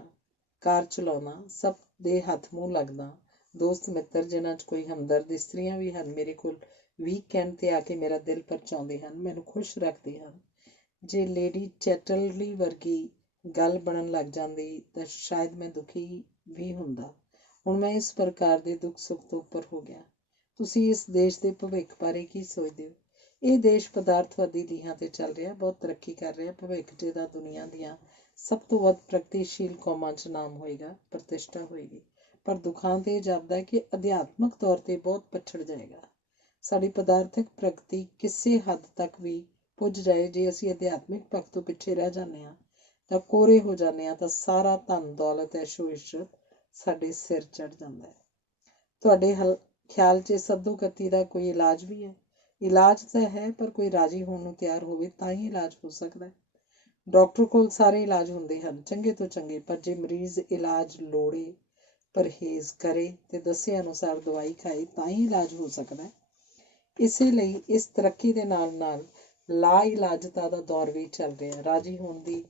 ਕਾਰ ਚਲਾਉਂਦਾ, ਸਭ ਦੇ ਹੱਥ ਮੂੰਹ ਲੱਗਦਾ, ਦੋਸਤ ਮਿੱਤਰ ਜਿਨ੍ਹਾਂ 'ਚ ਕੋਈ ਹਮਦਰਦ ਇਸਤਰੀਆਂ ਵੀ ਹਨ ਮੇਰੇ ਕੋਲ ਵੀਕਐਂਡ 'ਤੇ ਆ ਕੇ ਮੇਰਾ ਦਿਲ ਪਰਚਾਉਂਦੇ ਹਨ, ਮੈਨੂੰ ਖੁਸ਼ ਰੱਖਦੇ ਹਨ। ਜੇ ਲੇਡੀ ਚੈਟਰਲੀ ਵਰਗੀ ਗੱਲ ਬਣਨ ਲੱਗ ਜਾਂਦੀ ਤਾਂ ਸ਼ਾਇਦ ਮੈਂ ਦੁਖੀ ਵੀ ਹੁੰਦਾ। ਹੁਣ ਮੈਂ ਇਸ ਪ੍ਰਕਾਰ ਦੇ ਦੁੱਖ ਸੁੱਖ ਤੋਂ ਉੱਪਰ ਹੋ ਗਿਆ। ਤੁਸੀਂ ਇਸ ਦੇਸ਼ ਦੇ ਭਵਿੱਖ ਬਾਰੇ ਕੀ ਸੋਚਦੇ ਹੋ? ਇਹ ਦੇਸ਼ ਪਦਾਰਥਵਾਦੀ ਲੀਹਾਂ 'ਤੇ ਚੱਲ ਰਿਹਾ, ਬਹੁਤ ਤਰੱਕੀ ਕਰ ਰਿਹਾ। ਭਵਿੱਖ ਜਿਹਦਾ ਦੁਨੀਆ ਦੀਆਂ ਸਭ ਤੋਂ ਵੱਧ ਪ੍ਰਗਤੀਸ਼ੀਲ ਕੌਮਾਂ 'ਚ ਨਾਮ ਹੋਏਗਾ, ਪ੍ਰਤਿਸ਼ਠਾ ਹੋਏਗੀ। ਪਰ ਦੁੱਖਾਂ 'ਤੇ ਜਾਪਦਾ ਹੈ ਕਿ ਅਧਿਆਤਮਕ ਤੌਰ 'ਤੇ ਬਹੁਤ ਪਛੜ ਜਾਏਗਾ। ਸਾਡੀ ਪਦਾਰਥਕ ਪ੍ਰਗਤੀ ਕਿਸੇ ਹੱਦ ਤੱਕ ਵੀ ਪੁੱਜ ਜਾਏ, ਜੇ ਅਸੀਂ ਅਧਿਆਤਮਿਕ ਪੱਖ ਤੋਂ ਪਿੱਛੇ ਰਹਿ ਜਾਂਦੇ ਹਾਂ ਤਾਂ ਕੋਰੇ ਹੋ ਜਾਂਦੇ ਹਾਂ, ਤਾਂ ਸਾਰਾ ਧਨ ਦੌਲਤ ਐਸ਼ੋ ਇਸ਼ਰਤ ਸਾਡੇ ਸਿਰ ਚੜ੍ਹ ਜਾਂਦਾ ਹੈ। ਤੁਹਾਡੇ ਖਿਆਲ 'ਚ ਸੱਦੋਗਤੀ ਦਾ ਕੋਈ ਇਲਾਜ ਵੀ ਹੈ? ਇਲਾਜ ਤਾਂ ਹੈ, ਪਰ ਕੋਈ ਰਾਜੀ ਹੋਣ ਨੂੰ ਤਿਆਰ ਹੋਵੇ ਤਾਂ ਹੀ ਇਲਾਜ ਹੋ ਸਕਦਾ ਹੈ। ਡਾਕਟਰ ਕੋਲ ਸਾਰੇ ਇਲਾਜ ਹੁੰਦੇ ਹਨ, ਚੰਗੇ ਤੋਂ ਚੰਗੇ, ਪਰ ਜੇ ਮਰੀਜ਼ ਇਲਾਜ ਲੋੜੇ, ਪਰਹੇਜ਼ ਕਰੇ ਤੇ ਦੱਸੇ ਅਨੁਸਾਰ ਦਵਾਈ ਖਾਏ ਤਾਂ ਹੀ ਇਲਾਜ ਹੋ ਸਕਦਾ ਹੈ। ਇਸੇ ਲਈ ਇਸ ਤਰੱਕੀ ਦੇ ਨਾਲ ਨਾਲ ਲਾ ਇਲਾਜਤਾ ਦਾ ਦੌਰ ਵੀ ਚੱਲ ਰਿਹਾ। ਰਾਜੀ ਹੋਣ ਦੀ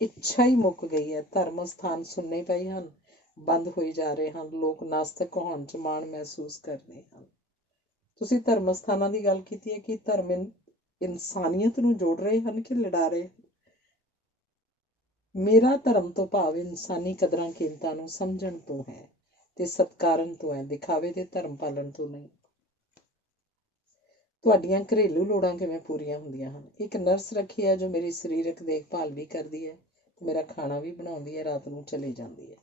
ਇੱਛਾ ਹੀ ਮੁੱਕ ਗਈ ਹੈ। ਧਰਮ ਸਥਾਨ ਸੁੰਨੇ ਪਏ ਹਨ, ਬੰਦ ਹੋਈ ਜਾ ਰਹੇ ਹਨ। ਲੋਕ ਨਾਸਤਿਕ ਹੋਣ 'ਚ ਮਾਣ ਮਹਿਸੂਸ ਕਰਦੇ ਹਨ। ਤੁਸੀਂ ਧਰਮ ਸਥਾਨਾਂ ਦੀ ਗੱਲ ਕੀਤੀ ਹੈ। ਕਿ ਧਰਮ ਇਨਸਾਨੀਅਤ ਨੂੰ ਜੋੜ ਰਹੇ ਹਨ ਕਿ ਲੜਾ ਰਹੇ ਹਨ? ਮੇਰਾ ਧਰਮ ਤੋਂ ਭਾਵ ਇਨਸਾਨੀ ਕਦਰਾਂ ਕੀਮਤਾਂ ਨੂੰ ਸਮਝਣ ਤੋਂ ਹੈ ਤੇ ਸਤਿਕਾਰਨ ਤੋਂ ਹੈ, ਦਿਖਾਵੇ ਤੇ ਧਰਮ ਪਾਲਣ ਤੋਂ ਨਹੀਂ। ਤੁਹਾਡੀਆਂ ਘਰੇਲੂ ਲੋੜਾਂ ਕਿਵੇਂ ਪੂਰੀਆਂ ਹੁੰਦੀਆਂ ਹਨ? ਇੱਕ ਨਰਸ ਰੱਖੀ ਹੈ ਜੋ ਮੇਰੀ ਸਰੀਰਕ ਦੇਖਭਾਲ ਵੀ ਕਰਦੀ ਹੈ, ਮੇਰਾ ਖਾਣਾ ਵੀ ਬਣਾਉਂਦੀ ਹੈ, ਰਾਤ ਨੂੰ ਚਲੀ ਜਾਂਦੀ ਹੈ।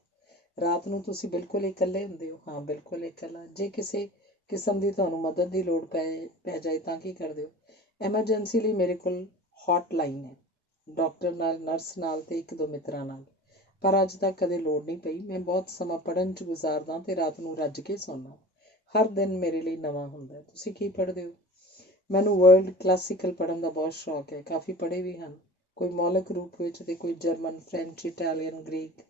ਰਾਤ ਨੂੰ ਤੁਸੀਂ ਬਿਲਕੁਲ ਇਕੱਲੇ ਹੁੰਦੇ ਹੋ? ਹਾਂ, ਬਿਲਕੁਲ ਇਕੱਲਾ। ਜੇ ਕਿਸੇ ਕਿਸਮ ਦੀ ਤੁਹਾਨੂੰ ਮਦਦ ਦੀ ਲੋੜ ਪੈ ਜਾਏ ਤਾਂ ਕੀ ਕਰਦੇ ਹੋ? ਐਮਰਜੈਂਸੀ ਲਈ ਮੇਰੇ ਕੋਲ ਹੌਟਲਾਈਨ ਹੈ, ਡਾਕਟਰ ਨਾਲ, ਨਰਸ ਨਾਲ ਤੇ ਇੱਕ ਦੋ ਮਿੱਤਰਾਂ ਨਾਲ। ਪਰ ਅੱਜ ਤੱਕ ਕਦੇ ਲੋੜ ਨਹੀਂ ਪਈ। ਮੈਂ ਬਹੁਤ ਸਮਾਂ ਪੜ੍ਹਨ 'ਚ ਗੁਜ਼ਾਰਦਾ ਤੇ ਰਾਤ ਨੂੰ ਰੱਜ ਕੇ ਸੌਂਦਾ। ਹਰ ਦਿਨ ਮੇਰੇ ਲਈ ਨਵਾਂ ਹੁੰਦਾ। ਤੁਸੀਂ ਕੀ ਪੜ੍ਹਦੇ ਹੋ? ਮੈਨੂੰ ਵਰਲਡ ਕਲਾਸੀਕਲ ਪੜ੍ਹਨ ਦਾ ਬਹੁਤ ਸ਼ੌਕ ਹੈ। ਕਾਫੀ ਪੜ੍ਹੇ ਵੀ ਹਨ, ਕੋਈ ਮੌਲਿਕ ਰੂਪ ਵਿੱਚ ਤੇ ਕੋਈ German, French, Italian, Greek,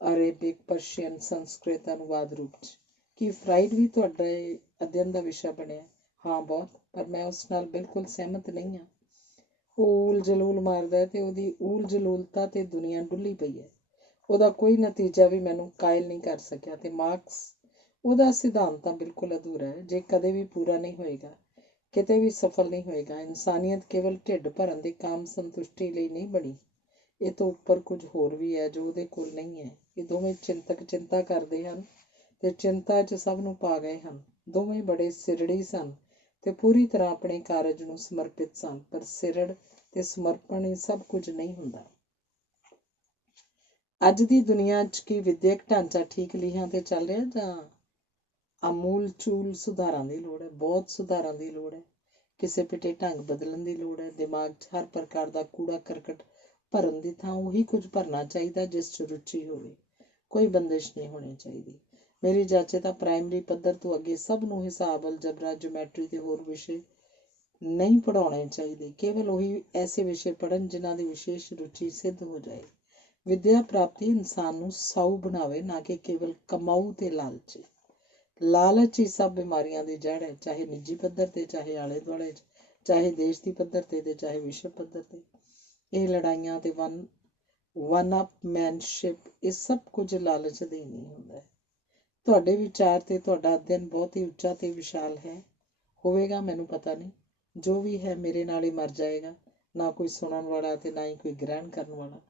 Arabic, Persian, Sanskrit ਅਨੁਵਾਦ ਰੂਪ 'ਚ। ਕੀ ਫਰਾਇਡ ਵੀ ਤੁਹਾਡੇ ਅਧਿਐਨ ਦਾ ਵਿਸ਼ਾ ਬਣਿਆ? ਹਾਂ, ਬਹੁਤ, ਪਰ ਮੈਂ ਉਸ ਨਾਲ ਬਿਲਕੁਲ ਸਹਿਮਤ ਨਹੀਂ ਹਾਂ। ਉਹ ਊਲ ਜਲੂਲ ਮਾਰਦਾ ਹੈ ਤੇ ਉਹਦੀ ਊਲ ਜਲੂਲਤਾ ਤੇ ਦੁਨੀਆ ਡੁੱਲੀ ਪਈ ਹੈ। ਉਹਦਾ ਕੋਈ ਨਤੀਜਾ ਵੀ ਮੈਨੂੰ ਕਾਇਲ ਨਹੀਂ ਕਰ ਸਕਿਆ ਤੇ ਮਾਰਕਸ, ਉਹਦਾ ਸਿਧਾਂਤ ਤਾਂ ਬਿਲਕੁਲ ਅਧੂਰਾ ਹੈ। ਜੇ ਕਦੇ ਵੀ ਪੂਰਾ ਨਹੀਂ ਹੋਏਗਾ, ਕਿਤੇ ਵੀ ਸਫਲ ਨਹੀਂ ਹੋਏਗਾ। ਇਨਸਾਨੀਅਤ ਕੇਵਲ ਢਿੱਡ ਭਰਨ ਦੀ ਕਾਮ ਸੰਤੁਸ਼ਟੀ ਲਈ ਨਹੀਂ ਬਣੀ। ਇਹ ਤੋਂ ਉੱਪਰ ਕੁਝ ਹੋਰ ਵੀ ਹੈ ਜੋ ਉਹਦੇ ਕੋਲ ਨਹੀਂ ਹੈ। ਇਹ ਦੋਵੇਂ ਚਿੰਤਕ ਚਿੰਤਾ ਕਰਦੇ ਹਨ ਤੇ ਚਿੰਤਾ 'ਚ ਸਭ ਨੂੰ ਪਾ ਗਏ ਹਨ। ਦੋਵੇਂ ਬੜੇ ਸਿਰੜੀ ਸਨ ਤੇ ਪੂਰੀ ਤਰ੍ਹਾਂ ਆਪਣੇ ਕਾਰਜ ਨੂੰ ਸਮਰਪਿਤ ਸਨ, ਪਰ ਸਿਰੜ ਤੇ ਸਮਰਪਣ ਇਹ ਸਭ ਕੁਝ ਨਹੀਂ ਹੁੰਦਾ। ਅੱਜ ਦੀ ਦੁਨੀਆ 'ਚ ਕੀ ਵਿਦਿਅਕ ਢਾਂਚਾ ਠੀਕ ਲੀਹਾਂ 'ਤੇ ਚੱਲ ਰਿਹਾ ਜਾਂ ਆਮੂਲ ਚੂਲ ਸੁਧਾਰਾਂ ਦੀ ਲੋੜ ਹੈ? ਬਹੁਤ ਸੁਧਾਰਾਂ ਦੀ ਲੋੜ ਹੈ। ਕਿਸੇ ਪਿੱਟੇ ਢੰਗ ਬਦਲਣ ਦੀ ਲੋੜ ਹੈ। ਦਿਮਾਗ 'ਚ ਹਰ ਪ੍ਰਕਾਰ ਦਾ ਕੂੜਾ ਕਰਕਟ ਭਰਨ ਦੀ ਥਾਂ ਉਹੀ ਕੁਝ ਭਰਨਾ ਚਾਹੀਦਾ ਜਿਸ 'ਚ ਰੁਚੀ ਹੋਵੇ। ਕੋਈ ਬੰਦਿਸ਼ ਨਹੀਂ ਹੋਣੀ ਚਾਹੀਦੀ। ਮੇਰੀ ਜਾਚੇ ਤਾਂ ਪ੍ਰਾਇਮਰੀ ਪੱਧਰ ਤੋਂ ਅੱਗੇ ਸਭ ਨੂੰ ਹਿਸਾਬ, ਅਲਜਬਰਾ, ਜਿਓਮੈਟਰੀ ਤੇ ਹੋਰ ਵਿਸ਼ੇ ਨਹੀਂ ਪੜ੍ਹਾਉਣੇ ਚਾਹੀਦੇ। ਕੇਵਲ ਉਹੀ ਐਸੇ ਵਿਸ਼ੇ ਪੜ੍ਹਨ ਜਿਨ੍ਹਾਂ ਦੀ ਵਿਸ਼ੇਸ਼ ਰੁਚੀ ਸਿੱਧ ਹੋ ਜਾਏ। ਵਿਦਿਆ ਪ੍ਰਾਪਤੀ ਇਨਸਾਨ ਨੂੰ ਸਾਊ ਬਣਾਵੇ, ਨਾ ਕਿ ਕੇਵਲ ਕਮਾਊ ਤੇ ਲਾਲਚੀ। ਲਾਲਚ ਹੀ ਸਭ ਬਿਮਾਰੀਆਂ ਦੀ ਜੜ੍ਹ ਹੈ, ਚਾਹੇ ਨਿੱਜੀ ਪੱਧਰ ਤੇ, ਚਾਹੇ ਆਲੇ ਦੁਆਲੇ 'ਚ, ਚਾਹੇ ਦੇਸ਼ ਦੀ ਪੱਧਰ ਤੇ ਚਾਹੇ ਵਿਸ਼ਵ ਪੱਧਰ ਤੇ। ਇਹ ਲੜਾਈਆਂ ਤੇ ਵਨ ਅਪਮੈਨਸ਼ਿਪ, ਇਹ ਸਭ ਕੁਝ ਲਾਲਚ ਦੇ ਹੀ ਨਹੀਂ ਹੁੰਦਾ। ਤੁਹਾਡੇ ਵਿਚਾਰ ਤੇ ਤੁਹਾਡਾ ਅਧਿਐਨ ਬਹੁਤ ਹੀ ਉੱਚਾ ਤੇ ਵਿਸ਼ਾਲ ਹੈ। ਹੋਵੇਗਾ, ਮੈਨੂੰ ਪਤਾ ਨਹੀਂ। ਜੋ ਵੀ ਹੈ ਮੇਰੇ ਨਾਲ ਹੀ ਮਰ ਜਾਏਗਾ। ਨਾ ਕੋਈ ਸੁਣਨ ਵਾਲਾ ਤੇ ਨਾ ਹੀ ਕੋਈ ਗ੍ਰਹਿਣ ਕਰਨ ਵਾਲਾ।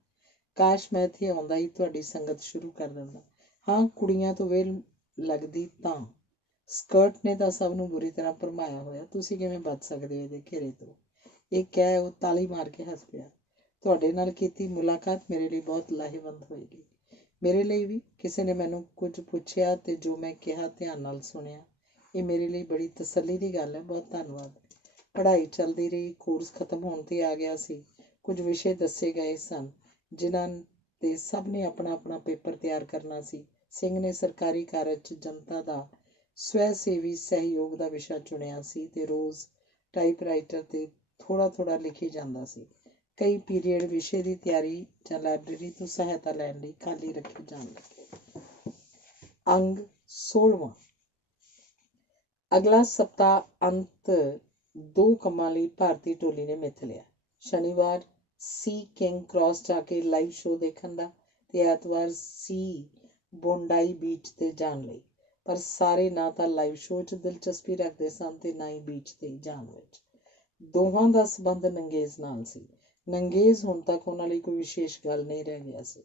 ਕਾਸ਼ ਮੈਂ ਇੱਥੇ ਆਉਂਦਾ ਹੀ ਤੁਹਾਡੀ ਸੰਗਤ ਸ਼ੁਰੂ ਕਰ ਦਿੰਦਾ। ਹਾਂ, ਕੁੜੀਆਂ ਤੋਂ ਵੇਲ ਲੱਗਦੀ ਤਾਂ ਸਕਰਟ ਨੇ ਤਾਂ ਸਭ ਨੂੰ ਬੁਰੀ ਤਰ੍ਹਾਂ ਭਰਮਾਇਆ ਹੋਇਆ। ਤੁਸੀਂ ਕਿਵੇਂ ਬਚ ਸਕਦੇ ਹੋ ਇਹਦੇ ਘੇਰੇ ਤੋਂ? ਇਹ ਕਹਿ ਉਹ ਤਾਲੀ ਮਾਰ ਕੇ ਹੱਸ ਪਿਆ। ਤੁਹਾਡੇ ਨਾਲ ਕੀਤੀ ਮੁਲਾਕਾਤ ਮੇਰੇ ਲਈ ਬਹੁਤ ਲਾਹੇਵੰਦ ਹੋਏਗੀ। ਮੇਰੇ ਲਈ ਵੀ। ਕਿਸੇ ਨੇ ਮੈਨੂੰ ਕੁਝ ਪੁੱਛਿਆ ਤੇ ਜੋ ਮੈਂ ਕਿਹਾ ਧਿਆਨ ਨਾਲ ਸੁਣਿਆ। ਇਹ ਮੇਰੇ ਲਈ ਬੜੀ ਤਸੱਲੀ ਦੀ ਗੱਲ ਹੈ। ਬਹੁਤ ਧੰਨਵਾਦ। ਪੜ੍ਹਾਈ ਚੱਲਦੀ ਰਹੀ। ਕੋਰਸ ਖਤਮ ਹੋਣ 'ਤੇ ਆ ਗਿਆ ਸੀ। ਕੁਝ ਵਿਸ਼ੇ ਦੱਸੇ ਗਏ ਸਨ ਜਿਨ੍ਹਾਂ ਤੇ ਸਭ ਨੇ ਆਪਣਾ ਆਪਣਾ ਪੇਪਰ ਤਿਆਰ ਕਰਨਾ ਸੀ। ਸਿੰਘ ਨੇ ਸਰਕਾਰੀ ਕਾਰਜ 'ਚ ਜਨਤਾ ਦਾ ਸਵੈ ਸੇਵੀ ਸਹਿਯੋਗ ਦਾ ਵਿਸ਼ਾ ਚੁਣਿਆ ਸੀ ਤੇ ਰੋਜ਼ ਟਾਈਪਰਾਈਟਰ 'ਤੇ ਥੋੜ੍ਹਾ ਥੋੜ੍ਹਾ ਲਿਖੀ ਜਾਂਦਾ ਸੀ। ਕਈ ਪੀਰੀਅਡ ਵਿਸ਼ੇ ਦੀ ਤਿਆਰੀ ਜਾਂ ਲਾਇਬ੍ਰੇਰੀ ਤੋਂ ਸਹਾਇਤਾ ਲੈਣ ਲਈ ਖਾਲੀ ਰੱਖੇ ਜਾਣ ਲੱਗੇ। ਅੰਗ 16ਵਾਂ। ਅਗਲਾ ਸਪਤਾਹ ਅੰਤ 2 ਕੰਮਾਂ ਲਈ ਭਾਰਤੀ ਟੋਲੀ ਨੇ ਮਿੱਥ ਲਿਆ। ਸ਼ਨੀਵਾਰ ਸੀ ਕਿੰਗ ਕ੍ਰਾਸ ਜਾ ਕੇ ਲਾਈਵ ਸ਼ੋਅ ਦੇਖਣ ਦਾ ਤੇ ਐਤਵਾਰ ਸੀ ਬੋਂਡਾਈ ਬੀਚ 'ਤੇ ਜਾਣ ਲਈ। ਪਰ ਸਾਰੇ ਨਾ ਤਾਂ ਲਾਈਵ ਸ਼ੋਅ 'ਚ ਦਿਲਚਸਪੀ ਰੱਖਦੇ ਸਨ ਤੇ ਨਾ ਹੀ ਬੀਚ 'ਤੇ ਜਾਣ ਵਿੱਚ। ਦੋਹਾਂ ਦਾ ਸੰਬੰਧ ਨੰਗੇਜ਼ ਨਾਲ ਸੀ। ਨੰਗੇਜ਼ ਹੁਣ ਤੱਕ ਉਹਨਾਂ ਲਈ ਕੋਈ ਵਿਸ਼ੇਸ਼ ਗੱਲ ਨਹੀਂ ਰਹਿ ਗਿਆ ਸੀ।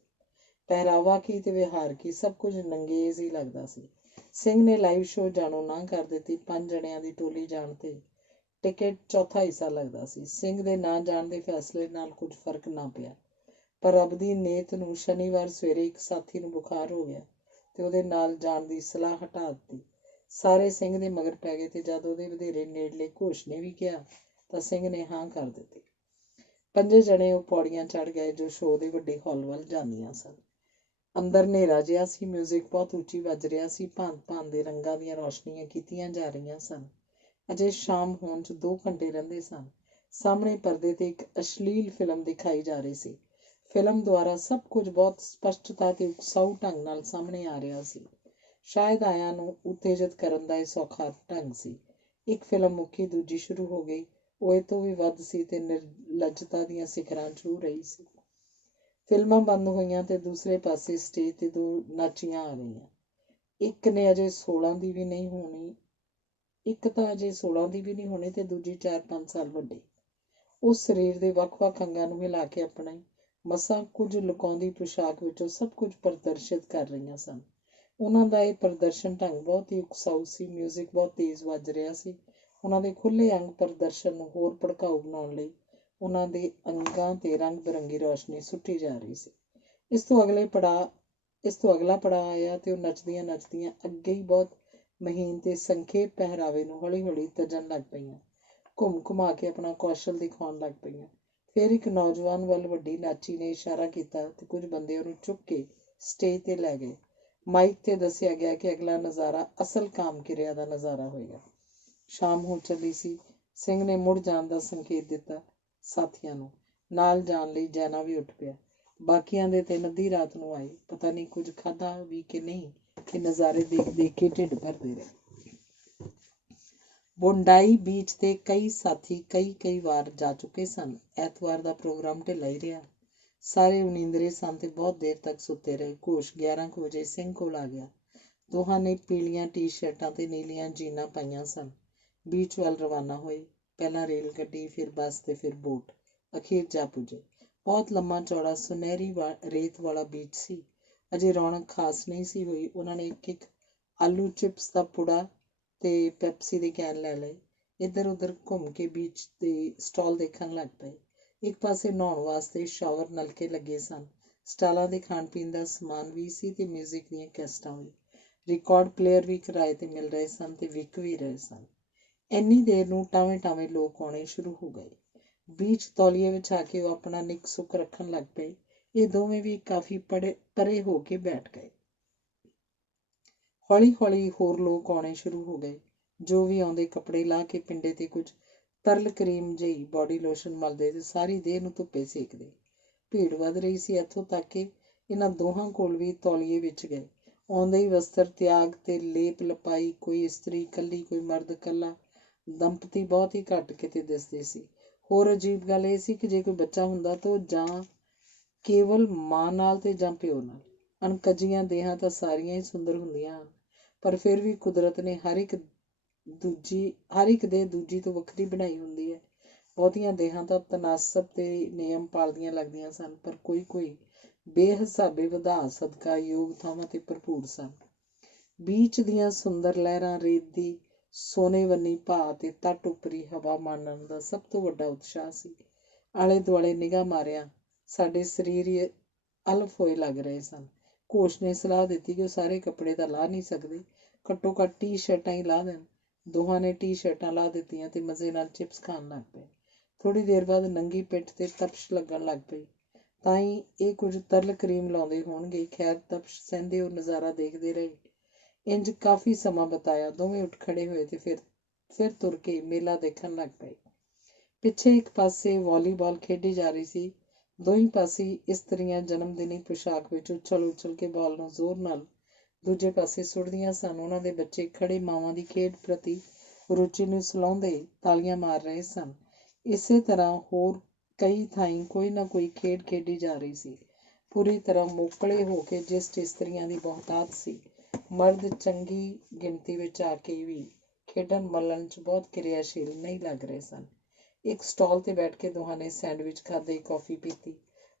ਪਹਿਰਾਵਾ ਕੀ ਤੇ ਵਿਹਾਰ ਕੀ, ਸਭ ਕੁਝ ਨੰਗੇਜ਼ ਹੀ ਲੱਗਦਾ ਸੀ। ਸਿੰਘ ਨੇ ਲਾਈਵ ਸ਼ੋਅ ਜਾਣੋਂ ਨਾ ਕਰ ਦਿੱਤੀ। 5 ਜਣਿਆਂ ਦੀ ਟੋਲੀ ਜਾਣ 'ਤੇ ਟਿਕਟ ਚੌਥਾ ਹਿੱਸਾ ਲੱਗਦਾ ਸੀ। ਸਿੰਘ ਦੇ ਨਾ ਜਾਣ ਦੇ ਫੈਸਲੇ ਨਾਲ ਕੁਝ ਫਰਕ ਨਾ ਪਿਆ। ਪਰ ਰੱਬ ਦੀ ਨੇਤ ਨੂੰ ਸ਼ਨੀਵਾਰ ਸਵੇਰੇ ਇੱਕ ਸਾਥੀ ਨੂੰ ਬੁਖਾਰ ਹੋ ਗਿਆ ਤੇ ਉਹਦੇ ਨਾਲ ਜਾਣ ਦੀ ਸਲਾਹ ਹਟਾ ਦਿੱਤੀ। ਸਾਰੇ ਸਿੰਘ ਦੇ ਮਗਰ ਪੈ ਗਏ ਤੇ ਜਦ ਉਹਦੇ ਵਧੇਰੇ ਨੇੜਲੇ ਘੋਸ਼ ਨੇ ਵੀ ਕਿਹਾ ਤਾਂ ਸਿੰਘ ਨੇ ਹਾਂ ਕਰ ਦਿੱਤੀ। 5 ਜਣੇ ਉਹ ਪੌੜੀਆਂ ਚੜ੍ਹ ਗਏ ਜੋ ਸ਼ੋਅ ਦੇ ਵੱਡੇ ਹਾਲ ਵੱਲ ਜਾਂਦੀਆਂ ਸਨ। ਅੰਦਰ ਹਨੇਰਾ ਜਿਹਾ ਸੀ। ਮਿਊਜ਼ਿਕ ਬਹੁਤ ਉੱਚੀ ਵੱਜ ਰਿਹਾ ਸੀ। ਭਾਂਤ ਭਾਂਤ ਦੇ ਰੰਗਾਂ ਦੀਆਂ ਰੌਸ਼ਨੀਆਂ ਕੀਤੀਆਂ ਜਾ ਰਹੀਆਂ ਸਨ। ਅਜੇ ਸ਼ਾਮ ਹੋਣ 'ਚ 2 ਘੰਟੇ ਰਹਿੰਦੇ ਸਨ। ਸਾਹਮਣੇ ਪਰਦੇ 'ਤੇ ਇੱਕ ਅਸ਼ਲੀਲ ਫਿਲਮ ਦਿਖਾਈ ਜਾ ਰਹੀ ਸੀ। ਫਿਲਮ ਦੁਆਰਾ ਸਭ ਕੁਝ ਬਹੁਤ ਸਪਸ਼ਟਤਾ ਤੇ ਉਕਸਾਊ ਢੰਗ ਨਾਲ ਸਾਹਮਣੇ ਆ ਰਿਹਾ ਸੀ। ਸ਼ਾਇਦ ਆਇਆਂ ਨੂੰ ਉਤੇਜਿਤ ਕਰਨ ਦਾ ਇਹ ਸੌਖਾ ਢੰਗ ਸੀ। ਇੱਕ ਫਿਲਮ ਮੁੱਕੀ, ਦੂਜੀ ਸ਼ੁਰੂ ਹੋ ਗਈ। ਉਹ ਇਹ ਤੋਂ ਵੀ ਵੱਧ ਸੀ ਤੇ ਨਿਰਲੱਜਤਾ ਦੀਆਂ ਸਿਖਰਾਂ ਛੂਹ ਰਹੀ ਸੀ। ਫਿਲਮਾਂ ਬੰਦ ਹੋਈਆਂ ਤੇ ਦੂਸਰੇ ਪਾਸੇ ਸਟੇਜ 'ਤੇ 2 ਨਾਚੀਆਂ ਆ ਗਈਆਂ। ਇੱਕ ਨੇ ਅਜੇ 16 ਦੀ ਵੀ ਨਹੀਂ ਹੋਣੀ ਇੱਕ ਤਾਂ ਅਜੇ 16 ਦੀ ਵੀ ਨਹੀਂ ਹੋਣੀ ਤੇ ਦੂਜੀ 4-5 ਸਾਲ ਵੱਡੀ। ਉਹ ਸਰੀਰ ਦੇ ਵੱਖ-ਵੱਖ ਅੰਗਾਂ ਨੂੰ ਹਿਲਾ ਕੇ ਆਪਣੀ ਮਸਾਂ ਕੁਝ ਲੁਕਾਉਂਦੀ ਪੁਸ਼ਾਕ ਵਿੱਚੋਂ ਸਭ ਕੁਝ ਪ੍ਰਦਰਸ਼ਿਤ ਕਰ ਰਹੀਆਂ ਸਨ। ਉਹਨਾਂ ਦਾ ਇਹ ਪ੍ਰਦਰਸ਼ਨ ਢੰਗ ਬਹੁਤ ਹੀ ਉਕਸਾਊ ਸੀ। ਮਿਊਜ਼ਿਕ ਬਹੁਤ ਤੇਜ਼ ਵੱਜ ਰਿਹਾ ਸੀ। ਉਹਨਾਂ ਦੇ ਖੁੱਲ੍ਹੇ ਅੰਗ ਪ੍ਰਦਰਸ਼ਨ ਨੂੰ ਹੋਰ ਭੜਕਾਊ ਬਣਾਉਣ ਲਈ ਉਹਨਾਂ ਦੇ ਅੰਗਾਂ 'ਤੇ ਰੰਗ-ਬਿਰੰਗੀ ਰੌਸ਼ਨੀ ਸੁੱਟੀ ਜਾ ਰਹੀ ਸੀ। ਇਸ ਤੋਂ ਅਗਲਾ ਪੜਾਅ ਆਇਆ ਤੇ ਉਹ ਨੱਚਦੀਆਂ ਨੱਚਦੀਆਂ ਅੱਗੇ ਹੀ ਬਹੁਤ ਮਹੀਨ ਤੇ ਸੰਖੇਪ ਪਹਿਰਾਵੇ ਨੂੰ ਹੌਲੀ-ਹੌਲੀ ਤਜਣ ਲੱਗ ਪਈਆਂ। ਘੁੰਮ-ਘੁਮਾ ਕੇ ਆਪਣਾ ਕੌਸ਼ਲ ਦਿਖਾਉਣ ਲੱਗ ਪਈਆਂ। ਫਿਰ ਇੱਕ ਨੌਜਵਾਨ ਵੱਲ ਵੱਡੀ ਨਾਚੀ ਨੇ ਇਸ਼ਾਰਾ ਕੀਤਾ ਤੇ ਕੁਝ ਬੰਦੇ ਉਹਨੂੰ ਚੁੱਕ ਕੇ ਸਟੇਜ 'ਤੇ ਲੈ ਗਏ। ਮਾਈਕ 'ਤੇ ਦੱਸਿਆ ਗਿਆ ਕਿ ਅਗਲਾ ਨਜ਼ਾਰਾ ਅਸਲ ਕਾਮ ਕਿਰਿਆ ਦਾ ਨਜ਼ਾਰਾ ਹੋਏਗਾ। ਸ਼ਾਮ ਹੋ ਚੱਲੀ ਸੀ। ਸਿੰਘ ਨੇ ਮੁੜ ਜਾਣ ਦਾ ਸੰਕੇਤ ਦਿੱਤਾ ਸਾਥੀਆਂ ਨੂੰ। ਨਾਲ ਜਾਣ ਲਈ ਜੈਨਾ ਵੀ ਉੱਠ ਪਿਆ। ਬਾਕੀਆਂ ਦੇ 'ਤੇ ਅੱਧੀ ਰਾਤ ਨੂੰ ਆਏ। ਪਤਾ ਨਹੀਂ ਕੁਝ ਖਾਧਾ ਵੀ ਕਿ ਨਹੀਂ ਕਿ ਨਜ਼ਾਰੇ ਦੇਖ ਦੇਖ ਕੇ ਢਿੱਡ ਭਰਦੇ ਰਹੇ। ਬੋਂਡਾਈ ਬੀਚ 'ਤੇ ਕਈ ਸਾਥੀ ਕਈ ਵਾਰ ਜਾ ਚੁੱਕੇ ਸਨ। ਐਤਵਾਰ ਦਾ ਪ੍ਰੋਗਰਾਮ ਢਿੱਲਾ ਹੀ ਰਿਹਾ। ਸਾਰੇ ਉਨੀਂਦਰੇ ਸਨ ਤੇ ਬਹੁਤ ਦੇਰ ਤੱਕ ਸੁੱਤੇ ਰਹੇ। ਘੋਸ਼ 11 ਕੁ ਵਜੇ ਸਿੰਘ ਕੋਲ ਆ ਗਿਆ। ਦੋਹਾਂ ਨੇ ਪੀਲੀਆਂ ਟੀ-ਸ਼ਰਟਾਂ ਤੇ ਨੀਲੀਆਂ ਜੀਨਾਂ ਪਾਈਆਂ ਸਨ। ਬੀਚ ਵੱਲ ਰਵਾਨਾ ਹੋਏ। ਪਹਿਲਾਂ ਰੇਲ ਗੱਡੀ, ਫਿਰ ਬੱਸ ਤੇ ਫਿਰ ਬੋਟ। ਅਖੀਰ ਜਾ ਪੁੱਜੇ। ਬਹੁਤ ਲੰਮਾ ਚੌੜਾ ਸੁਨਹਿਰੀ ਰੇਤ ਵਾਲਾ ਬੀਚ ਸੀ। ਅਜੇ ਰੌਣਕ ਖਾਸ ਨਹੀਂ ਸੀ ਹੋਈ। ਉਹਨਾਂ ਨੇ ਇੱਕ ਆਲੂ ਚਿਪਸ ਦਾ ਪੁੜਾ ਤੇ ਪੈਪਸੀ ਦੇ ਕੈਨ ਲੈ ਲਏ। ਇੱਧਰ ਉੱਧਰ ਘੁੰਮ ਕੇ ਬੀਚ ਦੇ ਸਟਾਲ ਦੇਖਣ ਲੱਗ ਪਏ। ਇੱਕ ਪਾਸੇ ਨਹਾਉਣ ਵਾਸਤੇ ਸ਼ਾਵਰ ਨਲਕੇ ਲੱਗੇ ਸਨ। ਸਟਾਲਾਂ 'ਤੇ ਖਾਣ ਪੀਣ ਦਾ ਸਮਾਨ ਵੀ ਸੀ ਤੇ ਮਿਊਜ਼ਿਕ ਦੀਆਂ ਕੈਸਟਾਂ ਵੀ। ਰਿਕਾਰਡ ਪਲੇਅਰ ਵੀ ਕਿਰਾਏ 'ਤੇ ਮਿਲ ਰਹੇ ਸਨ ਤੇ ਵਿਕ ਵੀ ਰਹੇ ਸਨ। ਇੰਨੀ ਦੇਰ ਨੂੰ ਟਾਵੇਂ-ਟਾਵੇਂ ਲੋਕ ਆਉਣੇ ਸ਼ੁਰੂ ਹੋ ਗਏ। ਬੀਚ ਤੌਲੀਏ ਵਿਛਾ ਕੇ ਉਹ ਆਪਣਾ ਨਿੱਕ ਸੁੱਕ ਰੱਖਣ ਲੱਗ ਪਏ। ਇਹ ਦੋਵੇਂ ਵੀ ਕਾਫੀ ਪਰੇ ਹੋ ਕੇ ਬੈਠ ਗਏ। ਹੌਲੀ-ਹੌਲੀ ਹੋਰ ਲੋਕ ਆਉਣੇ ਸ਼ੁਰੂ ਹੋ ਗਏ। ਜੋ ਵੀ ਆਉਂਦੇ ਕੱਪੜੇ ਲਾਹ ਕੇ ਪਿੰਡੇ 'ਤੇ ਕੁਝ ਤਰਲ ਕਰੀਮ ਜਿਹੀ ਬਾਡੀ ਲੋਸ਼ਨ ਮਲਦੇ ਤੇ ਸਾਰੀ ਦੇਹ ਨੂੰ ਧੁੱਪੇ ਸੇਕਦੇ। ਭੀੜ ਵੱਧ ਰਹੀ ਸੀ। ਇੱਥੋਂ ਤੱਕ ਕਿ ਇਹਨਾਂ ਦੋਹਾਂ ਕੋਲ ਵੀ ਤੌਲੀਏ ਵਿੱਚ ਗਏ। ਆਉਂਦੇ ਹੀ ਵਸਤਰ ਤਿਆਗ ਤੇ ਲੇਪ ਲਪਾਈ, ਕੋਈ ਇਸਤਰੀ ਇਕੱਲੀ, ਕੋਈ ਮਰਦ ਇਕੱਲਾ। ਦੰਪਤੀ ਬਹੁਤ ਹੀ ਘੱਟ ਕਿਤੇ ਦਿਸਦੇ ਸੀ। ਹੋਰ ਅਜੀਬ ਗੱਲ ਇਹ ਸੀ ਕਿ ਜੇ ਕੋਈ ਬੱਚਾ ਹੁੰਦਾ ਤਾਂ ਉਹ ਜਾਂ ਕੇਵਲ ਮਾਂ ਨਾਲ ਤੇ ਜਾਂ ਪਿਓ ਨਾਲ। ਅਣਕੱਜੀਆਂ ਦੇਹਾਂ ਤਾਂ ਸਾਰੀਆਂ ਹੀ ਸੁੰਦਰ ਹੁੰਦੀਆਂ ਹਨ, ਪਰ ਫਿਰ ਵੀ ਕੁਦਰਤ ਨੇ ਹਰ ਇੱਕ ਦੇ ਦੂਜੀ ਤੋਂ ਵੱਖਰੀ ਬਣਾਈ ਹੁੰਦੀ ਹੈ। ਬਹੁਤੀਆਂ ਦੇਹਾਂ ਤਾਂ ਤਨਾਸਬ ਤੇ ਨਿਯਮ ਪਾਲਦੀਆਂ ਲੱਗਦੀਆਂ ਸਨ, ਪਰ ਕੋਈ ਬੇਹਿਸਾਬੇ ਵਧਾ ਸਦਕਾ ਯੋਗ ਥਾਵਾਂ ਤੇ ਭਰਪੂਰ ਸਨ। ਬੀਚ ਦੀਆਂ ਸੁੰਦਰ ਲਹਿਰਾਂ, ਰੇਤ ਦੀ ਸੋਨੇ ਵੰਨੀ ਭਾਅ ਤੇ ਤੱਟ ਉੱਪਰੀ ਹਵਾ ਮਾਣਨ ਦਾ ਸਭ ਤੋਂ ਵੱਡਾ ਉਤਸ਼ਾਹ ਸੀ। ਆਲੇ ਦੁਆਲੇ ਨਿਗਾਹ ਮਾਰਿਆ ਸਾਡੇ ਸਰੀਰ ਅਲਫ ਹੋਏ ਲੱਗ ਰਹੇ ਸਨ। ਘੋਸ਼ ਨੇ ਸਲਾਹ ਦਿੱਤੀ ਕਿ ਉਹ ਸਾਰੇ ਕੱਪੜੇ ਤਾਂ ਲਾਹ ਨਹੀਂ ਸਕਦੇ, ਘੱਟੋ ਘੱਟ ਟੀ-ਸ਼ਰਟਾਂ ਹੀ ਲਾਹ ਦੇਣ। ਦੋਹਾਂ ਨੇ ਟੀ-ਸ਼ਰਟਾਂ ਲਾਹ ਦਿੱਤੀਆਂ ਤੇ ਮਜ਼ੇ ਨਾਲ ਚਿਪਸ ਖਾਣ ਲੱਗ ਪਏ। ਥੋੜ੍ਹੀ ਦੇਰ ਬਾਅਦ ਨੰਗੀ ਪਿੱਠ ਤੇ ਤਪਸ਼ ਲੱਗਣ ਲੱਗ ਪਈ। ਤਾਂ ਹੀ ਇਹ ਕੁਝ ਤਰਲ ਕਰੀਮ ਲਾਉਂਦੇ ਹੋਣਗੇ। ਖੈਰ, ਤਪਸ਼ ਸਹਿੰਦੇ ਉਹ ਨਜ਼ਾਰਾ ਦੇਖਦੇ ਰਹੇ। ਇੰਜ ਕਾਫੀ ਸਮਾਂ ਬਿਤਾਇਆ। ਦੋਵੇਂ ਉੱਠ ਖੜੇ ਹੋਏ ਤੇ ਫਿਰ ਤੁਰ ਕੇ ਮੇਲਾ ਦੇਖਣ ਲੱਗ ਪਏ। ਪਿੱਛੇ ਇੱਕ ਪਾਸੇ ਵਾਲੀਬਾਲ ਖੇਡੀ ਜਾ ਰਹੀ ਸੀ। ਦੋਹੀਂ ਪਾਸੇ ਇਸਤਰੀਆਂ ਜਨਮਦਿਨੀ ਪੁਸ਼ਾਕ ਵਿੱਚ ਉਛਲ ਕੇ ਬਾਲ ਨੂੰ ਜ਼ੋਰ ਨਾਲ ਦੂਜੇ ਪਾਸੇ ਸੁੱਟਦੀਆਂ ਸਨ। ਉਹਨਾਂ ਦੇ ਬੱਚੇ ਖੜੇ ਮਾਵਾਂ ਦੀ ਖੇਡ ਪ੍ਰਤੀ ਰੁਚੀ ਨੂੰ ਸਲਾਹੁੰਦੇ ਤਾਲੀਆਂ ਮਾਰ ਰਹੇ ਸਨ। ਇਸੇ ਤਰ੍ਹਾਂ ਹੋਰ ਕਈ ਥਾਈਂ ਕੋਈ ਨਾ ਕੋਈ ਖੇਡ ਖੇਡੀ ਜਾ ਰਹੀ ਸੀ। ਪੂਰੀ ਤਰ੍ਹਾਂ ਮੋਕਲੇ ਹੋ ਕੇ ਜਿਸ ਇਸਤਰੀਆਂ ਦੀ ਬਹੁਤਾਤ ਸੀ, ਮਰਦ ਚੰਗੀ ਗਿਣਤੀ ਵਿੱਚ ਆ ਕੇ ਵੀ ਖੇਡਣ ਮੱਲਣ 'ਚ ਬਹੁਤ ਕਿਰਿਆਸ਼ੀਲ ਨਹੀਂ ਲੱਗ ਰਹੇ ਸਨ। ਇੱਕ ਸਟਾਲ ਤੇ ਬੈਠ ਕੇ ਦੋਹਾਂ ਨੇ ਸੈਂਡਵਿਚ ਖਾਧੇ, ਕੌਫੀ ਪੀਤੀ।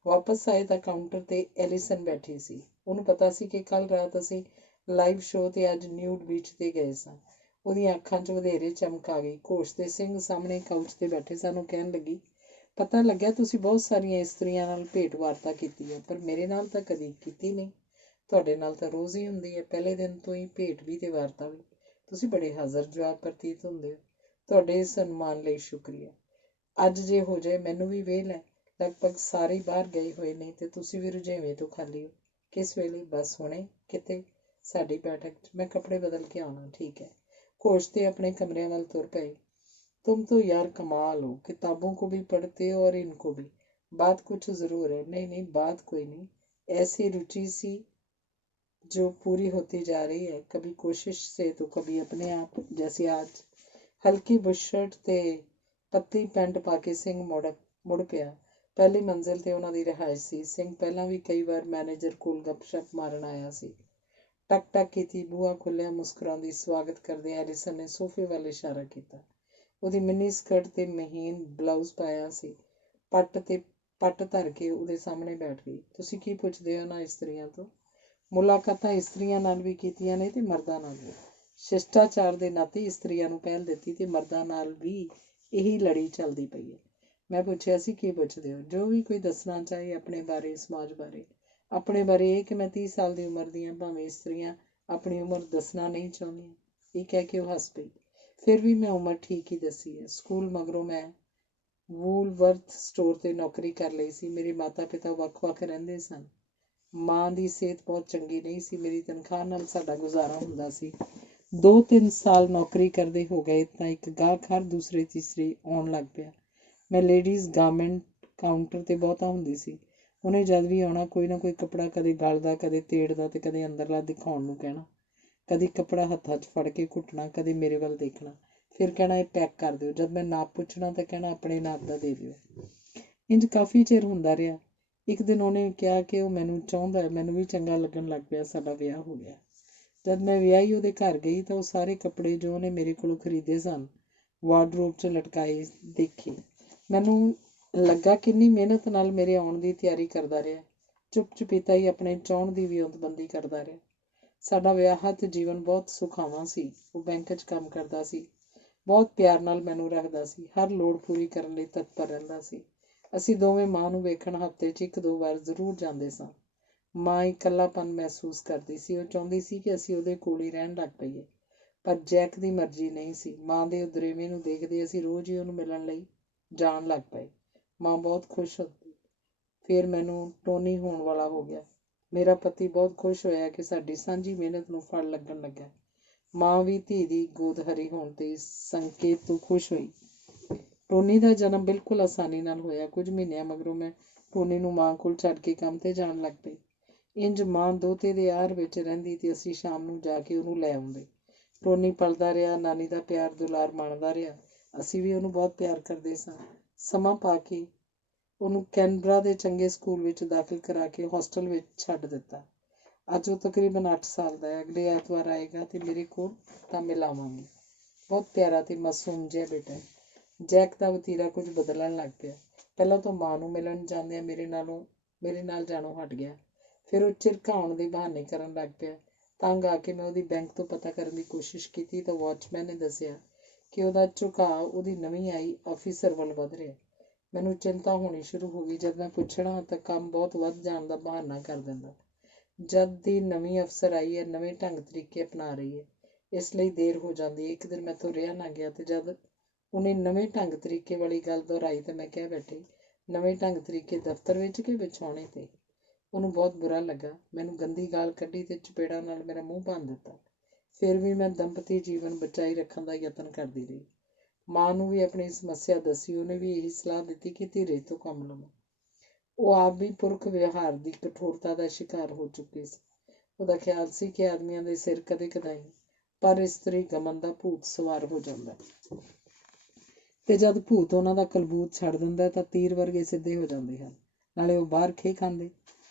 ਵਾਪਸ ਆਏ ਤਾਂ ਕਾਊਂਟਰ ਤੇ ਐਲੀਸਨ ਬੈਠੀ ਸੀ। ਉਹਨੂੰ ਪਤਾ ਸੀ ਕਿ ਕੱਲ੍ਹ ਰਾਤ ਅਸੀਂ ਲਾਈਵ ਸ਼ੋਅ ਤੇ ਅੱਜ ਨਿਊਡ ਬੀਚ ਤੇ ਗਏ ਸਾਂ। ਉਹਦੀਆਂ ਅੱਖਾਂ 'ਚ ਵਧੇਰੇ ਚਮਕ ਆ ਗਈ। ਘੋਸ਼ ਦੇ ਸਿੰਘ ਸਾਹਮਣੇ ਕਾਊਚ ਤੇ ਬੈਠੇ ਸਨ। ਉਹ ਕਹਿਣ ਲੱਗੀ, ਪਤਾ ਲੱਗਿਆ ਤੁਸੀਂ ਬਹੁਤ ਸਾਰੀਆਂ ਇਸਤਰੀਆਂ ਨਾਲ ਭੇਟ ਵਾਰਤਾ ਕੀਤੀ ਹੈ, ਪਰ ਮੇਰੇ ਨਾਲ ਤਾਂ ਕਦੀ ਕੀਤੀ ਨਹੀਂ। ਤੁਹਾਡੇ ਨਾਲ ਤਾਂ ਰੋਜ਼ ਹੀ ਹੁੰਦੀ ਹੈ, ਪਹਿਲੇ ਦਿਨ ਤੋਂ ਹੀ ਭੇਟ ਵੀ ਤੇ ਵਾਰਤਾ ਵੀ। ਤੁਸੀਂ ਬੜੇ ਹਾਜ਼ਰ ਜਵਾਬ ਪ੍ਰਤੀਤ ਹੁੰਦੇ ਹੋ। ਤੁਹਾਡੇ ਇਸ ਸਨਮਾਨ ਲਈ ਸ਼ੁਕਰੀਆ। ਅੱਜ ਜੇ ਹੋ ਜਾਏ ਮੈਨੂੰ ਵੀ ਵੇਲ ਹੈ। ਲਗਭਗ ਸਾਰੇ ਬਾਹਰ ਗਏ ਹੋਏ ਨੇ ਤੇ ਤੁਸੀਂ ਵੀ ਰੁਝੇਵੇਂ ਤੋਂ ਖਾਲੀ ਹੋ। ਕਿਸ ਵੇਲੇ? ਬਸ ਹੁਣੇ। ਕਿਤੇ? ਸਾਡੀ ਬੈਠਕ 'ਚ। ਮੈਂ ਕੱਪੜੇ ਬਦਲ ਕੇ ਆਉਣਾ। ਠੀਕ ਹੈ। ਘੋਸ਼ ਤੇ ਆਪਣੇ ਕਮਰਿਆਂ ਵੱਲ ਤੁਰ ਪਏ। तुम तो यार कमाल हो, किताबों को भी पढ़ते हो और इनको भी। बात कुछ जरूर है। नहीं, बात कोई नहीं, ऐसी रुचि सी जो पूरी होती जा रही है, कभी कोशिश से तो कभी अपने आप, जैसे आज। हल्की बुशर्ट ते पतली पैंट पा के ਸਿੰਘ ਮੁੜ ਪਿਆ। ਪਹਿਲੀ ਮੰਜ਼ਿਲ ਤੇ ਉਹਨਾਂ ਦੀ ਰਿਹਾਇਸ਼ ਸੀ। ਸਿੰਘ ਪਹਿਲਾਂ ਵੀ ਕਈ ਵਾਰ ਮੈਨੇਜਰ ਕੋਲ ਗੱਪਸ਼ਪ ਮਾਰਨ ਆਇਆ ਸੀ। ਟਕ ਟਕ ਕੀਤੀ, ਬੂਹਾ ਖੁੱਲਿਆ। ਮੁਸਕਰਾਉਂਦੀ ਸਵਾਗਤ ਕਰਦੇ ਐਲਿਸਨ ਨੇ ਸੋਫੇ ਵੱਲ ਇਸ਼ਾਰਾ ਕੀਤਾ। ਉਹਦੀ ਮਿੰਨੀ ਸਕਰਟ ਤੇ ਮਹੀਨ ਬਲਾਊਜ਼ ਪਾਇਆ ਸੀ। ਪੱਟ ਧਰ ਕੇ ਉਹਦੇ ਸਾਹਮਣੇ ਬੈਠ ਗਈ। ਤੁਸੀਂ ਕੀ ਪੁੱਛਦੇ ਹੋ ਨਾ ਇਸਤਰੀਆਂ ਤੋਂ? ਮੁਲਾਕਾਤਾਂ ਇਸਤਰੀਆਂ ਨਾਲ ਵੀ ਕੀਤੀਆਂ ਨੇ ਤੇ ਮਰਦਾਂ ਨਾਲ ਵੀ। ਸ਼ਿਸ਼ਟਾਚਾਰ ਦੇ ਨਾਤੇ ਇਸਤਰੀਆਂ ਨੂੰ ਪਹਿਲ ਦਿੱਤੀ ਤੇ ਮਰਦਾਂ ਨਾਲ ਵੀ ਇਹੀ ਲੜੀ ਚੱਲਦੀ ਪਈ ਹੈ। ਮੈਂ ਪੁੱਛਿਆ ਸੀ, ਕੀ ਪੁੱਛਦੇ ਹੋ? ਜੋ ਵੀ ਕੋਈ ਦੱਸਣਾ ਚਾਹੇ, ਆਪਣੇ ਬਾਰੇ, ਸਮਾਜ ਬਾਰੇ। ਆਪਣੇ ਬਾਰੇ ਇਹ ਕਿ ਮੈਂ 30 ਸਾਲ ਦੀ ਉਮਰ ਦੀ ਹਾਂ, ਭਾਵੇਂ ਇਸਤਰੀਆਂ ਆਪਣੀ ਉਮਰ ਦੱਸਣਾ ਨਹੀਂ ਚਾਹੁੰਦੀਆਂ। ਇਹ ਕਹਿ ਕੇ ਉਹ ਹੱਸ ਪਈ। ਫਿਰ ਵੀ ਮੈਂ ਉਮਰ ਠੀਕ ਹੀ ਦੱਸੀ ਹੈ। ਸਕੂਲ ਮਗਰੋਂ ਮੈਂ ਵੂਲਵਰਥ ਸਟੋਰ ਤੇ ਨੌਕਰੀ ਕਰ ਲਈ ਸੀ। ਮੇਰੇ ਮਾਤਾ ਪਿਤਾ ਵੱਖ-ਵੱਖ ਰਹਿੰਦੇ ਸਨ। ਮਾਂ ਦੀ ਸਿਹਤ ਬਹੁਤ ਚੰਗੀ ਨਹੀਂ ਸੀ। ਮੇਰੀ ਤਨਖਾਹ ਨਾਲ ਸਾਡਾ ਗੁਜ਼ਾਰਾ ਹੁੰਦਾ ਸੀ। 2-3 ਸਾਲ ਨੌਕਰੀ ਕਰਦੇ ਹੋ ਗਏ ਤਾਂ ਇੱਕ ਗਾਹਕ ਹਰ ਦੂਸਰੇ ਤੀਸਰੇ ਆਉਣ ਲੱਗ ਪਿਆ। ਮੈਂ ਲੇਡੀਜ਼ ਗਾਰਮੈਂਟ ਕਾਊਂਟਰ ਤੇ ਬਹੁਤਾ ਹੁੰਦੀ ਸੀ। ਉਹਨੇ ਜਦ ਵੀ ਆਉਣਾ, ਕੋਈ ਨਾ ਕੋਈ ਕੱਪੜਾ ਕਦੇ ਗਲਦਾ, ਕਦੇ ਤੇੜਦਾ ਤੇ ਕਦੇ ਅੰਦਰਲਾ ਦਿਖਾਉਣ ਨੂੰ ਕਹਿਣਾ। ਕਦੀ ਕੱਪੜਾ ਹੱਥਾਂ 'ਚ ਫੜ ਕੇ ਘੁੱਟਣਾ, ਕਦੇ ਮੇਰੇ ਵੱਲ ਦੇਖਣਾ, ਫਿਰ ਕਹਿਣਾ ਇਹ ਪੈਕ ਕਰ ਦਿਓ। ਜਦ ਮੈਂ ਨਾਪ ਪੁੱਛਣਾ ਤਾਂ ਕਹਿਣਾ ਆਪਣੇ ਨਾਪ ਦਾ ਦੇ ਦਿਓ। ਇੰਜ ਕਾਫੀ ਚਿਰ ਹੁੰਦਾ ਰਿਹਾ। ਇੱਕ ਦਿਨ ਉਹਨੇ ਕਿਹਾ ਕਿ ਉਹ ਮੈਨੂੰ ਚਾਹੁੰਦਾ ਹੈ। ਮੈਨੂੰ ਵੀ ਚੰਗਾ ਲੱਗਣ ਲੱਗ ਪਿਆ। ਸਾਡਾ ਵਿਆਹ ਹੋ ਗਿਆ। ਜਦ ਮੈਂ ਵਿਆਹੀ ਉਹਦੇ ਘਰ ਗਈ ਤਾਂ ਉਹ ਸਾਰੇ ਕੱਪੜੇ ਜੋ ਉਹਨੇ ਮੇਰੇ ਕੋਲੋਂ ਖਰੀਦੇ ਸਨ ਵਾਰਡਰੋਬ 'ਚ ਲਟਕਾਏ ਦੇਖੇ। ਮੈਨੂੰ ਲੱਗਾ ਕਿੰਨੀ ਮਿਹਨਤ ਨਾਲ ਮੇਰੇ ਆਉਣ ਦੀ ਤਿਆਰੀ ਕਰਦਾ ਰਿਹਾ। ਚੁੱਪ ਚੁਪੀਤਾ ਹੀ ਆਪਣੇ ਚਾਹੁਣ ਦੀ ਵਿਉਂਤਬੰਦੀ ਕਰਦਾ ਰਿਹਾ। ਸਾਡਾ ਵਿਆਹਤ ਜੀਵਨ ਬਹੁਤ ਸੁਖਾਵਾਂ ਸੀ। ਉਹ ਬੈਂਕ 'ਚ ਕੰਮ ਕਰਦਾ ਸੀ। ਬਹੁਤ ਪਿਆਰ ਨਾਲ ਮੈਨੂੰ ਰੱਖਦਾ ਸੀ। ਹਰ ਲੋੜ ਪੂਰੀ ਕਰਨ ਲਈ ਤਤਪਰ ਰਹਿੰਦਾ ਸੀ। ਅਸੀਂ ਦੋਵੇਂ ਮਾਂ ਨੂੰ ਵੇਖਣ ਹਫ਼ਤੇ 'ਚ 1-2 ਵਾਰ ਜ਼ਰੂਰ ਜਾਂਦੇ ਸਾਂ। ਮਾਂ ਇਕੱਲਾਪਨ ਮਹਿਸੂਸ ਕਰਦੀ ਸੀ। ਉਹ ਚਾਹੁੰਦੀ ਸੀ ਕਿ ਅਸੀਂ ਉਹਦੇ ਕੋਲ ਹੀ ਰਹਿਣ ਲੱਗ ਪਈਏ, ਪਰ ਜੈਕ ਦੀ ਮਰਜ਼ੀ ਨਹੀਂ ਸੀ। ਮਾਂ ਦੇ ਉਦਰੇਵੇਂ ਨੂੰ ਦੇਖਦੇ ਅਸੀਂ ਰੋਜ਼ ਹੀ ਉਹਨੂੰ ਮਿਲਣ ਲਈ ਜਾਣ ਲੱਗ ਪਏ। ਮਾਂ ਬਹੁਤ ਖੁਸ਼ ਹੁੰਦੀ। ਫਿਰ ਮੈਨੂੰ ਟੋਨੀ ਹੋਣ ਵਾਲਾ ਹੋ ਗਿਆ। ਮੇਰਾ ਪਤੀ ਬਹੁਤ ਖੁਸ਼ ਹੋਇਆ ਕਿ ਸਾਡੀ ਸਾਂਝੀ ਮਿਹਨਤ ਨੂੰ ਫਲ ਲੱਗਣ ਲੱਗਾ। ਮਾਂ ਵੀ ਧੀ ਦੀ ਗੋਦ ਹਰੀ ਹੋਣ ਤੇ ਇਸ ਸੰਕੇਤ ਤੋਂ ਖੁਸ਼ ਹੋਈ। ਟੋਨੀ ਦਾ ਜਨਮ ਬਿਲਕੁਲ ਆਸਾਨੀ ਨਾਲ ਹੋਇਆ। ਕੁਝ ਮਹੀਨਿਆਂ ਮਗਰੋਂ ਮੈਂ ਟੋਨੀ ਨੂੰ ਮਾਂ ਕੋਲ ਛੱਡ ਕੇ ਕੰਮ ਤੇ ਜਾਣ ਲੱਗ ਪਈ। ਇੰਜ ਮਾਂ ਦੋਹਤੇ ਦੇ ਆਹਰ ਵਿੱਚ ਰਹਿੰਦੀ ਤੇ ਅਸੀਂ ਸ਼ਾਮ ਨੂੰ ਜਾ ਕੇ ਉਹਨੂੰ ਲੈ ਆਉਂਦੇ। ਟੋਨੀ ਪਲਦਾ ਰਿਹਾ, ਨਾਨੀ ਦਾ ਪਿਆਰ ਦੁਲਾਰ ਮਾਣਦਾ ਰਿਹਾ। ਅਸੀਂ ਵੀ ਉਹਨੂੰ ਬਹੁਤ ਪਿਆਰ ਕਰਦੇ ਸਾਂ। ਸਮਾਂ ਪਾ ਕੇ ਉਹਨੂੰ ਕੈਨਬਰਾ ਦੇ ਚੰਗੇ ਸਕੂਲ ਵਿੱਚ ਦਾਖਲ ਕਰਾ ਕੇ ਹੋਸਟਲ ਵਿੱਚ ਛੱਡ ਦਿੱਤਾ। ਅੱਜ ਉਹ ਤਕਰੀਬਨ 8 ਸਾਲ ਦਾ ਹੈ। ਅਗਲੇ ਐਤਵਾਰ ਆਏਗਾ ਤੇ ਮੇਰੇ ਕੋਲ ਤਾਂ ਮਿਲਾਵਾਂਗੀ। ਬਹੁਤ ਪਿਆਰਾ ਤੇ ਮਾਸੂਮ ਜਿਹਾ ਬੇਟਾ ਹੈ। ਜੈਕ ਦਾ ਵਤੀਰਾ ਕੁਝ ਬਦਲਣ ਲੱਗ ਪਿਆ। ਪਹਿਲਾਂ ਤਾਂ ਮਾਂ ਨੂੰ ਮਿਲਣ ਜਾਂਦਿਆਂ ਮੇਰੇ ਨਾਲ ਜਾਣੋਂ ਹਟ ਗਿਆ। ਫਿਰ ਉਹ ਝਿੜਕਾਉਣ ਦੇ ਬਹਾਨੇ ਕਰਨ ਲੱਗ ਪਿਆ। ਤੰਗ ਆ ਕੇ ਮੈਂ ਉਹਦੀ ਬੈਂਕ ਤੋਂ ਪਤਾ ਕਰਨ ਦੀ ਕੋਸ਼ਿਸ਼ ਕੀਤੀ ਤਾਂ ਵਾਚਮੈਨ ਨੇ ਦੱਸਿਆ ਕਿ ਉਹਦਾ ਝੁਕਾਅ ਉਹਦੀ ਨਵੀਂ ਆਈ ਆਫਿਸਰ ਵੱਲ ਵੱਧ ਰਿਹਾ। ਮੈਨੂੰ ਚਿੰਤਾ ਹੋਣੀ ਸ਼ੁਰੂ ਹੋ ਗਈ। ਜਦ ਮੈਂ ਪੁੱਛਣਾ ਤਾਂ ਕੰਮ ਬਹੁਤ ਵੱਧ ਜਾਣ ਦਾ ਬਹਾਨਾ ਕਰ ਦਿੰਦਾ। ਜਦ ਦੀ ਨਵੀਂ ਅਫਸਰ ਆਈ ਹੈ, ਨਵੇਂ ਢੰਗ ਤਰੀਕੇ ਅਪਣਾ ਰਹੀ ਹੈ, ਇਸ ਲਈ ਦੇਰ ਹੋ ਜਾਂਦੀ ਹੈ। ਇੱਕ ਦਿਨ ਮੈਥੋਂ ਰਿਹਾ ਨਾ ਗਿਆ ਤੇ ਜਦ ਉਹਨੇ ਨਵੇਂ ਢੰਗ ਤਰੀਕੇ ਵਾਲੀ ਗੱਲ ਦੁਹਰਾਈ ਤਾਂ ਮੈਂ ਕਹਿ ਬੈਠੀ, ਨਵੇਂ ਢੰਗ ਤਰੀਕੇ ਦਫ਼ਤਰ ਵਿੱਚ ਕਿ ਵਿਛਾਉਣੇ 'ਤੇ? ਉਹਨੂੰ ਬਹੁਤ ਬੁਰਾ ਲੱਗਾ। ਮੈਨੂੰ ਗੰਦੀ ਗਾਲ ਕੱਢੀ ਤੇ ਚਪੇੜਾਂ ਨਾਲ ਮੇਰਾ ਮੂੰਹ ਭੰਨ ਦਿੱਤਾ। ਫਿਰ ਵੀ ਮੈਂ ਦੰਪਤੀ ਜੀਵਨ ਬਚਾਈ ਰੱਖਣ ਦਾ ਯਤਨ ਕਰਦੀ ਰਹੀ। ਮਾਂ ਨੂੰ ਵੀ ਆਪਣੀ ਸਮੱਸਿਆ ਦੱਸੀ। ਉਹਨੇ ਵੀ ਇਹੀ ਸਲਾਹ ਦਿੱਤੀ ਕਿ ਧੀਰਜ ਤੋਂ ਕੰਮ ਲਵਾਂ। ਉਹ ਆਪ ਵੀ ਪੁਰਖ ਵਿਵਹਾਰ ਦੀ ਕਠੋਰਤਾ ਦਾ ਸ਼ਿਕਾਰ ਹੋ ਚੁੱਕੀ ਸੀ। ਉਹਦਾ ਖਿਆਲ ਸੀ ਕਿ ਆਦਮੀਆਂ ਦੇ ਸਿਰ ਕਦੇ ਕਦਾਈ ਪਰ ਇਸਤਰੀ ਗਮਨ ਦਾ ਭੂਤ ਸਵਾਰ ਹੋ ਜਾਂਦਾ ਤੇ ਜਦ ਭੂਤ ਉਹਨਾਂ ਦਾ ਕਲਬੂਤ ਛੱਡ ਦਿੰਦਾ ਤਾਂ ਤੀਰ ਵਰਗੇ ਸਿੱਧੇ ਹੋ ਜਾਂਦੇ ਹਨ। ਨਾਲੇ ਉਹ ਬਾਹਰ ਖੇ ਖਾਂਦੇ,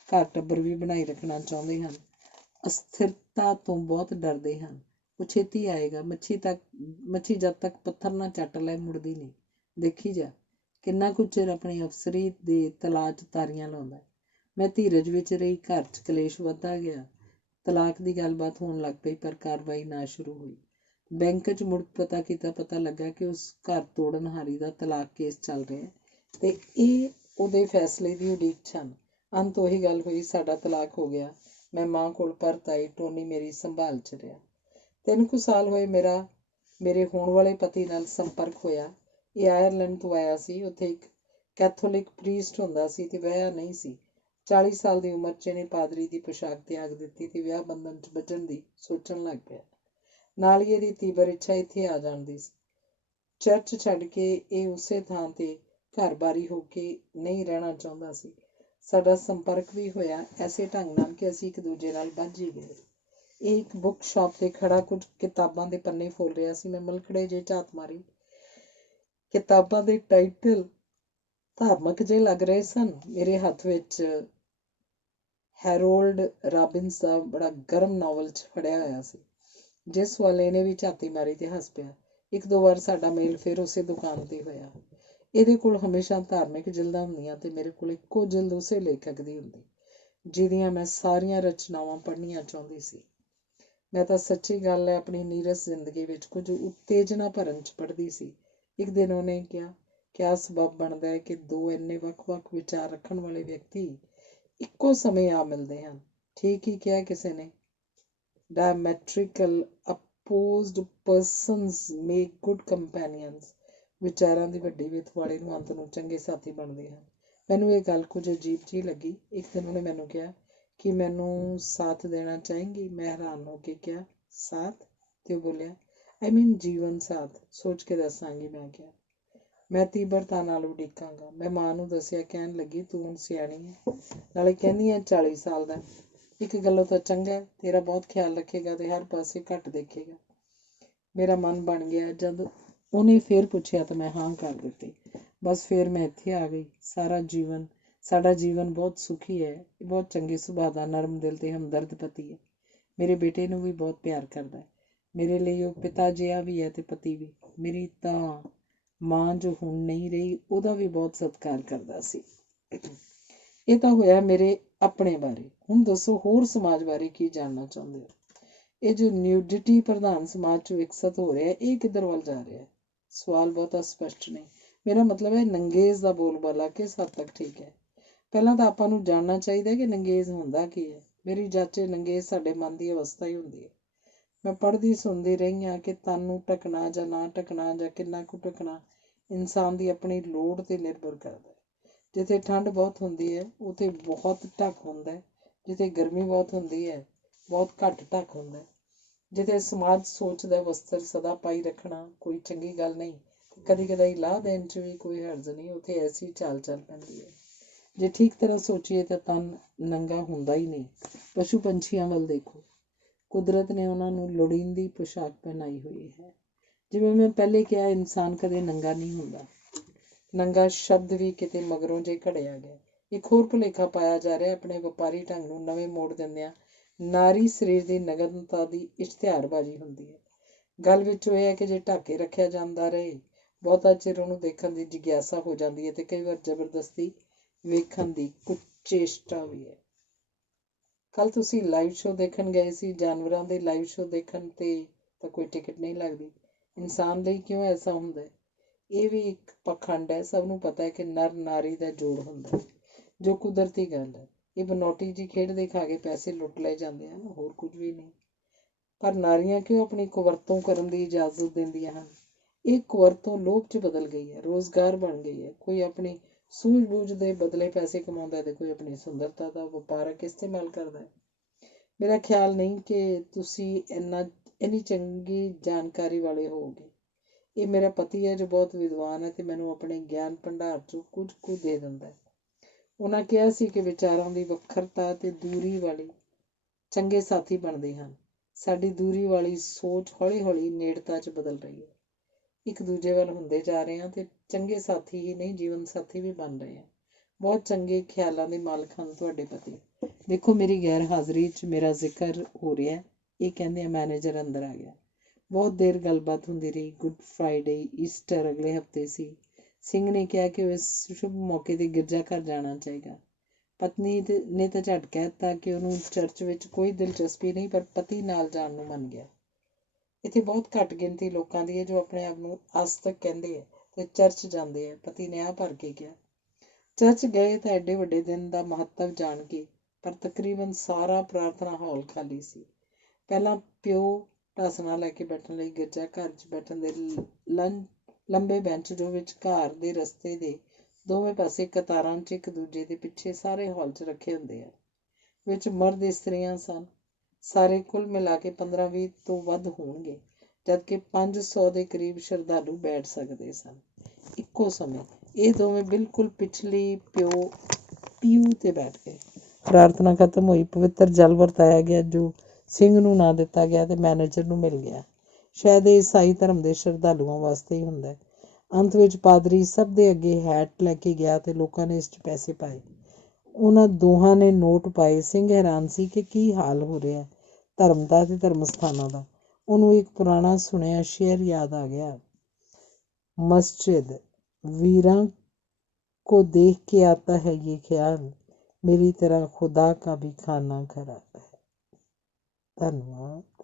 ਘਰ ਟੱਬਰ ਵੀ ਬਣਾਈ ਰੱਖਣਾ ਚਾਹੁੰਦੇ ਹਨ, ਅਸਥਿਰਤਾ ਤੋਂ ਬਹੁਤ ਡਰਦੇ ਹਨ। ਉਹ ਛੇਤੀ ਆਏਗਾ। ਮੱਛੀ ਜਦ ਤੱਕ ਪੱਥਰ ਨਾ ਚੱਟ ਲੈ ਮੁੜਦੀ ਨਹੀਂ। ਦੇਖੀ ਜਾ ਕਿੰਨਾ ਕੁ ਚਿਰ ਆਪਣੀ ਅਫਸਰੀ ਦੇ ਤਲਾਅ 'ਚ ਤਾਰੀਆਂ ਲਾਉਂਦਾ। ਮੈਂ ਧੀਰਜ ਵਿੱਚ ਰਹੀ। ਘਰ 'ਚ ਕਲੇਸ਼ ਵੱਧਦਾ ਗਿਆ। ਤਲਾਕ ਦੀ ਗੱਲਬਾਤ ਹੋਣ ਲੱਗ ਪਈ ਪਰ ਕਾਰਵਾਈ ਨਾ ਸ਼ੁਰੂ ਹੋਈ। ਬੈਂਕ 'ਚ ਮੁੜ ਪਤਾ ਕੀਤਾ, ਪਤਾ ਲੱਗਾ ਕਿ ਉਸ ਘਰ ਤੋੜਨਹਾਰੀ ਦਾ ਤਲਾਕ ਕੇਸ ਚੱਲ ਰਿਹਾ ਤੇ ਇਹ ਉਹਦੇ ਫੈਸਲੇ ਦੀ ਉਡੀਕ 'ਚ ਹਨ। ਅੰਤ ਉਹੀ ਗੱਲ ਹੋਈ, ਸਾਡਾ ਤਲਾਕ ਹੋ ਗਿਆ। ਮੈਂ ਮਾਂ ਕੋਲ ਪਰਤ ਆਈ। ਟੋਨੀ ਮੇਰੀ ਸੰਭਾਲ 'ਚ ਰਿਹਾ। 3 ਕੁ ਸਾਲ ਹੋਏ ਮੇਰੇ ਹੋਣ ਵਾਲੇ ਪਤੀ ਨਾਲ ਸੰਪਰਕ ਹੋਇਆ। ਇਹ ਆਇਰਲੈਂਡ ਤੋਂ ਆਇਆ ਸੀ। ਉੱਥੇ ਇੱਕ ਕੈਥੋਲਿਕ ਪ੍ਰੀਸਟ ਹੁੰਦਾ ਸੀ ਤੇ ਵਿਆਹਿਆ ਨਹੀਂ ਸੀ। 40 ਸਾਲ ਦੀ ਉਮਰ 'ਚ ਇਹਨੇ ਪਾਦਰੀ ਦੀ ਪੁਸ਼ਾਕ ਤਿਆਗ ਦਿੱਤੀ ਤੇ ਵਿਆਹ ਬੰਧਨ 'ਚ ਬੱਝਣ ਦੀ ਸੋਚਣ ਲੱਗ ਪਿਆ। ਨਾਲ ਹੀ ਇਹਦੀ ਤੀਬਰ ਇੱਛਾ ਇੱਥੇ ਆ ਜਾਣ ਦੀ ਸੀ। ਚਰਚ ਛੱਡ ਕੇ ਇਹ ਉਸੇ ਥਾਂ ਤੇ ਘਰ-ਬਾਰੀ ਹੋ ਕੇ ਨਹੀਂ ਰਹਿਣਾ ਚਾਹੁੰਦਾ ਸੀ। ਸਾਡਾ ਸੰਪਰਕ ਵੀ ਹੋਇਆ ਐਸੇ ਢੰਗ ਨਾਲ ਕਿ ਅਸੀਂ ਇੱਕ ਦੂਜੇ ਨਾਲ ਬੱਝ ਹੀ ਗਏ। ਇਹ ਇੱਕ ਬੁੱਕ ਸ਼ਾਪ ਤੇ ਖੜਾ ਕੁਝ ਕਿਤਾਬਾਂ ਦੇ ਪੰਨੇ ਫੋਲ ਰਿਹਾ ਸੀ। ਮੈਂ ਮਲਕੜੇ ਜਿਹੇ ਝਾਤ ਮਾਰੀ। ਕਿਤਾਬਾਂ ਦੇ ਟਾਈਟਲ ਧਾਰਮਿਕ ਜਿਹੇ ਲੱਗ ਰਹੇ ਸਨ। ਮੇਰੇ ਹੱਥ ਵਿੱਚ ਹੈਰੋਲਡ ਰਾਬਿਨਸ ਦਾ ਬੜਾ ਗਰਮ ਨਾਵਲ 'ਚ ਫੜਿਆ ਹੋਇਆ ਸੀ, ਜਿਸ ਵੱਲ ਇਹਨੇ ਵੀ ਝਾਤੀ ਮਾਰੀ ਤੇ ਹੱਸ ਪਿਆ। 1-2 ਵਾਰ ਸਾਡਾ ਮੇਲ ਫਿਰ ਉਸੇ ਦੁਕਾਨ ਤੇ ਹੋਇਆ। ਇਹਦੇ ਕੋਲ ਹਮੇਸ਼ਾ ਧਾਰਮਿਕ ਜਿਲਦਾਂ ਹੁੰਦੀਆਂ ਤੇ ਮੇਰੇ ਕੋਲ ਇੱਕੋ ਜਿਲਦ ਉਸੇ ਲੇਖਕ ਦੀ ਹੁੰਦੀ ਜਿਹਦੀਆਂ ਮੈਂ ਸਾਰੀਆਂ ਰਚਨਾਵਾਂ ਪੜ੍ਹਨੀਆਂ ਚਾਹੁੰਦੀ ਸੀ। ਮੈਂ ਤਾਂ ਸੱਚੀ ਗੱਲ ਹੈ ਆਪਣੀ ਨੀਰਸ ਜ਼ਿੰਦਗੀ ਵਿੱਚ ਕੁਝ ਉਤੇਜਨਾ ਭਰਨ 'ਚ ਪੜ੍ਹਦੀ ਸੀ। ਇੱਕ ਦਿਨ ਉਹਨੇ ਕਿਹਾ, ਕਿਆ ਸਬੱਬ ਬਣਦਾ ਹੈ ਕਿ 2 ਇੰਨੇ ਵੱਖ-ਵੱਖ ਵਿਚਾਰ ਰੱਖਣ ਵਾਲੇ ਵਿਅਕਤੀ ਇੱਕੋ ਸਮੇਂ ਆ ਮਿਲਦੇ ਹਨ? ਠੀਕ ਹੀ ਕਿਹਾ ਕਿਸੇ ਨੇ। Diametrical opposed persons make good companions। ਵਿਚਾਰਾਂ ਦੀ ਵੱਡੀ ਵਿੱਥ ਵਾਲੇ ਨੂੰ ਅੰਤ ਨੂੰ ਚੰਗੇ ਸਾਥੀ ਬਣਦੇ ਹਨ। ਮੈਨੂੰ ਇਹ ਗੱਲ ਕੁਝ ਅਜੀਬ ਜਿਹੀ ਲੱਗੀ। ਇੱਕ ਦਿਨ ਉਹਨੇ ਮੈਨੂੰ ਕਿਹਾ ਕਿ ਮੈਨੂੰ ਸਾਥ ਦੇਣਾ ਚਾਹੇਂਗੀ? ਮੈਂ ਹੈਰਾਨ ਹੋ ਕੇ ਕਿਹਾ, ਸਾਥ? ਤੇ ਉਹ ਬੋਲਿਆ, I mean ਜੀਵਨ ਸਾਥ। ਸੋਚ ਕੇ ਦੱਸਾਂਗੀ, ਮੈਂ ਕਿਹਾ। ਮੈਂ ਤੀਬਰਤਾ ਨਾਲ ਉਡੀਕਾਂਗਾ। ਮੈਂ ਮਾਂ ਨੂੰ ਦੱਸਿਆ। ਕਹਿਣ ਲੱਗੀ, ਤੂੰ ਹੁਣ ਸਿਆਣੀ ਹੈ, ਨਾਲੇ ਕਹਿੰਦੀ ਹੈ 40 ਸਾਲ ਦਾ। ਇੱਕ ਗੱਲੋਂ ਤਾਂ ਚੰਗਾ, ਤੇਰਾ ਬਹੁਤ ਖਿਆਲ ਰੱਖੇਗਾ ਤੇ ਹਰ ਪਾਸੇ ਘੱਟ ਦੇਖੇਗਾ। ਮੇਰਾ ਮਨ ਬਣ ਗਿਆ। ਜਦ ਉਹਨੇ ਫਿਰ ਪੁੱਛਿਆ ਤਾਂ ਮੈਂ ਹਾਂ ਕਰ ਦਿੱਤੀ। ਬਸ ਫਿਰ ਮੈਂ ਇੱਥੇ ਆ ਗਈ। ਸਾਡਾ ਜੀਵਨ ਬਹੁਤ ਸੁਖੀ ਹੈ। ਇਹ ਬਹੁਤ ਚੰਗੇ ਸੁਭਾਅ ਦਾ, ਨਰਮ ਦਿਲ ਤੇ ਹਮਦਰਦ ਪਤੀ ਹੈ। ਮੇਰੇ ਬੇਟੇ ਨੂੰ ਵੀ ਬਹੁਤ ਪਿਆਰ ਕਰਦਾ ਹੈ। ਮੇਰੇ ਲਈ ਉਹ ਪਿਤਾ ਜਿਹਾ ਵੀ ਹੈ ਤੇ ਪਤੀ ਵੀ। ਮੇਰੀ ਤਾਂ ਮਾਂ ਜੋ ਹੁਣ ਨਹੀਂ ਰਹੀ, ਉਹਦਾ ਵੀ ਬਹੁਤ ਸਤਿਕਾਰ ਕਰਦਾ ਸੀ। ਇਹ ਤਾਂ ਹੋਇਆ ਮੇਰੇ ਆਪਣੇ ਬਾਰੇ। ਹੁਣ ਦੱਸੋ ਹੋਰ ਸਮਾਜ ਬਾਰੇ ਕੀ ਜਾਣਨਾ ਚਾਹੁੰਦੇ ਹੋ? ਇਹ ਜੋ ਨਿਊਡਿਟੀ ਪ੍ਰਧਾਨ ਸਮਾਜ 'ਚ ਵਿਕਸਿਤ ਹੋ ਰਿਹਾ, ਇਹ ਕਿੱਧਰ ਵੱਲ ਜਾ ਰਿਹਾ? ਸਵਾਲ ਬਹੁਤਾ ਸਪਸ਼ਟ ਨਹੀਂ। ਮੇਰਾ ਮਤਲਬ ਹੈ ਨੰਗੇਜ਼ ਦਾ ਬੋਲਬਾਲਾ ਕਿਸ ਹੱਦ ਤੱਕ ਠੀਕ ਹੈ? ਪਹਿਲਾਂ ਤਾਂ ਆਪਾਂ ਨੂੰ ਜਾਣਨਾ ਚਾਹੀਦਾ ਕਿ ਨੰਗੇਜ਼ ਹੁੰਦਾ ਕੀ ਹੈ। ਮੇਰੀ ਜਾਚੇ ਨੰਗੇਜ਼ ਸਾਡੇ ਮਨ ਦੀ ਅਵਸਥਾ ਹੀ ਹੁੰਦੀ ਹੈ। ਮੈਂ ਪੜ੍ਹਦੀ ਸੁਣਦੀ ਰਹੀ ਹਾਂ ਕਿ ਤਨ ਨੂੰ ਢਕਣਾ ਜਾਂ ਨਾ ਢਕਣਾ ਜਾਂ ਕਿੰਨਾ ਕੁ ਢਕਣਾ ਇਨਸਾਨ ਦੀ ਆਪਣੀ ਲੋੜ 'ਤੇ ਨਿਰਭਰ ਕਰਦਾ ਹੈ। ਜਿੱਥੇ ਠੰਡ ਬਹੁਤ ਹੁੰਦੀ ਹੈ ਉੱਥੇ ਬਹੁਤ ਢਕ ਹੁੰਦਾ ਹੈ। ਜਿੱਥੇ ਗਰਮੀ ਬਹੁਤ ਹੁੰਦੀ ਹੈ ਬਹੁਤ ਘੱਟ ਢਕ ਹੁੰਦਾ ਹੈ। ਜਿੱਥੇ ਸਮਾਜ ਸੋਚਦਾ ਵਸਤਰ ਸਦਾ ਪਾਈ ਰੱਖਣਾ ਕੋਈ ਚੰਗੀ ਗੱਲ ਨਹੀਂ, ਕਦੀ ਕਦਾਈ ਲਾਹ ਦੇਣ 'ਚ ਵੀ ਕੋਈ ਹਰਜ਼ ਨਹੀਂ, ਉੱਥੇ ਐਸੀ ਚਾਲ ਚੱਲ ਪੈਂਦੀ ਹੈ। ਜੇ ਠੀਕ ਤਰ੍ਹਾਂ ਸੋਚੀਏ ਤਾਂ ਤਨ ਨੰਗਾ ਹੁੰਦਾ ਹੀ ਨਹੀਂ। ਪਸ਼ੂ ਪੰਛੀਆਂ ਵੱਲ ਦੇਖੋ, ਕੁਦਰਤ ਨੇ ਉਹਨਾਂ ਨੂੰ ਲੋੜੀਂਦੀ ਪੁਸ਼ਾਕ ਪਹਿਨਾਈ ਹੋਈ ਹੈ। ਜਿਵੇਂ ਮੈਂ ਪਹਿਲੇ ਕਿਹਾ, ਇਨਸਾਨ ਕਦੇ ਨੰਗਾ ਨਹੀਂ ਹੁੰਦਾ। ਨੰਗਾ ਸ਼ਬਦ ਵੀ ਕਿਤੇ ਮਗਰੋਂ ਜੇ ਘੜਿਆ ਗਿਆ। ਇੱਕ ਹੋਰ ਭੁਲੇਖਾ ਪਾਇਆ ਜਾ ਰਿਹਾ। ਆਪਣੇ ਵਪਾਰੀ ਢੰਗ ਨੂੰ ਨਵੇਂ ਮੋੜ ਦਿੰਦਿਆਂ ਨਾਰੀ ਸਰੀਰ ਦੀ ਨਗਨਤਾ ਦੀ ਇਸ਼ਤਿਹਾਰਬਾਜ਼ੀ ਹੁੰਦੀ ਹੈ। ਗੱਲ ਵਿੱਚ ਇਹ ਹੈ ਕਿ ਜੇ ਢੱਕ ਕੇ ਰੱਖਿਆ ਜਾਂਦਾ ਰਹੇ, ਬਹੁਤਾ ਚਿਰ ਉਹਨੂੰ ਦੇਖਣ ਦੀ ਜਿਗਿਆਸਾ ਹੋ ਜਾਂਦੀ ਹੈ ਤੇ ਕਈ ਵਾਰ ਜ਼ਬਰਦਸਤੀ ਵੇਖਣ ਦੀ ਕੁਚੇਸ਼ਟਾ ਵੀ ਹੈ। ਕੱਲ ਤੁਸੀਂ ਲਾਈਵ ਸ਼ੋਅ ਦੇਖਣ ਗਏ ਸੀ, ਜਾਨਵਰਾਂ ਦੇ ਲਾਈਵ ਸ਼ੋਅ ਦੇਖਣ ਤੇ ਤਾਂ ਕੋਈ ਟਿਕਟ ਨਹੀਂ ਲੱਗਦੀ। ਇਨਸਾਨ ਲਈ ਕਿਉਂ ਐਸਾ ਹੁੰਦਾ ਹੈ? ਇਹ ਵੀ ਇੱਕ ਪਖੰਡ ਹੈ। ਸਭ ਨੂੰ ਪਤਾ ਹੈ ਕਿ ਨਰ ਨਾਰੀ ਦਾ ਜੋੜ ਹੁੰਦਾ ਹੈ, ਜੋ ਕੁਦਰਤੀ ਗੱਲ ਹੈ। ਇਹ ਬਨੌਟੀ ਜੀ ਖੇਡ ਦਿਖਾ ਕੇ ਪੈਸੇ ਲੁੱਟ ਲਏ ਜਾਂਦੇ ਹਨ, ਹੋਰ ਕੁਝ ਵੀ ਨਹੀਂ। ਪਰ ਨਾਰੀਆਂ ਕਿਉਂ ਆਪਣੀ ਕੁਵਰਤੋਂ ਕਰਨ ਦੀ ਇਜਾਜ਼ਤ ਦਿੰਦੀਆਂ ਹਨ? ਇਹ ਕੁਵਰਤੋਂ ਲੋਭ 'ਚ ਬਦਲ ਗਈ ਹੈ, ਰੋਜ਼ਗਾਰ ਬਣ ਗਈ ਹੈ। ਕੋਈ ਆਪਣੀ ਸੂਝ-ਬੂਝ ਦੇ ਬਦਲੇ ਪੈਸੇ ਕਮਾਉਂਦਾ ਤੇ ਕੋਈ ਆਪਣੀ ਸੁੰਦਰਤਾ ਦਾ ਵਪਾਰਕ ਇਸਤੇਮਾਲ ਕਰਦਾ ਹੈ। ਮੇਰਾ ਖਿਆਲ ਨਹੀਂ ਕਿ ਤੁਸੀਂ ਇੰਨੀ ਚੰਗੀ ਜਾਣਕਾਰੀ ਵਾਲੇ ਹੋਵੋਗੇ। ਇਹ ਮੇਰਾ ਪਤੀ ਹੈ ਜੋ ਬਹੁਤ ਵਿਦਵਾਨ ਹੈ ਤੇ ਮੈਨੂੰ ਆਪਣੇ ਗਿਆਨ ਭੰਡਾਰ 'ਚੋਂ ਕੁਝ ਕੁ ਦੇ ਦਿੰਦਾ ਹੈ। ਉਹਨਾਂ ਕਿਹਾ ਸੀ ਕਿ ਵਿਚਾਰਾਂ ਦੀ ਵੱਖਰਤਾ ਤੇ ਦੂਰੀ ਵਾਲੀ ਚੰਗੇ ਸਾਥੀ ਬਣਦੇ ਹਨ। ਸਾਡੀ ਦੂਰੀ ਵਾਲੀ ਸੋਚ ਹੌਲੀ-ਹੌਲੀ ਨੇੜਤਾ 'ਚ ਬਦਲ ਰਹੀ ਹੈ। ਇੱਕ ਦੂਜੇ ਵੱਲ ਹੁੰਦੇ ਜਾ ਰਹੇ ਹਾਂ ਤੇ ਚੰਗੇ ਸਾਥੀ ਹੀ ਨਹੀਂ, ਜੀਵਨ ਸਾਥੀ ਵੀ ਬਣ ਰਹੇ ਹਾਂ। ਬਹੁਤ ਚੰਗੇ ਖਿਆਲਾਂ ਦੇ ਮਾਲਕ ਹਨ ਤੁਹਾਡੇ ਪਤੀ। ਦੇਖੋ, ਮੇਰੀ ਗੈਰ ਹਾਜ਼ਰੀ 'ਚ ਮੇਰਾ ਜ਼ਿਕਰ ਹੋ ਰਿਹਾ। ਇਹ ਕਹਿੰਦੇ ਆ ਮੈਨੇਜਰ ਅੰਦਰ ਆ ਗਿਆ। ਬਹੁਤ ਦੇਰ ਗੱਲਬਾਤ ਹੁੰਦੀ ਰਹੀ। ਗੁੱਡ ਫਰਾਈਡੇ, ਈਸਟਰ ਅਗਲੇ ਹਫ਼ਤੇ ਸੀ। ਸਿੰਘ ਨੇ ਕਿਹਾ ਕਿ ਉਹ ਇਸ ਸ਼ੁਭ ਮੌਕੇ 'ਤੇ ਗਿਰਜਾ ਘਰ ਜਾਣਾ ਚਾਹੀਦਾ। ਪਤਨੀ ਨੇ ਤਾਂ ਝਟ ਕਹਿ ਦਿੱਤਾ ਕਿ ਉਹਨੂੰ ਚਰਚ ਵਿੱਚ ਕੋਈ ਦਿਲਚਸਪੀ ਨਹੀਂ, ਪਰ ਪਤੀ ਨਾਲ ਜਾਣ ਨੂੰ ਮੰਨ ਗਿਆ। ਇੱਥੇ ਬਹੁਤ ਘੱਟ ਗਿਣਤੀ ਲੋਕਾਂ ਦੀ ਹੈ ਜੋ ਆਪਣੇ ਆਪ ਨੂੰ ਆਸਤਕ ਕਹਿੰਦੇ ਹੈ ਤੇ ਚਰਚ ਜਾਂਦੇ ਹੈ। ਪਤੀ ਨੇ ਆਹ ਭਰ ਕੇ ਕਿਹਾ। ਚਰਚ ਗਏ ਤਾਂ ਐਡੇ ਵੱਡੇ ਦਿਨ ਦਾ ਮਹੱਤਵ ਜਾਣ ਕੇ, ਪਰ ਤਕਰੀਬਨ ਸਾਰਾ ਪ੍ਰਾਰਥਨਾ ਹਾਲ ਖਾਲੀ ਸੀ। ਪਹਿਲਾਂ ਪਿਓ ਢਾਸਣਾ ਲੈ ਕੇ ਬੈਠਣ ਲਈ ਗਿਰਜਾ ਘਰ 'ਚ ਬੈਠਣ ਦੇ ਲੰਬੇ ਬੈਂਚ ਜੋ ਵਿਚਕਾਰ ਦੇ ਰਸਤੇ ਦੇ ਦੋਵੇਂ ਪਾਸੇ ਕਤਾਰਾਂ 'ਚ ਇੱਕ ਦੂਜੇ ਦੇ ਪਿੱਛੇ ਸਾਰੇ ਹਾਲ 'ਚ ਰੱਖੇ ਹੁੰਦੇ ਆ। ਵਿੱਚ ਮਰਦ ਇਸਤਰੀਆਂ ਸਨ। ਸਾਰੇ ਕੁੱਲ ਮਿਲਾ ਕੇ 15-20 ਤੋਂ ਵੱਧ ਹੋਣਗੇ, ਜਦਕਿ 500 ਦੇ ਕਰੀਬ ਸ਼ਰਧਾਲੂ ਬੈਠ ਸਕਦੇ ਸਨ ਇੱਕੋ ਸਮੇਂ। ਇਹ ਦੋਵੇਂ ਬਿਲਕੁਲ ਪਿਛਲੀ ਪੀਊ ਤੇ ਬੈਠ ਗਏ। ਪ੍ਰਾਰਥਨਾ ਖਤਮ ਹੋਈ। ਪਵਿੱਤਰ ਜਲ ਵਰਤਾਇਆ ਗਿਆ ਜੋ ਸਿੰਘ ਨੂੰ ਨਾ ਦਿੱਤਾ ਗਿਆ ਤੇ ਮੈਨੇਜਰ ਨੂੰ ਮਿਲ ਗਿਆ। ਸ਼ਾਇਦ ਇਹ ਈਸਾਈ ਧਰਮ ਦੇ ਸ਼ਰਧਾਲੂਆਂ ਵਾਸਤੇ ਹੀ ਹੁੰਦਾ ਹੈ। ਅੰਤ ਵਿੱਚ ਪਾਦਰੀ ਸਭ ਦੇ ਅੱਗੇ ਹੈਟ ਲੈ ਕੇ ਗਿਆ ਤੇ ਲੋਕਾਂ ਨੇ ਇਸ 'ਚ ਪੈਸੇ ਪਾਏ। ਉਹਨਾਂ ਦੋਹਾਂ ਨੇ ਨੋਟ ਪਾਏ। ਸਿੰਘ ਹੈਰਾਨ ਸੀ ਕਿ ਕੀ ਹਾਲ ਹੋ ਰਿਹਾ ਧਰਮ ਦਾ ਤੇ ਧਰਮ ਸਥਾਨਾਂ ਦਾ। ਉਹਨੂੰ ਇੱਕ ਪੁਰਾਣਾ ਸੁਣਿਆ ਸ਼ੇਅਰ ਯਾਦ ਆ ਗਿਆ। ਮਸਜਿਦ वीरां को देख के आता है ये ख्याल, मेरी तरह खुदा का भी खाना खराब है। धन्यवाद।